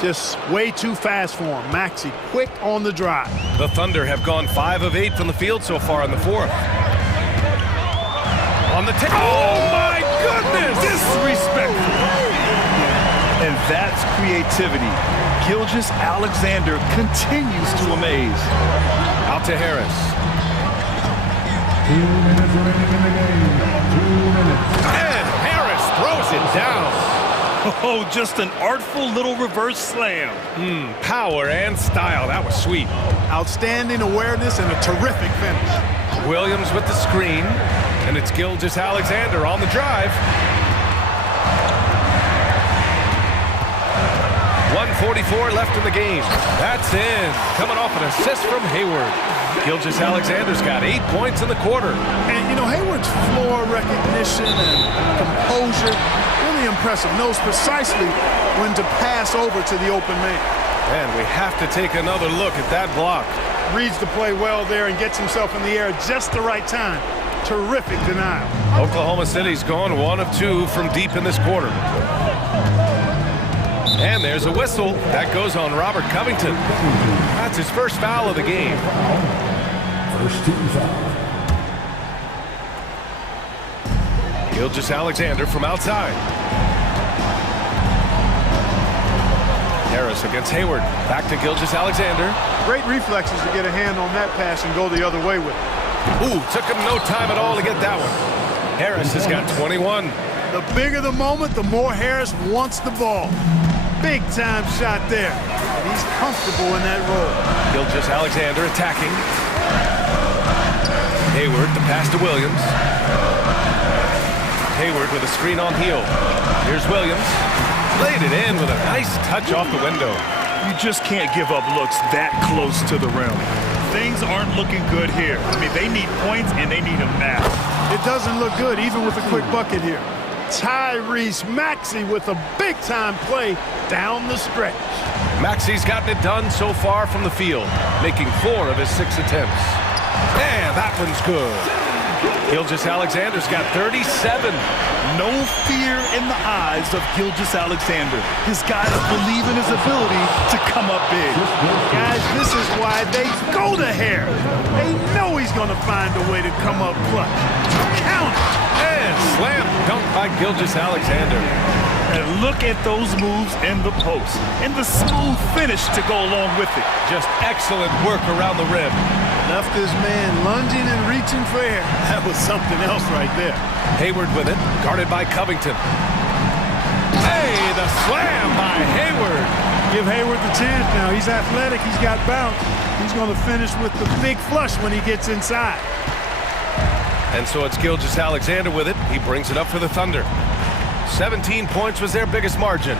Just way too fast for him. Maxey, quick on the drive. The Thunder have gone 5 of 8 from the field so far in the fourth. On the tip. Oh, my goodness! Disrespectful. And that's creativity. Gilgeous-Alexander continues to amaze. Out to Harris. 2 minutes remaining in the game. 2 minutes. And Harris throws it down. Oh, just an artful little reverse slam. Power and style. That was sweet. Outstanding awareness and a terrific finish. Williams with the screen, and it's Gilgeous-Alexander on the drive. 1:44 left in the game. That's in. Coming off an assist from Hayward. Gilgeous-Alexander's got 8 points in the quarter. And, you know, Hayward's floor recognition and composure, really impressive. Knows precisely when to pass over to the open man. And we have to take another look at that block. Reads the play well there and gets himself in the air at just the right time. Terrific denial. Oklahoma City's gone 1 of 2 from deep in this quarter. And there's a whistle. That goes on Robert Covington. That's his first foul of the game. First team foul. Gilgeous-Alexander from outside. Harris against Hayward. Back to Gilgeous-Alexander. Great reflexes to get a hand on that pass and go the other way with it. Ooh, took him no time at all to get that one. Harris has got 21. The bigger the moment, the more Harris wants the ball. Big time shot there. He's comfortable in that role. Gilgeous-Alexander attacking. Hayward, the pass to Williams. Hayward with a screen on heel. Here's Williams. Laid it in with a nice touch off the window. You just can't give up looks that close to the rim. Things aren't looking good here. I mean, they need points and they need them now. It doesn't look good even with a quick bucket here. Tyrese Maxey with a big-time play down the stretch. Maxey's gotten it done so far from the field, making 4 of his 6 attempts. And that one's good. Gilgeous-Alexander's got 37. No fear in the eyes of Gilgeous-Alexander. His guys believe in his ability to come up big. Guys, this is why they go to Harris. They know he's going to find a way to come up clutch. Count it. And slam dunk by Gilgeous-Alexander. And look at those moves in the post. And the smooth finish to go along with it. Just excellent work around the rim. Left his man lunging and reaching for air. That was something else right there. Hayward with it, guarded by Covington. Hey, the slam by Hayward. Give Hayward the chance now. He's athletic, he's got bounce. He's going to finish with the big flush when he gets inside. And so it's Gilgeous-Alexander with it. He brings it up for the Thunder. 17 points was their biggest margin.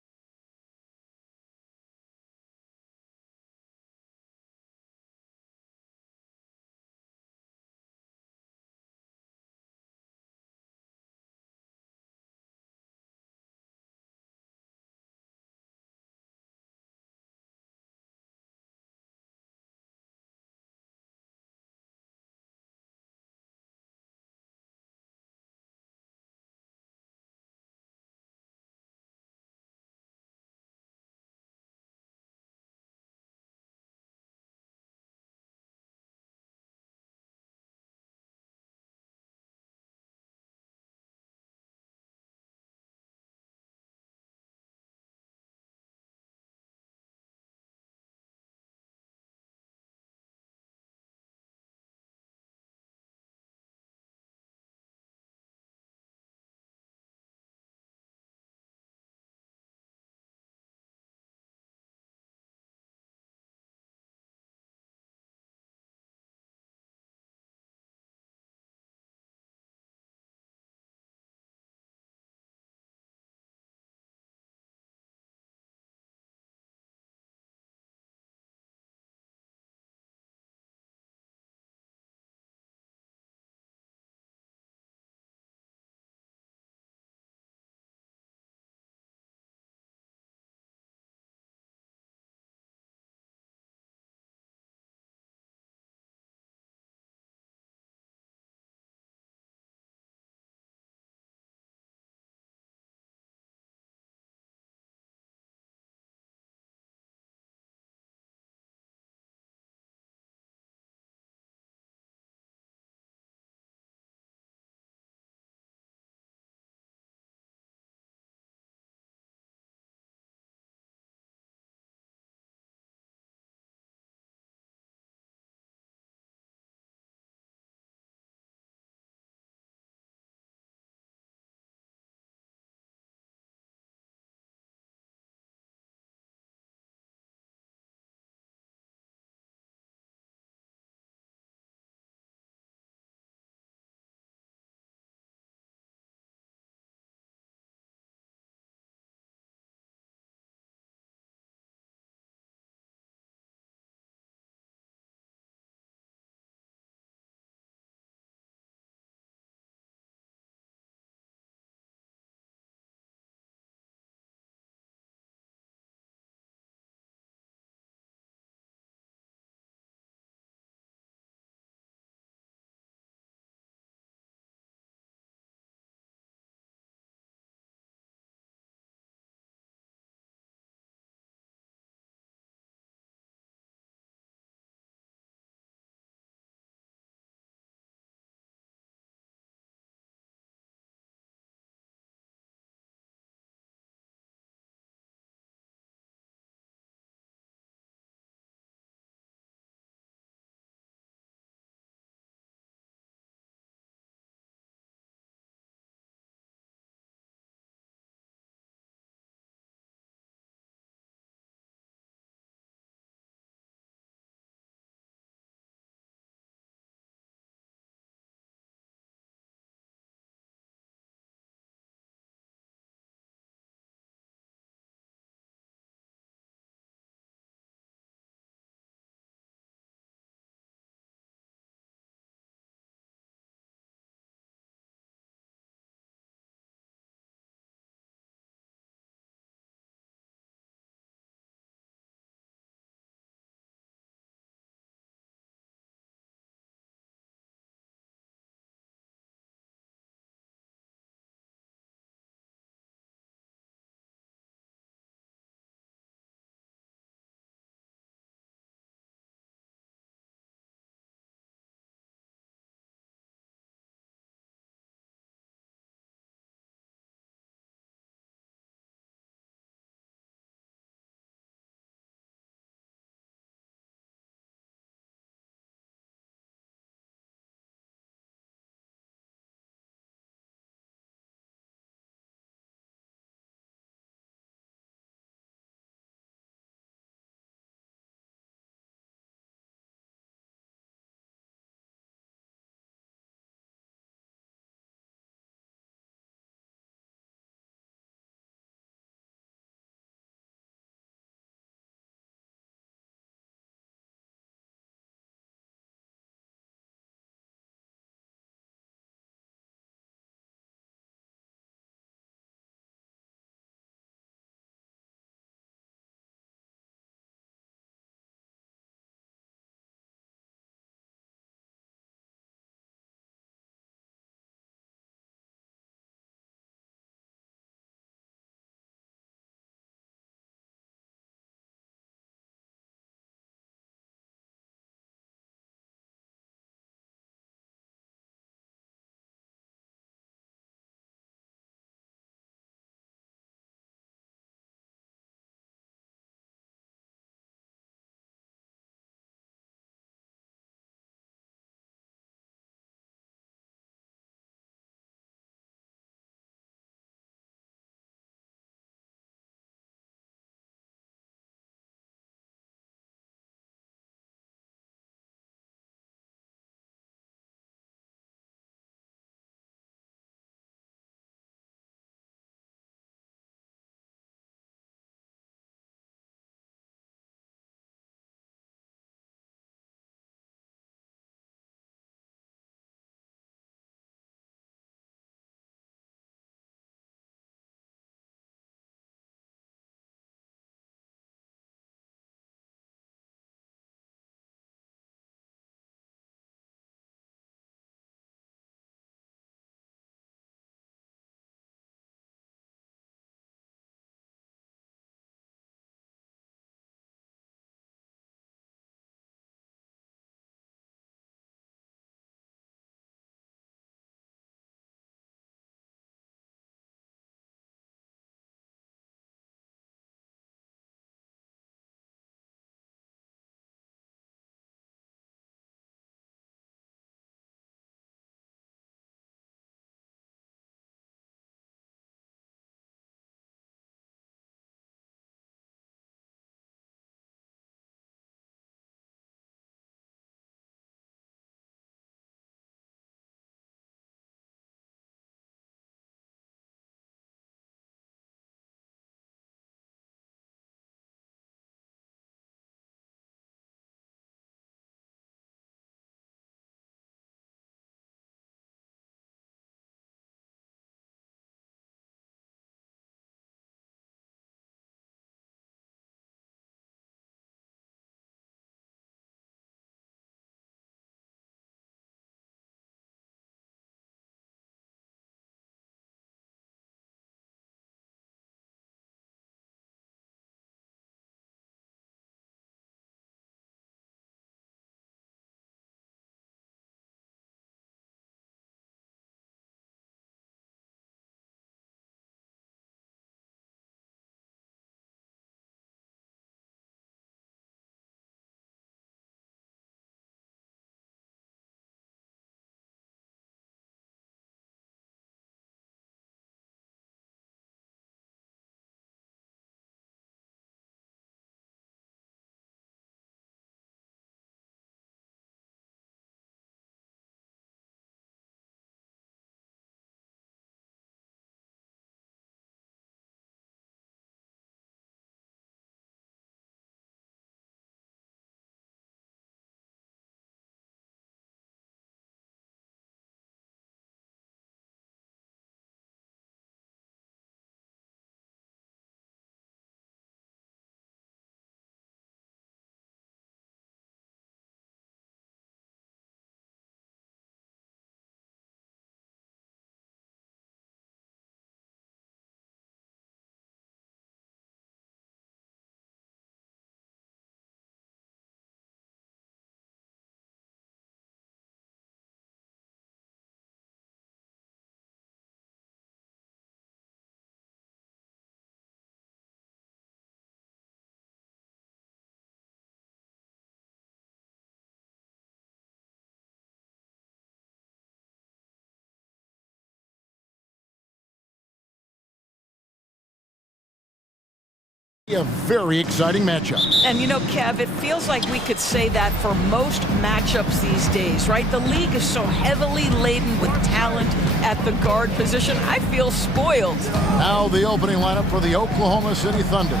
A very exciting matchup. And you know, Kev, it feels like we could say that for most matchups these days, right? The league is so heavily laden with talent at the guard position. I feel spoiled. Now the opening lineup for the Oklahoma City Thunder.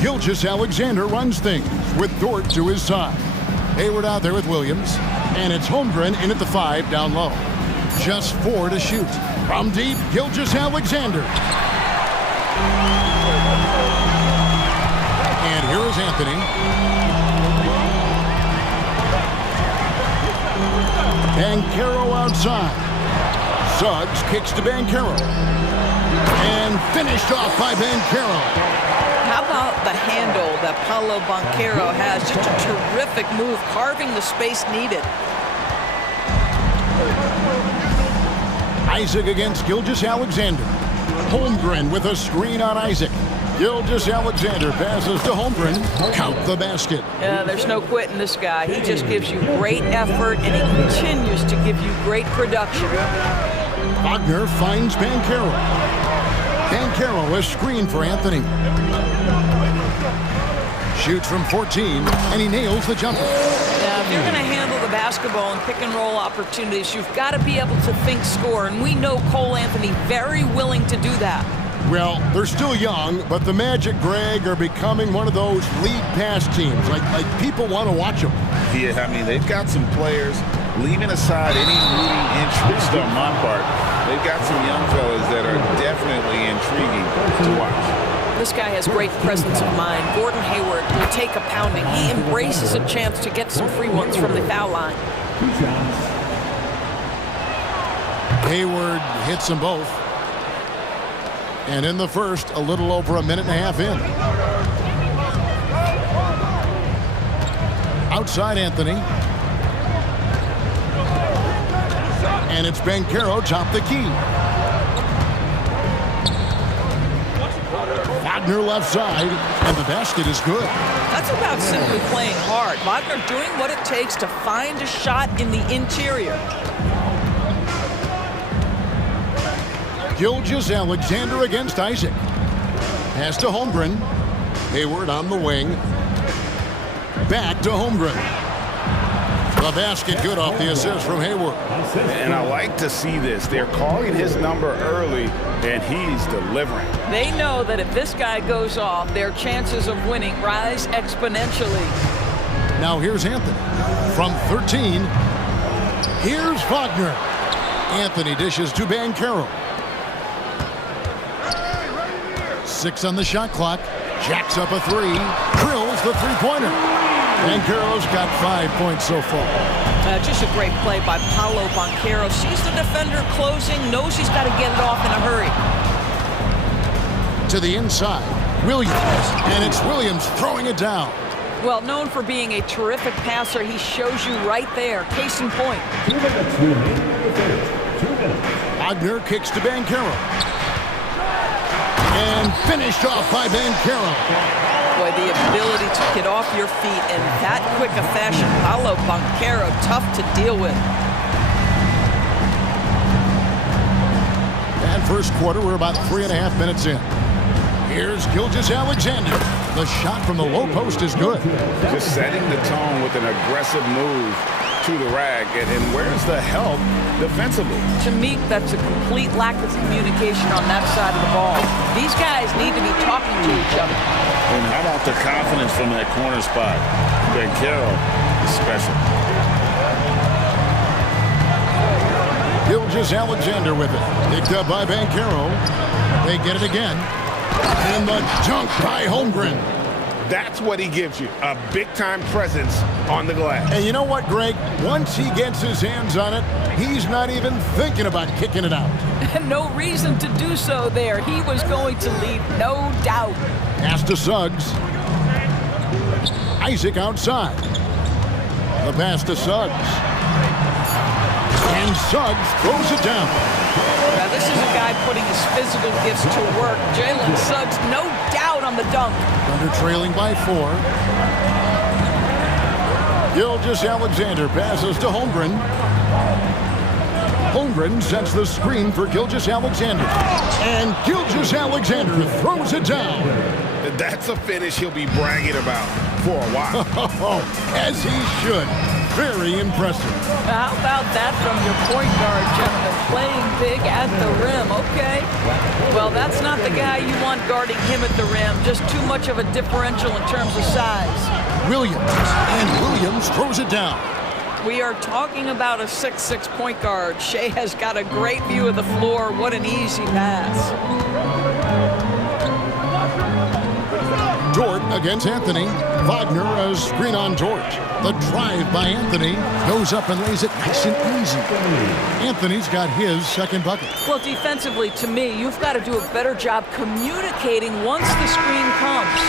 Gilgeous-Alexander runs things with Dort to his side. Hayward out there with Williams. And it's Holmgren in at the 5 down low. Just 4 to shoot. From deep, Gilgeous-Alexander. And here is Anthony. Banchero outside. Suggs kicks to Banchero. And finished off by Banchero. How about the handle that Paolo Banchero has? Just a terrific move, carving the space needed. Isaac against Gilgeous-Alexander. Holmgren with a screen on Isaac. Gilgeous-Alexander passes to Holmgren. Count the basket. Yeah, there's no quitting this guy. He just gives you great effort, and he continues to give you great production. Wagner finds Banchero. Banchero, a screen for Anthony. Shoots from 14, and he nails the jumper. Now, if you're going to handle the basketball and pick and roll opportunities, you've got to be able to think score, and we know Cole Anthony very willing to do that. Well, they're still young, but the Magic, Greg, are becoming one of those lead pass teams. Like people want to watch them. Yeah, I mean, they've got some players, leaving aside any rooting interest on my part, they've got some young fellas that are definitely intriguing to watch. This guy has great presence of mind. Gordon Hayward will take a pounding. He embraces a chance to get some free ones from the foul line. Hayward hits them both. And in the first, a little over a minute and a half in. Outside Anthony. And it's Banchero top the key. Wagner left side, and the basket is good. That's about simply playing hard. Wagner doing what it takes to find a shot in the interior. Gilgeous-Alexander against Isaac. Pass to Holmgren. Hayward on the wing. Back to Holmgren. The basket good off the assist from Hayward. And I like to see this. They're calling his number early, and he's delivering. They know that if this guy goes off, their chances of winning rise exponentially. Now here's Anthony. From 13, here's Wagner. Anthony dishes to Banchero. 6 on the shot clock. Jacks up a 3. Drills the three-pointer. Banchero's got 5 points so far. Just a great play by Paolo Banchero. Sees the defender closing, knows he's got to get it off in a hurry. To the inside, Williams. And it's Williams throwing it down. Well, known for being a terrific passer, he shows you right there. Case in point. 2 minutes remaining in the third. 2 minutes. Wagner kicks to Banchero. And finished off by Banchero. Boy, the ability to get off your feet in that quick a fashion. Paolo Banchero, tough to deal with. And first quarter, we're about 3.5 minutes in. Here's Gilgeous-Alexander. The shot from the low post is good. Just setting the tone with an aggressive move to the rag. And where's the help defensively? To me, that's a complete lack of communication on that side of the ball. These guys need to be talking to each other. And how about the confidence from that corner spot? Banchero is special. Gilgeous-Alexander with it. Picked up by Banchero. They get it again. And the dunk by Holmgren. That's what he gives you, a big-time presence on the glass. And you know what, Greg? Once he gets his hands on it, he's not even thinking about kicking it out. No reason to do so there. He was going to leave, no doubt. Pass to Suggs. Isaac outside. The pass to Suggs. And Suggs throws it down. Now, this is a guy putting his physical gifts to work. Jalen Suggs, no doubt on the dunk. Under trailing by 4. Gilgeous-Alexander passes to Holmgren. Holmgren sets the screen for Gilgeous-Alexander. And Gilgeous-Alexander throws it down. That's a finish he'll be bragging about for a while. As he should. Very impressive. How about that from your point guard, gentlemen? Playing big at the rim, okay? Well, that's not the guy you want guarding him at the rim. Just too much of a differential in terms of size. Williams, and Williams throws it down. We are talking about a 6'6" point guard. Shea has got a great view of the floor. What an easy pass. Dort against Anthony. Wagner a screen on Dort. The drive by Anthony goes up and lays it nice and easy. Anthony's got his second bucket. Well, defensively, to me, you've got to do a better job communicating once the screen comes.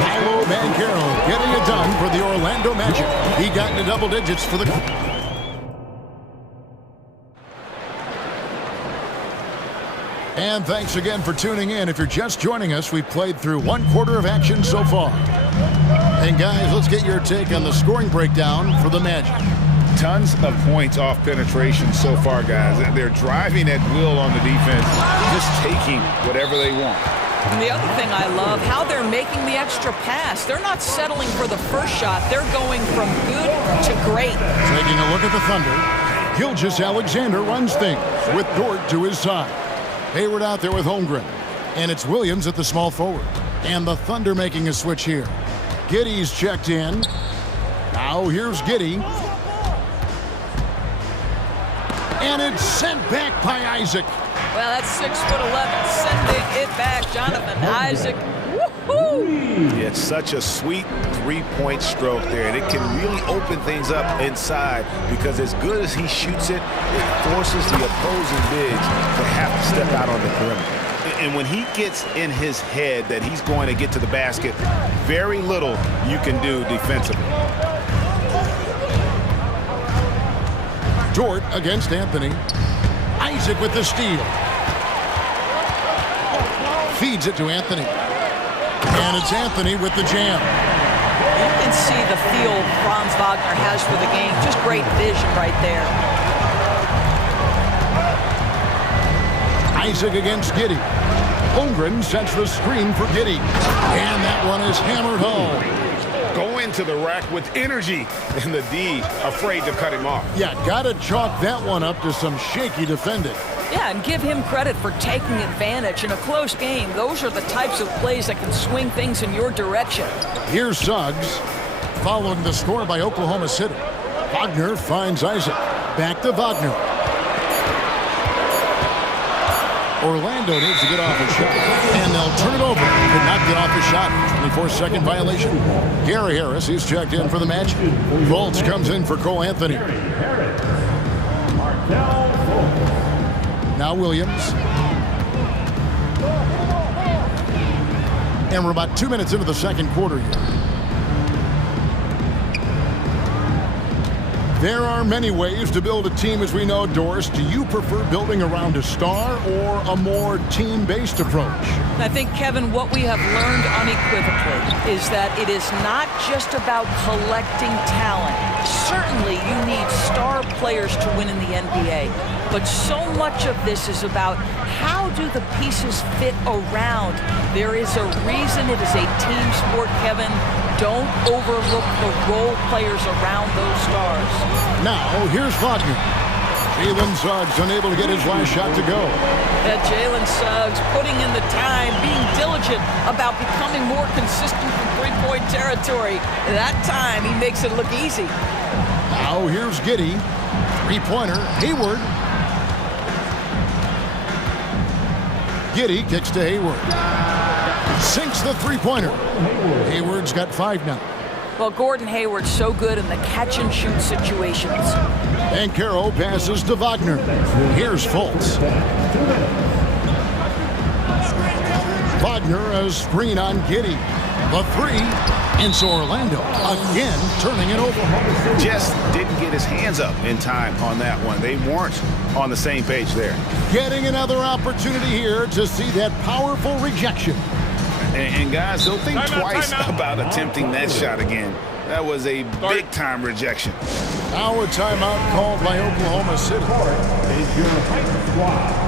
Paolo Banchero getting it done for the Orlando Magic. He got into double digits for the... And thanks again for tuning in. If you're just joining us, we've played through 1/4 of action so far. And guys, let's get your take on the scoring breakdown for the Magic. Tons of points off penetration so far, guys. They're driving at will on the defense, just taking whatever they want. And the other thing I love, how they're making the extra pass. They're not settling for the first shot. They're going from good to great. Taking a look at the Thunder, Gilgeous-Alexander runs things with Dort to his side. Hayward out there with Holmgren. And it's Williams at the small forward. And the Thunder making a switch here. Giddey's checked in. Now here's Giddey. And it's sent back by Isaac. Well, that's 6'11", sending it back, Jonathan Isaac. Woohoo! It's such a sweet three-point stroke there, and it can really open things up inside because as good as he shoots it, it forces the opposing bigs to have to step out on the perimeter. And when he gets in his head that he's going to get to the basket, very little you can do defensively. Dort against Anthony. Isaac with the steal. Feeds it to Anthony. And it's Anthony with the jam. You can see the feel Franz Wagner has for the game. Just great vision right there. Isaac against Giddey. Holmgren sets the screen for Giddey. And that one is hammered home. Go into the rack with energy, and the D afraid to cut him off. Yeah, gotta chalk that one up to some shaky defending. Yeah, and give him credit for taking advantage in a close game. Those are the types of plays that can swing things in your direction. Here's Suggs, following the score by Oklahoma City. Wagner finds Isaac. Back to Wagner. Orlando needs to get off a shot, and they'll turn it over. Could not get off a shot. 24-second violation. Gary Harris, he's checked in for the match. Fultz comes in for Cole Anthony. Now Williams. And we're about 2 minutes into the second quarter here. There are many ways to build a team, as we know, Doris. Do you prefer building around a star or a more team-based approach? I think, Kevin, what we have learned unequivocally is that it is not just about collecting talent. Certainly, you need star players to win in the NBA. But so much of this is about how do the pieces fit around. There is a reason it is a team sport, Kevin. Don't overlook the role players around those stars. Now, here's Wagner. Jalen Suggs unable to get his last shot to go. Jalen Suggs putting in the time, being diligent about becoming more consistent from three-point territory. That time, he makes it look easy. Now, here's Giddey. Three-pointer, Hayward. Giddey kicks to Hayward. Sinks the three-pointer. Hayward's got 5 now. Well, Gordon Hayward's so good in the catch-and-shoot situations. And Carroll passes to Wagner. Here's Fultz. Wagner a screen on Giddey. The three. And so Orlando again turning it over. Just didn't get his hands up in time on that one. They weren't on the same page there. Getting another opportunity here to see that powerful rejection. And guys, don't think twice about attempting that shot again. That was a big-time rejection. Now a timeout called by Oklahoma City. Is your fight squad.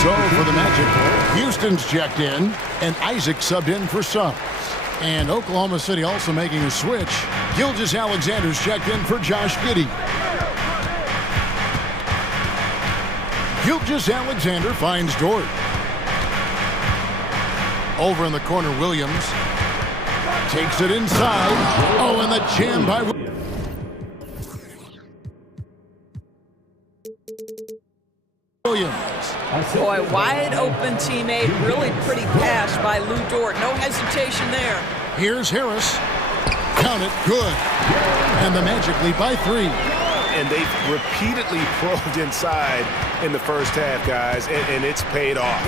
So for the Magic, Houston's checked in, and Isaac subbed in for subs. And Oklahoma City also making a switch. Gilgeous-Alexander's checked in for Josh Giddey. Gilgeous-Alexander finds Dort. Over in the corner, Williams takes it inside. Oh, and the jam by Williams. Boy, wide open teammate, really pretty pass by Lou Dort. No hesitation there. Here's Harris. Count it, good. And the Magic lead by 3. And they've repeatedly probed inside in the first half, guys, and it's paid off.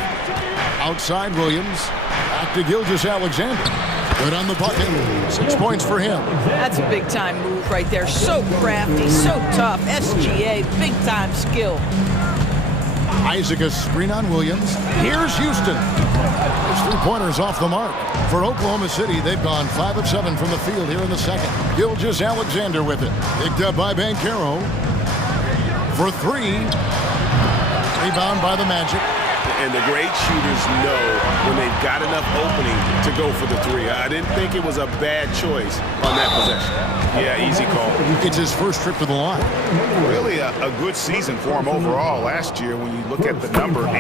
Outside Williams. Back to Gilgeous-Alexander. Good on the bucket. 6 points for him. That's a big-time move right there. So crafty, so tough. SGA, big-time skill. Isaac a screen on Williams. Here's Houston. His three-pointers off the mark. For Oklahoma City, they've gone 5 of 7 from the field here in the second. Gilgeous-Alexander with it. Picked up by Banchero. For 3. Rebound by the Magic. And the great shooters know when they've got enough opening to go for the 3. I didn't think it was a bad choice on that possession. Yeah, easy call. It's his first trip to the line. Really a good season for him overall last year when you look at the number, 83%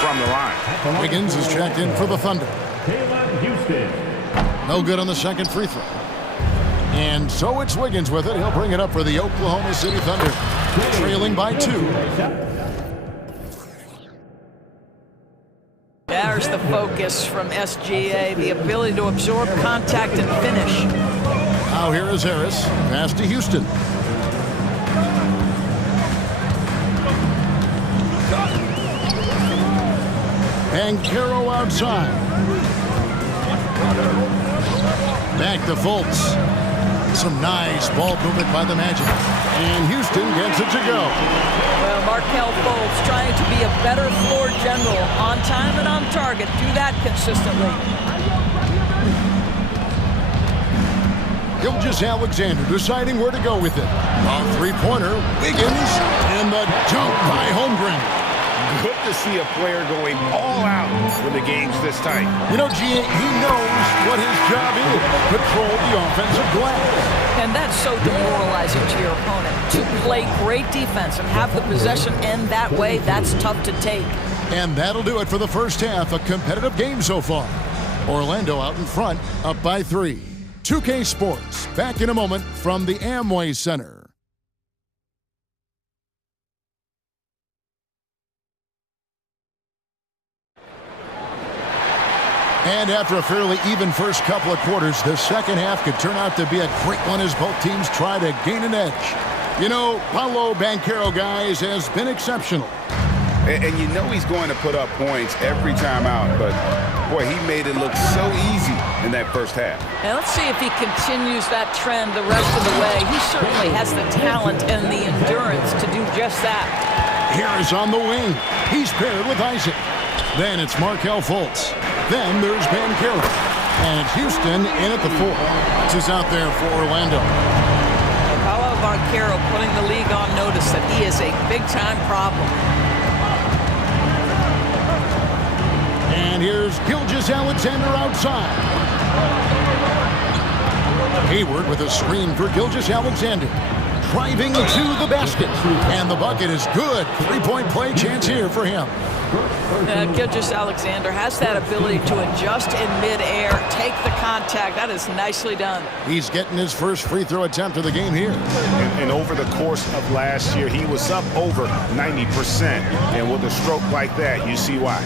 from the line. Wiggins is checked in for the Thunder. No good on the second free throw. And so it's Wiggins with it. He'll bring it up for the Oklahoma City Thunder. Trailing by 2. There's the focus from SGA, the ability to absorb contact and finish. Now here is Harris. Pass to Houston. Banchero outside. Back to Fultz. Some nice ball movement by the Magic. And Houston gets it to go. Well, Markelle Fultz trying to be a better floor general. On time and on target. Do that consistently. Gilgeous-Alexander deciding where to go with it. A three-pointer. Wiggins. And the dunk by Holmgren. Good to see a player going all out when the game's this tight. You know, G, he knows what his job is. Control the offensive glass. And that's so demoralizing to your opponent. To play great defense and have the possession end that way, that's tough to take. And that'll do it for the first half. A competitive game so far. Orlando out in front, up by 3. 2K Sports, back in a moment from the Amway Center. And after a fairly even first couple of quarters, the second half could turn out to be a great one as both teams try to gain an edge. You know, Paolo Banchero, guys, has been exceptional. And you know he's going to put up points every time out, but boy, he made it look so easy in that first half. And let's see if he continues that trend the rest of the way. He certainly has the talent and the endurance to do just that. Harris on the wing. He's paired with Isaac. Then it's Markelle Fultz. Then there's Banchero. And Houston in at the 4. This is out there for Orlando. Paolo Banchero putting the league on notice that he is a big-time problem. And here's Gilgeous-Alexander outside. Hayward with a screen for Gilgeous-Alexander. Driving to the basket. And the bucket is good. 3-point play chance here for him. Gilgeous-Alexander has that ability to adjust in midair, take the contact. That is nicely done. He's getting his first free throw attempt of the game here. And over the course of last year, he was up over 90%. And with a stroke like that, you see why.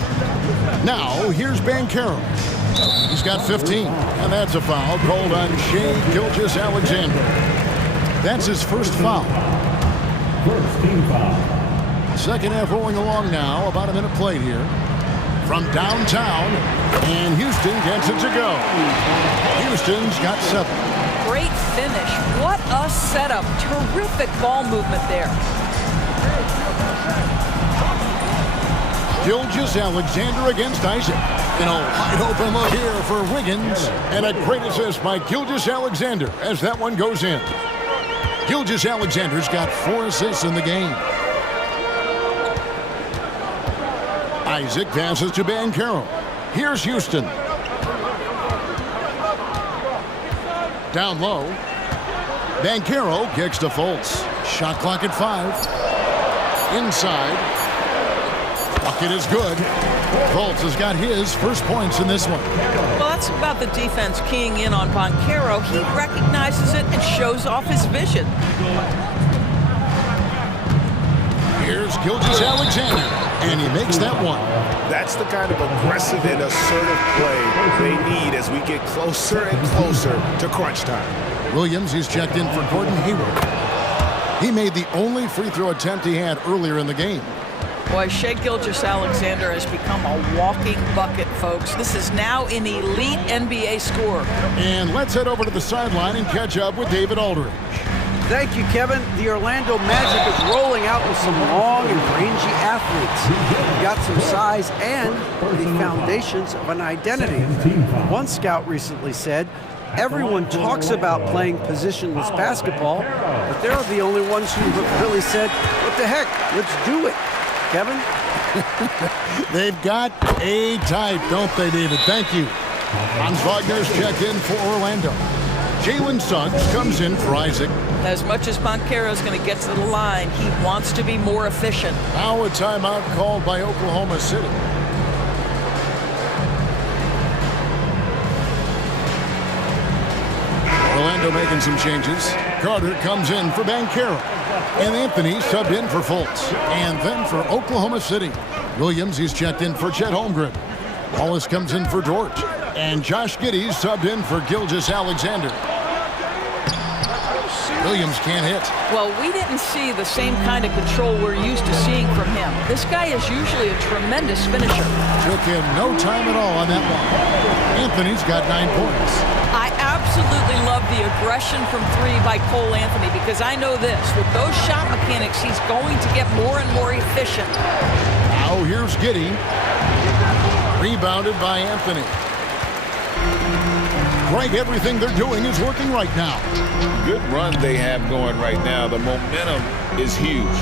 Now, here's Banchero. He's got 15. And that's a foul called on Shai Gilgeous-Alexander. That's his first foul. First team foul. Second half rolling along now. About a minute played here. From downtown. And Houston gets it to go. Houston's got 7. Great finish. What a setup. Terrific ball movement there. Gilgeous-Alexander against Isaac. And a wide open look here for Wiggins. And a great assist by Gilgeous-Alexander as that one goes in. Gilgeous-Alexander's got 4 assists in the game. Isaac passes to Banchero. Here's Houston. Down low. Banchero kicks to Fultz. Shot clock at 5. Inside. Bucket is good. Fultz has got his first points in this one. Well, that's about the defense keying in on Banchero. He recognizes it and shows off his vision. Here's Gilgeous-Alexander, and he makes that one. That's the kind of aggressive and assertive play they need as we get closer and closer to crunch time. Williams, he's checked in for Gordon Hayward. He made the only free throw attempt he had earlier in the game. Boy, Shai Gilgeous-Alexander has become a walking bucket, folks. This is now an elite NBA scorer. And let's head over to the sideline and catch up with David Aldridge. Thank you, Kevin. The Orlando Magic is rolling out with some long and rangy athletes. They've got some size and the foundations of an identity. One scout recently said, everyone talks about playing positionless basketball, but they're the only ones who really said, what the heck, let's do it. Kevin? They've got a type, don't they, David? Thank you. Franz Wagner's checked in for Orlando. Jalen Suggs comes in for Isaac. As much as Banchero's going to get to the line, he wants to be more efficient. Now a timeout called by Oklahoma City. Orlando making some changes. Carter comes in for Banchero. And Anthony subbed in for Fultz. And then for Oklahoma City, Williams, he's checked in for Chet Holmgren. Wallace comes in for Dort. And Josh Giddey subbed in for Gilgeous-Alexander. Williams can't hit. Well, we didn't see the same kind of control we're used to seeing from him. This guy is usually a tremendous finisher. Took him no time at all on that one. Anthony's got 9 points. I absolutely love the aggression from 3 by Cole Anthony because I know this. With those shot mechanics, he's going to get more and more efficient. Now here's Giddey. Rebounded by Anthony. Greg, everything they're doing is working right now. Good run they have going right now. The momentum is huge.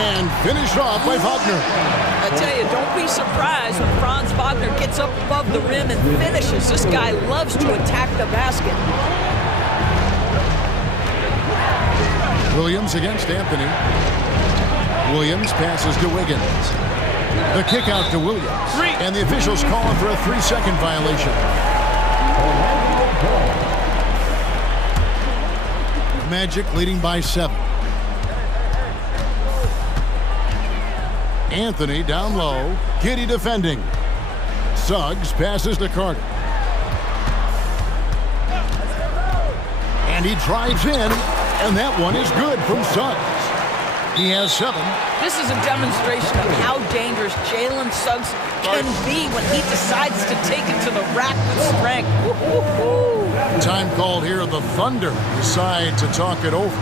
And finished off by Wagner. I tell you, don't be surprised when Franz Wagner gets up above the rim and finishes. This guy loves to attack the basket. Williams against Anthony. Williams passes to Wiggins. The kick out to Williams. And the officials calling for a 3-second violation. Magic leading by 7. Anthony down low. Giddey defending. Suggs passes to Carter. And he drives in, and that one is good from Suggs. He has 7. This is a demonstration of how dangerous Jalen Suggs can be when he decides to take it to the rack with strength. Time called here. The Thunder decide to talk it over.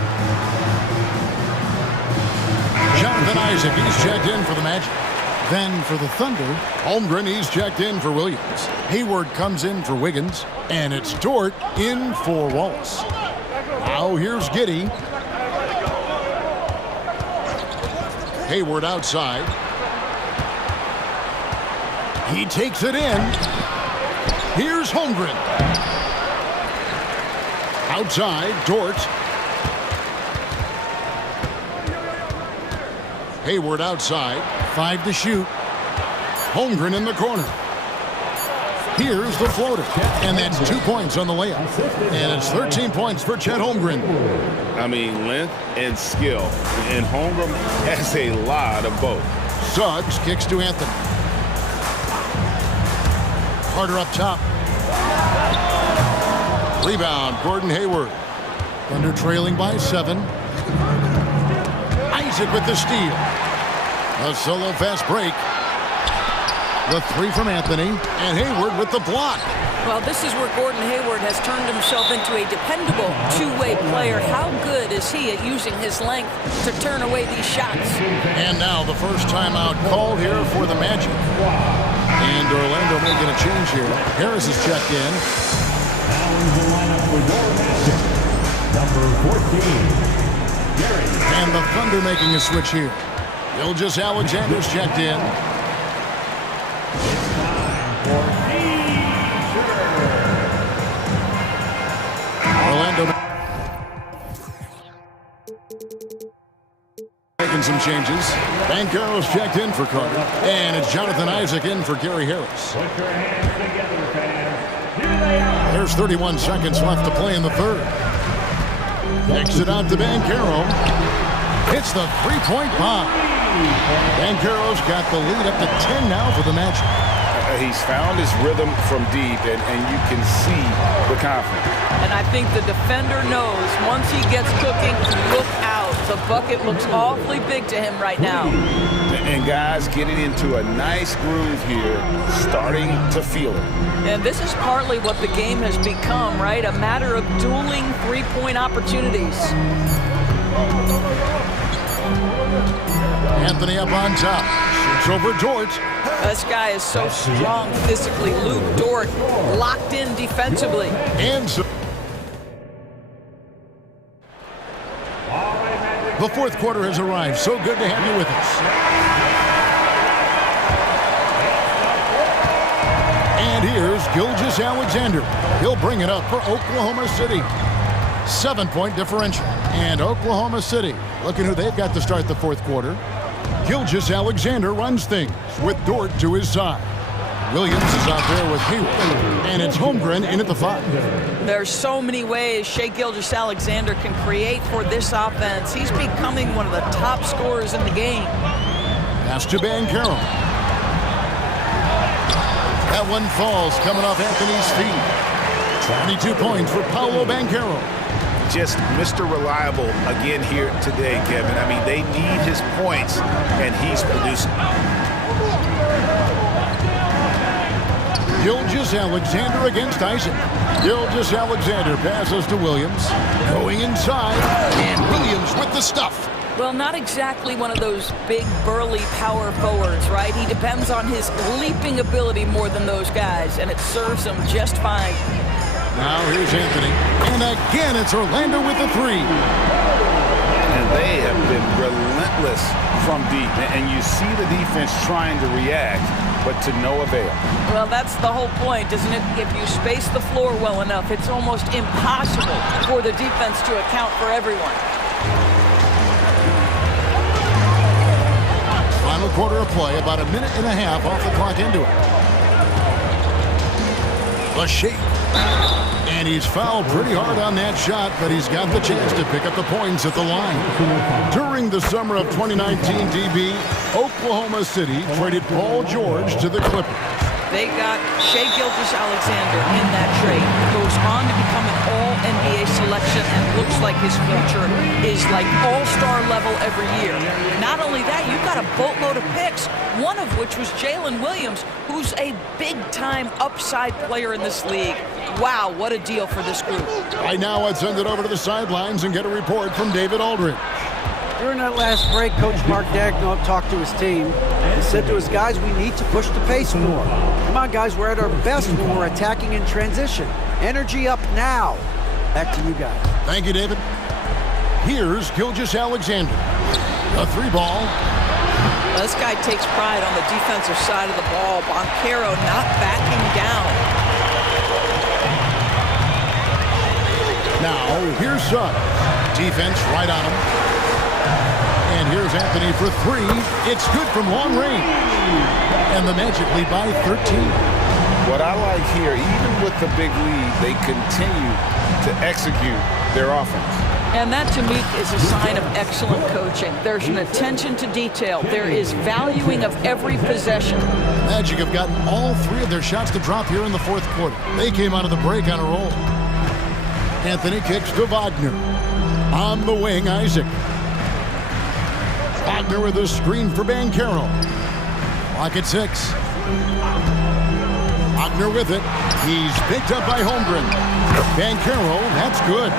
Jonathan Isaac, he's checked in for the Magic. Then for the Thunder, Holmgren, he's checked in for Williams. Hayward comes in for Wiggins, and it's Dort in for Wallace. Now here's Giddey. Hayward outside. He takes it in. Here's Holmgren. Outside, Dort. Hayward outside. 5 to shoot. Holmgren in the corner. Here's the floater. And that's 2 points on the layup. And it's 13 points for Chet Holmgren. I mean, length and skill. And Holmgren has a lot of both. Suggs kicks to Anthony. Carter up top. Rebound, Gordon Hayward. Thunder trailing by 7. Isaac with the steal. A solo fast break. The 3 from Anthony, and Hayward with the block. Well, this is where Gordon Hayward has turned himself into a dependable two-way player. How good is he at using his length to turn away these shots? And now the first timeout called here for the Magic. And Orlando making a change here. Harris is checked in. Now in the lineup for your Magic, number 14, Gary. And the Thunder making a switch here. Gilgeous-Alexander's checked in. Orlando making some changes. Bankero's checked in for Carter. And it's Jonathan Isaac in for Gary Harris. There's 31 seconds left to play in the third. Kicks it out to Bankero. Hits the three-point bomb. Bankero's got the lead up to 10 now for the match. He's found his rhythm from deep, and you can see the confidence. And I think the defender knows once he gets cooking, look out. The bucket looks awfully big to him right now. And guys getting into a nice groove here, starting to feel it. And this is partly what the game has become, right? A matter of dueling three-point opportunities. Anthony up on top. Shoots over Dort. This guy is so strong physically. Luke Dort locked in defensively. And so the fourth quarter has arrived. So good to have you with us. And here's Gilgeous-Alexander. He'll bring it up for Oklahoma City. 7-point differential. And Oklahoma City, looking who they've got to start the fourth quarter. Gilgeous-Alexander runs things with Dort to his side. Williams is out there with Hayward. And it's Holmgren in at the 5. There's so many ways Shai Gilgeous-Alexander can create for this offense. He's becoming one of the top scorers in the game. Pass to Bankero. That one falls coming off Anthony's feet. 22 points for Paolo Bankero. Just Mr. Reliable again here today, Kevin. I mean, they need his points, and he's producing. Gilgeous-Alexander against Isaac. Gilgeous-Alexander passes to Williams. Going inside, and Williams with the stuff. Well, not exactly one of those big, burly power forwards, right? He depends on his leaping ability more than those guys, and it serves him just fine. Now here's Anthony. And again, it's Orlando with the 3. And they have been relentless from deep. And you see the defense trying to react, but to no avail. Well, that's the whole point, isn't it? If you space the floor well enough, it's almost impossible for the defense to account for everyone. Final quarter of play, about a minute and a half off the clock into it. The shake. And he's fouled pretty hard on that shot, but he's got the chance to pick up the points at the line. During the summer of 2019, DB, Oklahoma City traded Paul George to the Clippers. They got Shai Gilgeous-Alexander in that trade. Goes on to become an all-NBA selection and looks like his future is like all-star level every year. Not only that, you've got a boatload of picks, one of which was Jalen Williams, who's a big-time upside player in this league. Wow, what a deal for this group. Right now, I'd send it over to the sidelines and get a report from David Aldridge. During that last break, Coach Mark Daigneault talked to his team. He said to his guys, we need to push the pace more. Come on, guys, we're at our best when we're attacking in transition. Energy up now. Back to you guys. Thank you, David. Here's Gilgeous-Alexander. A 3-ball. This guy takes pride on the defensive side of the ball. Bankero not backing down. Now, here's Suggs. Defense right on him. And here's Anthony for 3. It's good from long range. And the Magic lead by 13. What I like here, even with the big lead, they continue to execute their offense. And that, to me, is a sign of excellent coaching. There's an attention to detail. There is valuing of every possession. Magic have gotten all 3 of their shots to drop here in the fourth quarter. They came out of the break on a roll. Anthony kicks to Wagner. On the wing, Isaac. Wagner with a screen for Bankero. Clock at 6. Wagner with it. He's picked up by Holmgren. Bankero, that's good.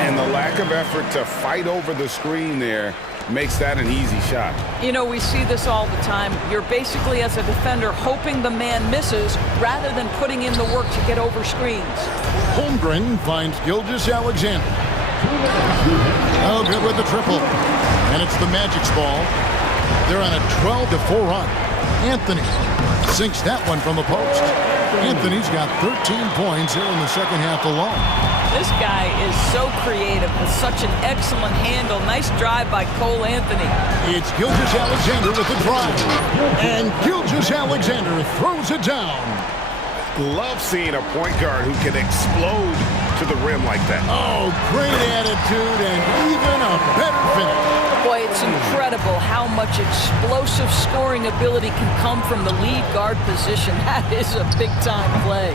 And the lack of effort to fight over the screen there makes that an easy shot. You know, we see this all the time. You're basically, as a defender, hoping the man misses rather than putting in the work to get over screens. Holmgren finds Gilgeous-Alexander. Oh, good with the triple. And it's the Magic's ball. They're on a 12-4 run. Anthony Sinks that one from the post. Anthony's got 13 points here in the second half alone. This guy is so creative with such an excellent handle. Nice drive by Cole Anthony. It's Gilgeous-Alexander with the drive. And Gilgeous-Alexander throws it down. Love seeing a point guard who can explode to the rim like that. Oh, great attitude and even a better finish. Boy, it's incredible how much explosive scoring ability can come from the lead guard position. That is a big-time play.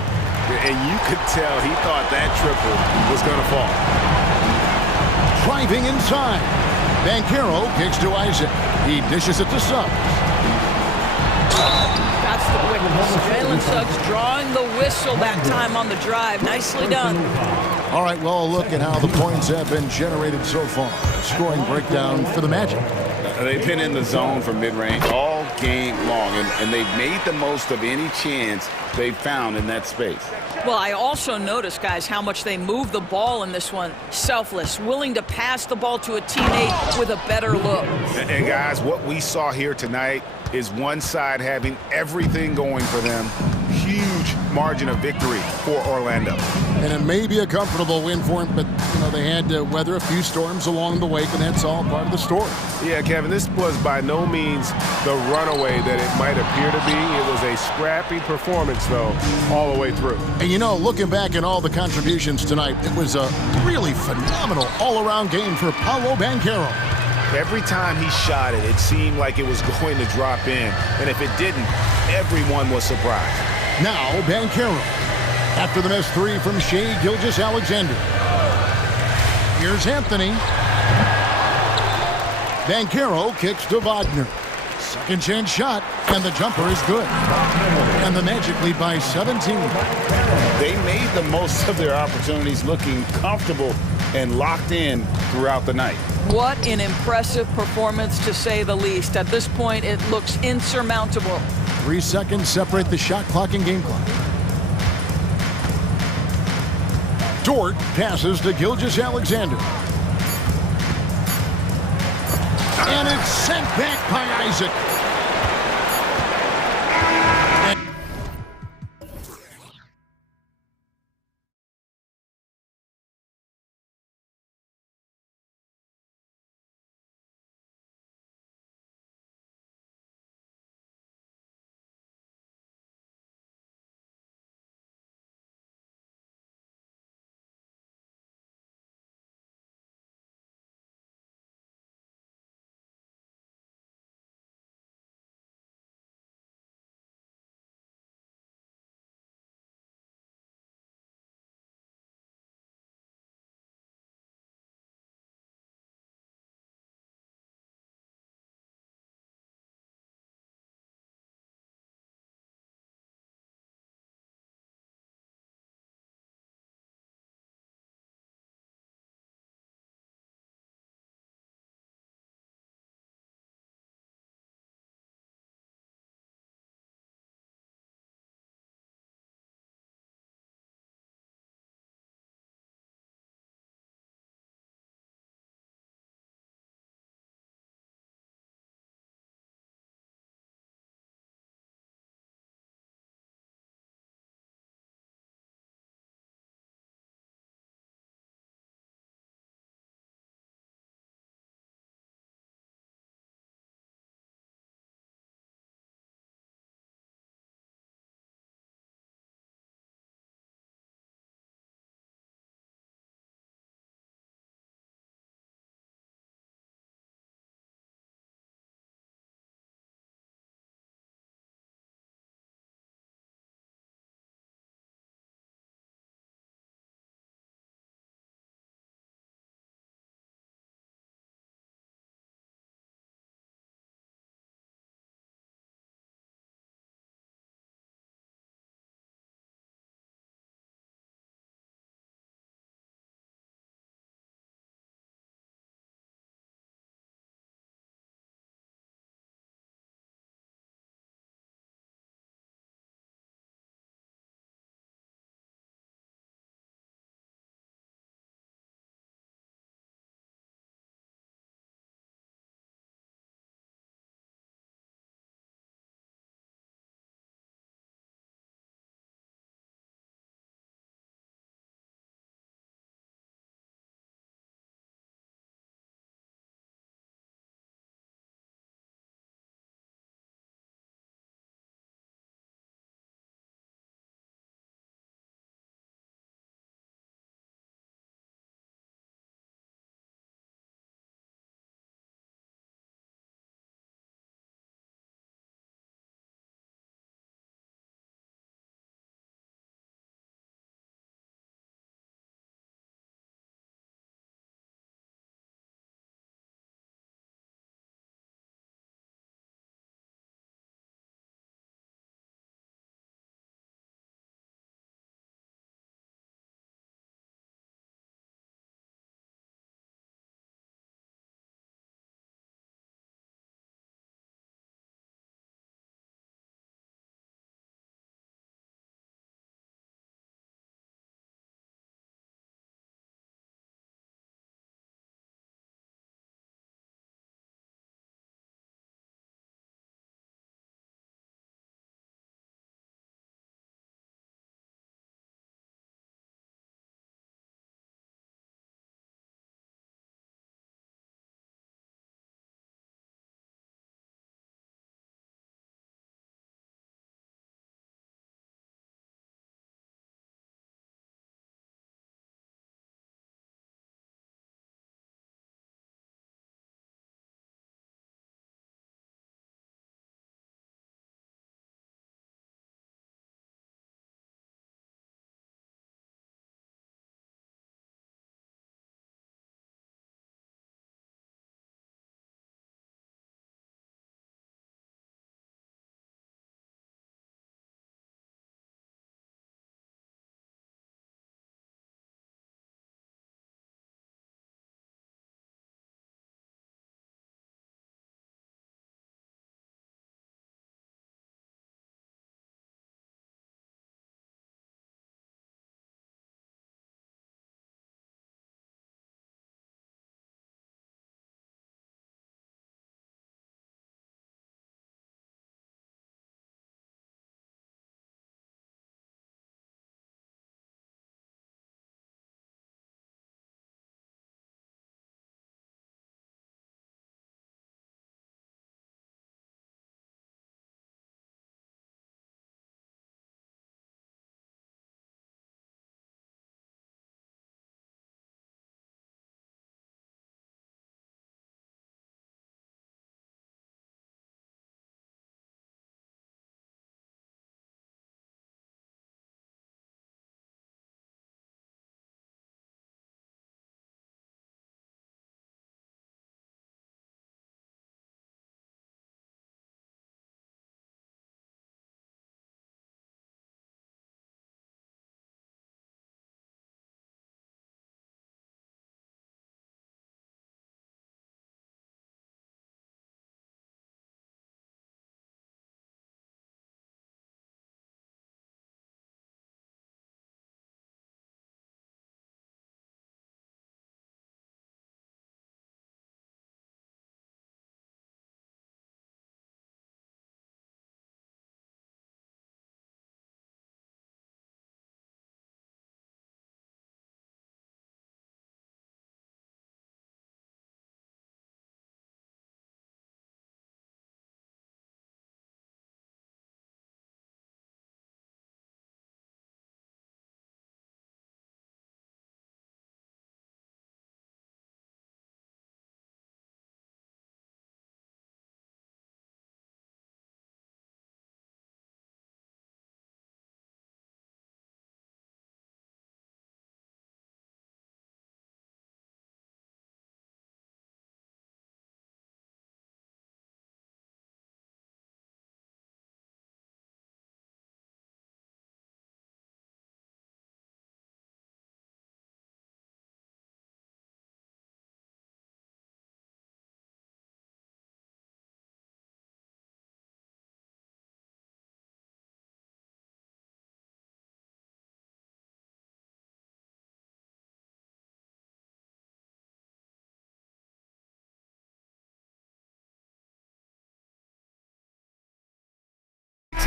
And you could tell he thought that triple was going to fall. Driving inside. Banchero kicks to Isaac. He dishes it to Suggs. That's the quickness. Jalen Suggs drawing the whistle that time on the drive. Nicely done. All right, well, a look at how the points have been generated so far. Scoring breakdown for the Magic. They've been in the zone for mid-range all game long, and they've made the most of any chance they've found in that space. Well, I also noticed, guys, how much they move the ball in this one. Selfless, willing to pass the ball to a teammate with a better look. And guys, what we saw here tonight is one side having everything going for them. Huge margin of victory for Orlando. And it may be a comfortable win for them, but, you know, they had to weather a few storms along the way, and that's all part of the story. Yeah, Kevin, this was by no means the runaway that it might appear to be. It was a scrappy performance, though, all the way through. And, you know, looking back at all the contributions tonight, it was a really phenomenal all-around game for Paolo Banchero. Every time he shot it, it seemed like it was going to drop in. And if it didn't, everyone was surprised. Now, Banchero, after the missed three from Shai Gilgeous-Alexander. Here's Anthony. Banchero kicks to Wagner. Second chance shot, and the jumper is good. And the Magic lead by 17. They made the most of their opportunities, looking comfortable and locked in throughout the night. What an impressive performance, to say the least. At this point, it looks insurmountable. 3 seconds separate the shot clock and game clock. Dort passes to Gilgeous-Alexander. And it's sent back by Isaac.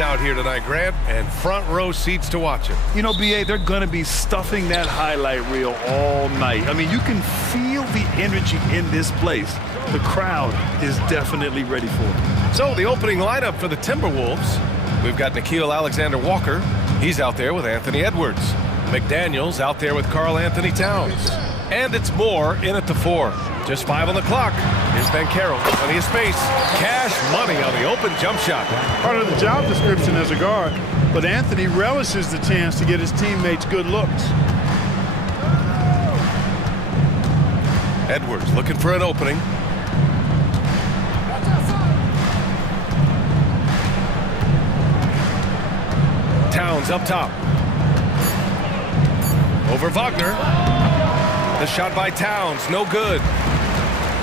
out here tonight, Grant, and front row seats to watch it. You know, BA, they're going to be stuffing that highlight reel all night. I mean, you can feel the energy in this place. The crowd is definitely ready for it. So the opening lineup for the Timberwolves, we've got Nickeil Alexander-Walker. He's out there with Anthony Edwards. McDaniels out there with Karl Anthony Towns. And it's Moore in at the 4. Just 5 on the clock. Here's Banchero, plenty of space. Cash money on the open jump shot. Part of the job description as a guard, but Anthony relishes the chance to get his teammates good looks. Edwards looking for an opening. Towns up top. Over Wagner. The shot by Towns, no good.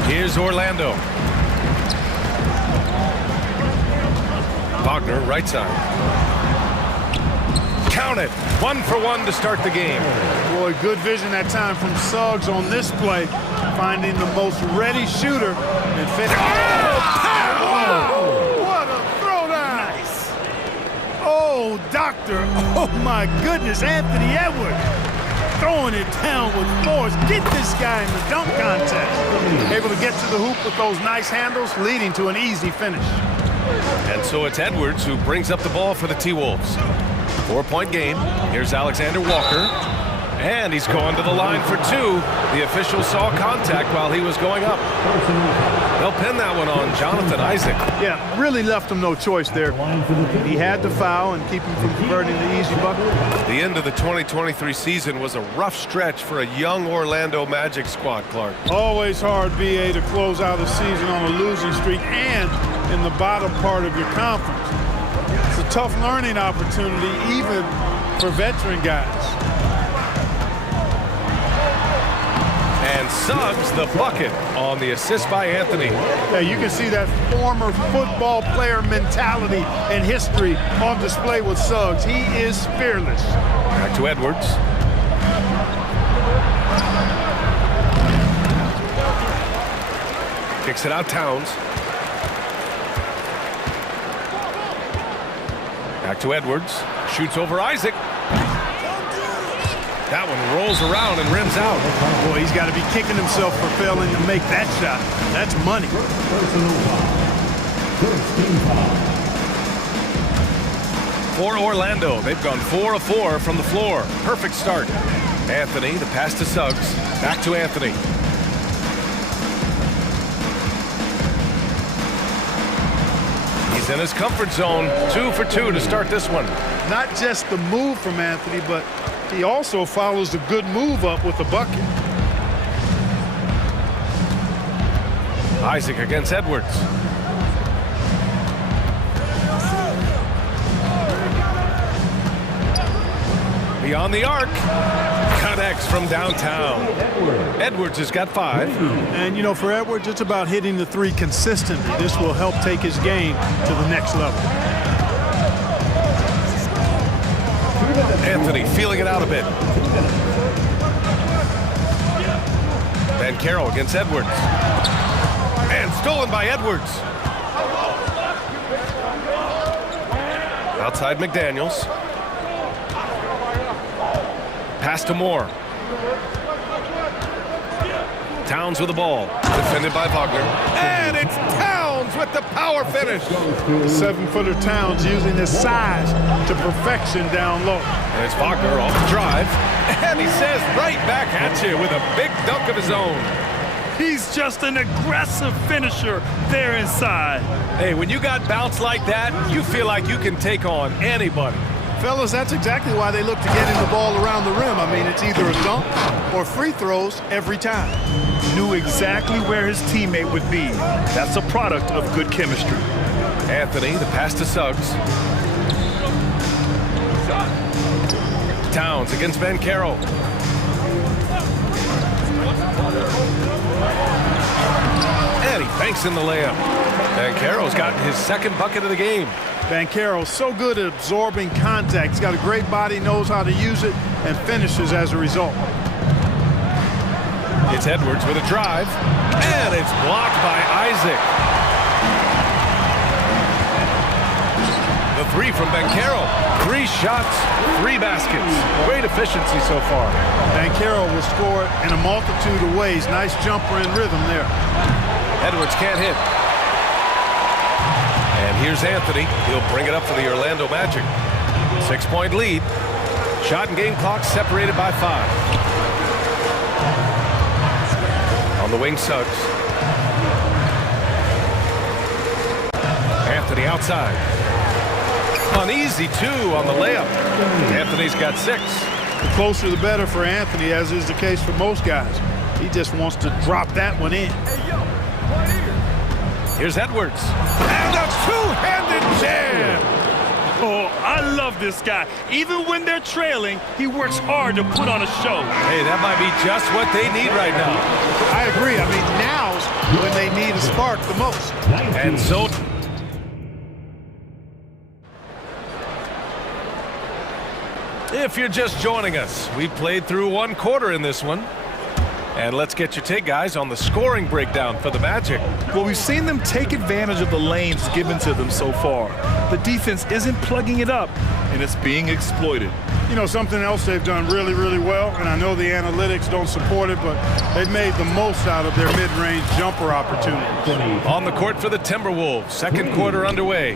Here's Orlando. Wagner, right side. Count it. 1 for 1 to start the game. Boy, good vision that time from Suggs on this play, finding the most ready shooter and fit. Oh, what a throw down! Nice. Oh, doctor. Oh, my goodness, Anthony Edwards. Throwing it down with force. Get this guy in the dunk contest. Able to get to the hoop with those nice handles, leading to an easy finish. And so it's Edwards who brings up the ball for the T-Wolves. 4-point game. Here's Alexander Walker. And he's going to the line for 2. The official saw contact while he was going up. They'll pin that one on Jonathan Isaac. Yeah, really left him no choice there. He had to foul and keep him from converting the easy bucket. The end of the 2023 season was a rough stretch for a young Orlando Magic squad, Clark. Always hard, BA, to close out a season on a losing streak and in the bottom part of your conference. It's a tough learning opportunity, even for veteran guys. And Suggs the bucket on the assist by Anthony. Yeah, you can see that former football player mentality and history on display with Suggs. He is fearless. Back to Edwards. Kicks it out, Towns. Back to Edwards. Shoots over Isaac. That one rolls around and rims out. Boy, he's got to be kicking himself for failing to make that shot. That's money. For Orlando, they've gone 4 of 4 from the floor. Perfect start. Anthony, the pass to Suggs. Back to Anthony. He's in his comfort zone. 2 for 2 to start this one. Not just the move from Anthony, but he also follows the good move up with the bucket. Isaac against Edwards. Beyond the arc. Connects from downtown. Edwards has got 5. And, you know, for Edwards, it's about hitting the 3 consistently. This will help take his game to the next level. Anthony feeling it out a bit. Banchero against Edwards. And stolen by Edwards. Outside McDaniels. Pass to Moore. Towns with the ball. Defended by Wagner. And it's Towns with the power finish. 7-footer Towns using his size to perfection down low. And it's Wagner off the drive. And he says right back at you with a big dunk of his own. He's just an aggressive finisher there inside. Hey, when you got bounce like that, you feel like you can take on anybody. Fellas, that's exactly why they look to get him the ball around the rim. I mean, it's either a dunk or free throws every time. Knew exactly where his teammate would be. That's a product of good chemistry. Anthony, the pass to Suggs. Towns against Banchero. And he banks in the layup. Banchero's gotten his 2nd bucket of the game. Banchero, so good at absorbing contact. He's got a great body, knows how to use it, and finishes as a result. It's Edwards with a drive, and it's blocked by Isaac. The three from Bankero. 3 shots, 3 baskets. Great efficiency so far. Bankero will score it in a multitude of ways. Nice jumper and rhythm there. Edwards can't hit. And here's Anthony. He'll bring it up for the Orlando Magic. 6-point lead. Shot and game clock separated by 5. On the wing, Suggs. Anthony outside. Uneasy, 2 on the layup. Anthony's got 6. The closer the better for Anthony, as is the case for most guys. He just wants to drop that one in. Here's Edwards. And a two-handed jam! Oh, I love this guy. Even when they're trailing, he works hard to put on a show. Hey, that might be just what they need right now. I agree. I mean, now's when they need a spark the most. And so... If you're just joining us, we played through 1 quarter in this one. And let's get your take, guys, on the scoring breakdown for the Magic. Well, we've seen them take advantage of the lanes given to them so far. The defense isn't plugging it up, and it's being exploited. You know, something else they've done really, really well, and I know the analytics don't support it, but they've made the most out of their mid-range jumper opportunities. On the court for the Timberwolves, 2nd quarter underway.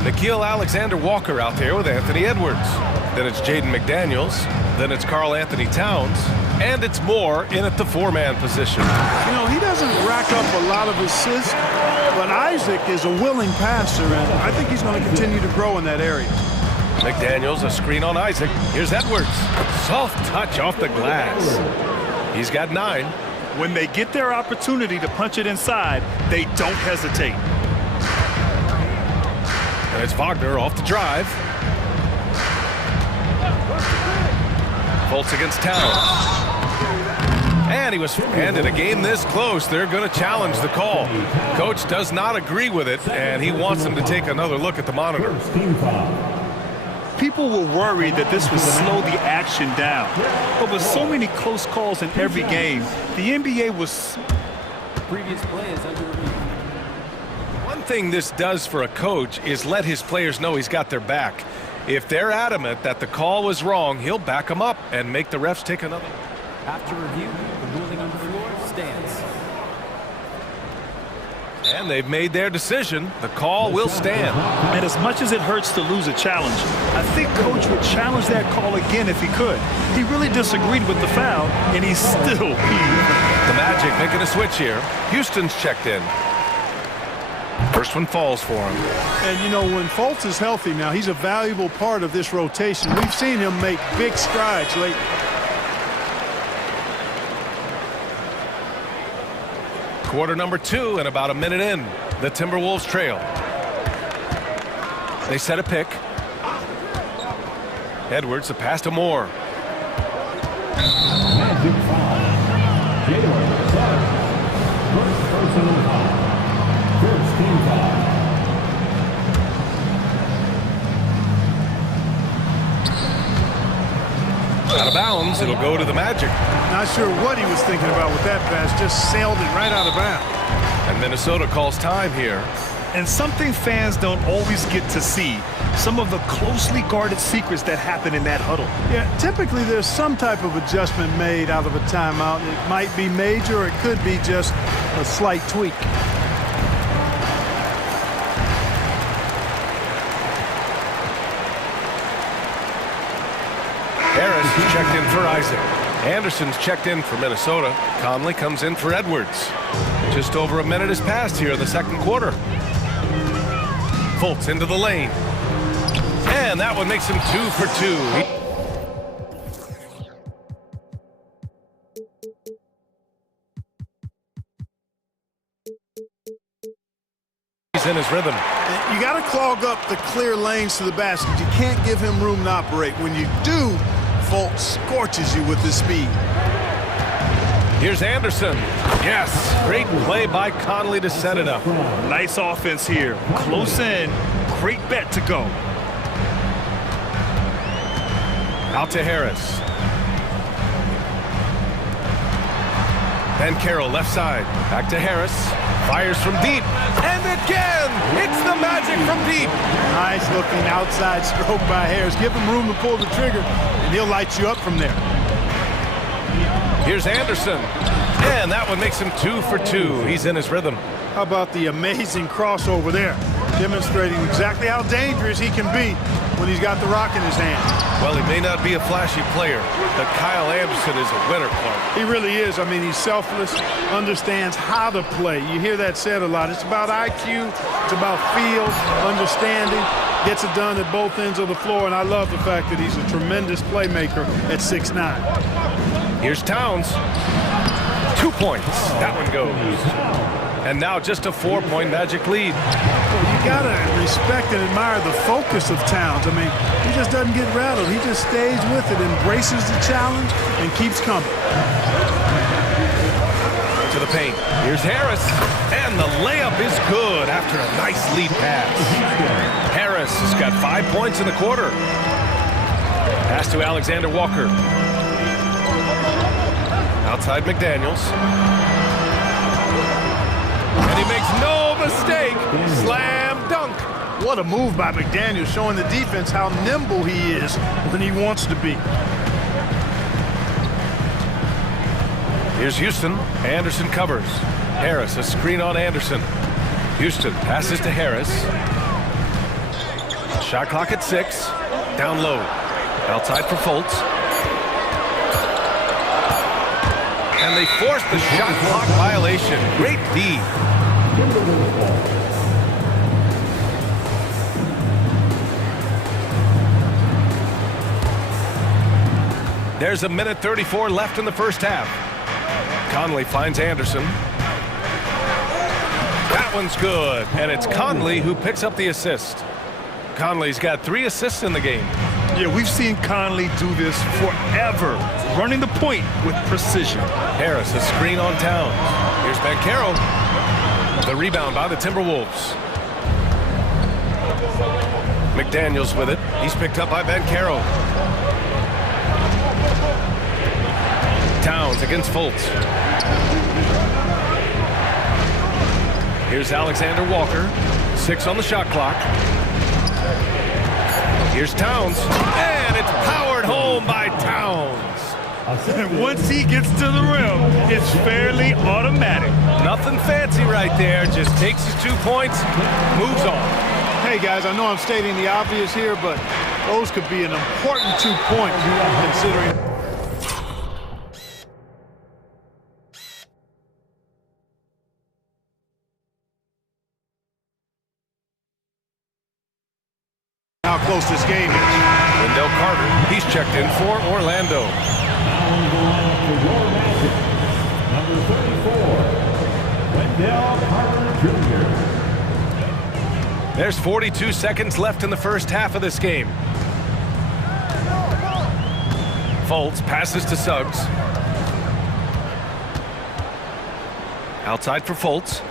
Nickeil Alexander-Walker out there with Anthony Edwards. Then it's Jaden McDaniels. Then it's Karl Anthony Towns. And it's Moore in at the 4-man position. You know, he doesn't rack up a lot of assists, but Isaac is a willing passer, and I think he's going to continue to grow in that area. McDaniels, a screen on Isaac. Here's Edwards. Soft touch off the glass. He's got 9. When they get their opportunity to punch it inside, they don't hesitate. And it's Wagner off the drive. Fultz against Towns. And in a game this close, they're going to challenge the call. Coach does not agree with it, and he wants them to take another look at the monitor. People were worried that this would slow the action down. But with so many close calls in every game, the NBA was... Previous play is under review. One thing this does for a coach is let his players know he's got their back. If they're adamant that the call was wrong, he'll back them up and make the refs take another. After review, the ruling on the floor stands. And they've made their decision. The call will stand. And as much as it hurts to lose a challenge, I think Coach would challenge that call again if he could. He really disagreed with the foul, and he's still peeved. The Magic making a switch here. Houston's checked in. First one falls for him. And, you know, when Fultz is healthy now, he's a valuable part of this rotation. We've seen him make big strides lately. Quarter number 2 and about a minute in. The Timberwolves trail. They set a pick. Edwards, a pass to Moore. Magic foul. Jalen Suggs. First personal foul. First team foul. Out of bounds, it'll go to the Magic. Not sure what he was thinking about with that pass, just sailed it right out of bounds. And Minnesota calls time here. And something fans don't always get to see, some of the closely guarded secrets that happen in that huddle. Yeah, typically there's some type of adjustment made out of a timeout. It might be major or it could be just a slight tweak. Harris checked in for Isaac. Anderson's checked in for Minnesota. Conley comes in for Edwards. Just over a minute has passed here in the 2nd quarter. Fultz into the lane. And that one makes him 2 for 2. He's in his rhythm. You got to clog up the clear lanes to the basket. You can't give him room to operate. When you do, Fultz scorches you with his speed. Here's Anderson. Yes, great play by Conley to set it up. Nice offense here. Close in. Great bet to go. Out to Harris. Then Carroll left side. Back to Harris. Fires from deep. And again, it's the Magic from deep. Nice looking outside stroke by Harris. Give him room to pull the trigger, and he'll light you up from there. Here's Anderson. And that one makes him 2 for 2. He's in his rhythm. How about the amazing crossover there? Demonstrating exactly how dangerous he can be when he's got the rock in his hand. Well, he may not be a flashy player, but Kyle Anderson is a winner, Clark. He really is. I mean, he's selfless, understands how to play. You hear that said a lot. It's about IQ, it's about feel, understanding, gets it done at both ends of the floor, and I love the fact that he's a tremendous playmaker at 6'9". Here's Towns. 2 points. That one goes. And now just a 4-point Magic lead. Well, you gotta respect and admire the focus of Towns. I mean, he just doesn't get rattled. He just stays with it, embraces the challenge, and keeps coming. To the paint. Here's Harris. And the layup is good after a nice lead pass. Harris has got 5 points in the quarter. Pass to Alexander Walker. Outside McDaniels. And he makes no mistake. Slam dunk. What a move by McDaniels, showing the defense how nimble he is when he wants to be. Here's Houston. Anderson covers. Harris, a screen on Anderson. Houston passes to Harris. Shot clock at 6. Down low. Outside for Fultz. And they force the shot clock violation. Great D. There's 1:34 left in the first half. Conley finds Anderson. That one's good. And it's Conley who picks up the assist. Conley's got 3 assists in the game. Yeah, we've seen Conley do this forever, running the point with precision. Harris, a screen on Towns. Here's Banchero. The rebound by the Timberwolves. McDaniels with it. He's picked up by Banchero. Towns against Fultz. Here's Alexander Walker. 6 on the shot clock. Here's Towns, and it's powered home by Towns. And once he gets to the rim, it's fairly automatic. Nothing fancy right there, just takes his 2 points, moves on. Hey guys, I know I'm stating the obvious here, but those could be an important 2 points considering. How close this game is. Wendell Carter, he's checked in for Orlando. Number 34, Wendell Carter Jr. There's 42 seconds left in the first half of this game. Fultz passes to Suggs. Outside for Fultz.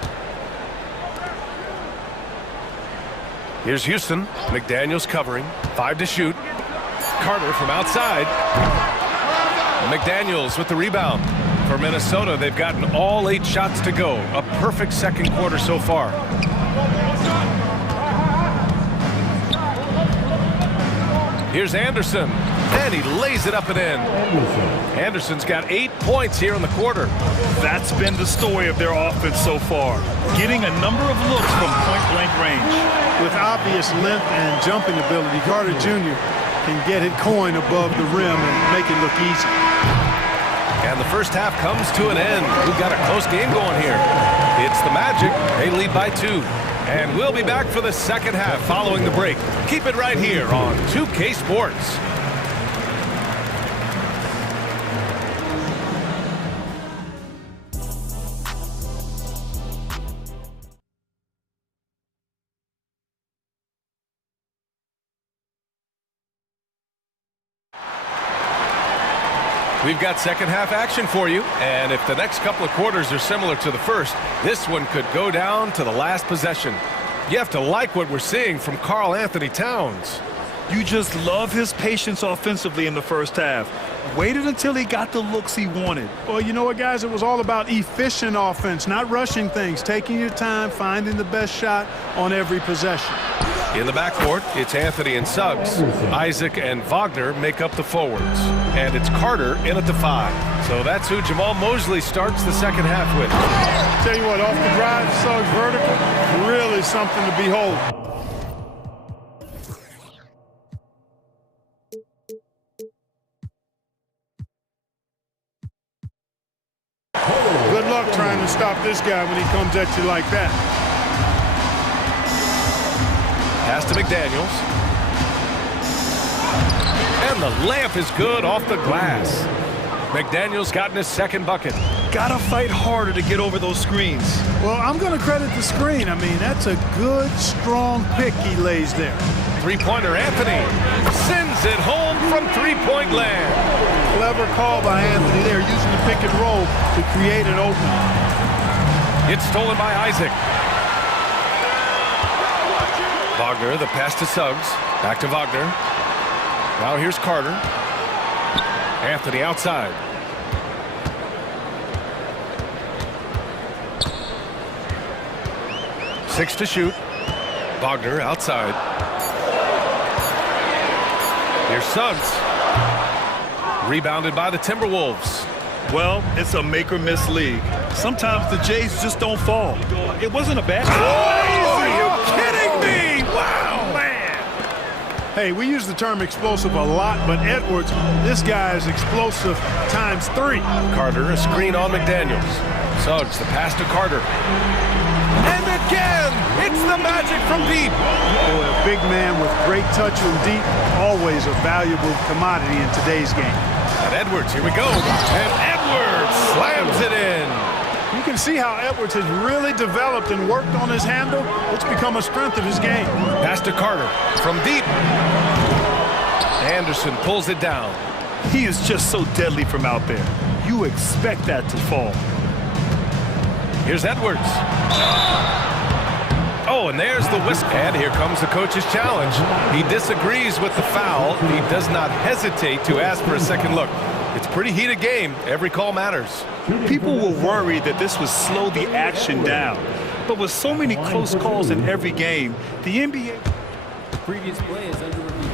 Here's Houston. McDaniels covering. 5 to shoot. Carter from outside. McDaniels with the rebound. For Minnesota, they've gotten all 8 shots to go. A perfect second quarter so far. Here's Anderson. And he lays it up and in. Anderson's got 8 points here in the quarter. That's been the story of their offense so far. Getting a number of looks from point-blank range. With obvious length and jumping ability, Carter Jr. can get it coin above the rim and make it look easy. And the first half comes to an end. We've got a close game going here. It's the Magic. They lead by 2. And we'll be back for the second half following the break. Keep it right here on 2K Sports. We've got second half action for you, and if the next couple of quarters are similar to the first, this one could go down to the last possession. You have to like what we're seeing from Karl Anthony Towns. You just love his patience offensively in the first half. Waited until he got the looks he wanted. Well, you know what, guys? It was all about efficient offense, not rushing things, taking your time, finding the best shot on every possession. In the backcourt, it's Anthony and Suggs. Isaac and Wagner make up the forwards. And it's Carter in at the 5. So that's who Jamal Mosley starts the second half with. Tell you what, off the drive, Suggs vertical, really something to behold. Good luck trying to stop this guy when he comes at you like that. Pass to McDaniels. And the layup is good off the glass. McDaniels gotten his second bucket. Gotta fight harder to get over those screens. Well, I'm going to credit the screen. I mean, that's a good, strong pick he lays there. Three-pointer Anthony sends it home from three-point land. Clever call by Anthony there, using the pick and roll to create an opening. It's stolen by Isaac. Wagner, the pass to Suggs. Back to Wagner. Now here's Carter. Anthony outside. Six to shoot. Wagner outside. Here's Suggs. Rebounded by the Timberwolves. Well, it's a make-or-miss league. Sometimes the Jays just don't fall. It wasn't a bad... Oh, are you kidding me? Wow, man. Hey, we use the term explosive a lot, but Edwards, this guy is explosive times 3. Carter, a screen on McDaniels. Suggs, the pass to Carter. And again, it's the Magic from deep. Boy, a big man with great touch from deep, always a valuable commodity in today's game. And Edwards, here we go. And Edwards slams it in. You can see how Edwards has really developed and worked on his handle. It's become a strength of his game. Pass to Carter from deep. Anderson pulls it down. He is just so deadly from out there. You expect that to fall. Here's Edwards. Oh, and there's the whisk. And here comes the coach's challenge. He disagrees with the foul. He does not hesitate to ask for a second look. It's a pretty heated game. Every call matters. People were worried that this would slow the action down. But with so many close calls in every game, the NBA... Previous play is under review.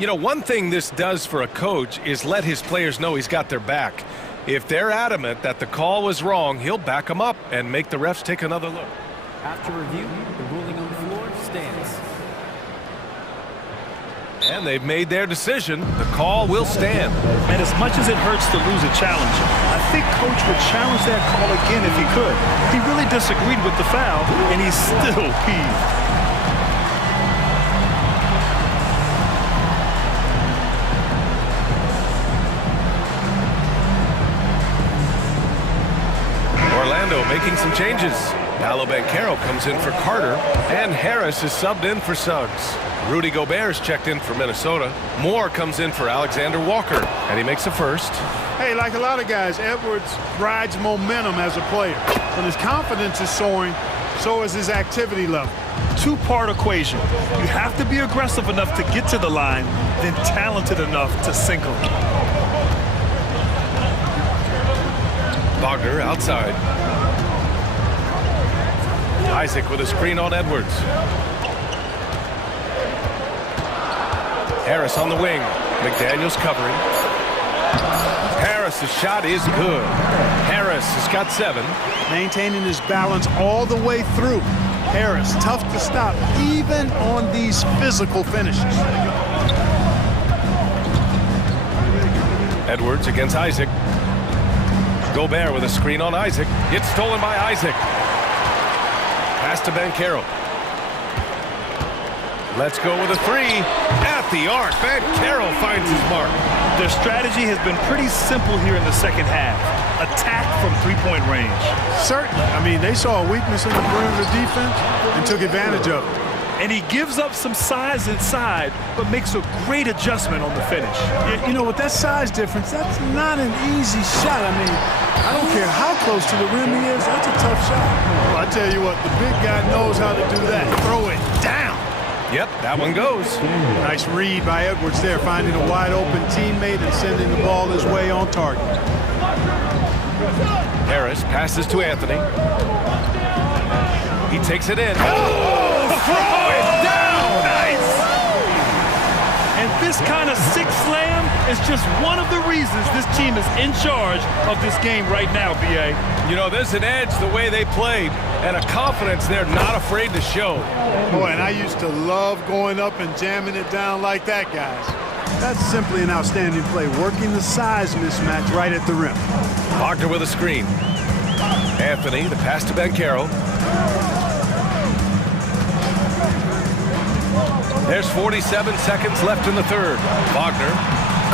You know, one thing this does for a coach is let his players know he's got their back. If they're adamant that the call was wrong, he'll back them up and make the refs take another look. After review, the ruling on the floor stands. And they've made their decision. The call will stand. And as much as it hurts to lose a challenge, I think Coach would challenge that call again if he could. He really disagreed with the foul, and he's still peeved. Orlando making some changes. Paolo Banchero comes in for Carter, and Harris is subbed in for Suggs. Rudy Gobert is checked in for Minnesota. Moore comes in for Alexander Walker, and he makes a first. Hey, like a lot of guys, Edwards rides momentum as a player. When his confidence is soaring, so is his activity level. Two-part equation. You have to be aggressive enough to get to the line, then talented enough to sink them. Wagner outside. Isaac with a screen on Edwards. Harris on the wing. McDaniels covering. Harris's shot is good. Harris has got 7. Maintaining his balance all the way through. Harris, tough to stop, even on these physical finishes. Edwards against Isaac. Gobert with a screen on Isaac. It's stolen by Isaac. Pass to Banchero. Let's go with a 3 at the arc. Banchero finds his mark. Their strategy has been pretty simple here in the second half. Attack from three-point range. Certainly. I mean, they saw a weakness in the perimeter defense and took advantage of it. And he gives up some size inside, but makes a great adjustment on the finish. You know, with that size difference, that's not an easy shot. I mean, I don't care how close to the rim he is, that's a tough shot. Well, I tell you what, the big guy knows how to do that. Throw it down. Yep, that one goes. Nice read by Edwards there, finding a wide open teammate and sending the ball his way on target. Harris passes to Anthony. He takes it in. Oh, throw it down! Nice! And this kind of sick slam is just one of the reasons this team is in charge of this game right now, B.A. You know, there's an edge the way they played and a confidence they're not afraid to show. Boy, and I used to love going up and jamming it down like that, guys. That's simply an outstanding play, working the size mismatch right at the rim. Wagner with a screen. Anthony, the pass to Bankero. There's 47 seconds left in the third. Wagner,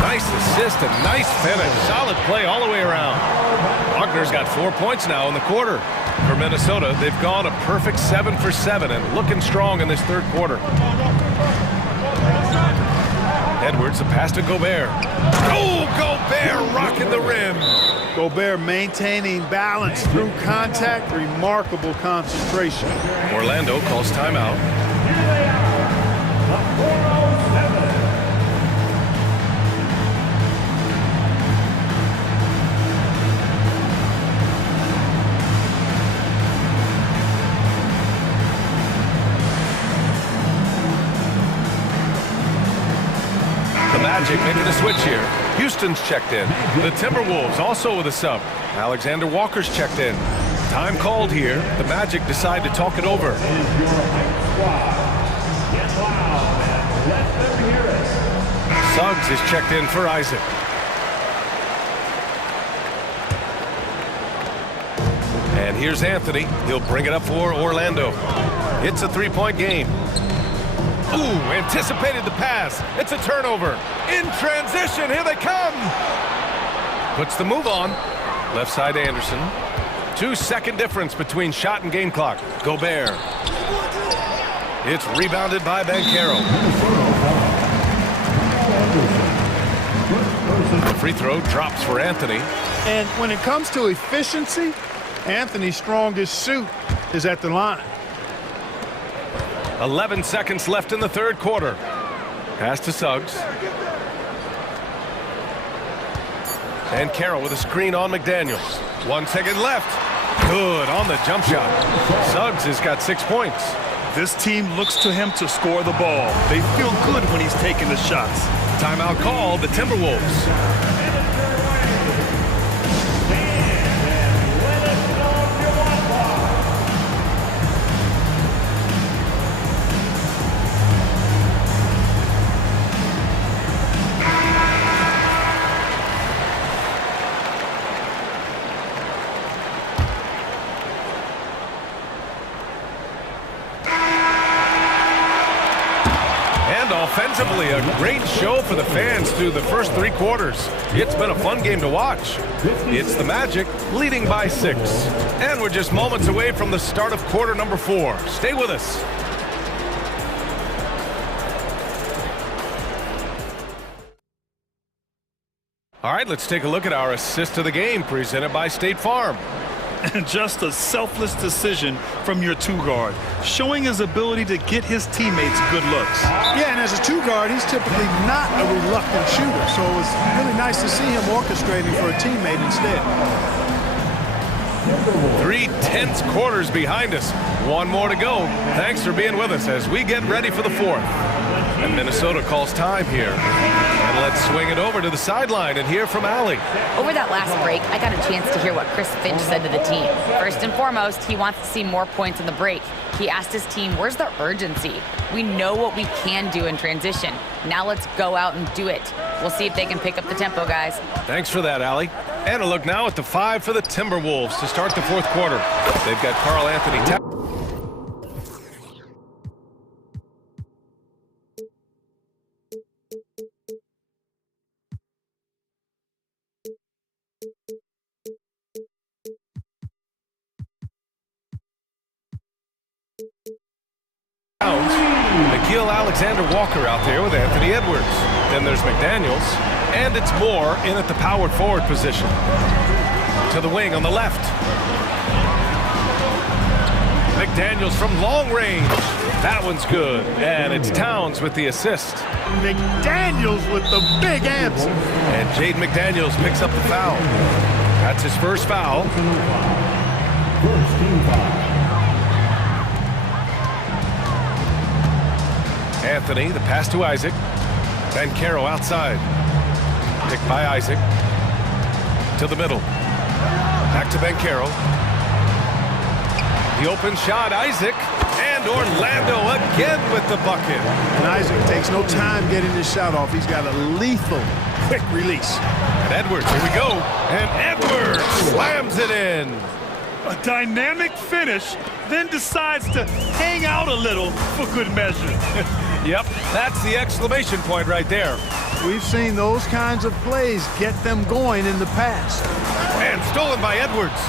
nice assist and nice finish. Solid play all the way around. Wagner's got 4 points now in the quarter. For Minnesota, they've gone a perfect 7 for 7 and looking strong in this third quarter. Edwards, the pass to Gobert. Oh, Gobert rocking the rim. Gobert maintaining balance through contact, remarkable concentration. Orlando calls timeout. The Magic making a switch here. Houston's checked in. The Timberwolves also with a sub. Alexander Walker's checked in. Time called here. The Magic decide to talk it over. Suggs is checked in for Isaac. And here's Anthony. He'll bring it up for Orlando. It's a three-point game. Ooh, anticipated the pass. It's a turnover. In transition, here they come. Puts the move on. Left side Anderson. 2-second difference between shot and game clock. Gobert. It's rebounded by Bankero. The free throw drops for Anthony. And when it comes to efficiency, Anthony's strongest suit is at the line. 11 seconds left in the third quarter. Pass to Suggs. And Carroll with a screen on McDaniels. 1 second left. Good on the jump shot. Suggs has got 6 points. This team looks to him to score the ball. They feel good when he's taking the shots. Timeout called, the Timberwolves. Offensively, a great show for the fans through the first 3 quarters. It's been a fun game to watch. It's the Magic leading by 6. And we're just moments away from the start of quarter number 4. Stay with us. All right, let's take a look at our assist of the game presented by State Farm. Just a selfless decision from your two-guard, showing his ability to get his teammates good looks. Yeah, and as a two-guard, he's typically not a reluctant shooter, so it was really nice to see him orchestrating for a teammate instead. 3 tense quarters behind us. 1 more to go. Thanks for being with us as we get ready for the 4th. And Minnesota calls time here. And let's swing it over to the sideline and hear from Allie. Over that last break, I got a chance to hear what Chris Finch said to the team. First and foremost, he wants to see more points in the break. He asked his team, where's the urgency? We know what we can do in transition. Now let's go out and do it. We'll see if they can pick up the tempo, guys. Thanks for that, Allie. And a look now at the 5 for the Timberwolves to start the 4th quarter. They've got Carl Anthony Towns. Alexander Walker out there with Anthony Edwards. Then there's McDaniels, and it's Moore in at the powered forward position. To the wing on the left. McDaniels from long range. That one's good, and it's Towns with the assist. McDaniels with the big answer. And Jaden McDaniels picks up the foul. That's his first foul. First team foul. Anthony, the pass to Isaac. Bankero outside. Picked by Isaac. To the middle. Back to Bankero. The open shot, Isaac. And Orlando again with the bucket. And Isaac takes no time getting this shot off. He's got a lethal, quick release. And Edwards, here we go. And Edwards slams it in. A dynamic finish, then decides to hang out a little for good measure. Yep, that's the exclamation point right there. We've seen those kinds of plays get them going in the past. And stolen by Edwards.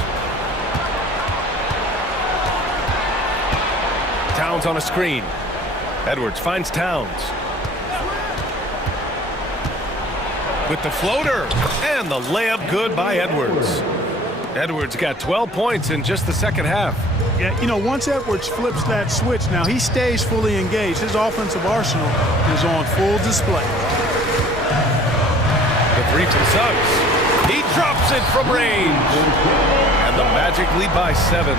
Towns on a screen. Edwards finds Towns. With the floater. And the layup good by Edwards. Edwards got 12 points in just the second half. Yeah, you know, once Edwards flips that switch, now he stays fully engaged. His offensive arsenal is on full display. The three from Suggs. He drops it from range. And the Magic lead by 7.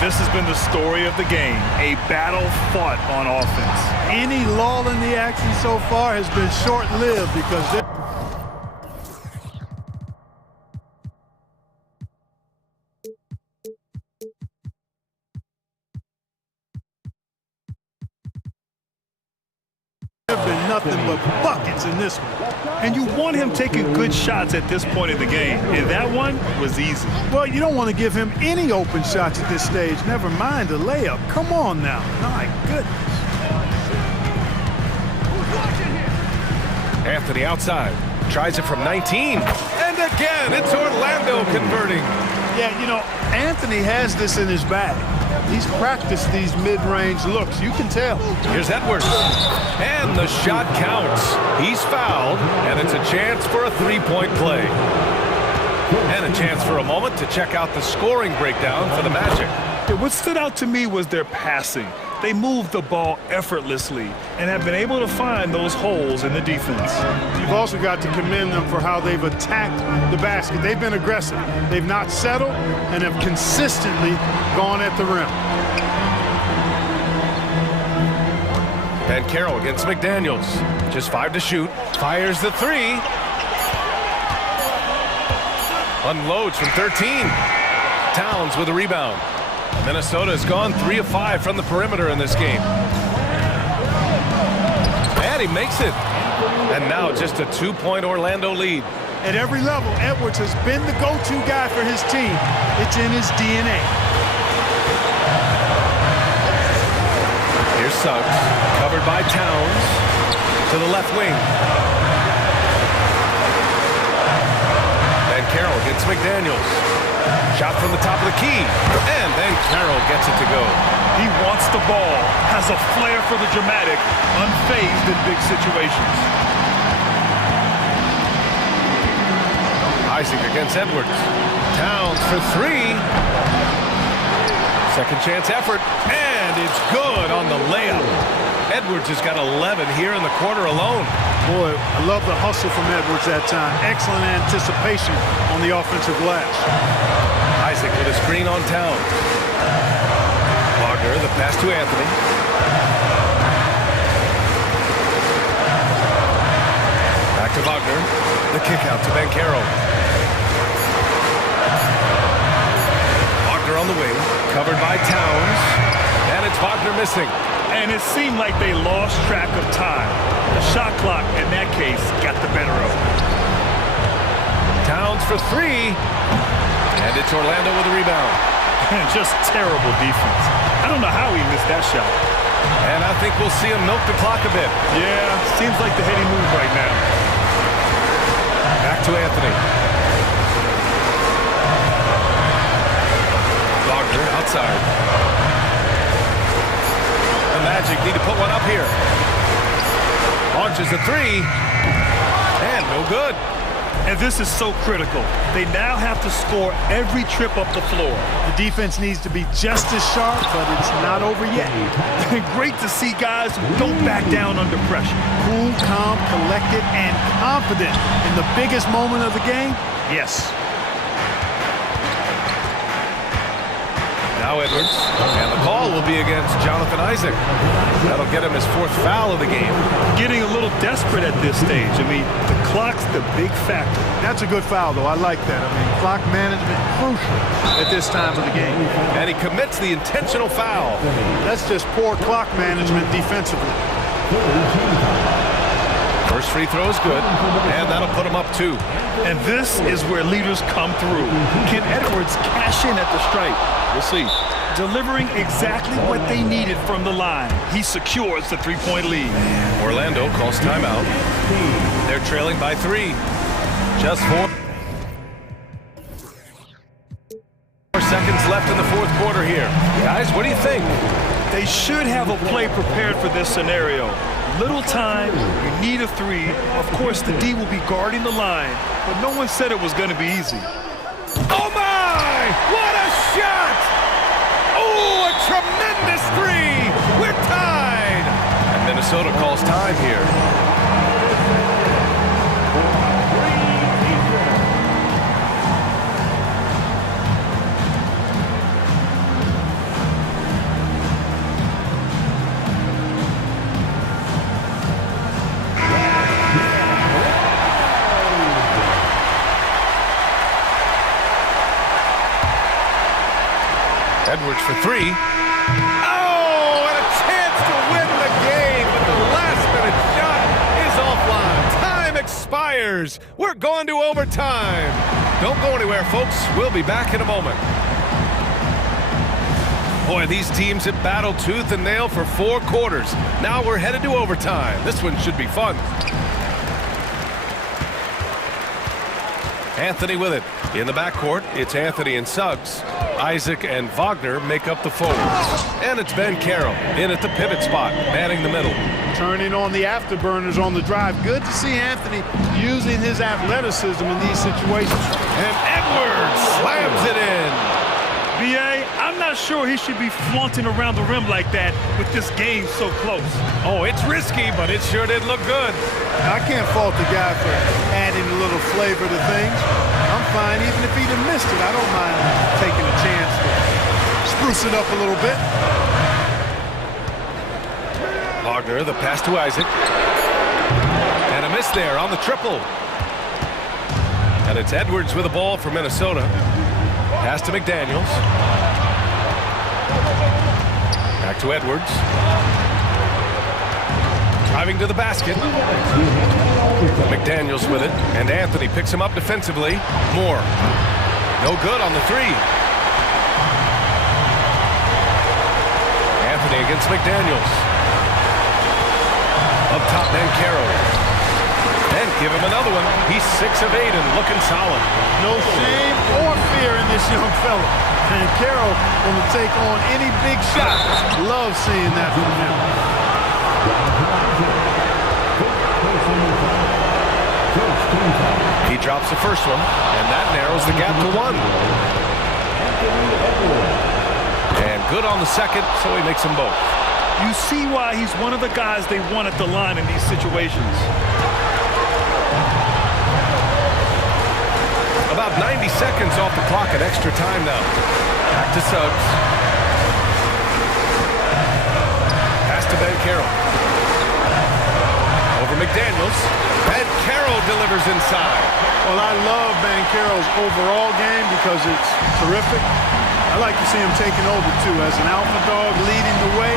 This has been the story of the game, a battle fought on offense. Any lull in the action so far has been short-lived because they're nothing but buckets in this one. And you want him taking good shots at this point in the game. And that one was easy. Well, you don't want to give him any open shots at this stage. Never mind a layup. Come on now. My goodness. Anthony outside. Tries it from 19. And again, it's Orlando converting. Yeah, you know, Anthony has this in his bag. He's practiced these mid-range looks. You can tell. Here's Edwards. And the shot counts. He's fouled, and it's a chance for a three-point play. And a chance for a moment to check out the scoring breakdown for the Magic. What stood out to me was their passing. They moved the ball effortlessly and have been able to find those holes in the defense. You've also got to commend them for how they've attacked the basket. They've been aggressive. They've not settled and have consistently gone at the rim. Bankero against McDaniels. Just 5 to shoot. Fires the 3. Unloads from 13. Towns with a rebound. Minnesota has gone 3 of 5 from the perimeter in this game. And he makes it. And now just a 2-point Orlando lead. At every level, Edwards has been the go-to guy for his team. It's in his DNA. Here's Suggs, covered by Towns, to the left wing. Bankero against McDaniels. Shot from the top of the key, and then Carroll gets it to go. He wants the ball, has a flair for the dramatic, unfazed in big situations. Isaac against Edwards. Towns for 3. Second chance effort, and it's good on the layup. Edwards has got 11 here in the quarter alone. Boy, I love the hustle from Edwards that time. Excellent anticipation on the offensive glass. Isaac with a screen on Towns. Wagner, the pass to Anthony. Back to Wagner. The kick out to Bankero. Wagner on the wing, covered by Towns. And it's Wagner missing. And it seemed like they lost track of time. The shot clock, in that case, got the better of them. Towns for 3. And it's Orlando with a rebound. And just terrible defense. I don't know how he missed that shot. And I think we'll see him milk the clock a bit. Yeah, seems like the heady move right now. Back to Anthony. Wagner outside. The Magic need to put one up here. Launches a 3. And no good. And this is so critical. They now have to score every trip up the floor. The defense needs to be just as sharp, but it's not over yet. Great to see guys who don't back down under pressure. Cool, calm, collected, and confident in the biggest moment of the game. Yes. Now Edwards, and the call will be against Jonathan Isaac. That'll get him his 4th foul of the game. Getting a little desperate at this stage. I mean, the clock's the big factor. That's a good foul, though. I like that. I mean, clock management crucial at this time of the game. And he commits the intentional foul. That's just poor clock management defensively. First free throw is good, and that'll put him up 2. And this is where leaders come through. Can Edwards cash in at the stripe? We'll see. Delivering exactly what they needed from the line. He secures the 3-point lead. Orlando calls timeout. They're trailing by 3. Just 4 seconds left in the 4th quarter here. Guys, what do you think? They should have a play prepared for this scenario. Little time, you need a 3. Of course, the D will be guarding the line, but no one said it was going to be easy. Oh my! What a shot! Oh, a tremendous 3! We're tied! And Minnesota calls time here. Edwards for 3. Oh, and a chance to win the game, but the last-minute shot is offline. Time expires. We're going to overtime. Don't go anywhere, folks. We'll be back in a moment. Boy, these teams have battled tooth and nail for 4 quarters. Now we're headed to overtime. This one should be fun. Anthony with it. In the backcourt, it's Anthony and Suggs. Isaac and Wagner make up the forwards. And it's Ben Carroll in at the pivot spot, manning the middle. Turning on the afterburners on the drive. Good to see Anthony using his athleticism in these situations. And Edwards slams it in. B.A., I'm not sure he should be flaunting around the rim like that with this game so close. Oh, it's risky, but it sure did look good. I can't fault the guy for adding a little flavor to things. I'm fine, even if he'd have missed it. I don't mind taking a chance to spruce it up a little bit. Wagner, the pass to Isaac. And a miss there on the triple. And it's Edwards with the ball for Minnesota. Pass to McDaniels. Back to Edwards. Driving to the basket. McDaniels with it. And Anthony picks him up defensively. Moore. No good on the 3. Anthony against McDaniels. Up top, Banchero. And give him another one. He's 6 of 8 and looking solid. No shame or fear in this young fella. And Carroll going to take on any big shot. Love seeing that from him. He drops the first one, and that narrows the gap to 1. And good on the second, so he makes them both. You see why he's one of the guys they want at the line in these situations. About 90 seconds off the clock at extra time now. Back to Suggs. Pass to Banchero. Over McDaniels. Banchero delivers inside. Well, I love Banchero's overall game because it's terrific. I like to see him taking over, too, as an alpha dog leading the way,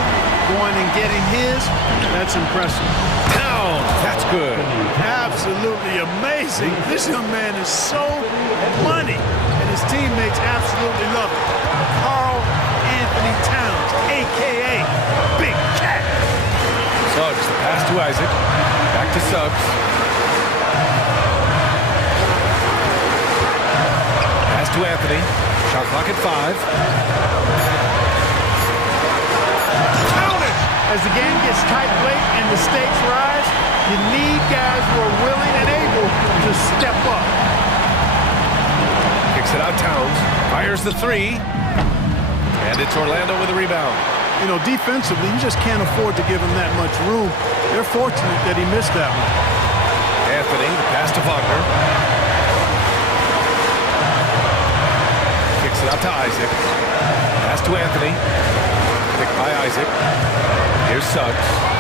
going and getting his. That's impressive. Down. That's good. Absolutely amazing. This young man is so money, and his teammates absolutely love it. Karl Anthony Towns, a.k.a. Big Cat. Suggs, the pass to Isaac. Back to Suggs. Pass to Anthony. Shot clock at 5. Count it! As the game gets tight late and the stakes rise, you need guys who are willing and able to step up. Fires the three. And it's Orlando with a rebound. You know, defensively, you just can't afford to give him that much room. They're fortunate that he missed that one. Anthony, the pass to Wagner. Kicks it out to Isaac. Pass to Anthony. Picked by Isaac. Here's Suggs.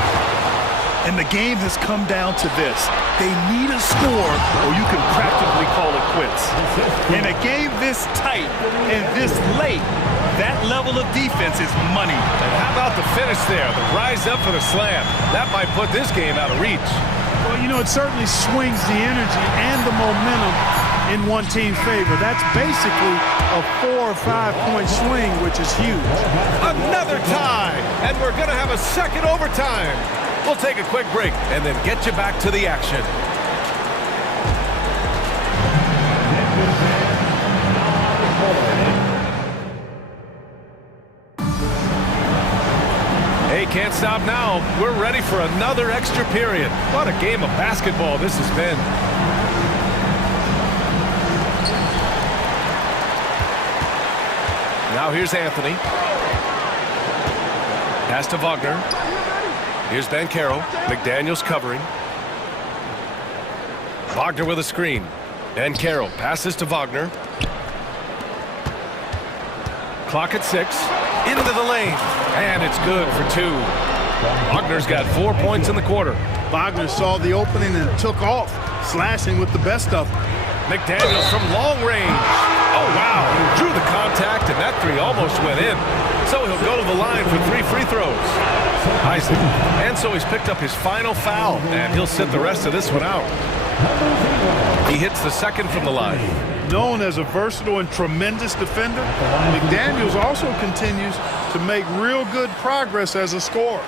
And the game has come down to this. They need a score, or you can practically call it quits. In a game this tight and this late, that level of defense is money. And how about the finish there? The rise up for the slam. That might put this game out of reach. Well, you know, it certainly swings the energy and the momentum in one team's favor. That's basically a 4 or 5 point swing, which is huge. Another tie, and we're going to have a second overtime. We'll take a quick break and then get you back to the action. Hey, can't stop now. We're ready for another extra period. What a game of basketball this has been. Now here's Anthony. Pass to Wagner. Here's Banchero. McDaniels covering. Wagner with a screen. Banchero passes to Wagner. Clock at 6. Into the lane. And it's good for 2. Wagner's got 4 points in the quarter. Wagner saw the opening and took off, slashing with the best of them. McDaniels from long range. Oh, wow. Drew the contact, and that three almost went in. So he'll go to the line for 3 free throws. Isaac. And so he's picked up his final foul, and he'll sit the rest of this one out. He hits the second from the line. Known as a versatile and tremendous defender, McDaniels also continues to make real good progress as a scorer.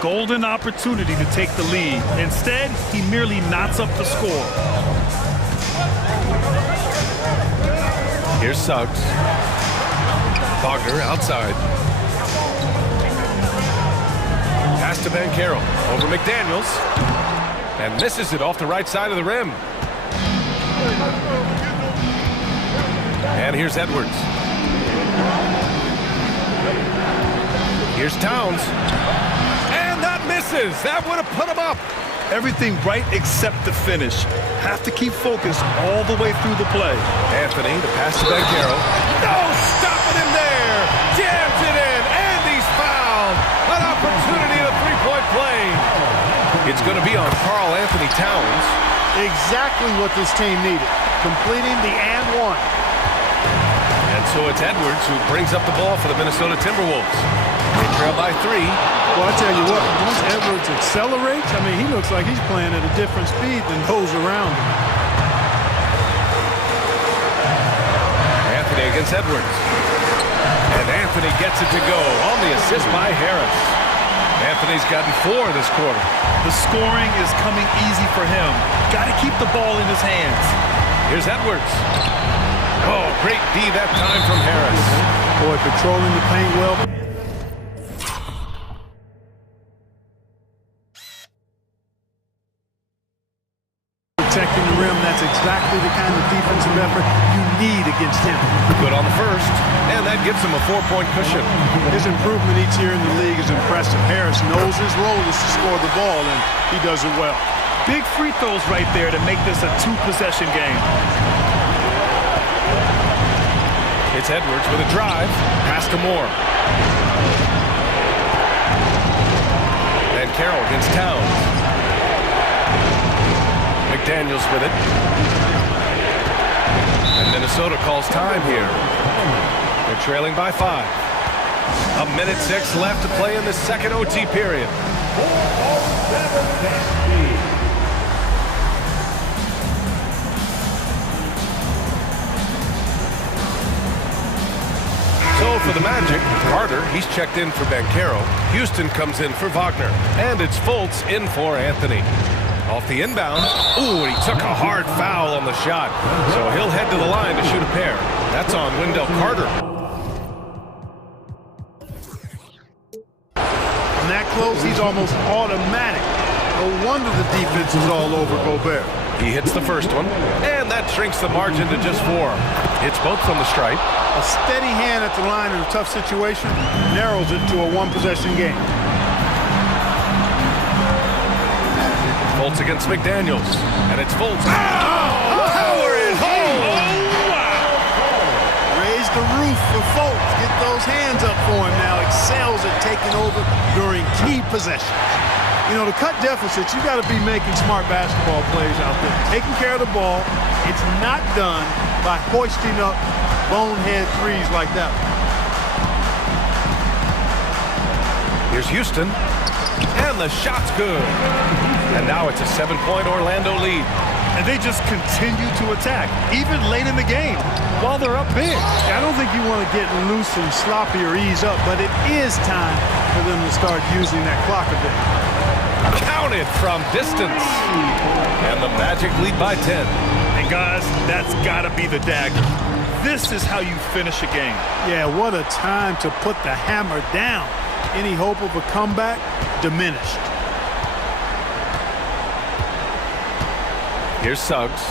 Golden opportunity to take the lead. Instead, he merely knots up the score. Here's Suggs. Wagner outside. Pass to Banchero. Over McDaniels. And misses it off the right side of the rim. And here's Edwards. Here's Towns. And that misses. That would have put him up. Everything right except the finish. Have to keep focused all the way through the play. Anthony, the pass to Banchero. No, stopping him there. Jams it in, and he's fouled. An opportunity at a three-point play. It's going to be on Karl Anthony Towns. Exactly what this team needed, completing the and one. And so it's Edwards who brings up the ball for the Minnesota Timberwolves. They trail by 3. Well, I tell you what, once Edwards accelerates, I mean, he looks like he's playing at a different speed than those around him. Anthony against Edwards. And Anthony gets it to go on the assist by Harris. Anthony's gotten 4 this quarter. The scoring is coming easy for him. Got to keep the ball in his hands. Here's Edwards. Oh, great D that time from Harris. Boy, patrolling the paint well. Protecting the rim, that's exactly the kind of defensive effort you need against him. Good on the first, and that gives him a 4-point cushion. His improvement each year in the league is impressive. Harris knows his role is to score the ball, and he does it well. Big free throws right there to make this a 2-possession game. It's Edwards with a drive. Pass to Moore. And Carroll against Towns. McDaniels with it. And Minnesota calls time here. They're trailing by 5. 1:06 left to play in the second OT period. So for the Magic, Carter, he's checked in for Banchero. Houston comes in for Wagner. And it's Fultz in for Anthony. Off the inbound. Ooh, and he took a hard foul on the shot. So he'll head to the line to shoot a pair. That's on Wendell Carter. From that close, he's almost automatic. No wonder the defense is all over Gobert. He hits the first one, and that shrinks the margin to just 4. Hits both from the stripe. A steady hand at the line in a tough situation narrows it to a one-possession game. Fultz against McDaniels, and it's Fultz. Power it home! Oh, wow! Raise the roof for Fultz. Get those hands up for him now. Excels at taking over during key possessions. You know, to cut deficits, you got to be making smart basketball plays out there. Taking care of the ball. It's not done by hoisting up bonehead threes like that. Here's Houston, and the shot's good. And now it's a 7-point Orlando lead. And they just continue to attack, even late in the game, while they're up big. I don't think you want to get loose and sloppy or ease up, but it is time for them to start using that clock a bit. Counted from distance. And the Magic lead by 10. And guys, that's got to be the dagger. This is how you finish a game. Yeah, what a time to put the hammer down. Any hope of a comeback diminished. Here's Suggs.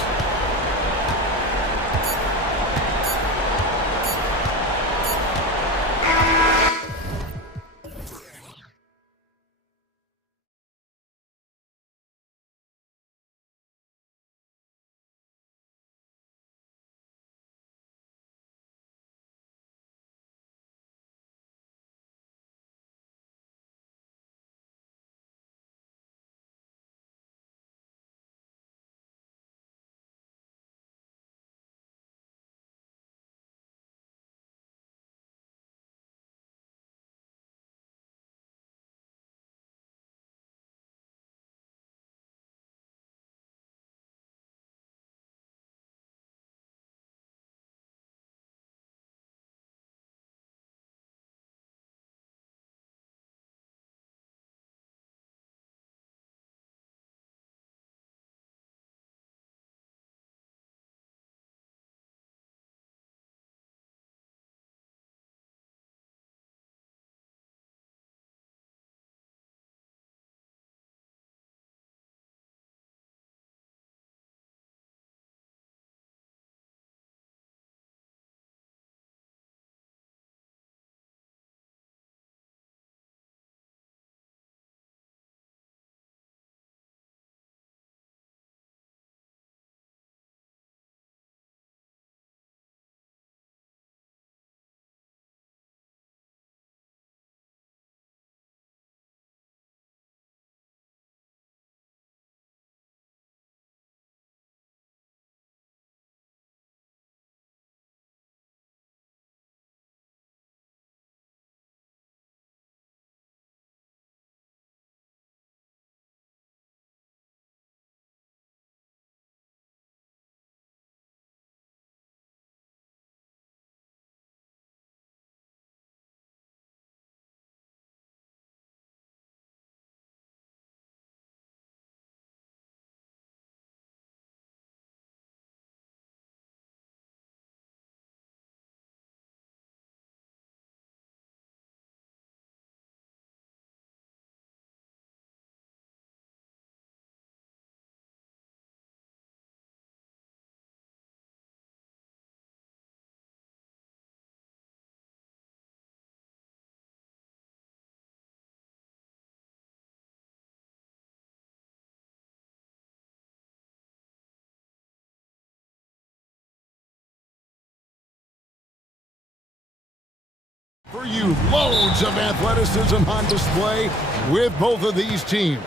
For you, loads of athleticism on display with both of these teams.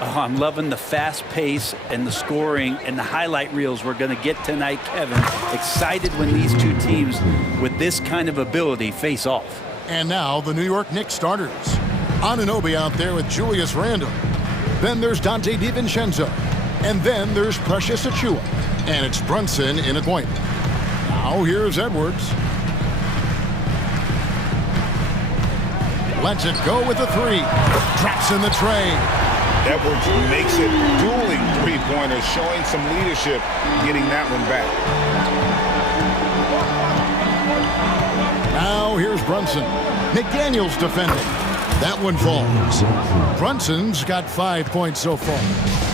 Oh, I'm loving the fast pace and the scoring and the highlight reels we're going to get tonight, Kevin. Excited when these two teams with this kind of ability face off. And now the New York Knicks starters. Anunoby out there with Julius Randle. Then there's Donte DiVincenzo. And then there's Precious Achiuwa. And it's Brunson in a point. Now here's Edwards. Lets it go with the three. Drops in the tray. Edwards makes it dueling three-pointers, showing some leadership, getting that one back. Now here's Brunson. McDaniels defending. That one falls. Brunson's got 5 points so far.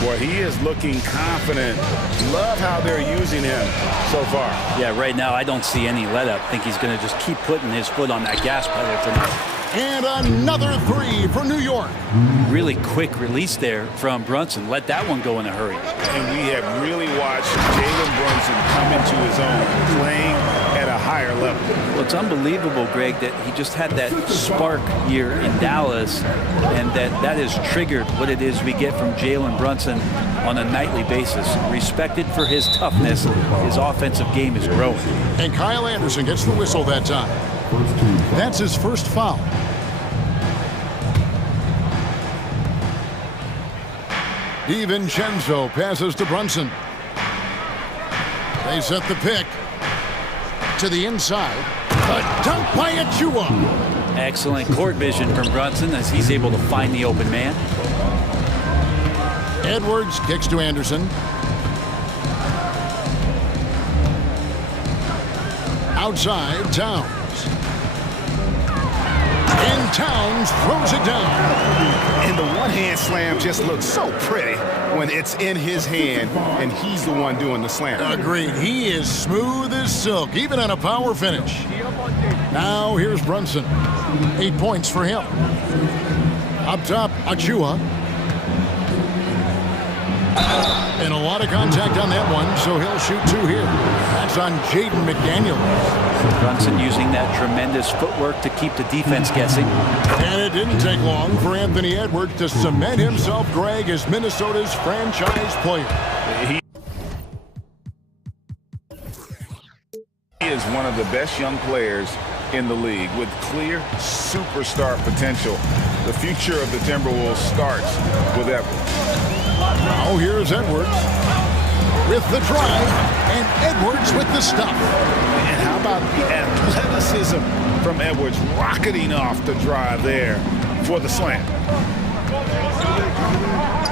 Boy, he is looking confident. Love how they're using him so far. Yeah, right now I don't see any let-up. I think he's going to just keep putting his foot on that gas pedal tonight. And another three for New York. Really quick release there from Brunson. Let that one go in a hurry. And we have really watched Jalen Brunson come into his own, playing at a higher level. Well, it's unbelievable, Greg, that he just had that spark year in Dallas, and that has triggered what it is we get from Jalen Brunson on a nightly basis. Respected for his toughness, his offensive game is growing. And Kyle Anderson gets the whistle that time. That's his first foul. DiVincenzo passes to Brunson. They set the pick to the inside. A dunk by Achua. Excellent court vision from Brunson as he's able to find the open man. Edwards kicks to Anderson. Outside, Towns. And Towns throws it down. And the one-hand slam just looks so pretty when it's in his hand and he's the one doing the slam. Agreed. He is smooth as silk, even on a power finish. Now here's Brunson. 8 points for him. Up top, Achua. And a lot of contact on that one, so he'll shoot two here. That's on Jaden McDaniel. Brunson using that tremendous footwork to keep the defense guessing. And it didn't take long for Anthony Edwards to cement himself, Greg, as Minnesota's franchise player. He is one of the best young players in the league with clear superstar potential. The future of the Timberwolves starts with Edwards. Now here's Edwards with the drive, and Edwards with the stop. And how about the athleticism from Edwards rocketing off the drive there for the slam.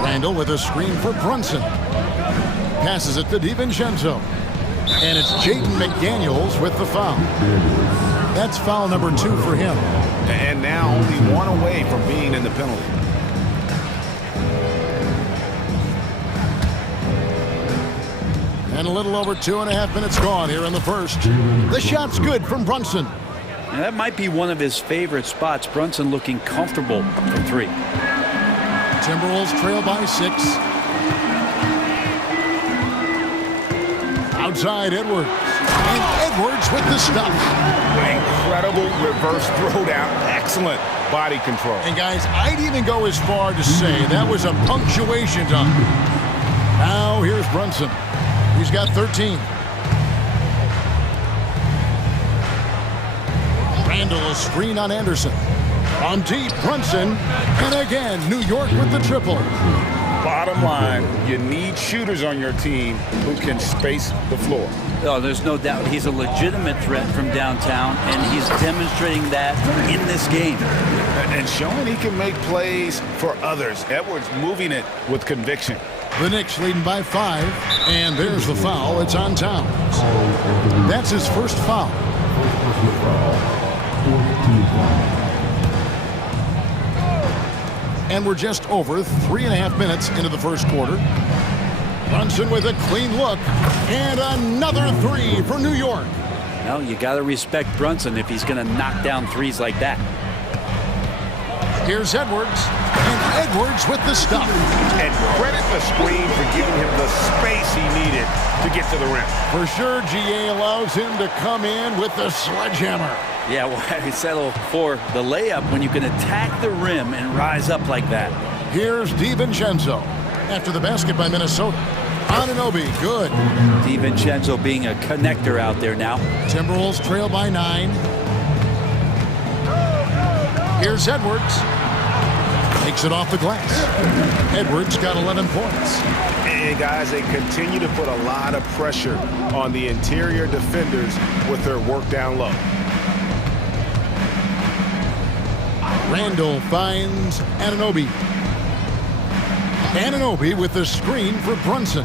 Randall with a screen for Brunson. Passes it to DiVincenzo. And it's Jaden McDaniels with the foul. That's foul number 2 for him. And now only one away from being in the penalty. And a little over 2.5 minutes gone here in the first. The shot's good from Brunson. And that might be one of his favorite spots. Brunson looking comfortable from 3. Timberwolves trail by 6. Outside Edwards. And Edwards with the stop. Incredible reverse throwdown. Excellent body control. And guys, I'd even go as far to say that was a punctuation dunk. Now here's Brunson. He's got 13. Randall a screen on Anderson. On deep, Brunson. And again, New York with the triple. Bottom line, you need shooters on your team who can space the floor. Oh, there's no doubt he's a legitimate threat from downtown, and he's demonstrating that in this game. And showing he can make plays for others. Edwards moving it with conviction. The Knicks leading by 5, and there's the foul. It's on Towns. That's his first foul. And we're just over 3.5 minutes into the first quarter. Brunson with a clean look, and another 3 for New York. Well, you got to respect Brunson if he's going to knock down threes like that. Here's Edwards, and Edwards with the stop. And credit the screen for giving him the space he needed to get to the rim. For sure, GA allows him to come in with the sledgehammer. Yeah, why settle for the layup when you can attack the rim and rise up like that? Here's DiVincenzo after the basket by Minnesota. Anunoby, good. DiVincenzo being a connector out there now. Timberwolves trail by 9. Here's Edwards. Takes it off the glass. Edwards got 11 points. And guys, they continue to put a lot of pressure on the interior defenders with their work down low. Randall finds Anunoby. Anunoby with the screen for Brunson.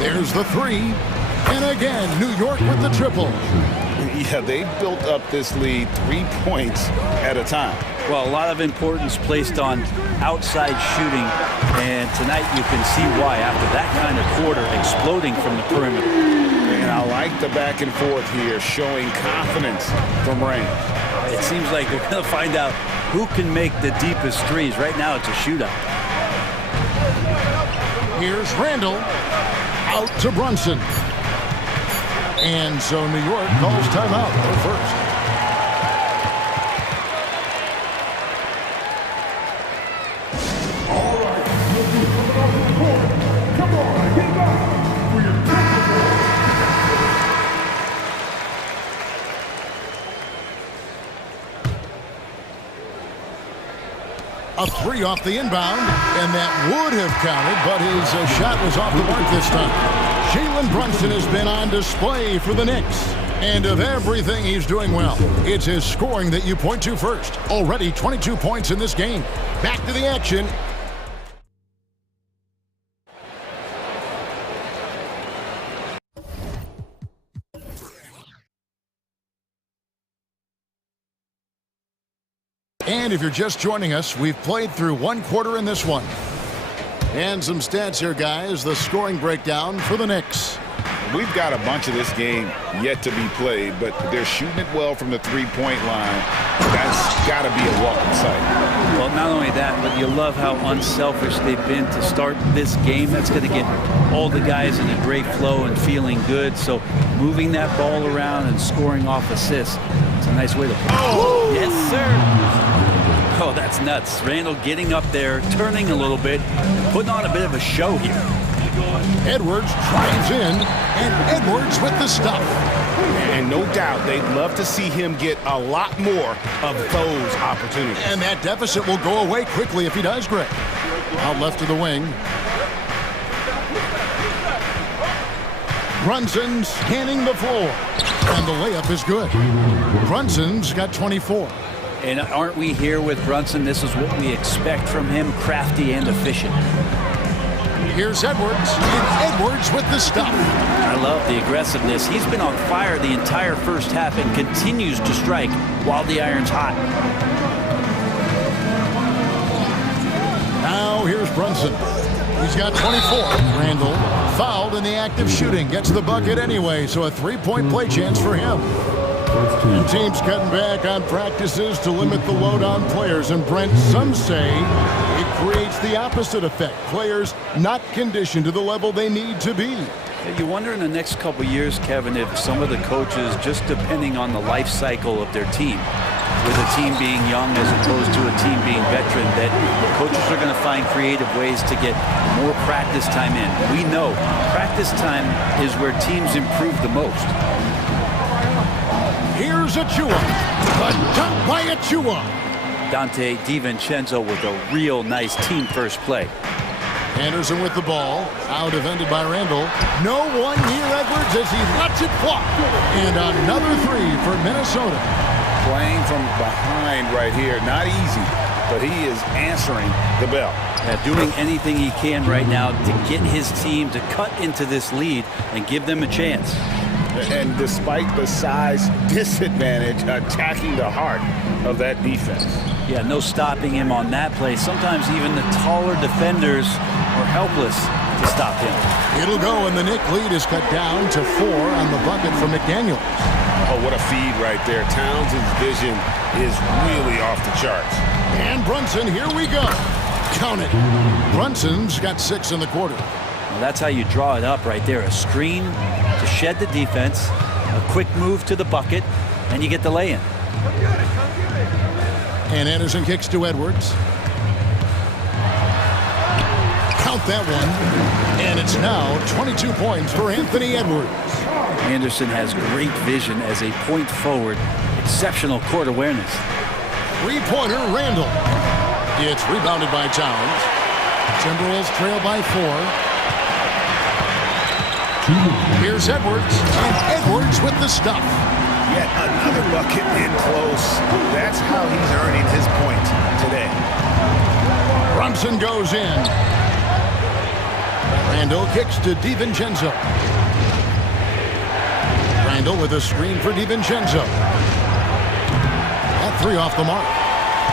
There's the 3. And again, New York with the triple. Yeah, they've built up this lead 3 points at a time. Well, a lot of importance placed on outside shooting, and tonight you can see why after that kind of quarter exploding from the perimeter. And I like the back and forth here, showing confidence from range. It seems like we're going to find out who can make the deepest threes. Right now it's a shootout. Here's Randall out to Brunson. And so New York calls timeout. They're first. All right, you'll be coming off the court. Come on, get back for your A three off the inbound, and that would have counted, but his shot was off the mark this time. Jalen Brunson has been on display for the Knicks. And of everything he's doing well, it's his scoring that you point to first. Already 22 points in this game. Back to the action. And if you're just joining us, we've played through one quarter in this one. And some stats here, guys. The scoring breakdown for the Knicks. We've got a bunch of this game yet to be played, but they're shooting it well from the three-point line. That's got to be a welcome sight. Well, not only that, but you love how unselfish they've been to start this game. That's going to get all the guys in a great flow and feeling good. So moving that ball around and scoring off assists, it's a nice way to play. Oh! Yes, sir. Oh, that's nuts. Randall getting up there, turning a little bit, putting on a bit of a show here. Edwards drives in, and Edwards with the stuff. And no doubt they'd love to see him get a lot more of those opportunities. And that deficit will go away quickly if he does, Greg. Out left to the wing. Brunson scanning the floor. And the layup is good. Brunson's got 24. And aren't we here with Brunson? This is what we expect from him, crafty and efficient. Here's Edwards, and Edwards with the stuff. I love the aggressiveness. He's been on fire the entire first half and continues to strike while the iron's hot. Now here's Brunson. He's got 24. Randall fouled in the act of shooting. Gets the bucket anyway, so a three-point play chance for him. Teams cutting back on practices to limit the load on players. And Brent, some say it creates the opposite effect. Players not conditioned to the level they need to be. You wonder in the next couple years, Kevin, if some of the coaches, just depending on the life cycle of their team, with a team being young as opposed to a team being veteran, that coaches are going to find creative ways to get more practice time in. We know practice time is where teams improve the most. Here's Achua. A dunk by Achua. Dante DiVincenzo with a real nice team first play. Anderson with the ball. Out defended by Randall. No one near Edwards as he lets it fly. And another three for Minnesota. Playing from behind right here. Not easy, but he is answering the bell. Yeah, doing anything he can right now to get his team to cut into this lead and give them a chance. And despite the size disadvantage, attacking the heart of that defense. Yeah, no stopping him on that play. Sometimes even the taller defenders are helpless to stop him. It'll go, and the Knicks lead is cut down to 4 on the bucket from McDaniels. Oh, what a feed right there. Townsend's vision is really off the charts. And Brunson, here we go. Count it. Brunson's got 6 in the quarter. Well, that's how you draw it up right there. A screen to shed the defense, a quick move to the bucket, and you get the lay-in. And Anderson kicks to Edwards. Count that one. And it's now 22 points for Anthony Edwards. Anderson has great vision as a point forward. Exceptional court awareness. Three-pointer, Randall. It's rebounded by Towns. Timberwolves trail by 4. Here's Edwards, and Edwards with the stuff. Yet another bucket in close. That's how he's earning his points today. Brunson goes in. Randall kicks to DiVincenzo. McDaniel with a screen for DiVincenzo. That three off the mark.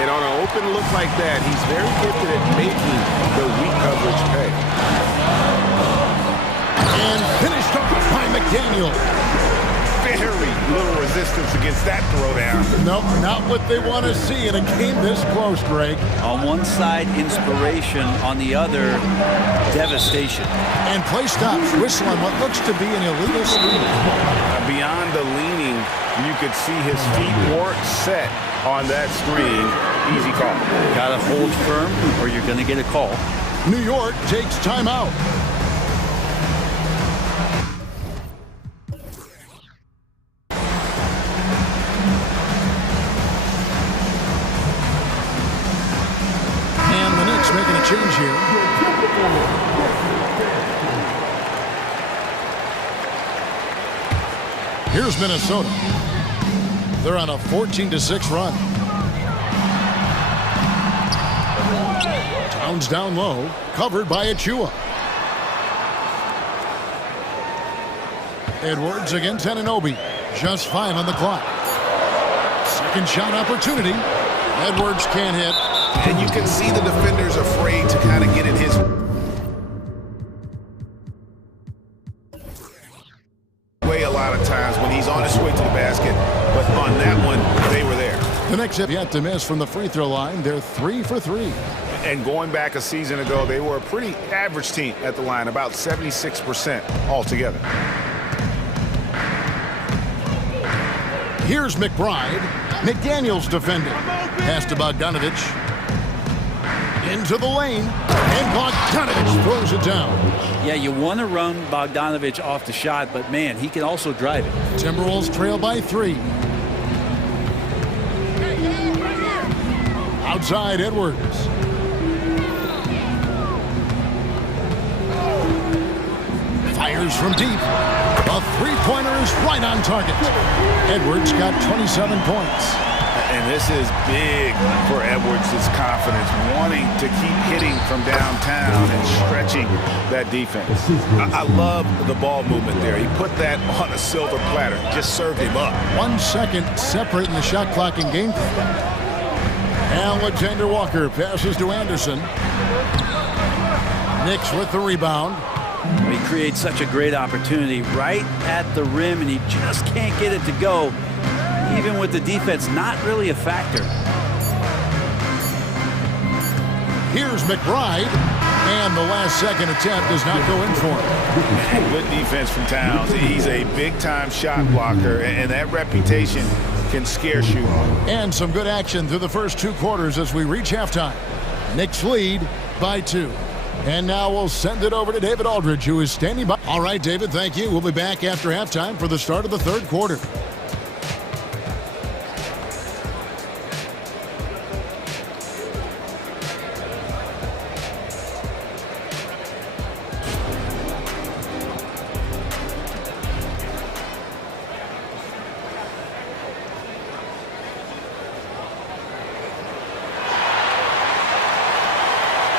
And on an open look like that, he's very gifted at making the weak coverage pay. And finished off by McDaniel. Very little resistance against that throwdown. Nope, not what they want to see in a game this close, Greg. On one side, inspiration. On the other, devastation. And play stops. Whistle on what looks to be an illegal screen. Beyond the leaning, you could see his feet weren't set on that screen. Easy call. Got to hold firm or you're going to get a call. New York takes timeout. And the Knicks making a change here. Here's Minnesota. They're on a 14-6 run. Towns down low, covered by Achua. Edwards against Anunoby. Just 5 on the clock. Second shot opportunity. Edwards can't hit. And you can see the defenders afraid to kind of get in his way a lot of times when he's on his way to the basket. But on that one, they were there. The Knicks have yet to miss from the free throw line. They're 3 for 3. And going back a season ago, they were a pretty average team at the line, about 76% altogether. Here's McBride. McDaniel's defending. Pass to Bogdanovich. Into the lane. And Bogdanovich throws it down. Yeah, you want to run Bogdanovich off the shot, but man, he can also drive it. Timberwolves trail by 3. Outside Edwards. Fires from deep. A three-pointer is right on target. Edwards got 27 points. And this is big for Edwards' confidence, wanting to keep hitting from downtown and stretching that defense. I love the ball movement there. He put that on a silver platter, just served him up. 1 second separating the shot clock in game. Alexander Walker passes to Anderson. Knicks with the rebound. He creates such a great opportunity right at the rim, and he just can't get it to go. Even with the defense not really a factor. Here's McBride, and the last second attempt does not go in for him. Good defense from Towns. He's a big-time shot blocker, and that reputation can scare you. And some good action through the first 2 quarters as we reach halftime. Knicks lead by 2. And now we'll send it over to David Aldridge, who is standing by. All right, David, thank you. We'll be back after halftime for the start of the third quarter.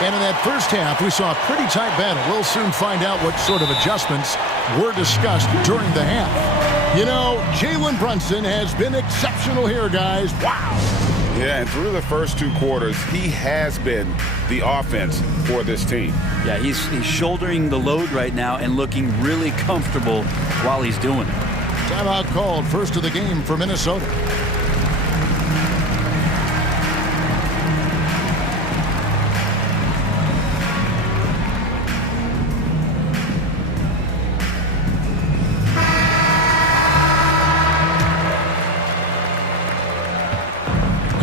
And in that first half, we saw a pretty tight battle. We'll soon find out what sort of adjustments were discussed during the half. You know, Jalen Brunson has been exceptional here, guys. Wow. Yeah, and through the first 2 quarters, he has been the offense for this team. Yeah, he's shouldering the load right now and looking really comfortable while he's doing it. Timeout called, first of the game for Minnesota.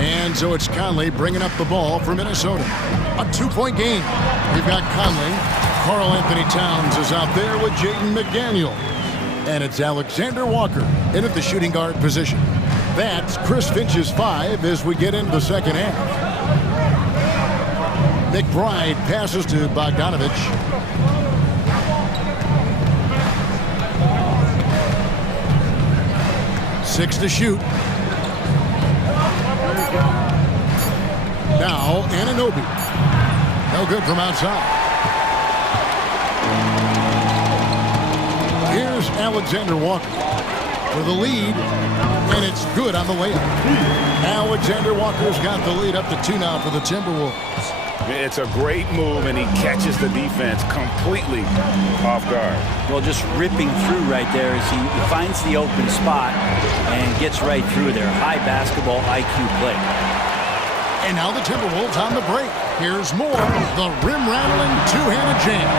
And so it's Conley bringing up the ball for Minnesota. A 2-point game. We've got Conley. Karl Anthony Towns is out there with Jaden McDaniel. And it's Alexander Walker in at the shooting guard position. That's Chris Finch's 5 as we get into the second half. McBride passes to Bogdanovich. Six to shoot. Now, Anunoby. No good from outside. Here's Alexander Walker. for the lead, and it's good on the layup. Alexander Walker's got the lead up to 2 now for the Timberwolves. It's a great move, and he catches the defense completely off guard. Well, just ripping through right there as he finds the open spot and gets right through there. High basketball IQ play. And now the Timberwolves on the break. Here's more. The rim-rattling two-handed jam.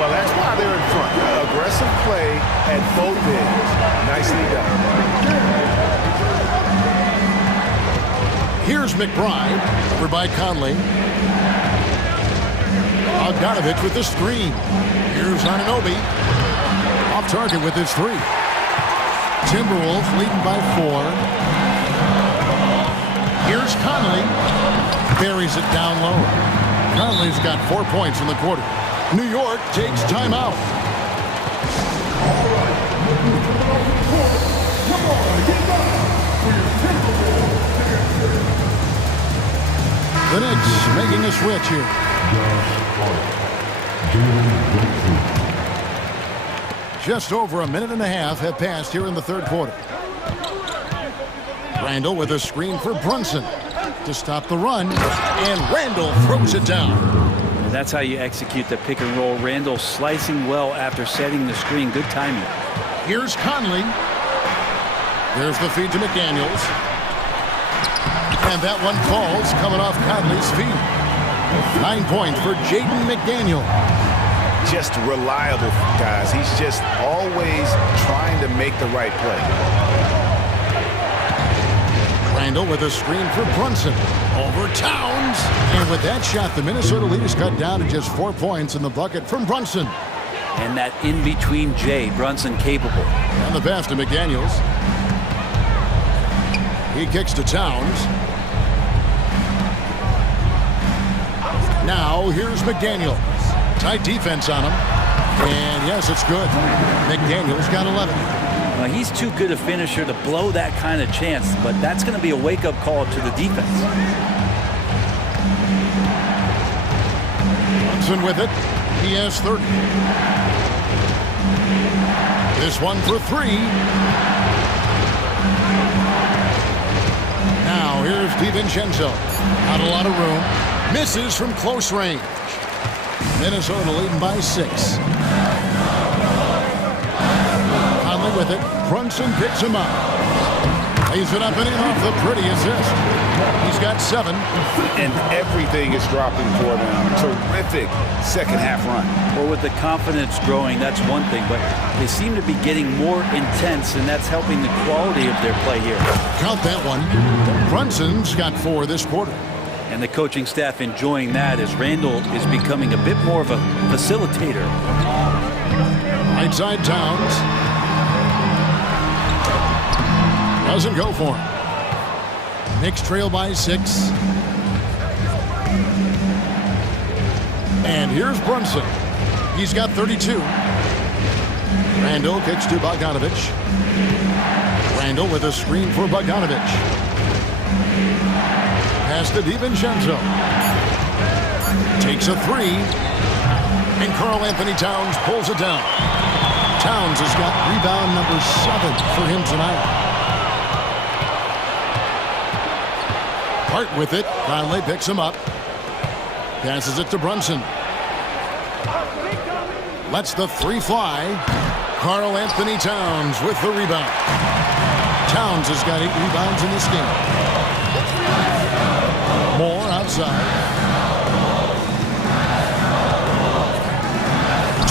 Well, that's why they're in front. Aggressive play at both ends. Nicely done. Here's McBride, over by Conley. Bogdanovich with the screen. Here's Anunoby. Off target with his 3. Timberwolves leading by 4. Here's Conley. Buries it down low. Conley's got 4 points in the quarter. New York takes timeout. The Knicks making a switch here. Just over a minute and a half have passed here in the third quarter. Randall with a screen for Brunson to stop the run, and Randall throws it down. That's how you execute the pick and roll. Randall slicing well after setting the screen. Good timing. Here's Conley. There's the feed to McDaniels. And that one falls coming off Conley's feet. 9 points for Jaden McDaniel. Just reliable, guys. He's just always trying to make the right play. Randall with a screen for Brunson. Over Towns. And with that shot, the Minnesota leaders cut down to just 4 points in the bucket from Brunson. And that in-between J, Brunson capable. And the pass to McDaniels. He kicks to Towns. Now here's McDaniels. Tight defense on him. And yes, it's good. McDaniels got 11. Now, he's too good a finisher to blow that kind of chance, but that's going to be a wake-up call to the defense. Brunson with it. He has 30. This one for 3. Now here's DiVincenzo. Not a lot of room. Misses from close range. Minnesota leading by 6. Conley with it. Brunson picks him up. Lays it up and in off the pretty assist. He's got 7. And everything is dropping for them. Terrific second half run. Well, with the confidence growing, that's one thing, but they seem to be getting more intense, and that's helping the quality of their play here. Count that one. Brunson's got 4 this quarter. And the coaching staff enjoying that as Randall is becoming a bit more of a facilitator. Right side Towns. Doesn't go for him. Knicks trail by 6. And here's Brunson. He's got 32. Randall kicks to Bogdanovich. Randall with a screen for Bogdanovich. Pass to DiVincenzo. Takes a 3. And Karl Anthony Towns pulls it down. Towns has got rebound number 7 for him tonight. Hart with it. Conley picks him up. Passes it to Brunson. Lets the 3 fly. Karl Anthony Towns with the rebound. Towns has got 8 rebounds in this game. More outside.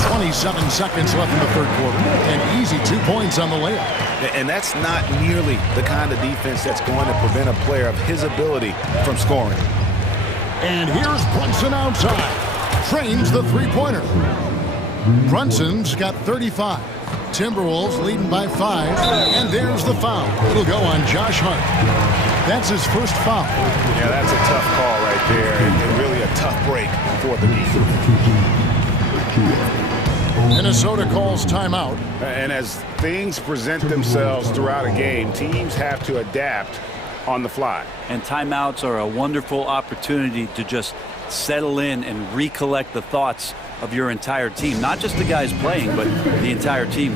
27 seconds left in the third quarter. And easy 2 points on the layup. And that's not nearly the kind of defense that's going to prevent a player of his ability from scoring. And here's Brunson outside. Trains the three-pointer. Brunson's got 35. Timberwolves leading by 5. And there's the foul. It'll go on Josh Hart. That's his first foul. Yeah, that's a tough call right there. And really a tough break for the defense. Minnesota calls timeout. And as things present themselves throughout a game, teams have to adapt on the fly. And timeouts are a wonderful opportunity to just settle in and recollect the thoughts of your entire team. Not just the guys playing, but the entire team.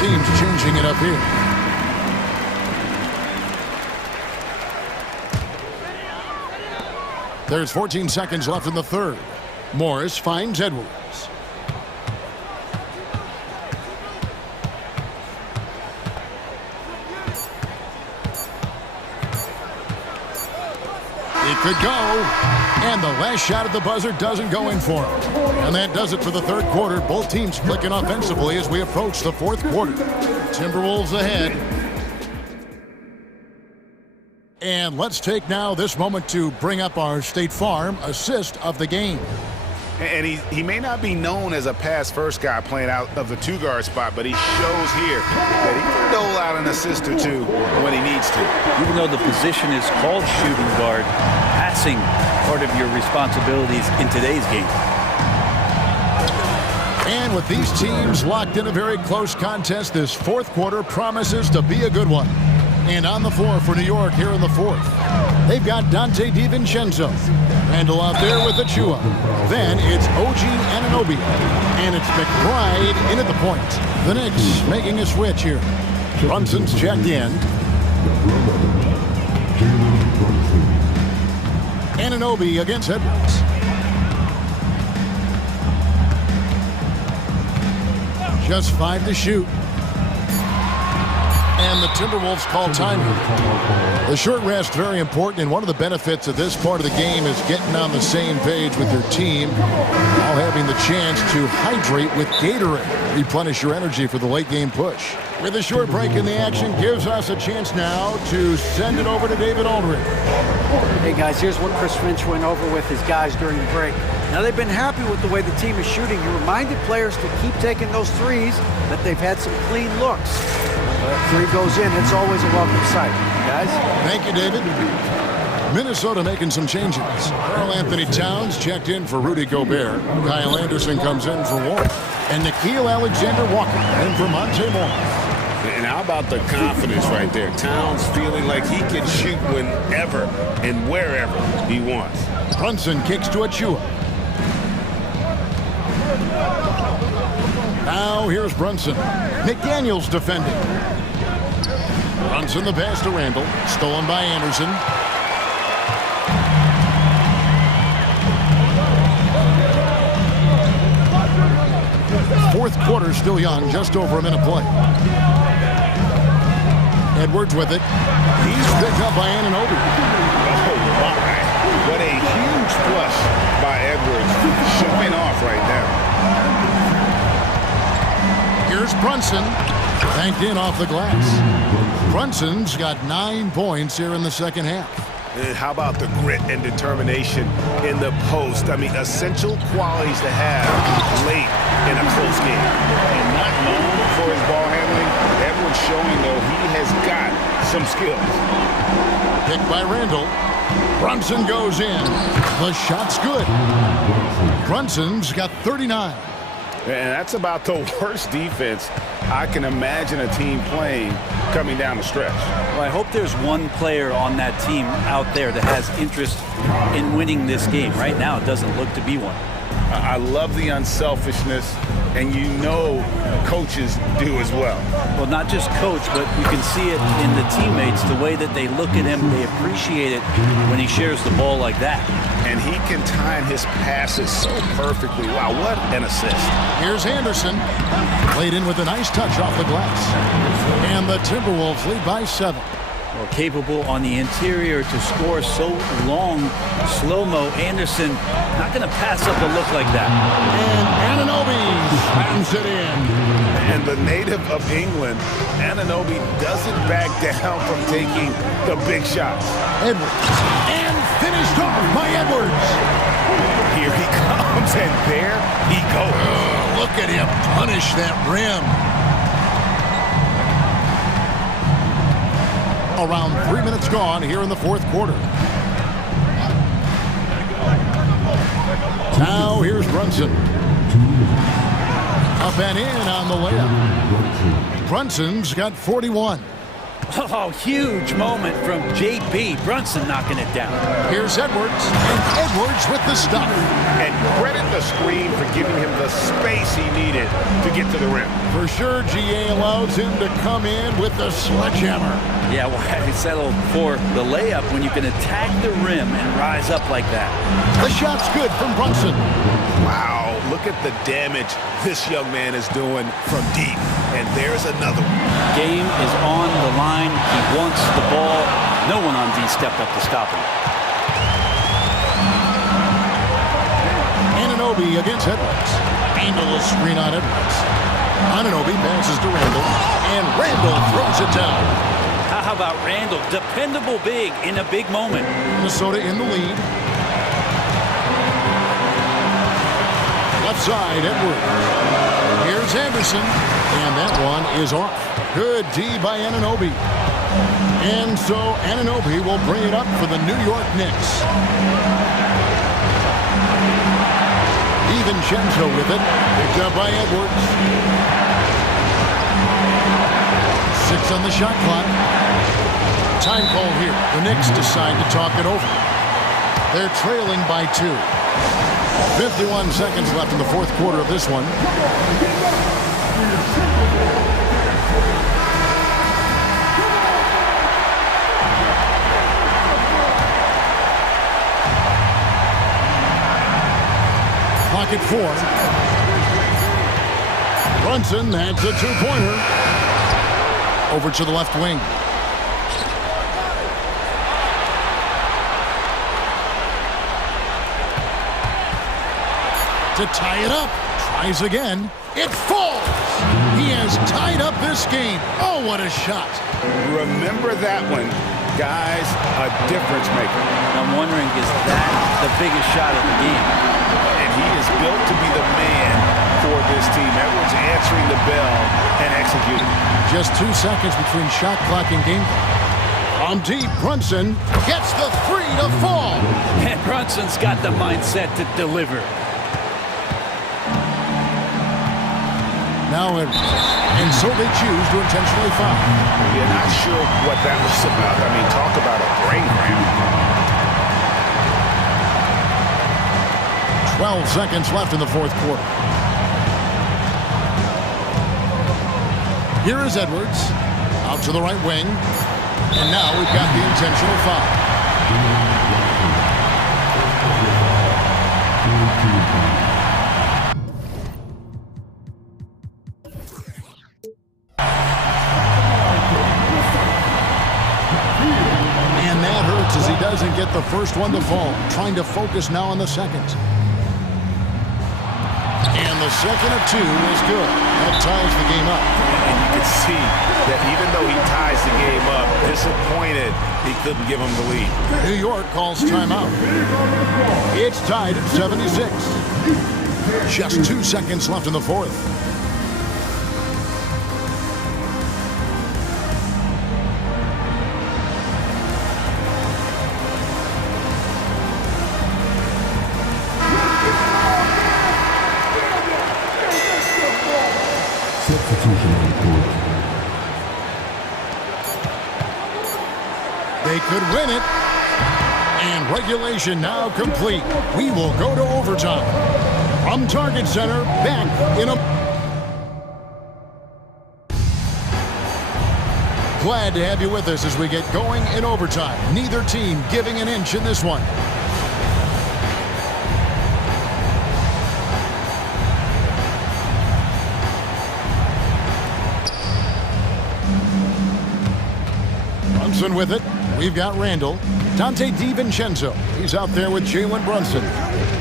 Teams changing it up here. There's 14 seconds left in the third. Morris finds Edwards. It could go. And the last shot at the buzzer doesn't go in for him. And that does it for the third quarter. Both teams clicking offensively as we approach the fourth quarter. Timberwolves ahead. And let's take now this moment to bring up our State Farm assist of the game. And he may not be known as a pass-first guy playing out of the two-guard spot, but he shows here that he can dole out an assist or two when he needs to. Even though the position is called shooting guard, passing part of your responsibilities in today's game. And with these teams locked in a very close contest, this fourth quarter promises to be a good one. And on the floor for New York here in the fourth, they've got Donte DiVincenzo. Randall out there with Achua. Then it's OG Anunoby. And it's McBride in at the point. The Knicks making a switch here. Brunson's checked in. Anunoby against Edwards. Just 5 to shoot. And the Timberwolves call timeout. The short rest very important, and one of the benefits of this part of the game is getting on the same page with your team, while having the chance to hydrate with Gatorade, replenish your energy for the late game push. With a short break in the action, gives us a chance now to send it over to David Aldridge. Hey guys, here's what Chris Finch went over with his guys during the break. Now they've been happy with the way the team is shooting. He reminded players to keep taking those threes, that they've had some clean looks. Three goes in, it's always a welcome sight. Guys? Thank you, David. Minnesota making some changes. Karl Anthony Towns checked in for Rudy Gobert. Kyle Anderson comes in for Warren. And Nickeil Alexander-Walker in for Monte Morris. And how about the confidence right there? Towns feeling like he can shoot whenever and wherever he wants. Brunson kicks to Achua. Now here's Brunson. McDaniels defending. Brunson the pass to Randall. Stolen by Anderson. Fourth quarter still young, just over a minute play. Edwards with it. He's picked up by Anunoby. Oh, my. What a huge flush by Edwards. Showing off right now. Here's Brunson. Banked in off the glass. Brunson's got 9 points here in the second half. And how about the grit and determination in the post? I mean, essential qualities to have late in a close game. And not known for his ball handling, Edwards showing, though, he has got some skills. Picked by Randall. Brunson goes in. The shot's good. Brunson's got 39. And that's about the worst defense I can imagine a team playing coming down the stretch. Well, I hope there's one player on that team out there that has interest in winning this game. Right now, it doesn't look to be one. I love the unselfishness, and you know coaches do as well. Well, not just coach, but you can see it in the teammates, the way that they look at him. They appreciate it when he shares the ball like that. And he can time his passes so perfectly. Wow, what an assist. Here's Anderson. Played in with a nice touch off the glass. And the Timberwolves lead by 7. Well, capable on the interior to score so long. Slow-mo. Anderson not going to pass up a look like that. And Anunoby slams it in. And the native of England, Anunoby doesn't back down from taking the big shots. Edwards. And Finished off by Edwards. Here he comes, and there he goes. Look at him punish that rim. Around 3 minutes gone here in the fourth quarter. Now here's Brunson. Up and in on the layup. Brunson's got 41. Oh, huge moment from JB. Brunson knocking it down. Here's Edwards, and Edwards with the stop. And credit the screen for giving him the space he needed to get to the rim. For sure, GA allows him to come in with the sledgehammer. Yeah, well, I settled for the layup when you can attack the rim and rise up like that. The shot's good from Brunson. Wow, look at the damage this young man is doing from deep. And there's another one. Game is on the line. He wants the ball. No one on D stepped up to stop him. Anunoby against Edwards. Randall will screen on Edwards. Anunoby passes to Randall, and Randall throws it down. How about Randall? Dependable big in a big moment. Minnesota in the lead. Left side, Edwards. Here's Anderson, and that one is off. Good D by Anunoby. And so Anunoby will bring it up for the New York Knicks. DiVincenzo with it. Picked up by Edwards. 6 on the shot clock. Time call here. The Knicks decide to talk it over. They're trailing by 2. 51 seconds left in the fourth quarter of this one. Clock at 4. Brunson adds a 2-pointer. Over to the left wing. To tie it up. Tries again. It falls. He has tied up this game. Oh, what a shot. Remember that one. Guys, a difference maker. I'm wondering, is that the biggest shot of the game? And he is built to be the man for this team. Edwards answering the bell and executing. Just 2 seconds between shot clock and game clock. On deep, Brunson gets the 3 to fall. And Brunson's got the mindset to deliver. Now and so they choose to intentionally foul. You're not sure what that was about. I mean, talk about a brain cramp. 12 seconds left in the fourth quarter. Here is Edwards. Out to the right wing. And now we've got the intentional foul. As he doesn't get the first one to fall. Trying to focus now on the second. And the second of 2 is good. That ties the game up. And you can see that even though he ties the game up, disappointed he couldn't give him the lead. New York calls timeout. It's tied at 76. Just 2 seconds left in the fourth. They could win it. And regulation now complete. We will go to overtime. From Target Center, back in a... Glad to have you with us as we get going in overtime. Neither team giving an inch in this one. Brunson with it. We've got Randall. Dante DiVincenzo. He's out there with Jalen Brunson.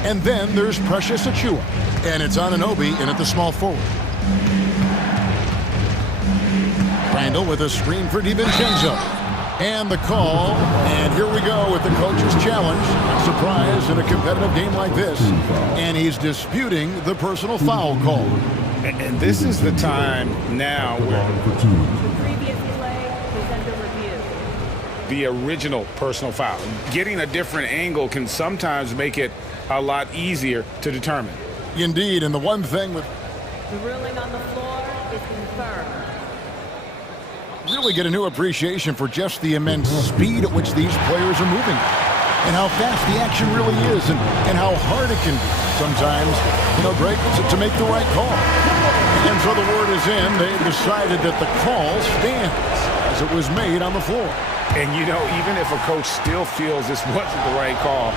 And then there's Precious Achiuwa. And it's Anunoby in at the small forward. Randall with a screen for DiVincenzo. And the call, and here we go with the coach's challenge. Surprise in a competitive game like this. And he's disputing the personal foul call. And this is the time now where the original personal foul. Getting a different angle can sometimes make it a lot easier to determine. Indeed, and the one thing with... The ruling on the floor is confirmed. Really get a new appreciation for just the immense speed at which these players are moving. And how fast the action really is, and how hard it can be sometimes, Greg, to make the right call. And so the word is in. They've decided that the call stands as it was made on the floor. And, even if a coach still feels this wasn't the right call,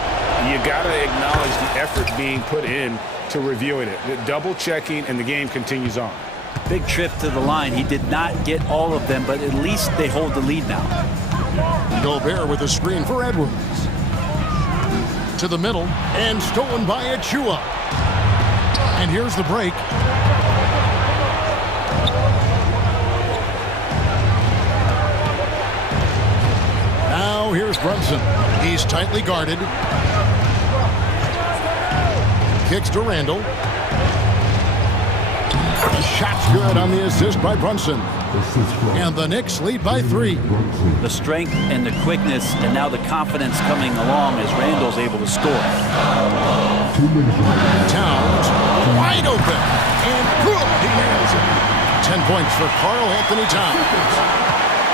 you got to acknowledge the effort being put in to reviewing it. The double checking, and the game continues on. Big trip to the line. He did not get all of them, but at least they hold the lead now. Gobert with a screen for Edwards. To the middle, and stolen by Achua. And here's the break. Now here's Brunson. He's tightly guarded. Kicks to Randall. The shot's good on the assist by Brunson. And the Knicks lead by 3. The strength and the quickness, and now the confidence coming along as Randall's able to score. Towns wide open. And good. He nails it. 10 points for Karl Anthony Towns.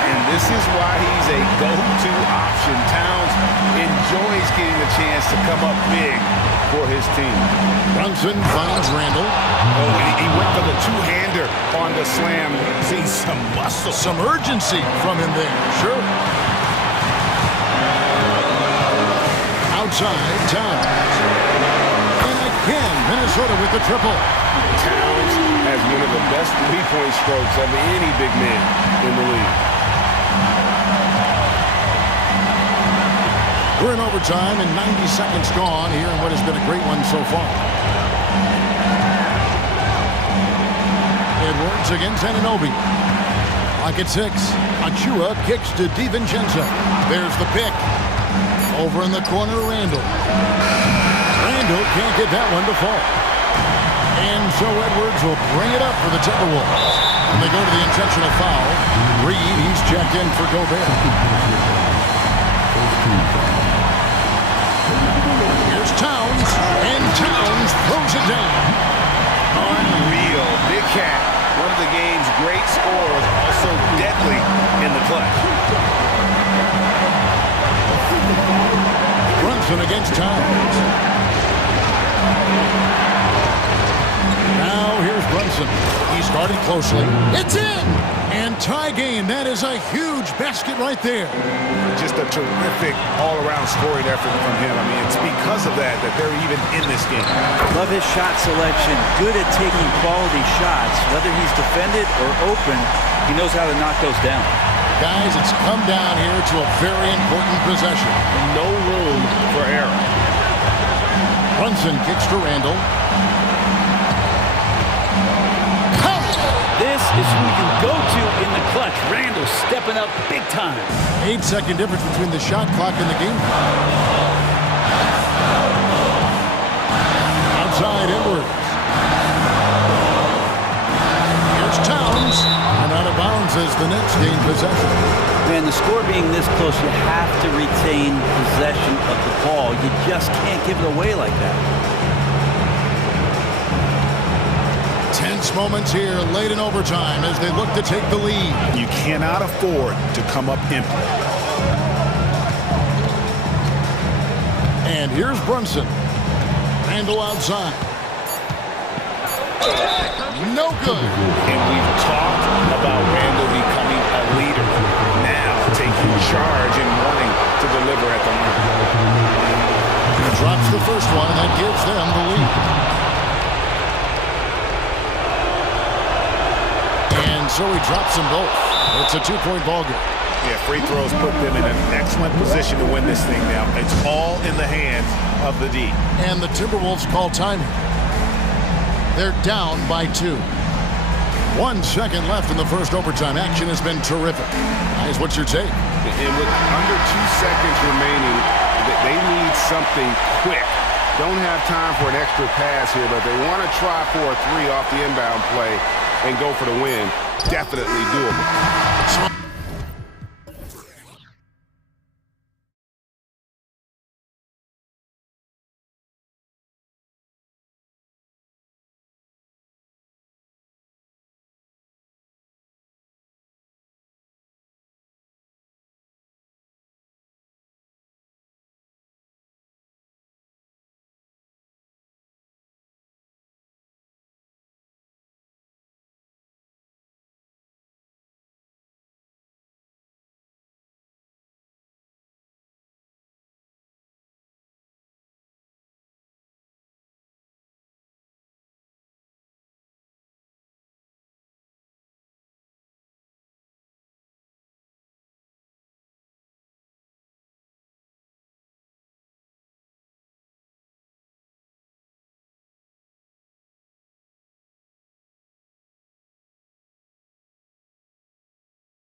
And this is why he's a go-to option. Towns enjoys getting the chance to come up big for his team. Brunson finds Randall. Oh, and he went for the two-hander on the slam. Seeing some muscle. Some urgency from him there. Sure. Outside, Towns. And again, Minnesota with the triple. Towns has one of the best three-point strokes of any big man in the league. We're in overtime and 90 seconds gone here in what has been a great one so far. Edwards against Anunoby. Lock at 6. Achua kicks to DiVincenzo. There's the pick. Over in the corner, Randall. Randall can't get that one to fall. And so Edwards will bring it up for the Timberwolves. And they go to the intentional foul. Reed, he's checked in for Gobert. Here's Towns, and Towns throws it down. Unreal. Big Cat, one of the game's great scorers, also deadly in the clutch. Brunson against Towns. Now here's Brunson. He's guarded closely. It's in! And tie game. That is a huge basket right there. Just a terrific all-around scoring effort from him. I mean, it's because of that they're even in this game. Love his shot selection. Good at taking quality shots. Whether he's defended or open, he knows how to knock those down. Guys, it's come down here to a very important possession. No room for error. Brunson kicks to Randall. This is who you go to in the clutch. Randall stepping up big time. 8-second difference between the shot clock and the game. Outside Edwards. Here's Towns. And out of bounds as the Knicks gain possession. Man, the score being this close, you have to retain possession of the ball. You just can't give it away like that. Tense moments here late in overtime as they look to take the lead. You cannot afford to come up empty. And here's Brunson. Randall outside. No good. And we've talked about Randall becoming a leader. Now taking charge and wanting to deliver at the line. He drops the first one, and that gives them the lead. So he drops them both. It's a two-point ball game. Yeah, free throws put them in an excellent position to win this thing now. It's all in the hands of the D. And the Timberwolves call timing. They're down by 2. 1 second left in the first overtime. Action has been terrific. Guys, what's your take? And with under 2 seconds remaining, they need something quick. Don't have time for an extra pass here, but they want to try for a 3 off the inbound play and go for the win. Definitely doable.